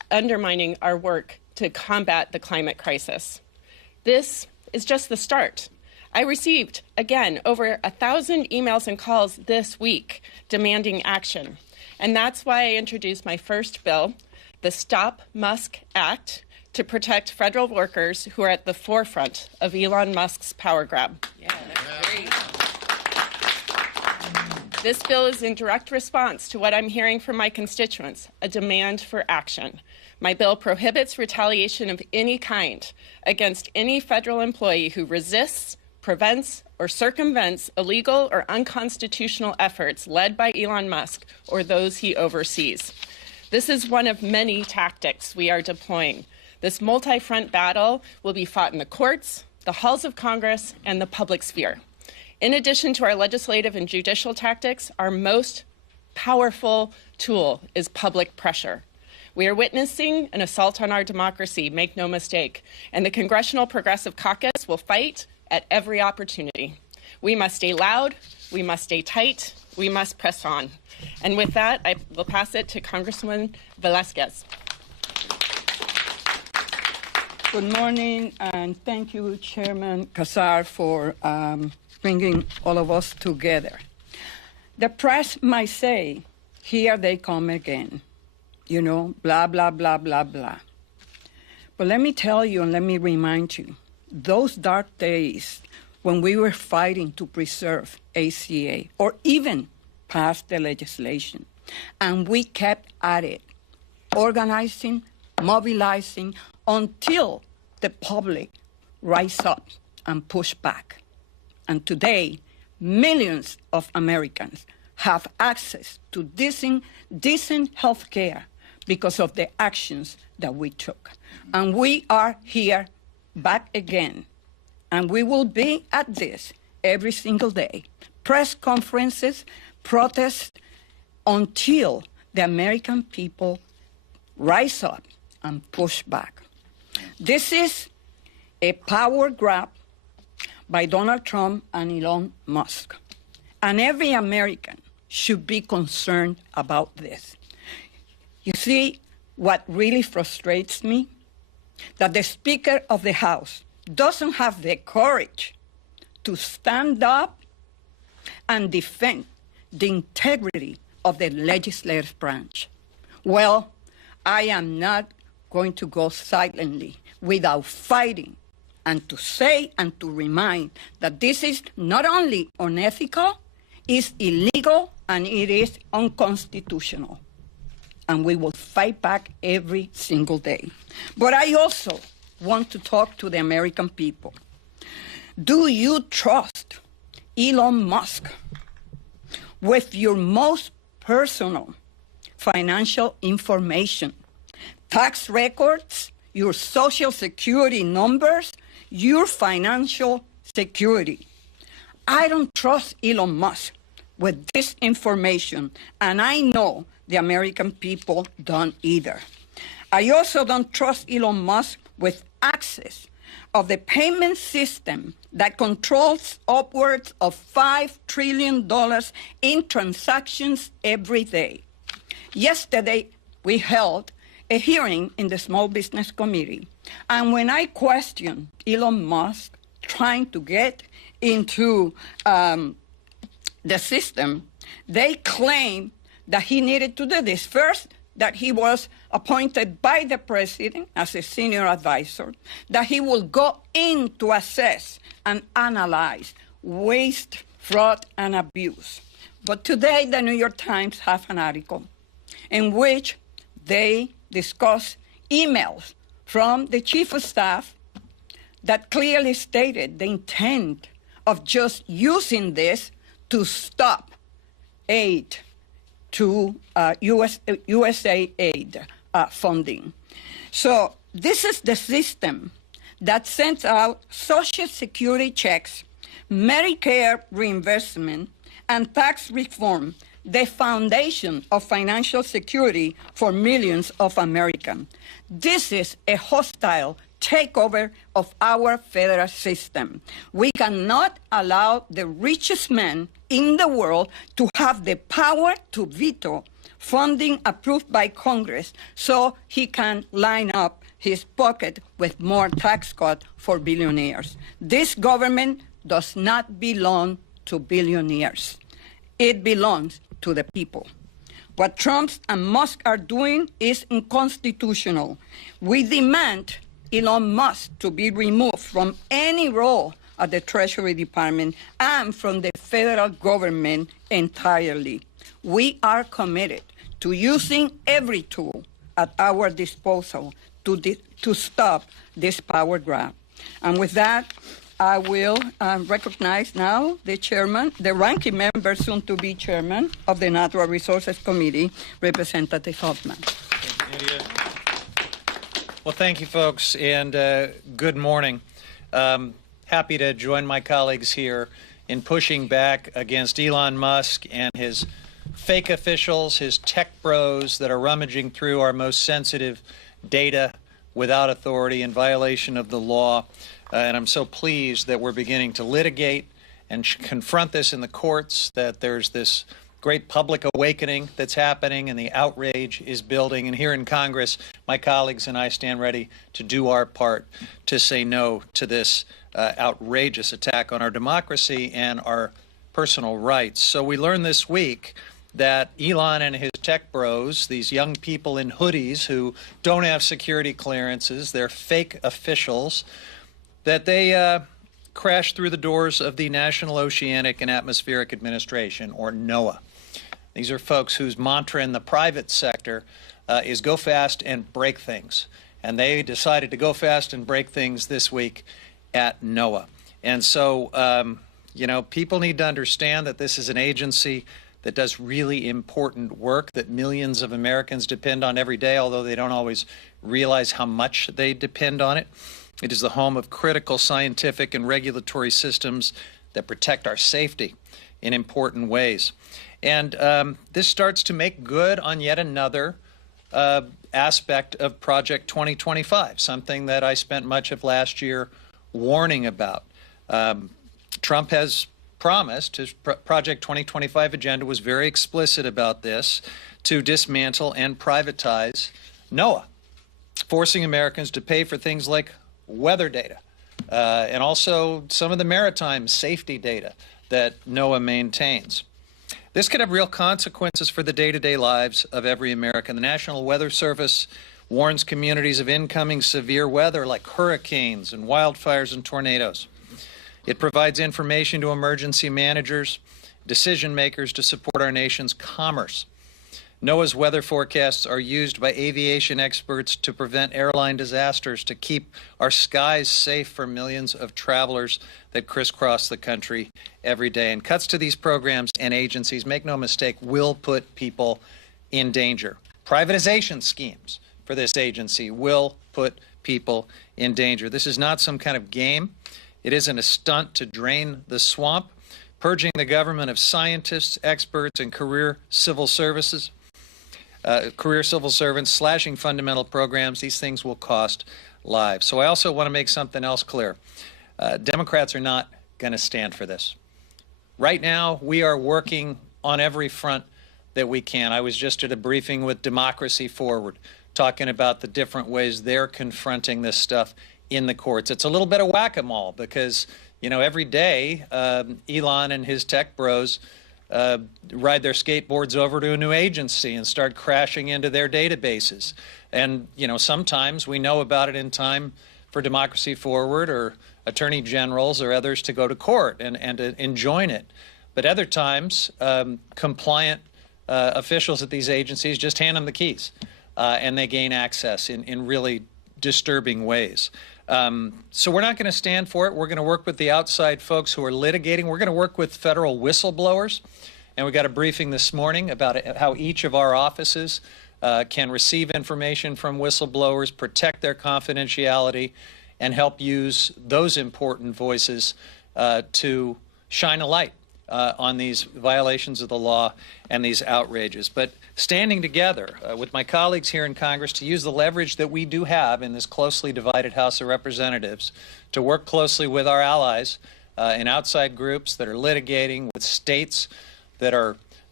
undermining our work to combat the climate crisis. This is just the start. I received, again, over 1,000 emails and calls this week demanding action. And that's why I introduced my first bill, the Stop Musk Act, to protect federal workers who are at the forefront of Elon Musk's power grab. Yeah, that's great. This bill is in direct response to what I'm hearing from my constituents, a demand for action. My bill prohibits retaliation of any kind against any federal employee who resists, prevents, or circumvents illegal or unconstitutional efforts led by Elon Musk or those he oversees. This is one of many tactics we are deploying. This multi-front battle will be fought in the courts, the halls of Congress, and the public sphere. In addition to our legislative and judicial tactics, our most powerful tool is public pressure. We are witnessing an assault on our democracy, make no mistake, and the Congressional Progressive Caucus will fight at every opportunity. We must stay loud, we must stay tight, we must press on. And with that, I will pass it to Congresswoman Velasquez. Good morning, and thank you, Chairman Casar, for bringing all of us together. The press might say, here they come again, you know, blah, blah, blah, blah, blah. But let me tell you and let me remind you, those dark days when we were fighting to preserve ACA or even pass the legislation, and we kept at it, organizing, mobilizing, until the public rise up and push back. And today, millions of Americans have access to decent health care because of the actions that we took. And we are here back again. And we will be at this every single day. Press conferences, protests, until the American people rise up and push back. This is a power grab by Donald Trump and Elon Musk. And every American should be concerned about this. You see, what really frustrates me? That the Speaker of the House doesn't have the courage to stand up and defend the integrity of the legislative branch. Well, I am not going to go silently without fighting and to say and to remind that this is not only unethical, it's illegal, and it is unconstitutional. And we will fight back every single day. But I also want to talk to the American people. Do you trust Elon Musk with your most personal financial information, tax records, your Social Security numbers, your financial security? I don't trust Elon Musk with this information, and I know the American people don't either. I also don't trust Elon Musk with access of the payment system that controls upwards of $5 trillion in transactions every day. Yesterday, we held a hearing in the Small Business Committee, and when I questioned Elon Musk trying to get into the system, they claimed that he needed to do this. First, that he was appointed by the president as a senior advisor, that he will go in to assess and analyze waste, fraud, and abuse. But today, the New York Times have an article in which they discuss emails from the chief of staff that clearly stated the intent of just using this to stop aid to USAID funding. So this is the system that sends out Social Security checks, Medicare reimbursement, and tax reform, the foundation of financial security for millions of Americans. This is a hostile takeover of our federal system. We cannot allow the richest man in the world to have the power to veto funding approved by Congress so he can line up his pocket with more tax cuts for billionaires. This government does not belong to billionaires. It belongs to the people. What Trump and Musk are doing is unconstitutional. We demand Elon Musk to be removed from any role at the Treasury Department and from the federal government entirely. We are committed to using every tool at our disposal to stop this power grab. And with that, I will recognize now the chairman, the ranking member, soon to be chairman of the Natural Resources Committee, Representative Hoffman. Thank you, Nydia. Well, thank you, folks, and good morning. Happy to join my colleagues here in pushing back against Elon Musk and his fake officials, his tech bros that are rummaging through our most sensitive data without authority in violation of the law. And I'm so pleased that we're beginning to litigate and confront this in the courts, that there's this great public awakening that's happening and the outrage is building. And here in Congress, my colleagues and I stand ready to do our part to say no to this outrageous attack on our democracy and our personal rights. So we learned this week that Elon and his tech bros, these young people in hoodies who don't have security clearances, they're fake officials, that they crashed through the doors of the National Oceanic and Atmospheric Administration, or NOAA. These are folks whose mantra in the private sector is go fast and break things. And they decided to go fast and break things this week at NOAA. And so, you know, people need to understand that this is an agency that does really important work that millions of Americans depend on every day, although they don't always realize how much they depend on it. It is the home of critical scientific and regulatory systems that protect our safety in important ways. And this starts to make good on yet another aspect of Project 2025, something that I spent much of last year warning about. Trump has promised, his Project 2025 agenda was very explicit about this, to dismantle and privatize NOAA, forcing Americans to pay for things like weather data and also some of the maritime safety data that NOAA maintains. This could have real consequences for the day-to-day lives of every American. The National Weather Service warns communities of incoming severe weather like hurricanes and wildfires and tornadoes. It provides information to emergency managers, decision makers to support our nation's commerce. NOAA's weather forecasts are used by aviation experts to prevent airline disasters, to keep our skies safe for millions of travelers that crisscross the country every day. And cuts to these programs and agencies, make no mistake, will put people in danger. Privatization schemes for this agency will put people in danger. This is not some kind of game. It isn't a stunt to drain the swamp, purging the government of scientists, experts, and career civil servants, slashing fundamental programs. These things will cost lives. So I also want to make something else clear. Democrats are not going to stand for this. Right now, we are working on every front that we can. I was just at a briefing with Democracy Forward, talking about the different ways they're confronting this stuff in the courts. It's a little bit of whack-a-mole because, you know, every day Elon and his tech bros ride their skateboards over to a new agency and start crashing into their databases. And, you know, sometimes we know about it in time for Democracy Forward or attorney generals or others to go to court and to enjoin it. But other times, compliant officials at these agencies just hand them the keys and they gain access in really disturbing ways. So we're not going to stand for it. We're going to work with the outside folks who are litigating. We're going to work with federal whistleblowers. And we got a briefing this morning about how each of our offices can receive information from whistleblowers, protect their confidentiality, and help use those important voices to shine a light on these violations of the law and these outrages. But standing together with my colleagues here in Congress to use the leverage that we do have in this closely divided House of Representatives to work closely with our allies in outside groups that are litigating, with states that are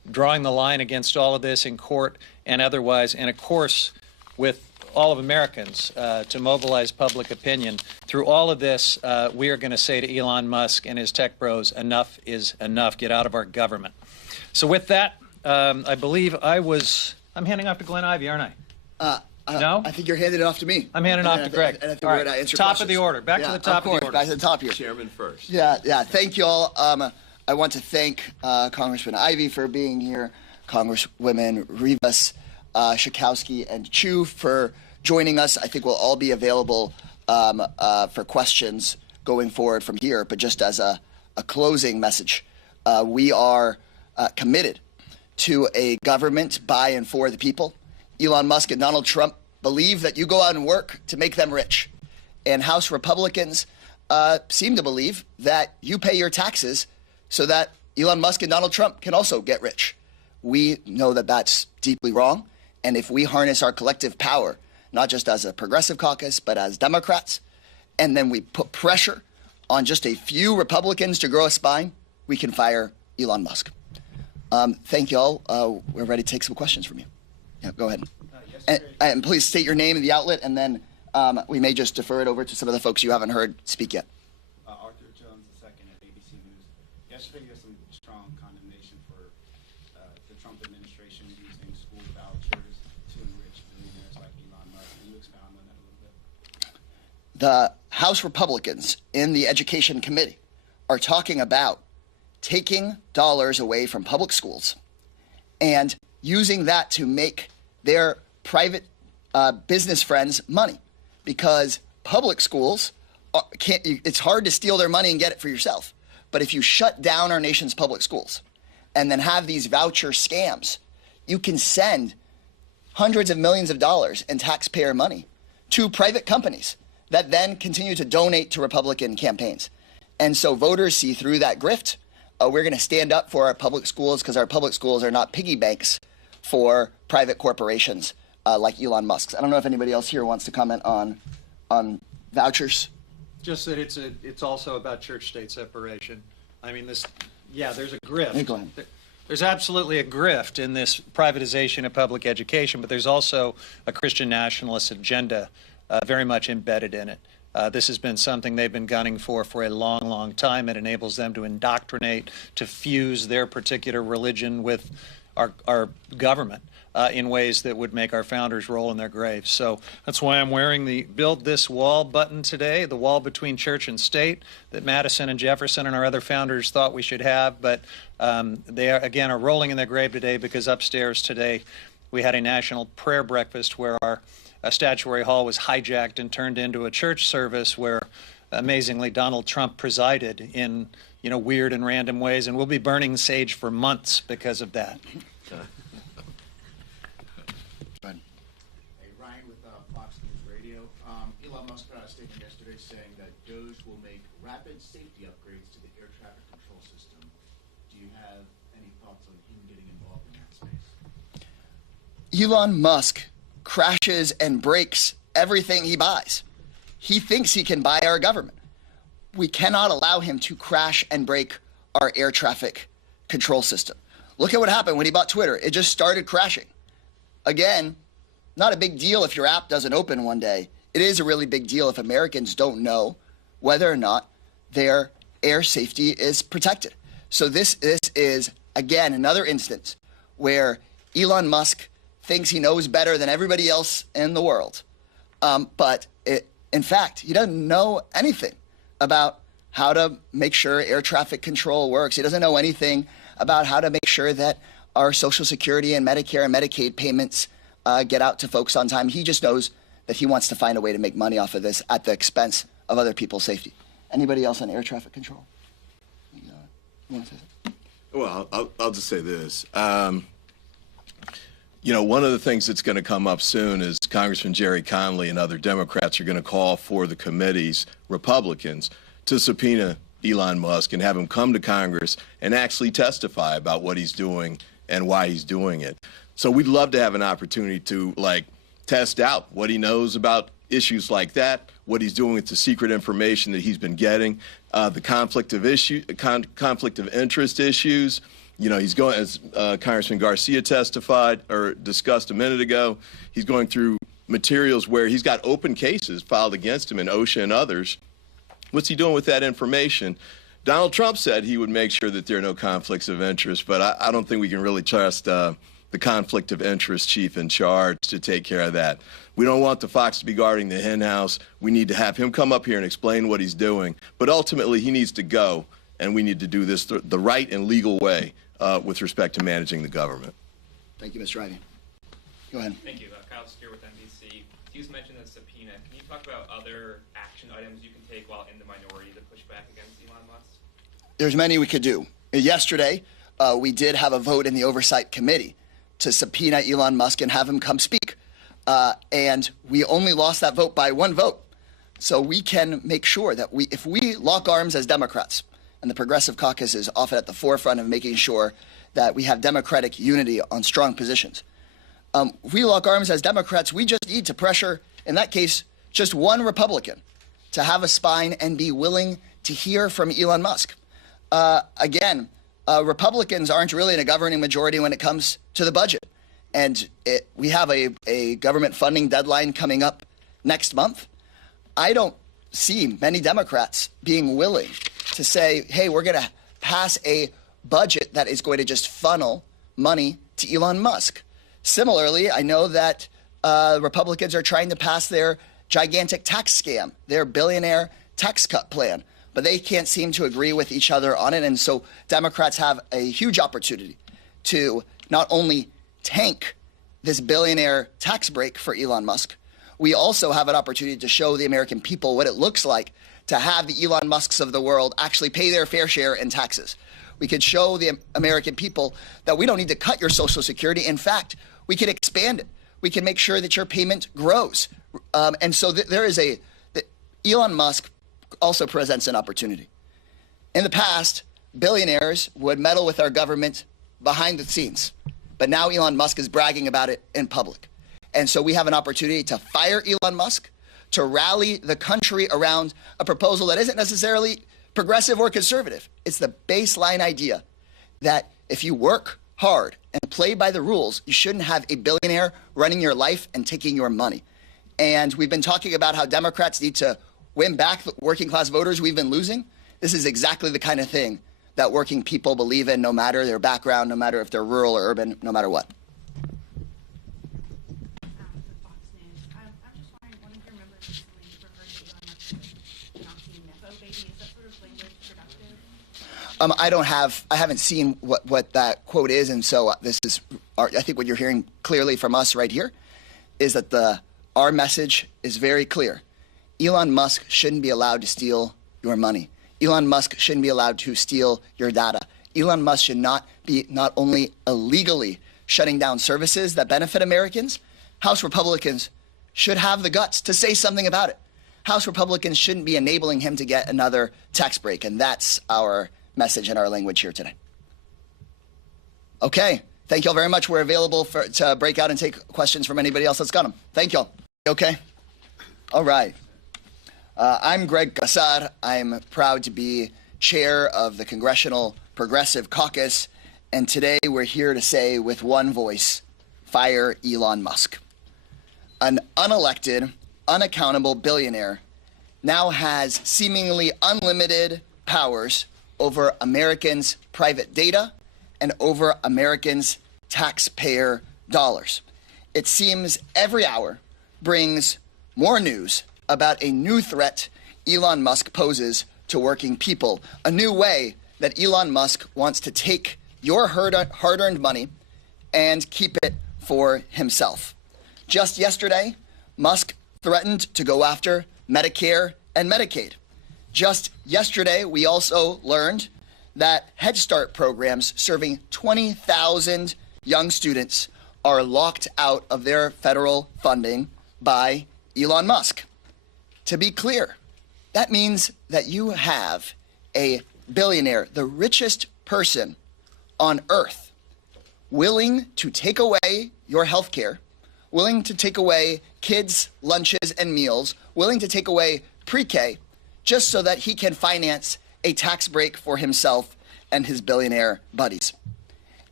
drawing the line against all of this in court and otherwise, and of course with all of Americans to mobilize public opinion. Through all of this, we are going to say to Elon Musk and his tech bros, enough is enough. Get out of our government. So with that, I believe I'm handing off to Glenn Ivey, aren't I? No? I think you're handing it off to me. I'm handing off to Greg. And All right. Top of the order. Back to the top of the order. Back to the top here. Chairman first. Yeah. Thank you all. I want to thank Congressman Ivey for being here, Congresswomen Rivas, Schakowsky, and Chu for joining us. I think we'll all be available for questions going forward from here. But just as a closing message, we are committed to a government by and for the people. Elon Musk and Donald Trump believe that you go out and work to make them rich. And House Republicans seem to believe that you pay your taxes so that Elon Musk and Donald Trump can also get rich. We know that that's deeply wrong. And if we harness our collective power, not just as a progressive caucus, but as Democrats, and then we put pressure on just a few Republicans to grow a spine, we can fire Elon Musk. Thank you all. We're ready to take some questions from you. Yeah, go ahead. And please state your name and the outlet, and then we may just defer it over to some of the folks you haven't heard speak yet. Arthur Jones II at ABC News. Yesterday, there's some strong condemnation for the Trump administration using school vouchers to enrich billionaires like Elon Musk. Can you expound on that a little bit? The House Republicans in the Education Committee are talking about taking dollars away from public schools and using that to make their private business friends money, because public schools it's hard to steal their money and get it for yourself. But if you shut down our nation's public schools and then have these voucher scams, you can send hundreds of millions of dollars in taxpayer money to private companies that then continue to donate to Republican campaigns. And so voters see through that grift. We're going to stand up for our public schools, because our public schools are not piggy banks for private corporations like Elon Musk's. I don't know if anybody else here wants to comment on vouchers. Just that it's also about church-state separation. I mean, there's a grift. Hey, go ahead. There's absolutely a grift in this privatization of public education, but there's also a Christian nationalist agenda very much embedded in it. This has been something they've been gunning for a long, long time. It enables them to indoctrinate, to fuse their particular religion with our government in ways that would make our founders roll in their graves. So that's why I'm wearing the Build This Wall button today, the wall between church and state that Madison and Jefferson and our other founders thought we should have. But they are rolling in their grave today, because upstairs today we had a national prayer breakfast where our statuary hall was hijacked and turned into a church service where, amazingly, Donald Trump presided in weird and random ways, and we'll be burning sage for months because of that. Hey, Ryan with Fox News Radio. Elon Musk put out a statement yesterday saying that DOGE will make rapid safety upgrades to the air traffic control system. Do you have any thoughts on him getting involved in that space? Elon Musk crashes and breaks everything he buys. He thinks he can buy our government. We cannot allow him to crash and break our air traffic control system. Look at what happened when he bought Twitter. It just started crashing. Again, not a big deal if your app doesn't open one day. It is a really big deal if Americans don't know whether or not their air safety is protected. So this is, again, another instance where Elon Musk thinks he knows better than everybody else in the world. But in fact, he doesn't know anything about how to make sure air traffic control works. He doesn't know anything about how to make sure that our Social Security and Medicare and Medicaid payments get out to folks on time. He just knows that he wants to find a way to make money off of this at the expense of other people's safety. Anybody else on air traffic control? You want to say something? Well, I'll just say this. One of the things that's going to come up soon is Congressman Jerry Connally and other Democrats are going to call for the committee's Republicans to subpoena Elon Musk and have him come to Congress and actually testify about what he's doing and why he's doing it. So we'd love to have an opportunity to test out what he knows about issues like that, what he's doing with the secret information that he's been getting, the conflict of interest issues, he's going, as Congressman Garcia testified or discussed a minute ago, he's going through materials where he's got open cases filed against him in OSHA and others. What's he doing with that information? Donald Trump said he would make sure that there are no conflicts of interest, but I don't think we can really trust the conflict of interest chief in charge to take care of that. We don't want the fox to be guarding the hen house. We need to have him come up here and explain what he's doing. But ultimately, he needs to go, and we need to do this the right and legal way with respect to managing the government. Thank you, Mr. Ivey. Go ahead. Thank you. Kyle Steer with NBC. You mentioned the subpoena. Can you talk about other action items you can take while in the minority to push back against Elon Musk? There's many we could do. Yesterday, we did have a vote in the Oversight Committee to subpoena Elon Musk and have him come speak. And we only lost that vote by one vote. So we can make sure that if we lock arms as Democrats, and the Progressive Caucus is often at the forefront of making sure that we have Democratic unity on strong positions. If we lock arms as Democrats, we just need to pressure, in that case, just one Republican to have a spine and be willing to hear from Elon Musk. Again, Republicans aren't really in a governing majority when it comes to the budget. And we have a government funding deadline coming up next month. I don't see many Democrats being willing to say, hey, we're going to pass a budget that is going to just funnel money to Elon Musk. Similarly, I know that Republicans are trying to pass their gigantic tax scam, their billionaire tax cut plan, but they can't seem to agree with each other on it. And so Democrats have a huge opportunity to not only tank this billionaire tax break for Elon Musk, we also have an opportunity to show the American people what it looks like to have the Elon Musks of the world actually pay their fair share in taxes. We could show the American people that we don't need to cut your Social Security. In fact, we can expand it. We can make sure that your payment grows. And so Elon Musk also presents an opportunity. In the past, billionaires would meddle with our government behind the scenes. But now Elon Musk is bragging about it in public. And so we have an opportunity to fire Elon Musk, to rally the country around a proposal that isn't necessarily progressive or conservative. It's the baseline idea that if you work hard and play by the rules, you shouldn't have a billionaire running your life and taking your money. And we've been talking about how Democrats need to win back the working class voters we've been losing. This is exactly the kind of thing that working people believe in, no matter their background, no matter if they're rural or urban, no matter what. I haven't seen what that quote is, and so I think what you're hearing clearly from us right here is that our message is very clear. Elon Musk shouldn't be allowed to steal your money. Elon Musk shouldn't be allowed to steal your data. Elon Musk should not be not only illegally shutting down services that benefit Americans, House Republicans should have the guts to say something about it. House Republicans shouldn't be enabling him to get another tax break, and that's our message and our language here today. Okay, thank you all very much. We're available to break out and take questions from anybody else that's got them. Thank you all. Okay? All right. I'm Greg Casar. I'm proud to be chair of the Congressional Progressive Caucus, and today we're here to say with one voice, fire Elon Musk. An unelected, unaccountable billionaire now has seemingly unlimited powers over Americans' private data and over Americans' taxpayer dollars. It seems every hour brings more news about a new threat Elon Musk poses to working people, a new way that Elon Musk wants to take your hard-earned money and keep it for himself. Just yesterday, Musk threatened to go after Medicare and Medicaid. Just yesterday, we also learned that Head Start programs serving 20,000 young students are locked out of their federal funding by Elon Musk. To be clear, that means that you have a billionaire, the richest person on earth, willing to take away your health care, willing to take away kids' lunches and meals, willing to take away pre-K, just so that he can finance a tax break for himself and his billionaire buddies.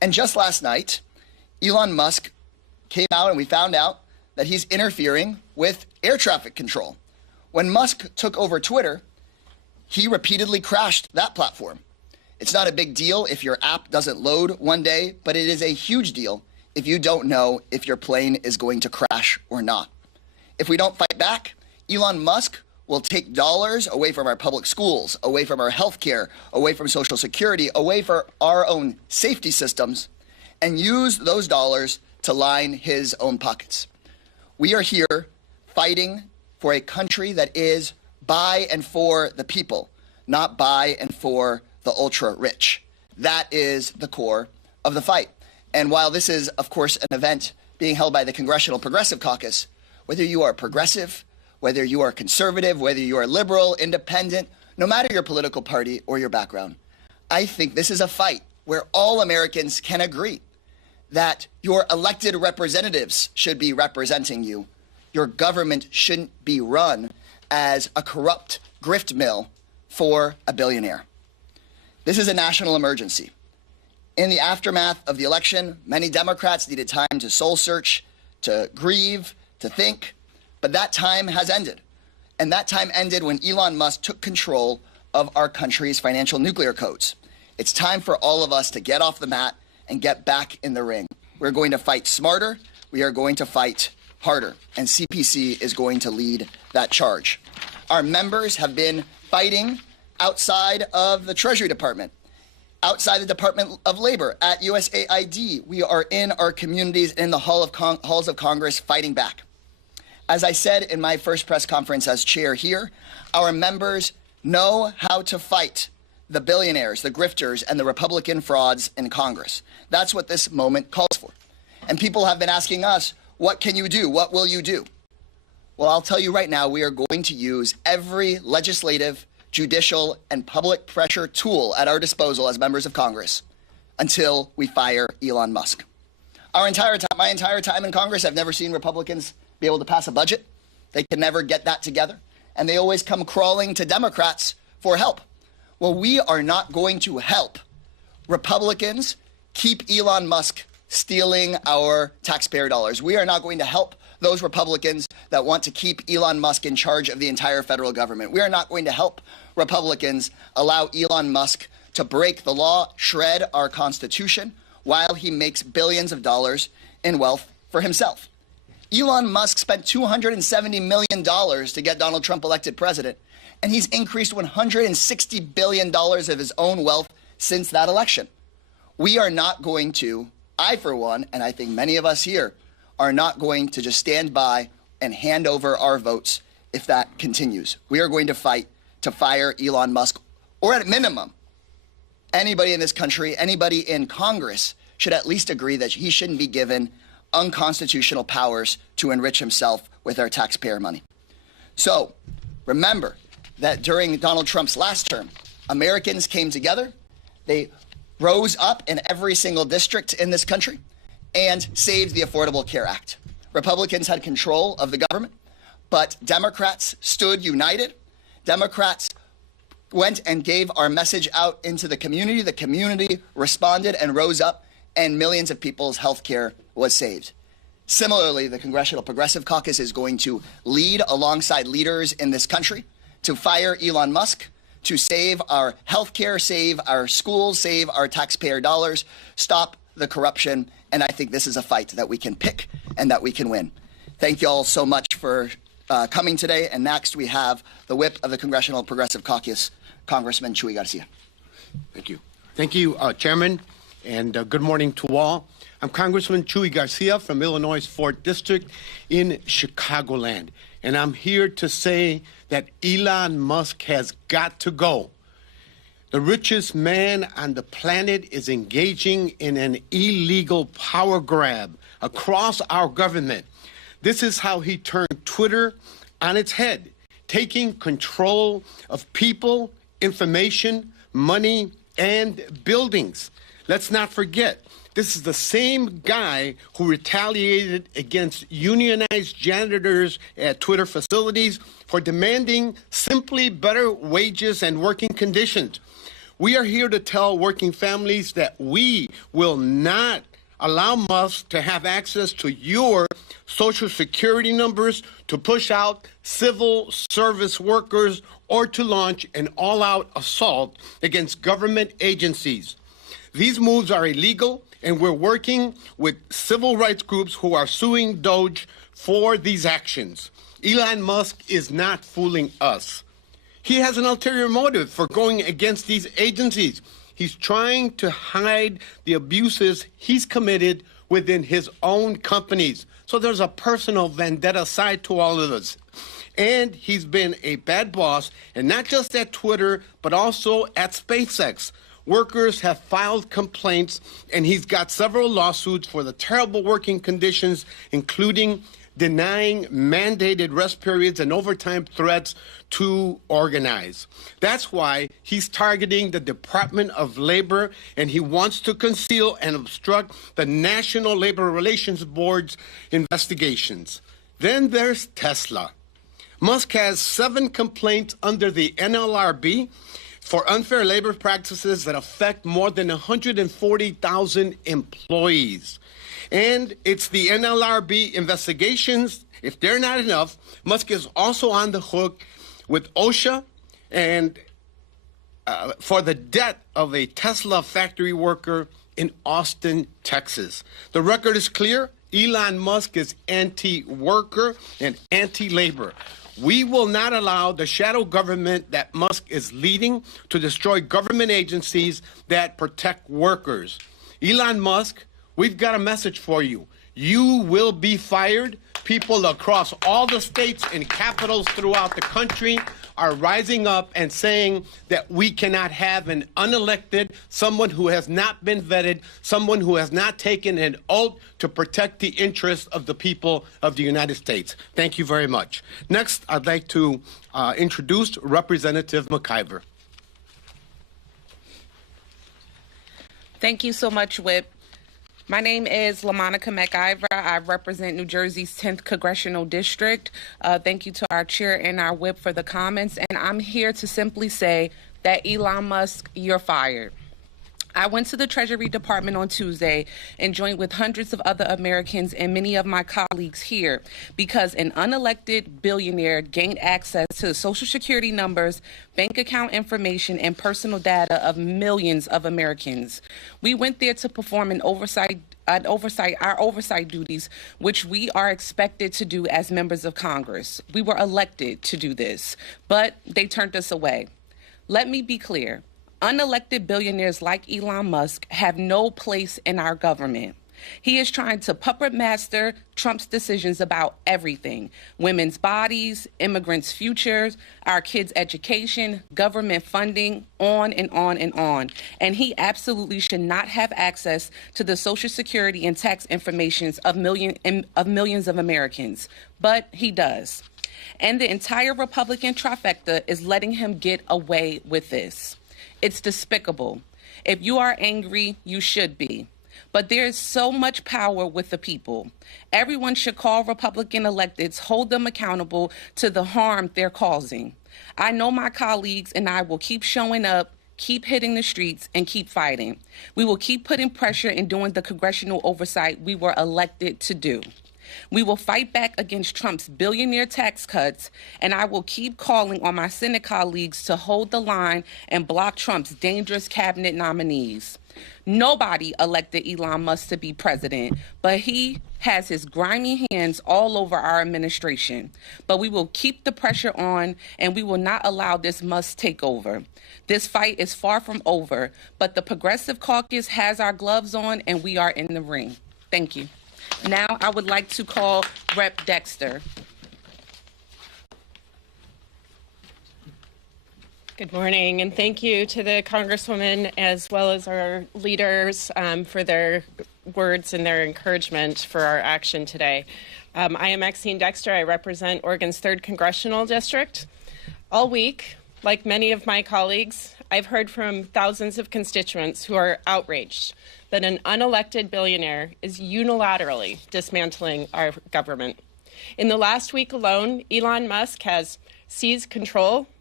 And just last night, Elon Musk came out and we found out that he's interfering with air traffic control. When Musk took over Twitter, he repeatedly crashed that platform. It's not a big deal if your app doesn't load one day, but it is a huge deal if you don't know if your plane is going to crash or not. If we don't fight back, Elon Musk will take dollars away from our public schools, away from our health care, away from Social Security, away from our own safety systems, and use those dollars to line his own pockets. We are here fighting for a country that is by and for the people, not by and for the ultra-rich. That is the core of the fight. And while this is, of course, an event being held by the Congressional Progressive Caucus, whether you are progressive, whether you are conservative, whether you are liberal, independent, no matter your political party or your background, I think this is a fight where all Americans can agree that your elected representatives should be representing you. Your government shouldn't be run as a corrupt grift mill for a billionaire. This is a national emergency. In the aftermath of the election, many Democrats needed time to soul search, to grieve, to think, but that time has ended. And that time ended when Elon Musk took control of our country's financial nuclear codes. It's time for all of us to get off the mat and get back in the ring. We're going to fight smarter. We are going to fight harder. And CPC is going to lead that charge. Our members have been fighting outside of the Treasury Department, outside the Department of Labor, at USAID. We are in our communities, in the halls of Congress, fighting back. As I said in my first press conference as chair here, our members know how to fight the billionaires, the grifters, and the Republican frauds in Congress. That's what this moment calls for. And people have been asking us, what can you do? What will you do? Well, I'll tell you right now, we are going to use every legislative, judicial, and public pressure tool at our disposal as members of Congress until we fire Elon Musk. My entire time in Congress, I've never seen Republicans be able to pass a budget. They can never get that together. And they always come crawling to Democrats for help. Well, we are not going to help Republicans keep Elon Musk stealing our taxpayer dollars. We are not going to help those Republicans that want to keep Elon Musk in charge of the entire federal government. We are not going to help Republicans allow Elon Musk to break the law, shred our Constitution, while he makes billions of dollars in wealth for himself. Elon Musk spent $270 million to get Donald Trump elected president, and he's increased $160 billion of his own wealth since that election. We are not going to, I for one, and I think many of us here, are not going to just stand by and hand over our votes if that continues. We are going to fight to fire Elon Musk, or at minimum, anybody in this country, anybody in Congress should at least agree that he shouldn't be given unconstitutional powers to enrich himself with our taxpayer money. So remember that during Donald Trump's last term, Americans came together. They rose up in every single district in this country and saved the Affordable Care Act. Republicans had control of the government, but Democrats stood united. Democrats went and gave our message out into the community. The community responded and rose up, and millions of people's health care was saved. Similarly, the Congressional Progressive Caucus is going to lead alongside leaders in this country to fire Elon Musk, to save our health care, save our schools, save our taxpayer dollars, stop the corruption. And I think this is a fight that we can pick and that we can win. Thank you all so much for coming today. And next we have the whip of the Congressional Progressive Caucus, Congressman Chuy Garcia. Thank you. Thank you, Chairman, and good morning to all. I'm Congressman Chuy Garcia from Illinois' 4th District in Chicagoland, and I'm here to say that Elon Musk has got to go. The richest man on the planet is engaging in an illegal power grab across our government. This is how he turned Twitter on its head, taking control of people, information, money, and buildings. Let's not forget, this is the same guy who retaliated against unionized janitors at Twitter facilities for demanding simply better wages and working conditions. We are here to tell working families that we will not allow Musk to have access to your Social Security numbers, to push out civil service workers, or to launch an all-out assault against government agencies. These moves are illegal, and we're working with civil rights groups who are suing Doge for these actions. Elon Musk is not fooling us. He has an ulterior motive for going against these agencies. He's trying to hide the abuses he's committed within his own companies. So there's a personal vendetta side to all of this. And he's been a bad boss, and not just at Twitter, but also at SpaceX. Workers have filed complaints, and he's got several lawsuits for the terrible working conditions, including denying mandated rest periods and overtime threats to organize. That's why he's targeting the Department of Labor, and he wants to conceal and obstruct the National Labor Relations Board's investigations. Then there's Tesla. Musk has 7 complaints under the NLRB for unfair labor practices that affect more than 140,000 employees. And it's the NLRB investigations. If they're not enough, Musk is also on the hook with OSHA and for the death of a Tesla factory worker in Austin, Texas. The record is clear. Elon Musk is anti-worker and anti-labor. We will not allow the shadow government that Musk is leading to destroy government agencies that protect workers. Elon Musk, we've got a message for you. You will be fired. People across all the states and capitals throughout the country are rising up and saying that we cannot have an unelected, someone who has not been vetted, someone who has not taken an oath to protect the interests of the people of the United States. Thank you very much. Next, I'd like to introduce Representative McIver. Thank you so much, Whip. My name is LaMonica McIver. I represent New Jersey's 10th Congressional District. Thank you to our chair and our whip for the comments. And I'm here to simply say that Elon Musk, you're fired. I went to the Treasury Department on Tuesday and joined with hundreds of other Americans and many of my colleagues here because an unelected billionaire gained access to Social Security numbers, bank account information, and personal data of millions of Americans. We went there to perform our oversight duties, which we are expected to do as members of Congress. We were elected to do this, but they turned us away. Let me be clear. Unelected billionaires like Elon Musk have no place in our government. He is trying to puppet master Trump's decisions about everything: women's bodies, immigrants' futures, our kids' education, government funding, on and on and on. And he absolutely should not have access to the Social Security and tax information of millions of Americans. But he does. And the entire Republican trifecta is letting him get away with this. It's despicable. If you are angry, you should be. But there is so much power with the people. Everyone should call Republican electeds, hold them accountable to the harm they're causing. I know my colleagues and I will keep showing up, keep hitting the streets, and keep fighting. We will keep putting pressure and doing the congressional oversight we were elected to do. We will fight back against Trump's billionaire tax cuts, and I will keep calling on my Senate colleagues to hold the line and block Trump's dangerous cabinet nominees. Nobody elected Elon Musk to be president, but he has his grimy hands all over our administration. But we will keep the pressure on, and we will not allow this Musk takeover. This fight is far from over, but the Progressive Caucus has our gloves on, and we are in the ring. Thank you. Now I would like to call Rep. Dexter. Good morning, and thank you to the Congresswoman as well as our leaders for their words and their encouragement for our action today. I am Maxine Dexter. I represent Oregon's 3rd Congressional District. All week, like many of my colleagues, I've heard from thousands of constituents who are outraged that an unelected billionaire is unilaterally dismantling our government. In the last week alone, Elon Musk has seized control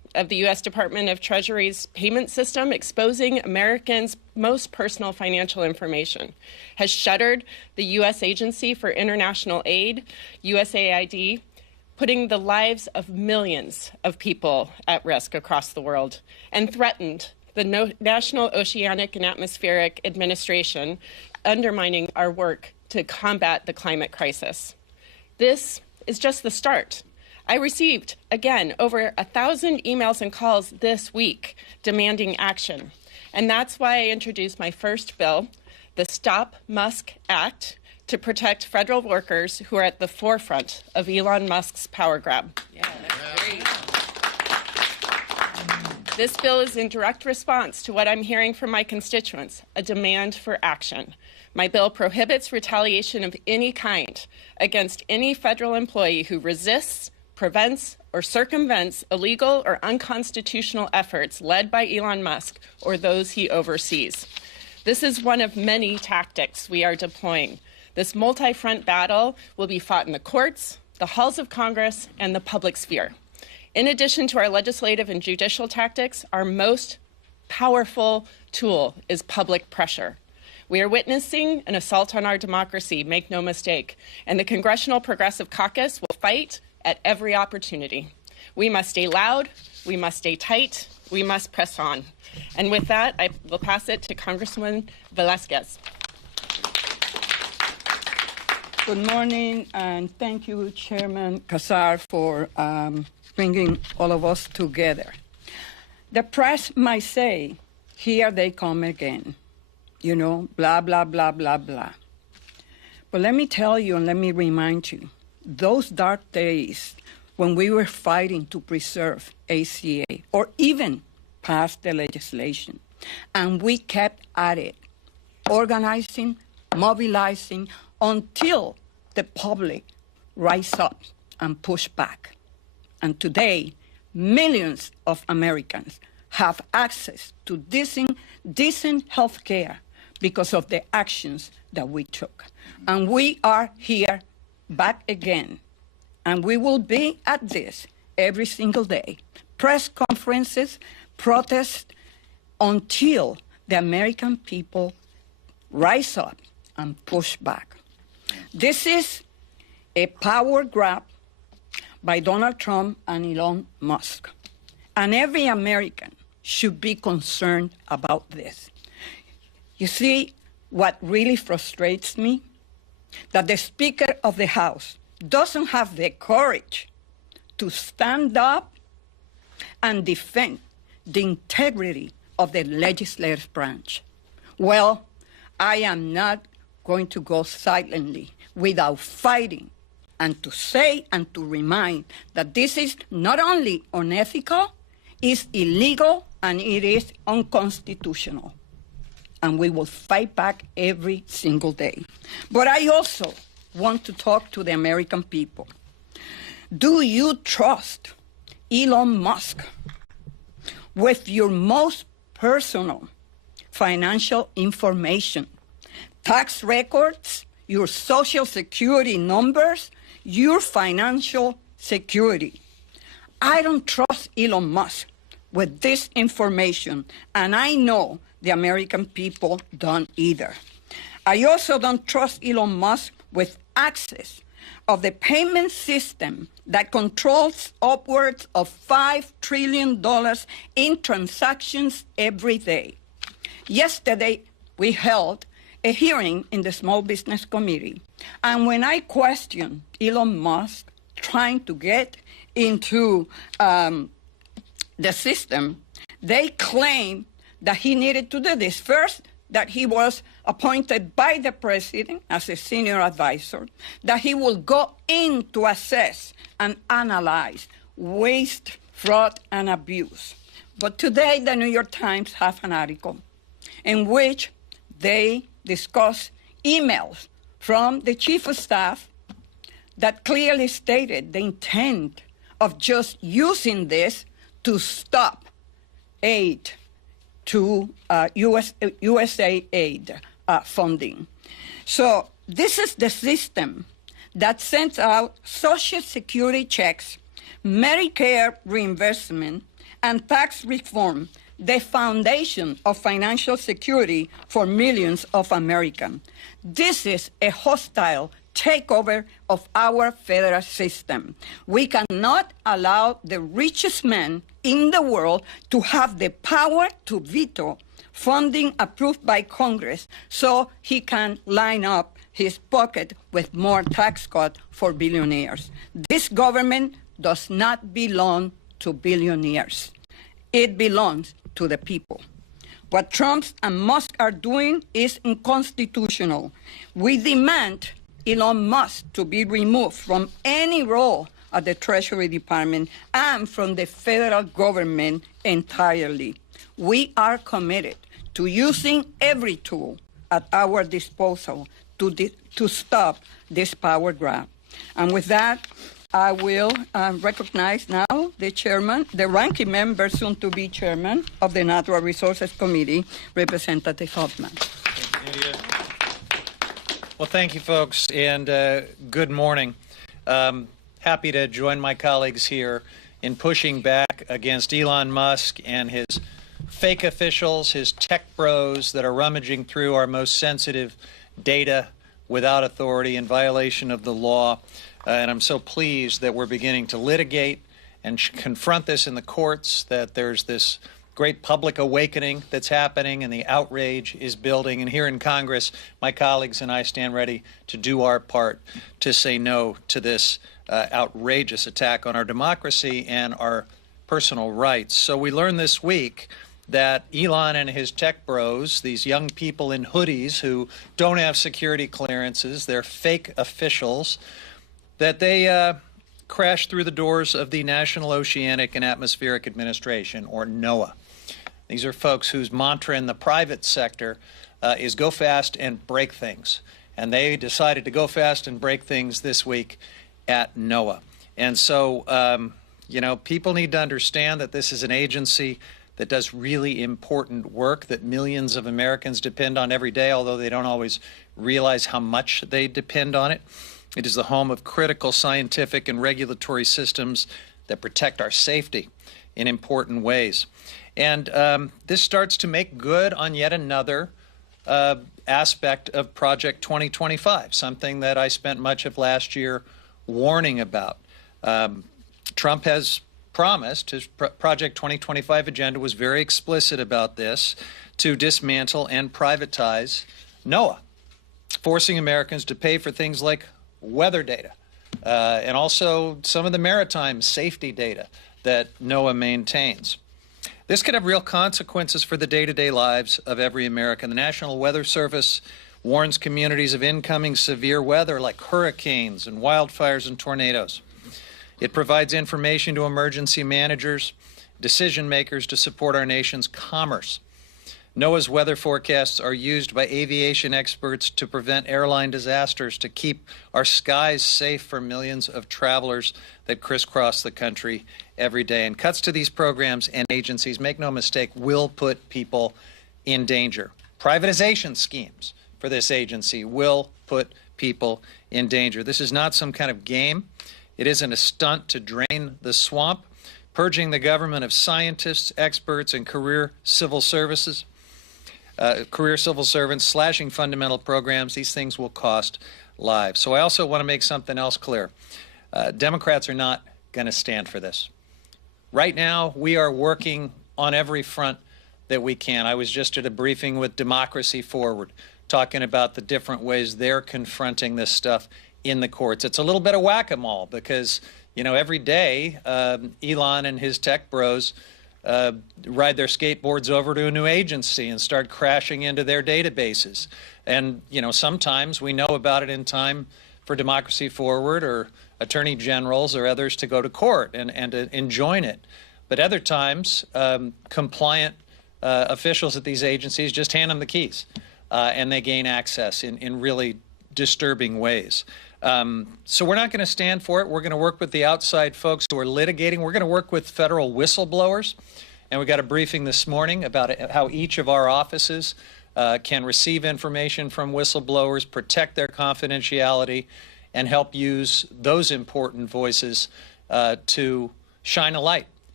of the U.S. Department of Treasury's payment system, exposing Americans' most personal financial information, has shuttered the U.S. Agency for International Aid, USAID, putting the lives of millions of people at risk across the world, and threatened the National Oceanic and Atmospheric Administration, undermining our work to combat the climate crisis. This is just the start. I received, again, over 1,000 emails and calls this week demanding action. And that's why I introduced my first bill, the Stop Musk Act, to protect federal workers who are at the forefront of Elon Musk's power grab. Yeah, that's great. This bill is in direct response to what I'm hearing from my constituents, a demand for action. My bill prohibits retaliation of any kind against any federal employee who resists, prevents, or circumvents illegal or unconstitutional efforts led by Elon Musk or those he oversees. This is one of many tactics we are deploying. This multi-front battle will be fought in the courts, the halls of Congress, and the public sphere. In addition to our legislative and judicial tactics, our most powerful tool is public pressure. We are witnessing an assault on our democracy, make no mistake, and the Congressional Progressive Caucus will fight at every opportunity. We must stay loud, we must stay tight, we must press on. And with that, I will pass it to Congresswoman Velasquez. Good morning, and thank you, Chairman Casar, for bringing all of us together. The press might say, here they come again, you know, blah, blah, blah, blah, blah. But let me tell you and let me remind you, those dark days when we were fighting to preserve ACA or even pass the legislation, and we kept at it, organizing, mobilizing, until the public rise up and push back. And today, millions of Americans have access to decent health care because of the actions that we took. And we are here back again. And we will be at this every single day. Press conferences, protests, until the American people rise up and push back. This is a power grab by Donald Trump and Elon Musk. And every American should be concerned about this. You see, what really frustrates me? That the Speaker of the House doesn't have the courage to stand up and defend the integrity of the legislative branch. Well, I am not going to go silently without fighting and to say and to remind that this is not only unethical, it's illegal, and it is unconstitutional. And we will fight back every single day. But I also want to talk to the American people. Do you trust Elon Musk with your most personal financial information, tax records, your social security numbers, your financial security? I don't trust Elon Musk with this information, and I know the American people don't either. I also don't trust Elon Musk with access of the payment system that controls upwards of $5 trillion in transactions every day. Yesterday, we held a hearing in the Small Business Committee, and when I questioned Elon Musk trying to get into the system, they claimed that he needed to do this. First, that he was appointed by the president as a senior advisor, that he will go in to assess and analyze waste, fraud, and abuse. But today, the New York Times have an article in which they discuss emails from the chief of staff that clearly stated the intent of just using this to stop aid to USAID funding. So this is the system that sends out Social Security checks, Medicare reimbursement, and tax reform, the foundation of financial security for millions of Americans. This is a hostile takeover of our federal system. We cannot allow the richest man in the world to have the power to veto funding approved by Congress so he can line up his pocket with more tax cuts for billionaires. This government does not belong to billionaires. It belongs to the people. What Trump and Musk are doing is unconstitutional. We demand Elon Musk to be removed from any role at the Treasury Department and from the federal government entirely. We are committed to using every tool at our disposal to stop this power grab. And with that, I will recognize now the chairman, the ranking member, soon to be chairman of the Natural Resources Committee, Representative Hoffman. Well, thank you, folks, and good morning. Happy to join my colleagues here in pushing back against Elon Musk and his fake officials, his tech bros that are rummaging through our most sensitive data without authority in violation of the law. And I'm so pleased that we're beginning to litigate and confront this in the courts, that there's this great public awakening that's happening and the outrage is building. And here in Congress, my colleagues and I stand ready to do our part to say no to this outrageous attack on our democracy and our personal rights. So we learned this week that Elon and his tech bros, these young people in hoodies who don't have security clearances, they're fake officials, that they crashed through the doors of the National Oceanic and Atmospheric Administration, or NOAA. These are folks whose mantra in the private sector is go fast and break things. And they decided to go fast and break things this week at NOAA. And so, you know, people need to understand that this is an agency that does really important work that millions of Americans depend on every day, although they don't always realize how much they depend on it. It is the home of critical scientific and regulatory systems that protect our safety in important ways. And this starts to make good on yet another aspect of Project 2025, something that I spent much of last year warning about. Trump has promised, his Project 2025 agenda was very explicit about this, to dismantle and privatize NOAA, forcing Americans to pay for things like weather data, and also some of the maritime safety data that NOAA maintains. This could have real consequences for the day-to-day lives of every American. The National Weather Service warns communities of incoming severe weather like hurricanes and wildfires and tornadoes. It provides information to emergency managers, decision makers to support our nation's commerce. NOAA's weather forecasts are used by aviation experts to prevent airline disasters, to keep our skies safe for millions of travelers that crisscross the country every day. And cuts to these programs and agencies, make no mistake, will put people in danger. Privatization schemes for this agency will put people in danger. This is not some kind of game. It isn't a stunt to drain the swamp, purging the government of scientists, experts, and career civil servants, slashing fundamental programs. These things will cost lives. So I also want to make something else clear. Democrats are not going to stand for this. Right now, we are working on every front that we can. I was just at a briefing with Democracy Forward, talking about the different ways they're confronting this stuff in the courts. It's a little bit of whack-a-mole because, you know, every day Elon and his tech bros ride their skateboards over to a new agency and start crashing into their databases. And, you know, sometimes we know about it in time for Democracy Forward or attorney generals or others to go to court and to enjoin it. But other times, compliant officials at these agencies just hand them the keys and they gain access in really disturbing ways. So we're not going to stand for it. We're going to work with the outside folks who are litigating. We're going to work with federal whistleblowers. And we got a briefing this morning about how each of our offices can receive information from whistleblowers, protect their confidentiality, and help use those important voices to shine a light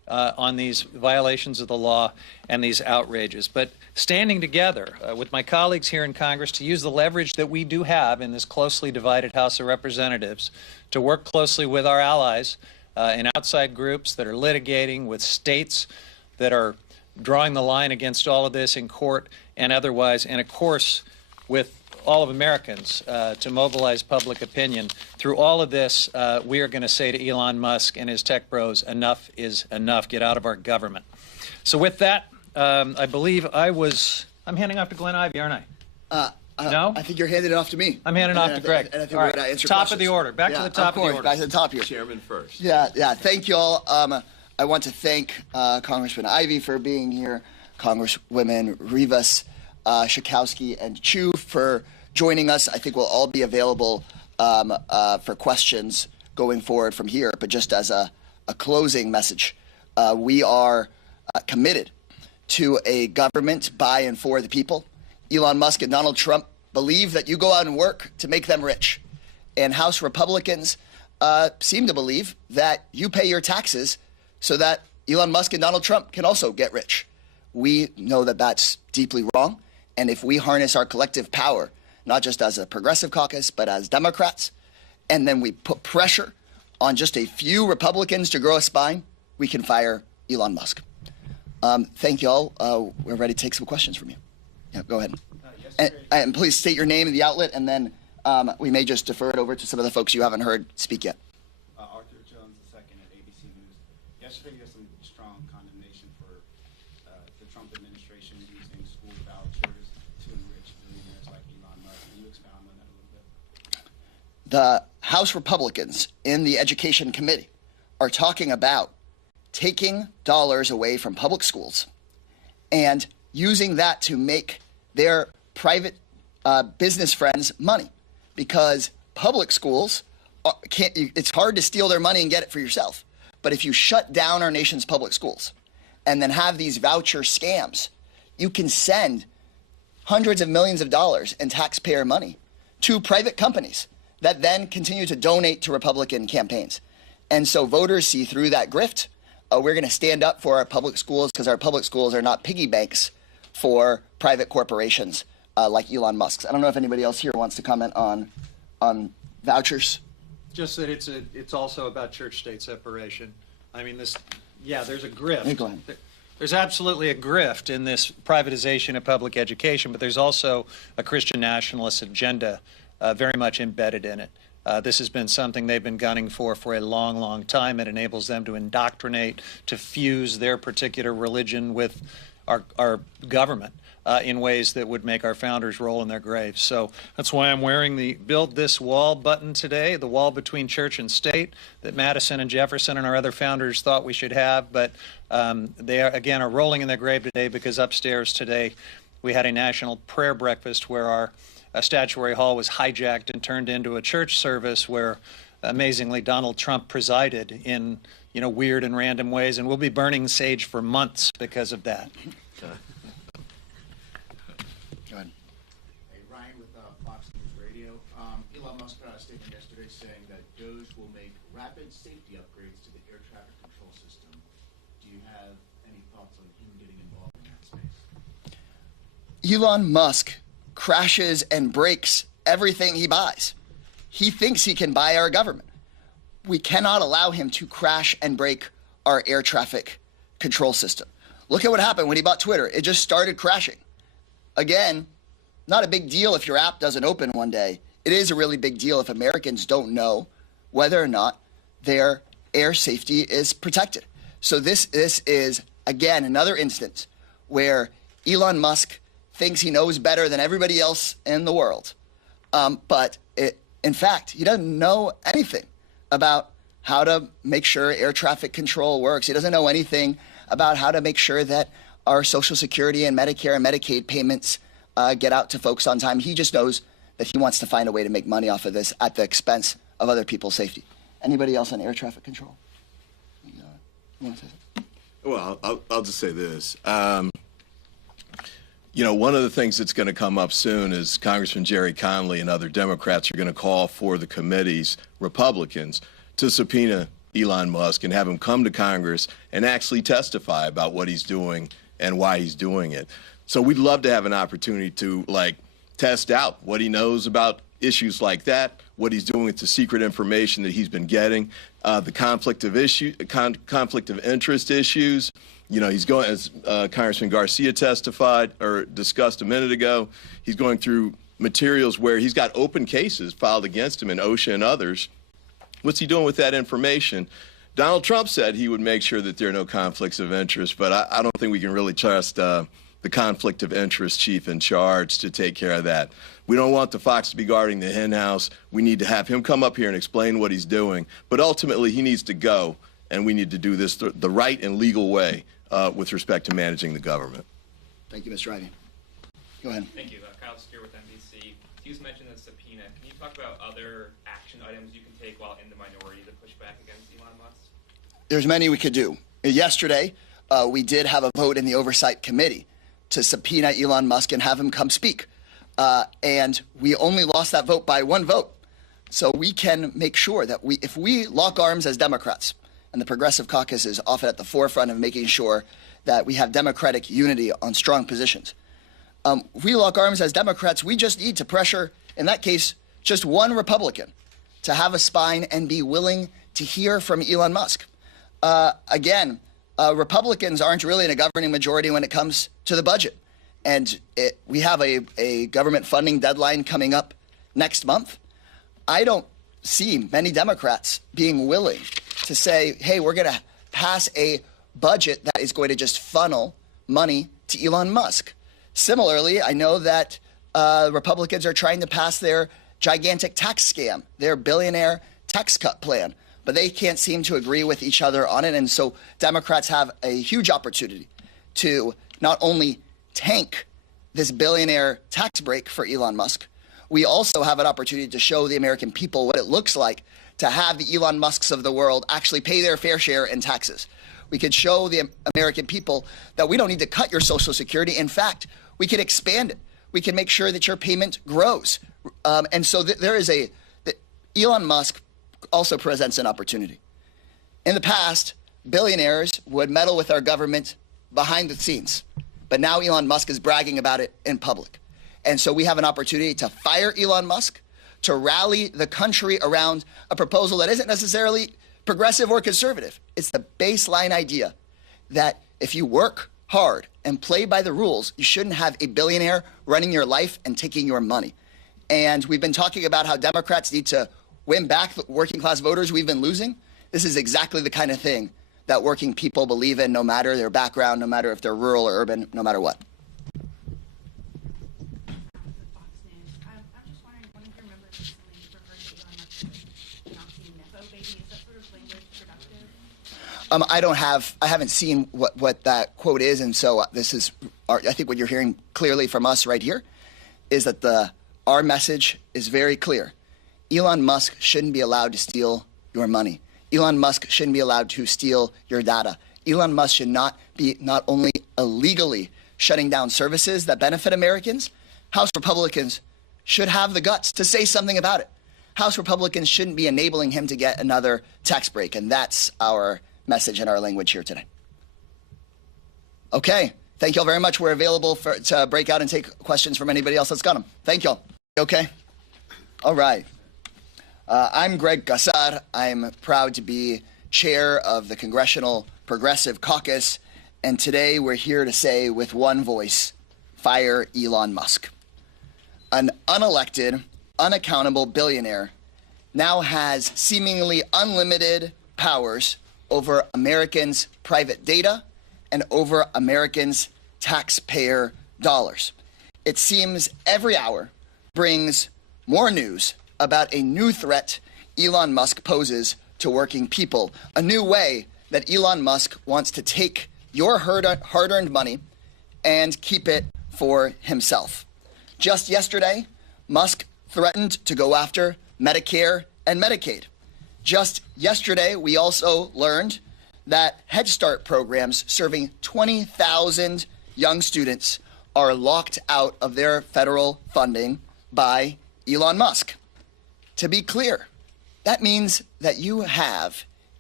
on these violations of the law and these outrages. But standing together with my colleagues here in Congress to use the leverage that we do have in this closely divided House of Representatives to work closely with our allies and outside groups that are litigating, with states that are drawing the line against all of this in court and otherwise, and of course with all of Americans to mobilize public opinion. Through all of this, we are going to say to Elon Musk and his tech bros, enough is enough. Get out of our government. So with that, I believe I'm handing off to Glenn Ivey, aren't I? No? I think you're handing it off to me. I'm handing off to Greg. And I think All we're right. going to answer Top questions. of the order. Back to the top of the order. Back to the top here. Chairman first. Yeah. Thank you all. I want to thank Congressman Ivey for being here, Congresswomen Rivas, Schakowsky, and Chu for joining us. I think we'll all be available for questions going forward from here. But just as a closing message, we are committed to a government by and for the people. Elon Musk and Donald Trump believe that you go out and work to make them rich. And House Republicans seem to believe that you pay your taxes so that Elon Musk and Donald Trump can also get rich. We know that that's deeply wrong. And if we harness our collective power, not just as a progressive caucus, but as Democrats, and then we put pressure on just a few Republicans to grow a spine, we can fire Elon Musk. Thank you all. We're ready to take some questions from you. Yeah, go ahead. And please state your name and the outlet, and then we may just defer it over to some of the folks you haven't heard speak yet. Arthur Jones II at ABC News. Yesterday, there's some strong condemnation for the Trump administration using school vouchers to enrich billionaires like Elon Musk. Can you expound on that a little bit? The House Republicans in the Education Committee are talking about taking dollars away from public schools and using that to make their private business friends money, because public schools it's hard to steal their money and get it for yourself. But if you shut down our nation's public schools and then have these voucher scams, you can send hundreds of millions of dollars in taxpayer money to private companies that then continue to donate to Republican campaigns. And so voters see through that grift. We're going to stand up for our public schools, because our public schools are not piggy banks for private corporations like Elon Musk's. I don't know if anybody else here wants to comment on vouchers. Just that it's also about church-state separation. I mean, there's a grift. Hey, go ahead. There's absolutely a grift in this privatization of public education, but there's also a Christian nationalist agenda very much embedded in it. This has been something they've been gunning for a long, long time. It enables them to indoctrinate, to fuse their particular religion with our government in ways that would make our founders roll in their graves. So that's why I'm wearing the Build This Wall button today, the wall between church and state that Madison and Jefferson and our other founders thought we should have. But they are rolling in their grave today, because upstairs today we had a national prayer breakfast where our statuary hall was hijacked and turned into a church service where, amazingly, Donald Trump presided in weird and random ways, and we'll be burning sage for months because of that. Go ahead. Hey, Ryan with Fox News Radio. Elon Musk put out a statement yesterday saying that DOGE will make rapid safety upgrades to the air traffic control system. Do you have any thoughts on him getting involved in that space? Elon Musk crashes and breaks everything he buys. He thinks he can buy our government. We cannot allow him to crash and break our air traffic control system. Look at what happened when he bought Twitter. It just started crashing. Again, not a big deal if your app doesn't open one day. It is a really big deal if Americans don't know whether or not their air safety is protected. So this is, again, another instance where Elon Musk thinks he knows better than everybody else in the world. But in fact, he doesn't know anything about how to make sure air traffic control works. He doesn't know anything about how to make sure that our Social Security and Medicare and Medicaid payments get out to folks on time. He just knows that he wants to find a way to make money off of this at the expense of other people's safety. Anybody else on air traffic control? You want to say something? Well, I'll just say this. One of the things that's going to come up soon is Congressman Jerry Connolly and other Democrats are going to call for the committee's Republicans to subpoena Elon Musk and have him come to Congress and actually testify about what he's doing and why he's doing it. So we'd love to have an opportunity to test out what he knows about issues like that, what he's doing with the secret information that he's been getting, the conflict of interest issues. You know, he's going, as Congressman Garcia testified or discussed a minute ago, he's going through materials where he's got open cases filed against him in OSHA and others. What's he doing with that information? Donald Trump said he would make sure that there are no conflicts of interest, but I don't think we can really trust the conflict of interest chief in charge to take care of that. We don't want the fox to be guarding the hen house. We need to have him come up here and explain what he's doing. But ultimately, he needs to go, and we need to do this the right and legal way with respect to managing the government. Thank you, Mr. Ivey. Go ahead. Thank you. Kyle Steer with NBC. You just mentioned the subpoena. Can you talk about other action items you can take while in the minority to push back against Elon Musk? There's many we could do. Yesterday, we did have a vote in the Oversight Committee to subpoena Elon Musk and have him come speak. And we only lost that vote by one vote. So we can make sure that if we lock arms as Democrats, and the Progressive Caucus is often at the forefront of making sure that we have Democratic unity on strong positions. If we lock arms as Democrats, we just need to pressure, in that case, just one Republican to have a spine and be willing to hear from Elon Musk. Again, Republicans aren't really in a governing majority when it comes to the budget. And we have a government funding deadline coming up next month. I don't see many Democrats being willing to say, hey, we're going to pass a budget that is going to just funnel money to Elon Musk. Similarly, I know that Republicans are trying to pass their gigantic tax scam, their billionaire tax cut plan, but they can't seem to agree with each other on it. And so Democrats have a huge opportunity to not only tank this billionaire tax break for Elon Musk, we also have an opportunity to show the American people what it looks like to have the Elon Musks of the world actually pay their fair share in taxes. We could show the American people that we don't need to cut your Social Security. In fact, we can expand it. We can make sure that your payment grows. And so Elon Musk also presents an opportunity. In the past, billionaires would meddle with our government behind the scenes. But now Elon Musk is bragging about it in public. And so we have an opportunity to fire Elon Musk, to rally the country around a proposal that isn't necessarily progressive or conservative. It's the baseline idea that if you work hard and play by the rules, you shouldn't have a billionaire running your life and taking your money. And we've been talking about how Democrats need to win back the working class voters we've been losing. This is exactly the kind of thing that working people believe in, no matter their background, no matter if they're rural or urban, no matter what. I haven't seen what that quote is, and so I think what you're hearing clearly from us right here is that our message is very clear. Elon Musk shouldn't be allowed to steal your money. Elon Musk shouldn't be allowed to steal your data. Elon Musk should not be not only illegally shutting down services that benefit Americans, House Republicans should have the guts to say something about it. House Republicans shouldn't be enabling him to get another tax break, and that's our message and our language here today. Okay, thank you all very much. We're available to break out and take questions from anybody else that's got them. Thank you all. Okay? All right. I'm Greg Gassar. I'm proud to be chair of the Congressional Progressive Caucus, and today we're here to say with one voice, fire Elon Musk. An unelected, unaccountable billionaire now has seemingly unlimited powers over Americans' private data and over Americans' taxpayer dollars. It seems every hour brings more news about a new threat Elon Musk poses to working people, a new way that Elon Musk wants to take your hard-earned money and keep it for himself. Just yesterday, Musk threatened to go after Medicare and Medicaid. Just yesterday, we also learned that Head Start programs serving 20,000 young students are locked out of their federal funding by Elon Musk. To be clear, that means that you have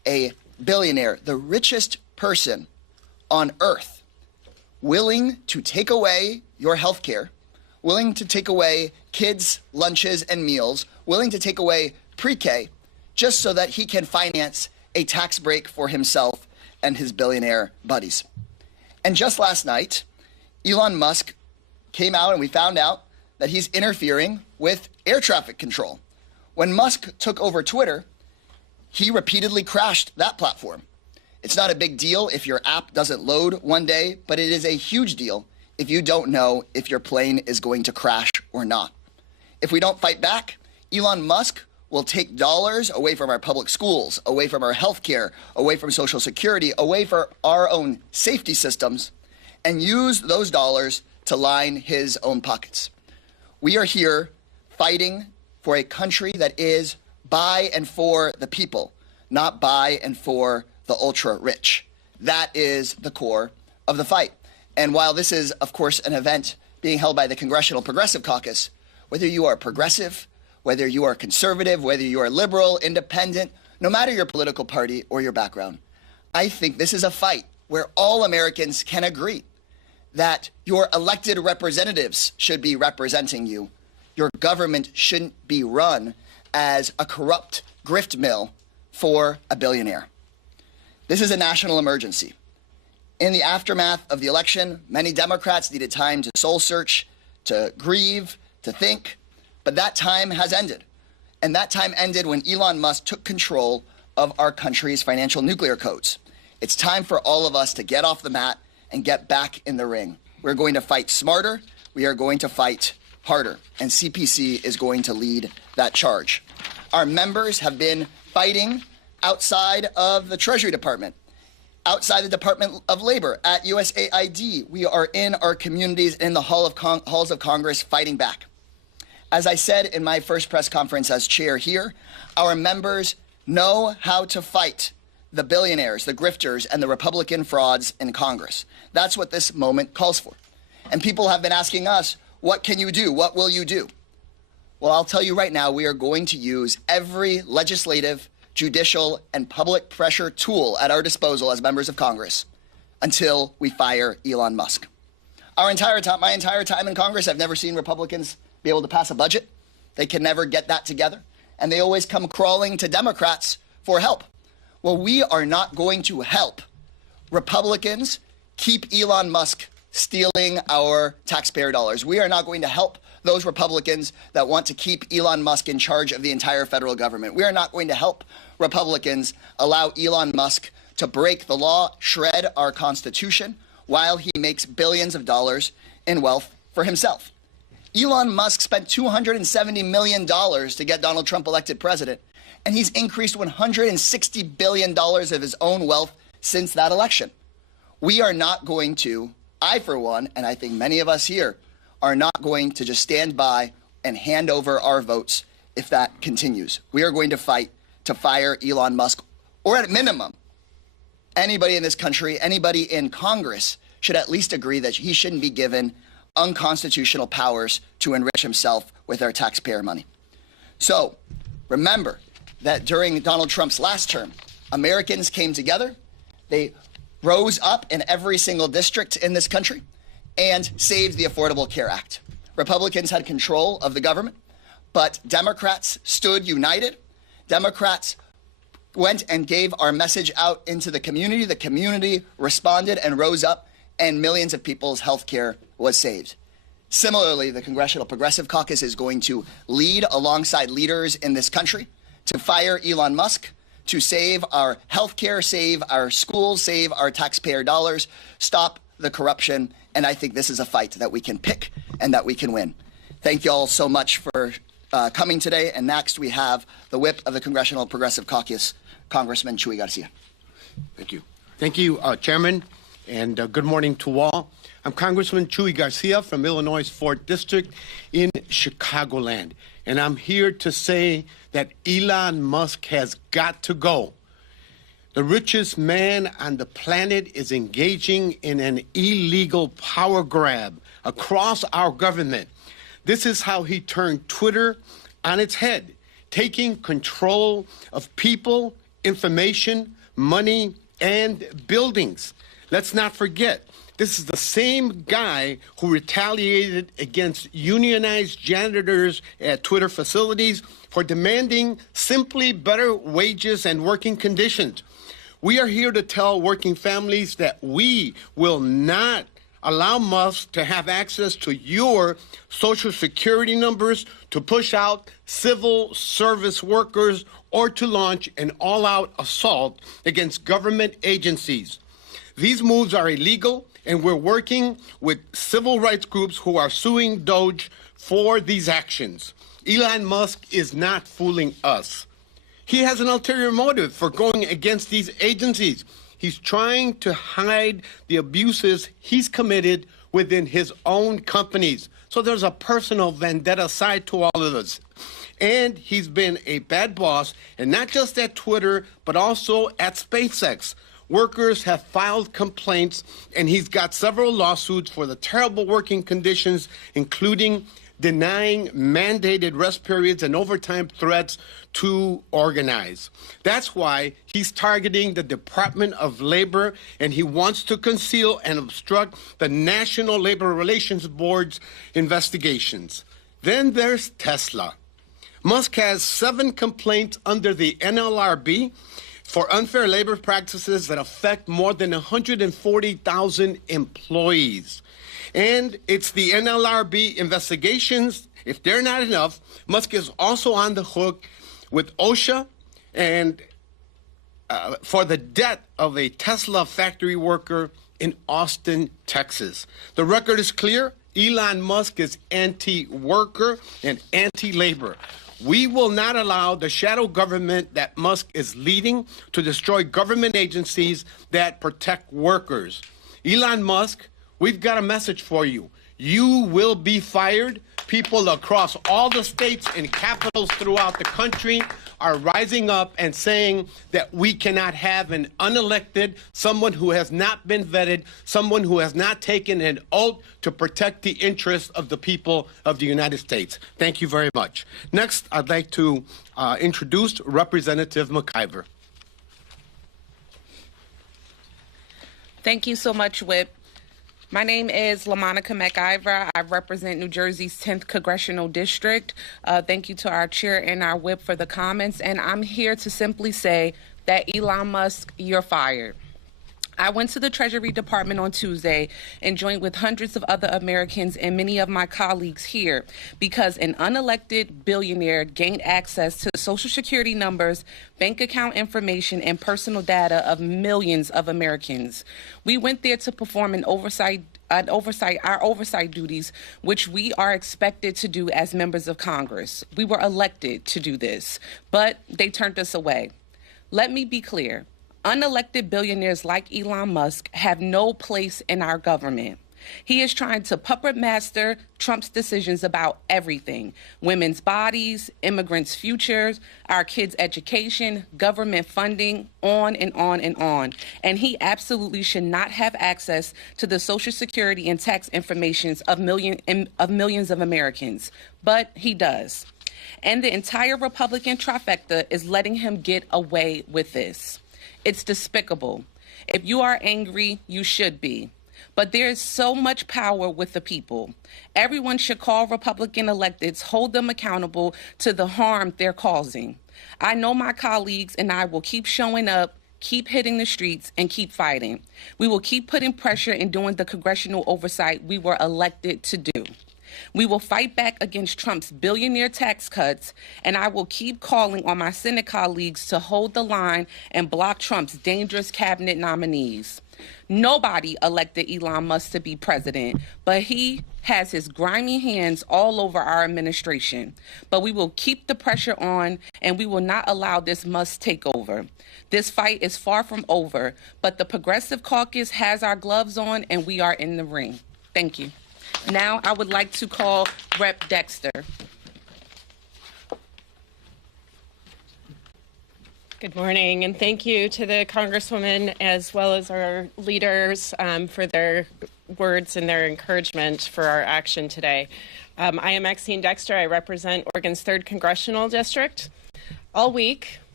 a billionaire, the richest person on earth, willing to take away your health care, willing to take away kids' lunches and meals, willing to take away pre-K, just so that he can finance a tax break for himself and his billionaire buddies. And just last night, Elon Musk came out and we found out that he's interfering with air traffic control. When Musk took over Twitter, he repeatedly crashed that platform. It's not a big deal if your app doesn't load one day, but it is a huge deal if you don't know if your plane is going to crash or not. If we don't fight back, Elon Musk will take dollars away from our public schools, away from our health care, away from Social Security, away from our own safety systems, and use those dollars to line his own pockets. We are here fighting for a country that is by and for the people, not by and for the ultra-rich. That is the core of the fight. And while this is, of course, an event being held by the Congressional Progressive Caucus, whether you are progressive, whether you are conservative, whether you are liberal, independent, no matter your political party or your background, I think this is a fight where all Americans can agree that your elected representatives should be representing you. Your government shouldn't be run as a corrupt grift mill for a billionaire. This is a national emergency. In the aftermath of the election, many Democrats needed time to soul search, to grieve, to think, but that time has ended. And that time ended when Elon Musk took control of our country's financial nuclear codes. It's time for all of us to get off the mat and get back in the ring. We're going to fight smarter. We are going to fight harder. And CPC is going to lead that charge. Our members have been fighting outside of the Treasury Department, outside the Department of Labor, at USAID. We are in our communities, in the halls of Congress, fighting back. As I said in my first press conference as chair here, our members know how to fight the billionaires, the grifters, and the Republican frauds in Congress. That's what this moment calls for. And people have been asking us, what can you do? What will you do? Well, I'll tell you right now, we are going to use every legislative, judicial, and public pressure tool at our disposal as members of Congress until we fire Elon Musk. My entire time in Congress, I've never seen Republicans be able to pass a budget. They can never get that together. And they always come crawling to Democrats for help. Well, we are not going to help Republicans keep Elon Musk stealing our taxpayer dollars. We are not going to help those Republicans that want to keep Elon Musk in charge of the entire federal government. We are not going to help Republicans allow Elon Musk to break the law, shred our Constitution, while he makes billions of dollars in wealth for himself. Elon Musk spent $270 million to get Donald Trump elected president, and he's increased $160 billion of his own wealth since that election. We are not going to, I for one, and I think many of us here, are not going to just stand by and hand over our votes if that continues. We are going to fight to fire Elon Musk, or at minimum, anybody in this country, anybody in Congress should at least agree that he shouldn't be given unconstitutional powers to enrich himself with our taxpayer money. So remember that during Donald Trump's last term, Americans came together. They rose up in every single district in this country and saved the Affordable Care Act. Republicans had control of the government, but Democrats stood united. Democrats went and gave our message out into the community. The community responded and rose up, and millions of people's health care was saved. Similarly, the Congressional Progressive Caucus is going to lead alongside leaders in this country to fire Elon Musk, to save our health care, save our schools, save our taxpayer dollars, stop the corruption. And I think this is a fight that we can pick and that we can win. Thank you all so much for coming today. And next we have the whip of the Congressional Progressive Caucus, Congressman Chuy Garcia. Thank you. Thank you, Chairman, and good morning to all. I'm Congressman Chuy Garcia from Illinois' 4th District in Chicagoland, and I'm here to say that Elon Musk has got to go. The richest man on the planet is engaging in an illegal power grab across our government. This is how he turned Twitter on its head, taking control of people information, money, and buildings. Let's not forget, this is the same guy who retaliated against unionized janitors at Twitter facilities for demanding simply better wages and working conditions. We are here to tell working families that we will not allow Musk to have access to your Social Security numbers, to push out civil service workers, or to launch an all-out assault against government agencies. These moves are illegal, and we're working with civil rights groups who are suing Doge for these actions. Elon Musk is not fooling us. He has an ulterior motive for going against these agencies. He's trying to hide the abuses he's committed within his own companies. So there's a personal vendetta side to all of this. And he's been a bad boss, and not just at Twitter, but also at SpaceX. Workers have filed complaints, and he's got several lawsuits for the terrible working conditions, including denying mandated rest periods and overtime threats to organize. That's why he's targeting the Department of Labor, and he wants to conceal and obstruct the National Labor Relations Board's investigations. Then there's Tesla. Musk has 7 complaints under the NLRB for unfair labor practices that affect more than 140,000 employees. And it's the NLRB investigations. If they're not enough, Musk is also on the hook with OSHA and for the death of a Tesla factory worker in Austin, Texas. The record is clear. Elon Musk is anti-worker and anti-labor. We will not allow the shadow government that Musk is leading to destroy government agencies that protect workers. Elon Musk, we've got a message for you. You will be fired. People across all the states and capitals throughout the country are rising up and saying that we cannot have an unelected, someone who has not been vetted, someone who has not taken an oath to protect the interests of the people of the United States. Thank you very much. Next, I'd like to introduce Representative McIver. Thank you so much, Whip. My name is LaMonica McIver. I represent New Jersey's 10th Congressional District. Thank you to our chair and our whip for the comments. And I'm here to simply say that Elon Musk, you're fired. I went to the Treasury Department on Tuesday and joined with hundreds of other Americans and many of my colleagues here because an unelected billionaire gained access to Social Security numbers, bank account information, and personal data of millions of Americans. We went there to perform our oversight duties, which we are expected to do as members of Congress. We were elected to do this, but they turned us away. Let me be clear. Unelected billionaires like Elon Musk have no place in our government. He is trying to puppet master Trump's decisions about everything: women's bodies, immigrants' futures, our kids' education, government funding, on and on and on. And he absolutely should not have access to the Social Security and tax information of millions of Americans. But he does. And the entire Republican trifecta is letting him get away with this. It's despicable. If you are angry, you should be. But there is so much power with the people. Everyone should call Republican electeds, hold them accountable to the harm they're causing. I know my colleagues and I will keep showing up, keep hitting the streets, and keep fighting. We will keep putting pressure and doing the congressional oversight we were elected to do. We will fight back against Trump's billionaire tax cuts, and I will keep calling on my Senate colleagues to hold the line and block Trump's dangerous cabinet nominees. Nobody elected Elon Musk to be president, but he has his grimy hands all over our administration. But we will keep the pressure on, and we will not allow this Musk takeover. This fight is far from over, but the Progressive Caucus has our gloves on, and we are in the ring. Thank you. Now I would like to call Rep. Dexter. Good morning, and thank you to the Congresswoman as well as our leaders for their words and their encouragement for our action today. I am Maxine Dexter. I represent Oregon's 3rd Congressional District. All week,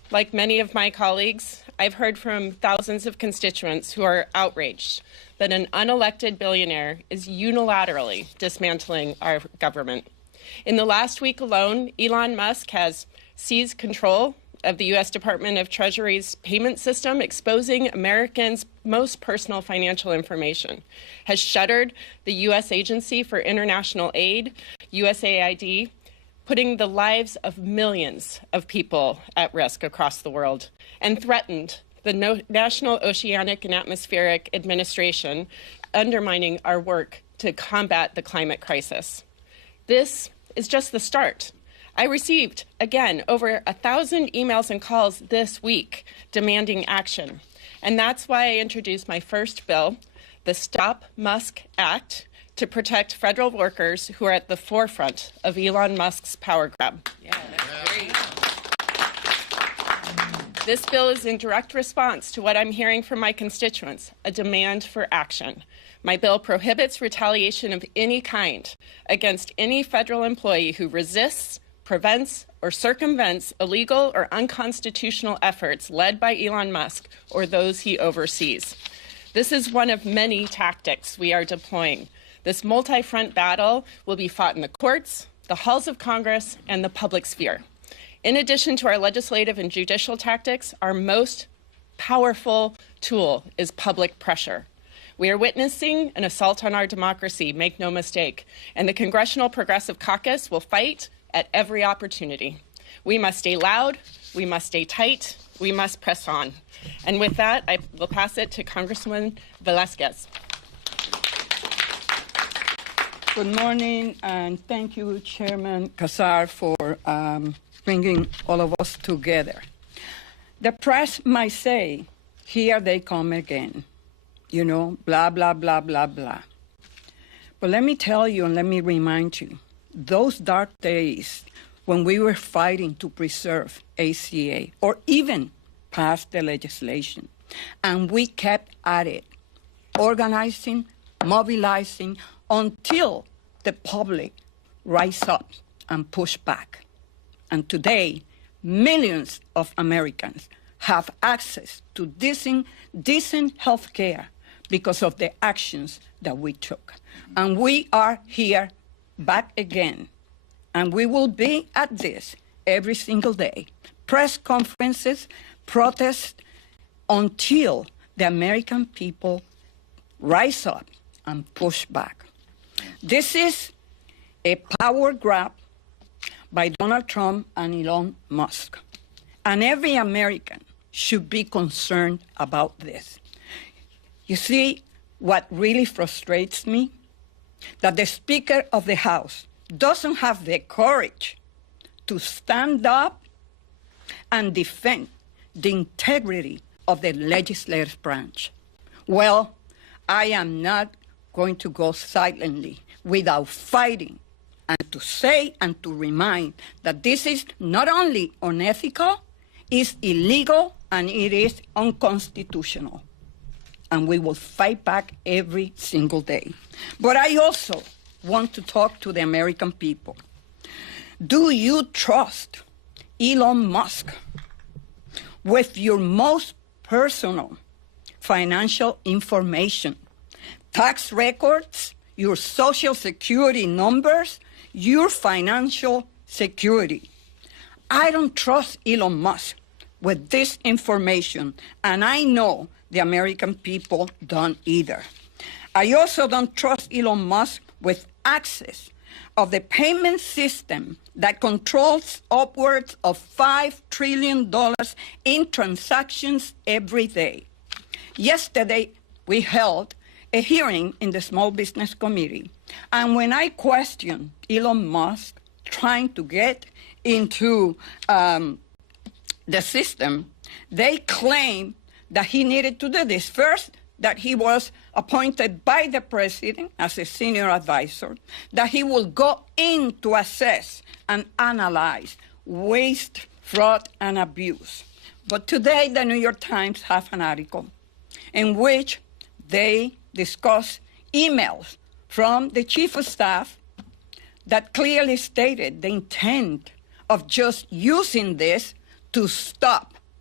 like many of my colleagues, I've heard from thousands of constituents who are outraged that an unelected billionaire is unilaterally dismantling our government. In the last week alone, Elon Musk has seized control of the U.S. Department of Treasury's payment system, exposing Americans' most personal financial information, has shuttered the U.S. Agency for International Aid, USAID, putting the lives of millions of people at risk across the world, and threatened the National Oceanic and Atmospheric Administration, undermining our work to combat the climate crisis. This is just the start. I received, again, over 1,000 emails and calls this week demanding action. And that's why I introduced my first bill, the Stop Musk Act, to protect federal workers who are at the forefront of Elon Musk's power grab. Yeah, that's great. This bill is in direct response to what I'm hearing from my constituents, a demand for action. My bill prohibits retaliation of any kind against any federal employee who resists, prevents, or circumvents illegal or unconstitutional efforts led by Elon Musk or those he oversees. This is one of many tactics we are deploying. This multi-front battle will be fought in the courts, the halls of Congress, and the public sphere. In addition to our legislative and judicial tactics, our most powerful tool is public pressure. We are witnessing an assault on our democracy, make no mistake, and the Congressional Progressive Caucus will fight at every opportunity. We must stay loud, we must stay tight, we must press on. And with that, I will pass it to Congresswoman Velasquez. Good morning, and thank you, Chairman Casar, for bringing all of us together. The press might say, here they come again, you know, blah, blah, blah, blah, blah. But let me tell you and let me remind you, those dark days when we were fighting to preserve ACA or even pass the legislation, and we kept at it, organizing, mobilizing, until the public rise up and push back. And today, millions of Americans have access to decent health care because of the actions that we took. And we are here back again. And we will be at this every single day. Press conferences, protests, until the American people rise up and push back. This is a power grab by Donald Trump and Elon Musk. And every American should be concerned about this. You see, what really frustrates me? That the Speaker of the House doesn't have the courage to stand up and defend the integrity of the legislative branch. Well, I am not going to go silently without fighting and to say and to remind that this is not only unethical, it's illegal, and it is unconstitutional. And we will fight back every single day. But I also want to talk to the American people. Do you trust Elon Musk with your most personal financial information, tax records, your Social Security numbers, your financial security? I don't trust Elon Musk with this information, and I know the American people don't either. I also don't trust Elon Musk with access of the payment system that controls upwards of $5 trillion in transactions every day. Yesterday, we held a hearing in the Small Business Committee, and when I questioned Elon Musk trying to get into the system, they claimed that he needed to do this. First, that he was appointed by the president as a senior advisor, that he will go in to assess and analyze waste, fraud, and abuse. But today, the New York Times have an article in which they discuss emails from the chief of staff that clearly stated the intent of just using this to stop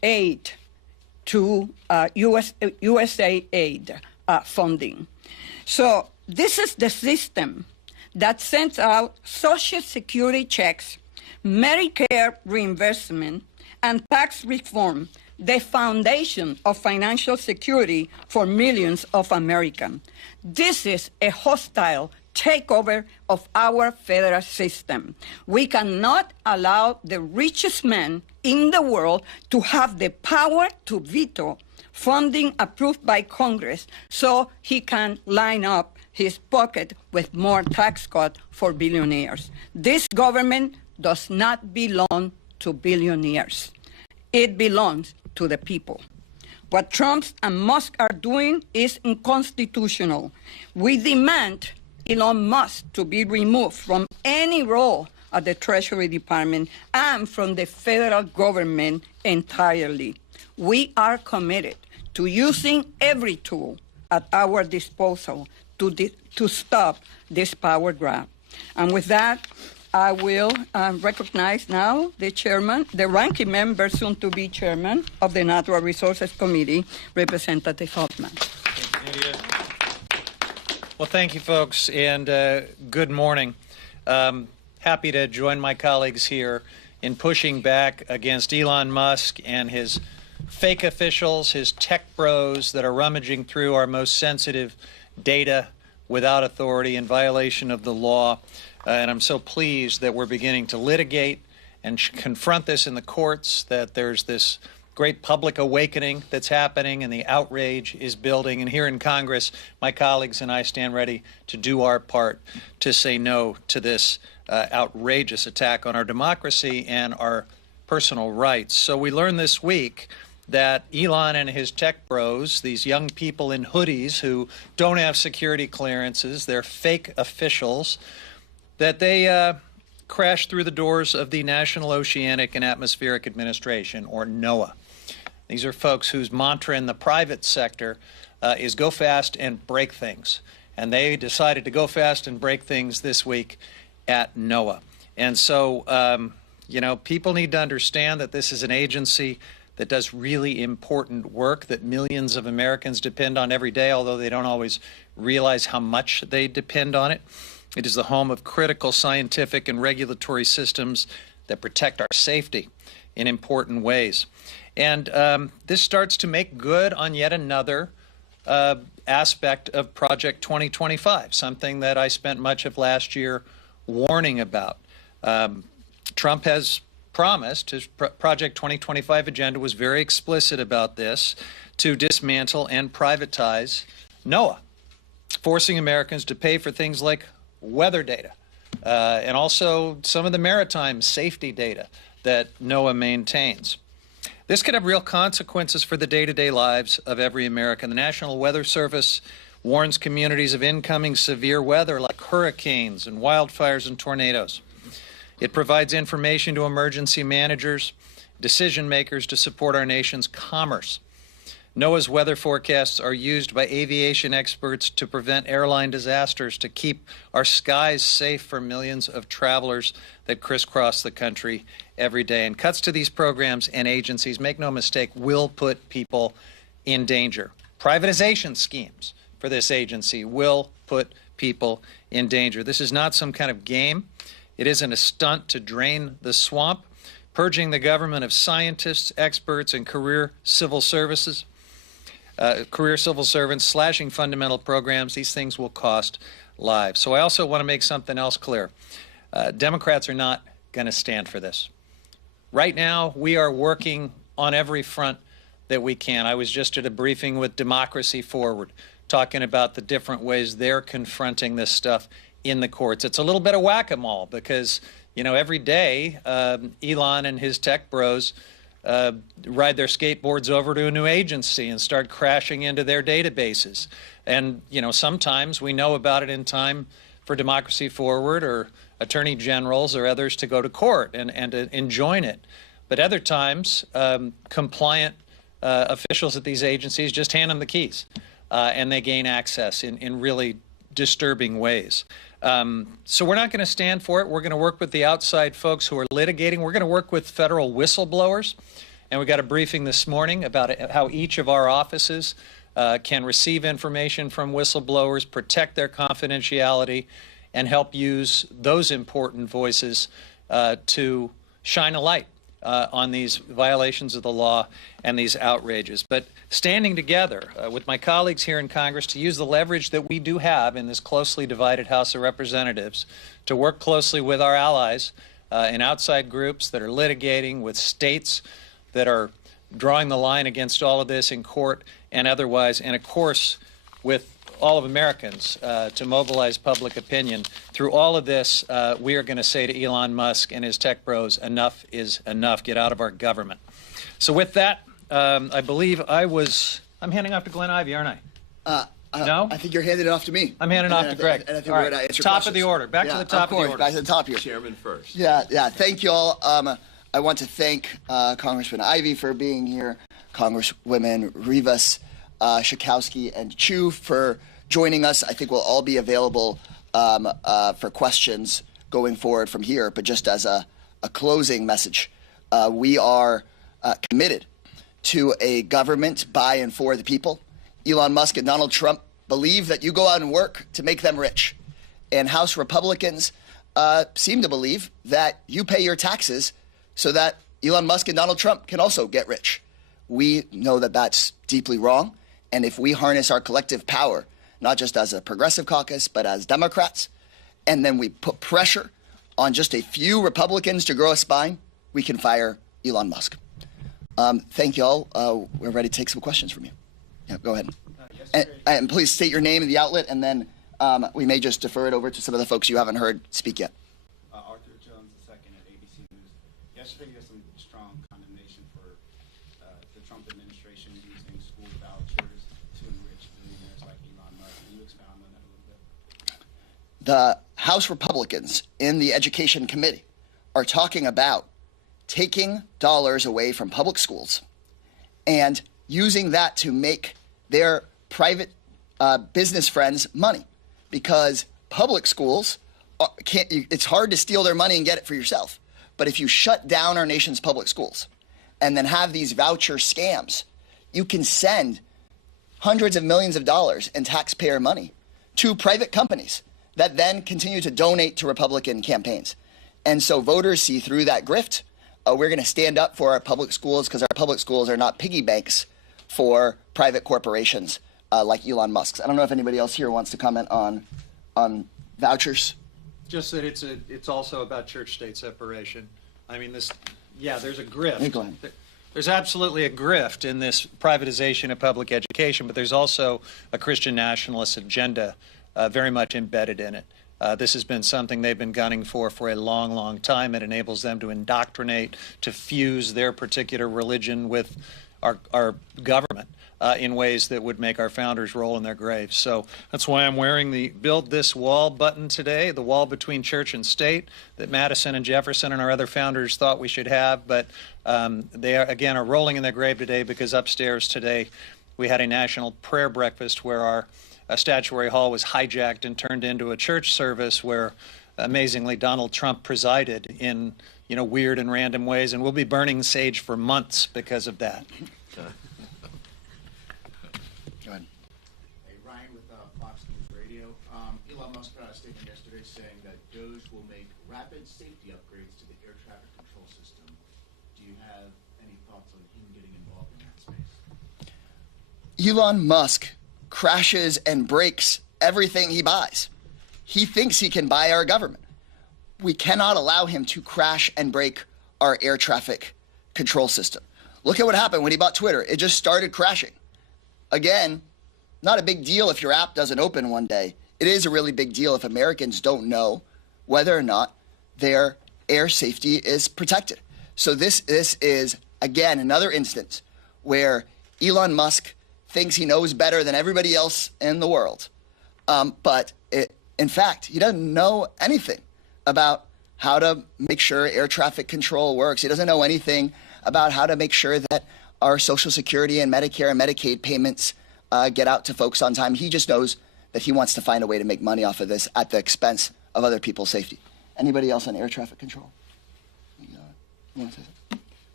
aid to USAID funding. So this is the system that sends out Social Security checks, Medicare reimbursement, and tax reform, the foundation of financial security for millions of Americans. This is a hostile takeover of our federal system. We cannot allow the richest man in the world to have the power to veto funding approved by Congress so he can line up his pocket with more tax cuts for billionaires. This government does not belong to billionaires. It belongs to the people. What Trump and Musk are doing is unconstitutional. We demand Elon Musk to be removed from any role at the Treasury Department and from the federal government entirely. We are committed to using every tool at our disposal to stop this power grab. And with that, I will recognize now the chairman, the ranking member, soon to be chairman of the Natural Resources Committee, Representative Hoffman. Well, thank you, folks, and good morning. Happy to join my colleagues here in pushing back against Elon Musk and his fake officials, his tech bros that are rummaging through our most sensitive data without authority in violation of the law. And I'm so pleased that we're beginning to litigate and confront this in the courts, that there's this great public awakening that's happening and the outrage is building. And here in Congress, my colleagues and I stand ready to do our part to say no to this outrageous attack on our democracy and our personal rights. So we learned this week that Elon and his tech bros, these young people in hoodies who don't have security clearances, they're fake officials, that they crashed through the doors of the National Oceanic and Atmospheric Administration, or NOAA. These are folks whose mantra in the private sector is go fast and break things. And they decided to go fast and break things this week at NOAA. And so, people need to understand that this is an agency that does really important work that millions of Americans depend on every day, although they don't always realize how much they depend on it. It is the home of critical scientific and regulatory systems that protect our safety in important ways. And this starts to make good on yet another aspect of Project 2025, something that I spent much of last year warning about. Trump has promised, his Project 2025 agenda was very explicit about this, to dismantle and privatize NOAA, forcing Americans to pay for things like weather data and also some of the maritime safety data that NOAA maintains. This could have real consequences for the day-to-day lives of every American. The National Weather Service warns communities of incoming severe weather like hurricanes and wildfires and tornadoes. It provides information to emergency managers, decision makers to support our nation's commerce. NOAA's weather forecasts are used by aviation experts to prevent airline disasters, to keep our skies safe for millions of travelers that crisscross the country every day. And cuts to these programs and agencies, make no mistake, will put people in danger. Privatization schemes for this agency will put people in danger. This is not some kind of game. It isn't a stunt to drain the swamp, purging the government of scientists, experts, and career civil servants, slashing fundamental programs. These things will cost lives. So I also want to make something else clear. Democrats are not going to stand for this. Right now, we are working on every front that we can. I was just at a briefing with Democracy Forward, talking about the different ways they're confronting this stuff in the courts. It's a little bit of whack-a-mole because, every day, Elon and his tech bros ride their skateboards over to a new agency and start crashing into their databases. And, sometimes we know about it in time for Democracy Forward or attorney generals or others to go to court and to enjoin it. But other times, compliant officials at these agencies just hand them the keys and they gain access in really disturbing ways. So we're not going to stand for it. We're going to work with the outside folks who are litigating. We're going to work with federal whistleblowers And we got a briefing this morning about how each of our offices can receive information from whistleblowers, protect their confidentiality, and help use those important voices to shine a light on these violations of the law and these outrages. But standing together with my colleagues here in Congress to use the leverage that we do have in this closely divided House of Representatives to work closely with our allies in outside groups that are litigating, with states that are drawing the line against all of this in court and otherwise, and of course with all of Americans to mobilize public opinion. Through all of this, we are going to say to Elon Musk and his tech bros, enough is enough. Get out of our government. So with that, I believe I'm handing off to Glenn Ivey, aren't I? No? I think you're handing it off to me. I'm handing off to Greg. And I think All we're right. going to answer Top questions. of the order. Back to the top of the order. Guys at the top here. Chairman first. Yeah. Thank you all. I want to thank Congressman Ivey for being here, Congresswomen Rivas, Schakowsky, and Chu for joining us. I think we'll all be available for questions going forward from here. But just as a closing message, we are committed to a government by and for the people. Elon Musk and Donald Trump believe that you go out and work to make them rich. And House Republicans seem to believe that you pay your taxes so that Elon Musk and Donald Trump can also get rich. We know that that's deeply wrong. And if we harness our collective power, not just as a progressive caucus, but as Democrats, and then we put pressure on just a few Republicans to grow a spine, we can fire Elon Musk. Thank you all. We're ready to take some questions from you. Yeah, go ahead. And please state your name and the outlet, and then we may just defer it over to some of the folks you haven't heard speak yet. Arthur Jones II at ABC News. Yesterday, you had some strong condemnation for the Trump administration using school vouchers to enrich billionaires like Elon Musk. Can you expound on that a little bit? The House Republicans in the Education Committee are talking about taking dollars away from public schools and using that to make their private business friends money, because public schools it's hard to steal their money and get it for yourself. But if you shut down our nation's public schools and then have these voucher scams, you can send hundreds of millions of dollars in taxpayer money to private companies that then continue to donate to Republican campaigns. And so voters see through that grift. We're going to stand up for our public schools, because our public schools are not piggy banks for private corporations like Elon Musk's. I don't know if anybody else here wants to comment on vouchers. Just that it's also about church-state separation. I mean, there's a grift. Hey, go ahead. There's absolutely a grift in this privatization of public education, but there's also a Christian nationalist agenda very much embedded in it. This has been something they've been gunning for a long, long time. It enables them to indoctrinate, to fuse their particular religion with our government in ways that would make our founders roll in their graves. So that's why I'm wearing the Build This Wall button today, the wall between church and state that Madison and Jefferson and our other founders thought we should have. But they are rolling in their grave today, because upstairs today we had a national prayer breakfast where our statuary hall was hijacked and turned into a church service where, amazingly, Donald Trump presided in weird and random ways, and we'll be burning sage for months because of that. Go ahead. Hey, Ryan with Fox News Radio. Elon Musk put out a statement yesterday saying that DOGE will make rapid safety upgrades to the air traffic control system. Do you have any thoughts on him getting involved in that space? Elon Musk crashes and breaks everything he buys. He thinks he can buy our government. We cannot allow him to crash and break our air traffic control system. Look at what happened when he bought Twitter. It just started crashing. Again, not a big deal if your app doesn't open one day. It is a really big deal if Americans don't know whether or not their air safety is protected. So this is, again, another instance where Elon Musk thinks he knows better than everybody else in the world. But in fact, he doesn't know anything about how to make sure air traffic control works. He doesn't know anything about how to make sure that our Social Security and Medicare and Medicaid payments get out to folks on time. He just knows that he wants to find a way to make money off of this at the expense of other people's safety. Anybody else on air traffic control? You want to say something?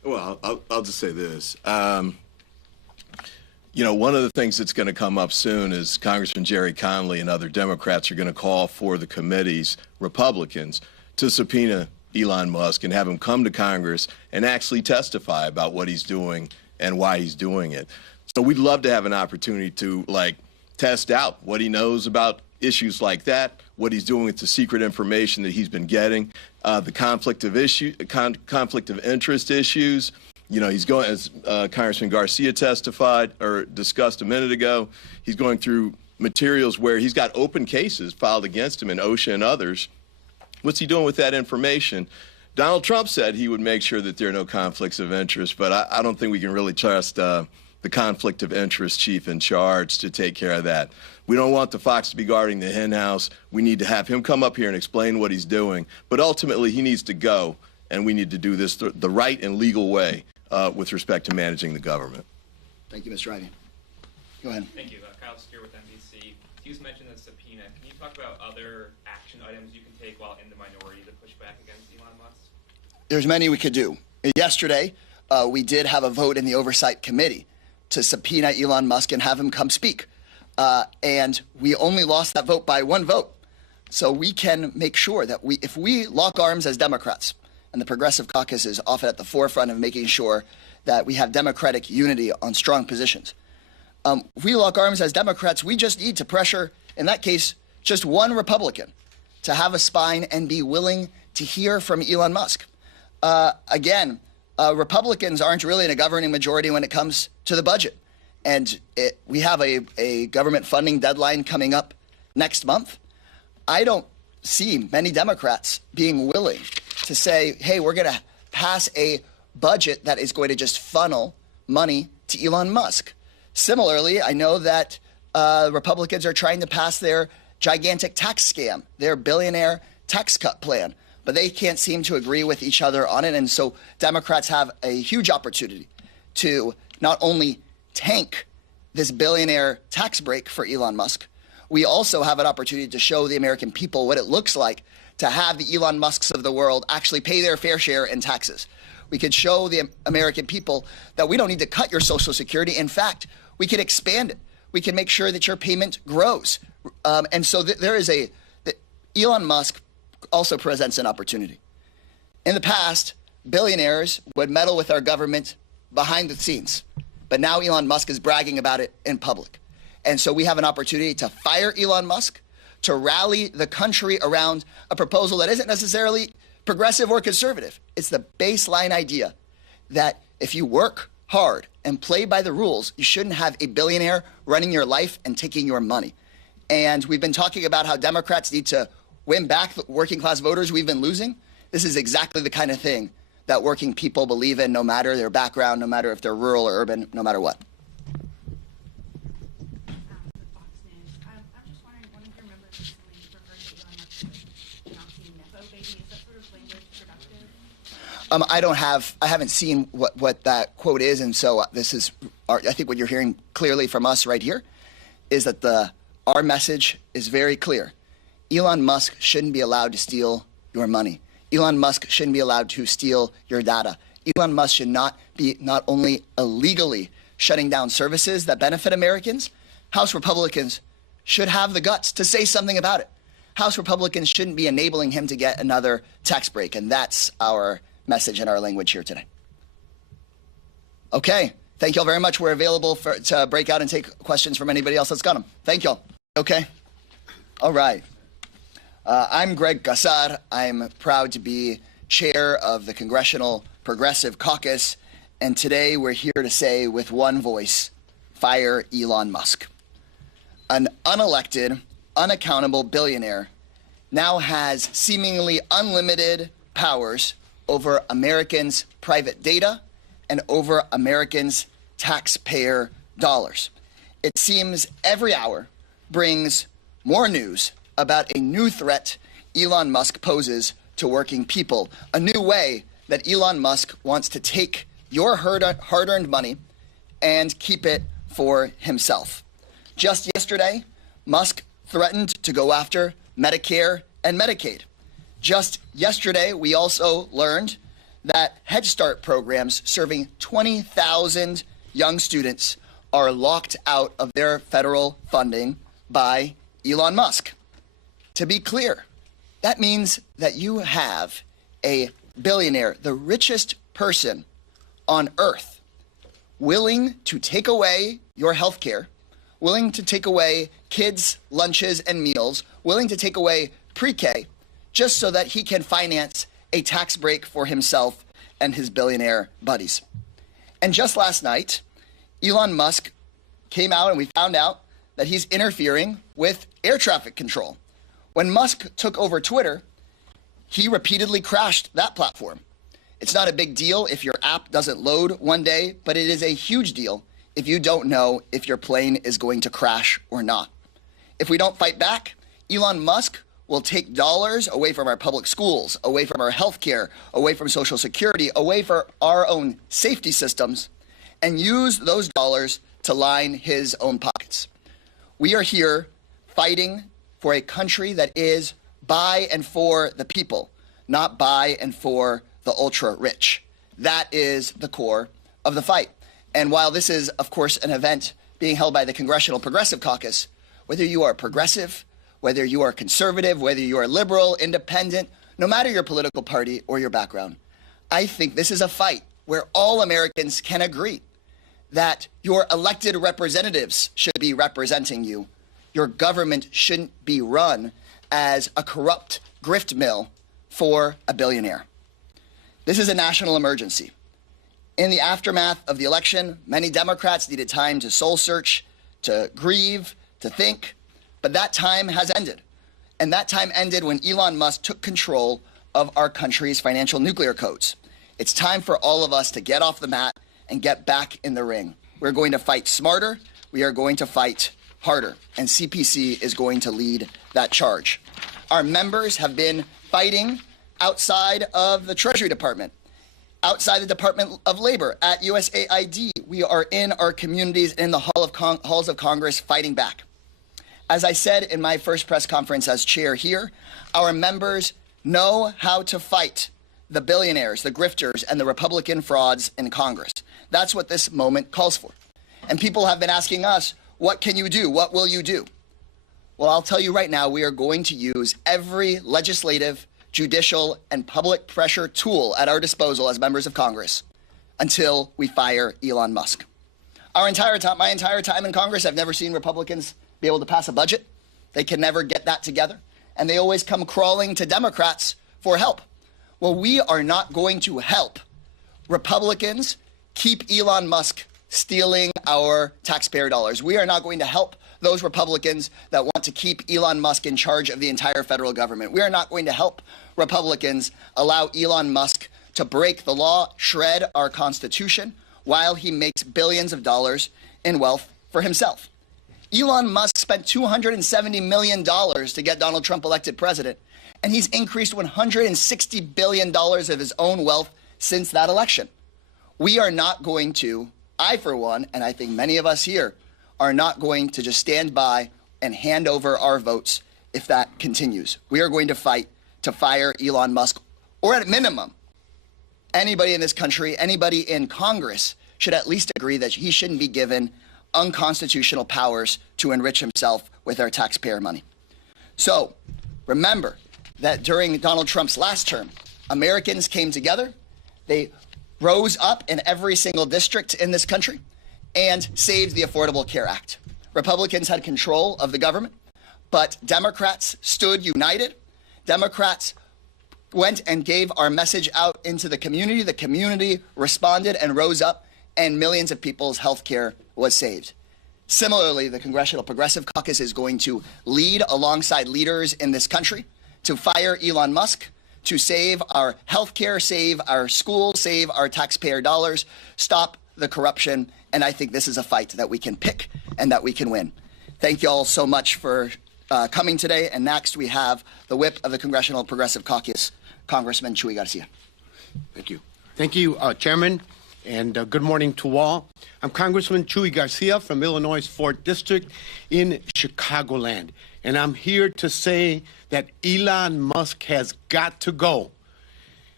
Well, I'll just say this. You know, one of the things that's going to come up soon is Congressman Jerry Connally and other Democrats are going to call for the committees, Republicans, to subpoena Elon Musk and have him come to Congress and actually testify about what he's doing and why he's doing it. So we'd love to have an opportunity to, like, test out what he knows about issues like that, what he's doing with the secret information that he's been getting, the conflict of interest issues. You know, he's going, as Congressman Garcia testified or discussed a minute ago, he's going through materials where he's got open cases filed against him in OSHA and others. What's he doing with that information? Donald Trump said he would make sure that there are no conflicts of interest, but I don't think we can really trust the conflict of interest chief in charge to take care of that. We don't want the fox to be guarding the hen house. We need to have him come up here and explain what he's doing, but ultimately he needs to go, and we need to do this the right and legal way with respect to managing the government. Thank you, Mr. Ivey. Go ahead. Thank you. Kyle Steer with NBC. You mentioned the subpoena. Can you talk about other action items you can take while in the minority to push back against Elon Musk? There's many we could do. Yesterday, we did have a vote in the Oversight Committee to subpoena Elon Musk and have him come speak. And we only lost that vote by one vote. So we can make sure that if we lock arms as Democrats, and the Progressive Caucus is often at the forefront of making sure that we have Democratic unity on strong positions. If we lock arms as Democrats, we just need to pressure, in that case, just one Republican to have a spine and be willing to hear from Elon Musk. Again, Republicans aren't really in a governing majority when it comes to the budget. And we have a government funding deadline coming up next month. I don't see many Democrats being willing to say, hey, we're going to pass a budget that is going to just funnel money to Elon Musk. Similarly, I know that Republicans are trying to pass their gigantic tax scam, their billionaire tax cut plan, but they can't seem to agree with each other on it. And so Democrats have a huge opportunity to not only tank this billionaire tax break for Elon Musk, we also have an opportunity to show the American people what it looks like to have the Elon Musks of the world actually pay their fair share in taxes. We could show the American people that we don't need to cut your Social Security. In fact, we can expand it. We can make sure that your payment grows. And so Elon Musk also presents an opportunity. In the past, billionaires would meddle with our government behind the scenes. But now Elon Musk is bragging about it in public. And so we have an opportunity to fire Elon Musk, to rally the country around a proposal that isn't necessarily progressive or conservative. It's the baseline idea that if you work hard and play by the rules, you shouldn't have a billionaire running your life and taking your money. And we've been talking about how Democrats need to win back the working class voters we've been losing. This is exactly the kind of thing that working people believe in, no matter their background, no matter if they're rural or urban, no matter what. I haven't seen what that quote is, and so I think what you're hearing clearly from us right here is that our message is very clear. Elon Musk shouldn't be allowed to steal your money. Elon Musk shouldn't be allowed to steal your data. Elon Musk should not be not only illegally shutting down services that benefit Americans, House Republicans should have the guts to say something about it. House Republicans shouldn't be enabling him to get another tax break, and that's our message and our language here today. Okay, thank you all very much. We're available to break out and take questions from anybody else that's got them. Thank you all. Okay, all right. I'm Greg Gassar. I'm proud to be chair of the Congressional Progressive Caucus, and today we're here to say with one voice, fire Elon Musk. An unelected, unaccountable billionaire now has seemingly unlimited powers over Americans' private data and over Americans' taxpayer dollars. It seems every hour brings more news about a new threat Elon Musk poses to working people, a new way that Elon Musk wants to take your hard-earned money and keep it for himself. Just yesterday, Musk threatened to go after Medicare and Medicaid. Just yesterday, we also learned that Head Start programs serving 20,000 young students are locked out of their federal funding by Elon Musk. To be clear, that means that you have a billionaire, the richest person on earth, willing to take away your health care, willing to take away kids' lunches and meals, willing to take away pre-K, just so that he can finance a tax break for himself and his billionaire buddies. And just last night, Elon Musk came out and we found out that he's interfering with air traffic control. When Musk took over Twitter, he repeatedly crashed that platform. It's not a big deal if your app doesn't load one day, but it is a huge deal if you don't know if your plane is going to crash or not. If we don't fight back, Elon Musk will take dollars away from our public schools, away from our health care, away from Social Security, away from our own safety systems, and use those dollars to line his own pockets. We are here fighting for a country that is by and for the people, not by and for the ultra-rich. That is the core of the fight. And while this is, of course, an event being held by the Congressional Progressive Caucus, whether you are progressive, whether you are conservative, whether you are liberal, independent, no matter your political party or your background, I think this is a fight where all Americans can agree that your elected representatives should be representing you. Your government shouldn't be run as a corrupt grift mill for a billionaire. This is a national emergency. In the aftermath of the election, many Democrats needed time to soul search, to grieve, to think, but that time has ended. And that time ended when Elon Musk took control of our country's financial nuclear codes. It's time for all of us to get off the mat and get back in the ring. We're going to fight smarter. We are going to fight harder. And CPC is going to lead that charge. Our members have been fighting outside of the Treasury Department, outside the Department of Labor, at USAID. We are in our communities, in the halls of Congress, fighting back. As I said in my first press conference as chair here, our members know how to fight the billionaires, the grifters, and the Republican frauds in Congress. That's what this moment calls for. And people have been asking us, what can you do? What will you do? Well, I'll tell you right now, we are going to use every legislative, judicial, and public pressure tool at our disposal as members of Congress until we fire Elon Musk. My entire time in Congress, I've never seen Republicans be able to pass a budget. They can never get that together. And they always come crawling to Democrats for help. Well, we are not going to help Republicans keep Elon Musk stealing our taxpayer dollars. We are not going to help those Republicans that want to keep Elon Musk in charge of the entire federal government. We are not going to help Republicans allow Elon Musk to break the law, shred our Constitution, while he makes billions of dollars in wealth for himself. Elon Musk spent $270 million to get Donald Trump elected president, and he's increased $160 billion of his own wealth since that election. We are not going to, I for one, and I think many of us here, are not going to just stand by and hand over our votes if that continues. We are going to fight to fire Elon Musk, or at minimum, anybody in this country, anybody in Congress should at least agree that he shouldn't be given unconstitutional powers to enrich himself with our taxpayer money. So remember that during Donald Trump's last term, Americans came together. They rose up in every single district in this country and saved the Affordable Care Act. Republicans had control of the government, but Democrats stood united. Democrats went and gave our message out into the community. The community responded and rose up, and millions of people's health care was saved. Similarly, the Congressional Progressive Caucus is going to lead alongside leaders in this country to fire Elon Musk, to save our health care, save our schools, save our taxpayer dollars, stop the corruption. And I think this is a fight that we can pick and that we can win. Thank you all so much for coming today. And next we have the whip of the Congressional Progressive Caucus, Congressman Chuy Garcia. Thank you. Thank you, Chairman, and good morning to all. I'm Congressman Chuy Garcia from Illinois' 4th District in Chicagoland. And I'm here to say that Elon Musk has got to go.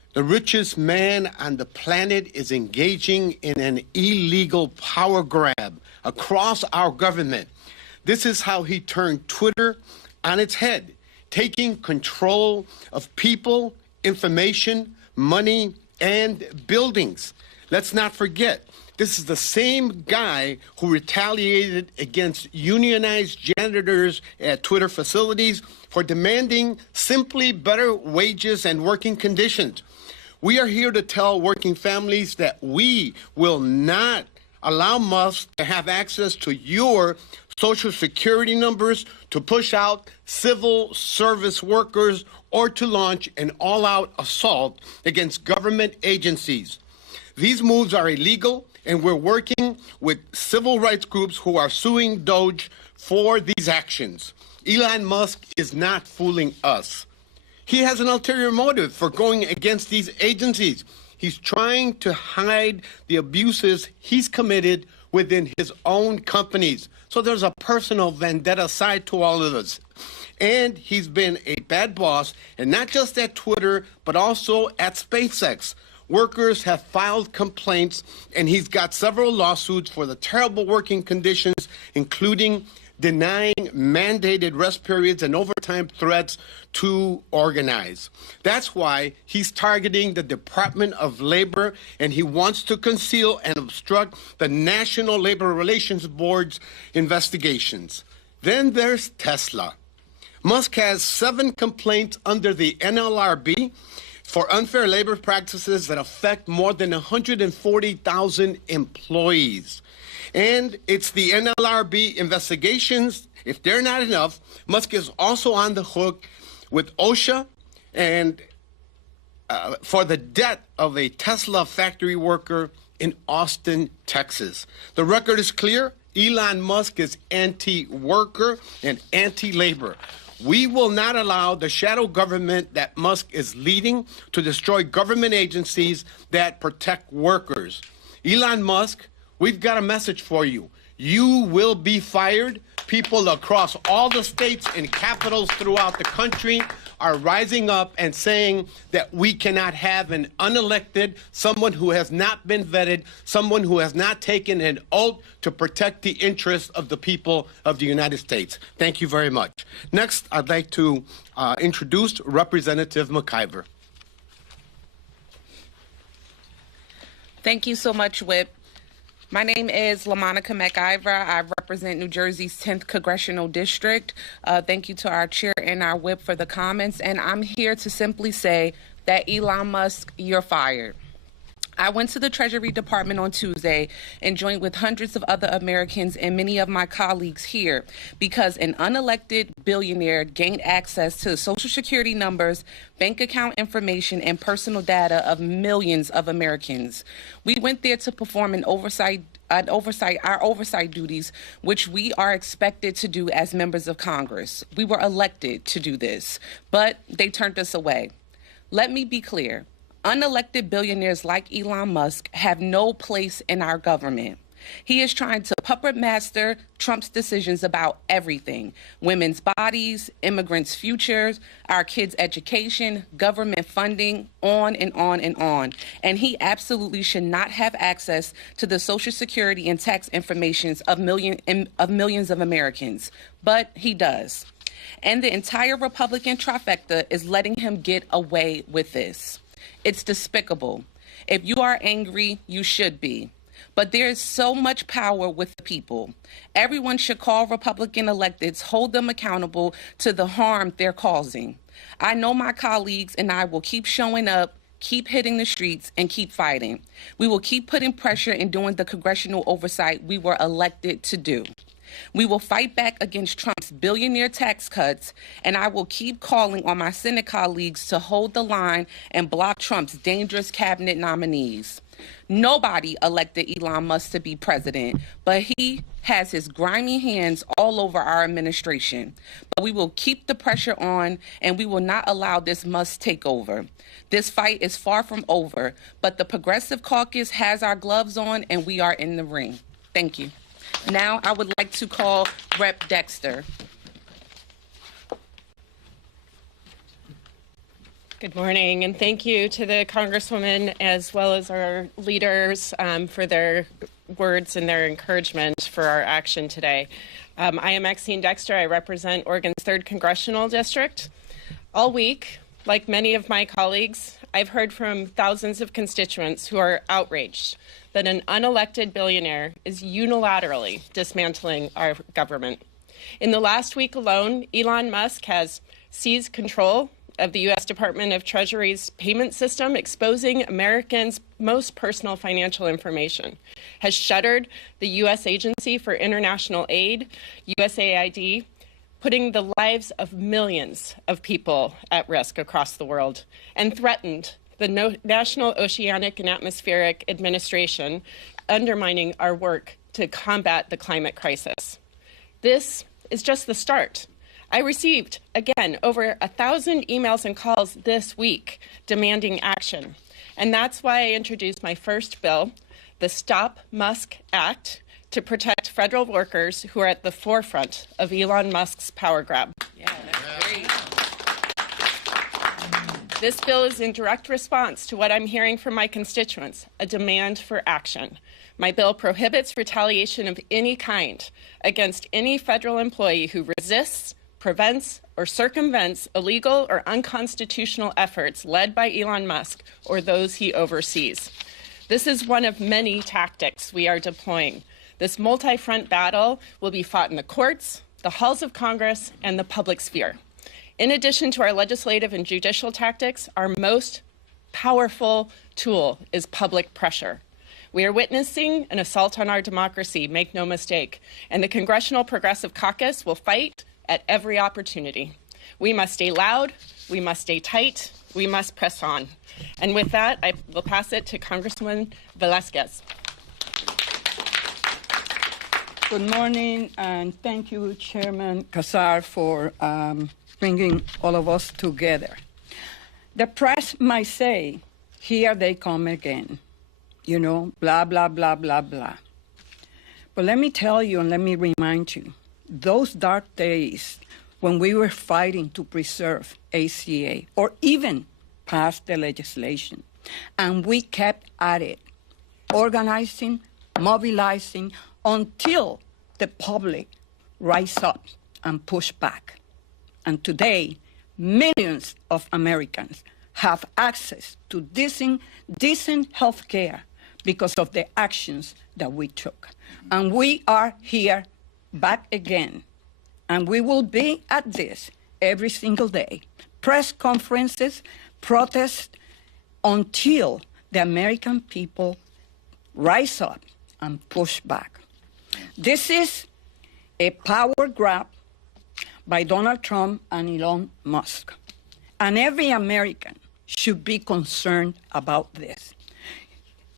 The richest man on the planet is engaging in an illegal power grab across our government. This is how he turned Twitter on its head, taking control of people, information, money, and buildings. Let's not forget, this is the same guy who retaliated against unionized janitors at Twitter facilities for demanding simply better wages and working conditions. We are here to tell working families that we will not allow Musk to have access to your Social Security numbers, to push out civil service workers, or to launch an all-out assault against government agencies. These moves are illegal, and we're working with civil rights groups who are suing Doge for these actions. Elon Musk is not fooling us. He has an ulterior motive for going against these agencies. He's trying to hide the abuses he's committed within his own companies. So there's a personal vendetta side to all of this. And he's been a bad boss, and not just at Twitter, but also at SpaceX. Workers have filed complaints, and he's got several lawsuits for the terrible working conditions, including denying mandated rest periods and overtime threats to organize. That's why he's targeting the Department of Labor, and he wants to conceal and obstruct the National Labor Relations Board's investigations. Then there's Tesla. Musk has 7 complaints under the NLRB for unfair labor practices that affect more than 140,000 employees. And it's the NLRB investigations. If they're not enough, Musk is also on the hook with OSHA and for the death of a Tesla factory worker in Austin, Texas. The record is clear. Elon Musk is anti-worker and anti-labor. We will not allow the shadow government that Musk is leading to destroy government agencies that protect workers. Elon Musk, we've got a message for you. You will be fired. People across all the states and capitals throughout the country are rising up and saying that we cannot have an unelected, someone who has not been vetted, someone who has not taken an oath to protect the interests of the people of the United States. Thank you very much. Next, I'd like to introduce Representative McIver. Thank you so much, Whip. My name is LaMonica McIver. I represent New Jersey's 10th Congressional District. Thank you to our chair and our whip for the comments. And I'm here to simply say that Elon Musk, you're fired. I went to the Treasury Department on Tuesday and joined with hundreds of other Americans and many of my colleagues here because an unelected billionaire gained access to Social Security numbers, bank account information, and personal data of millions of Americans. We went there to perform our oversight duties, which we are expected to do as members of Congress. We were elected to do this, but they turned us away. Let me be clear. Unelected billionaires like Elon Musk have no place in our government. He is trying to puppet master Trump's decisions about everything: women's bodies, immigrants' futures, our kids' education, government funding, on and on and on. And he absolutely should not have access to the Social Security and tax information of millions of Americans. But he does. And the entire Republican trifecta is letting him get away with this. It's despicable. If you are angry, you should be. But there is so much power with the people. Everyone should call Republican electeds, hold them accountable to the harm they're causing. I know my colleagues and I will keep showing up, keep hitting the streets, and keep fighting. We will keep putting pressure and doing the congressional oversight we were elected to do. We will fight back against Trump's billionaire tax cuts, and I will keep calling on my Senate colleagues to hold the line and block Trump's dangerous cabinet nominees. Nobody elected Elon Musk to be president, but he has his grimy hands all over our administration. But we will keep the pressure on, and we will not allow this Musk takeover. This fight is far from over, but the Progressive Caucus has our gloves on, and we are in the ring. Thank you. Now I would like to call Rep. Dexter. Good morning, and thank you to the Congresswoman as well as our leaders for their words and their encouragement for our action today. I am Maxine Dexter. I represent Oregon's 3rd Congressional District. All week, like many of my colleagues, I've heard from thousands of constituents who are outraged that an unelected billionaire is unilaterally dismantling our government. In the last week alone, Elon Musk has seized control of the U.S. Department of Treasury's payment system, exposing Americans' most personal financial information, has shuttered the U.S. Agency for International Aid, USAID, putting the lives of millions of people at risk across the world, and threatened the National Oceanic and Atmospheric Administration, undermining our work to combat the climate crisis. This is just the start. I received, again, over 1,000 emails and calls this week demanding action. And that's why I introduced my first bill, the Stop Musk Act, to protect federal workers who are at the forefront of Elon Musk's power grab. Yeah, that's great. This bill is in direct response to what I'm hearing from my constituents, a demand for action. My bill prohibits retaliation of any kind against any federal employee who resists, prevents, or circumvents illegal or unconstitutional efforts led by Elon Musk or those he oversees. This is one of many tactics we are deploying. This multi-front battle will be fought in the courts, the halls of Congress, and the public sphere. In addition to our legislative and judicial tactics, our most powerful tool is public pressure. We are witnessing an assault on our democracy, make no mistake, and the Congressional Progressive Caucus will fight at every opportunity. We must stay loud, we must stay tight, we must press on. And with that, I will pass it to Congresswoman Velasquez. Good morning, and thank you, Chairman Casar, for bringing all of us together. The press might say, here they come again, you know, blah, blah, blah, blah, blah. But let me tell you and let me remind you, those dark days when we were fighting to preserve ACA or even pass the legislation, and we kept at it, organizing, mobilizing, until the public rise up and push back. And today, millions of Americans have access to decent health care because of the actions that we took. And we are here back again. And we will be at this every single day. Press conferences, protests, until the American people rise up and push back. This is a power grab by Donald Trump and Elon Musk. And every American should be concerned about this.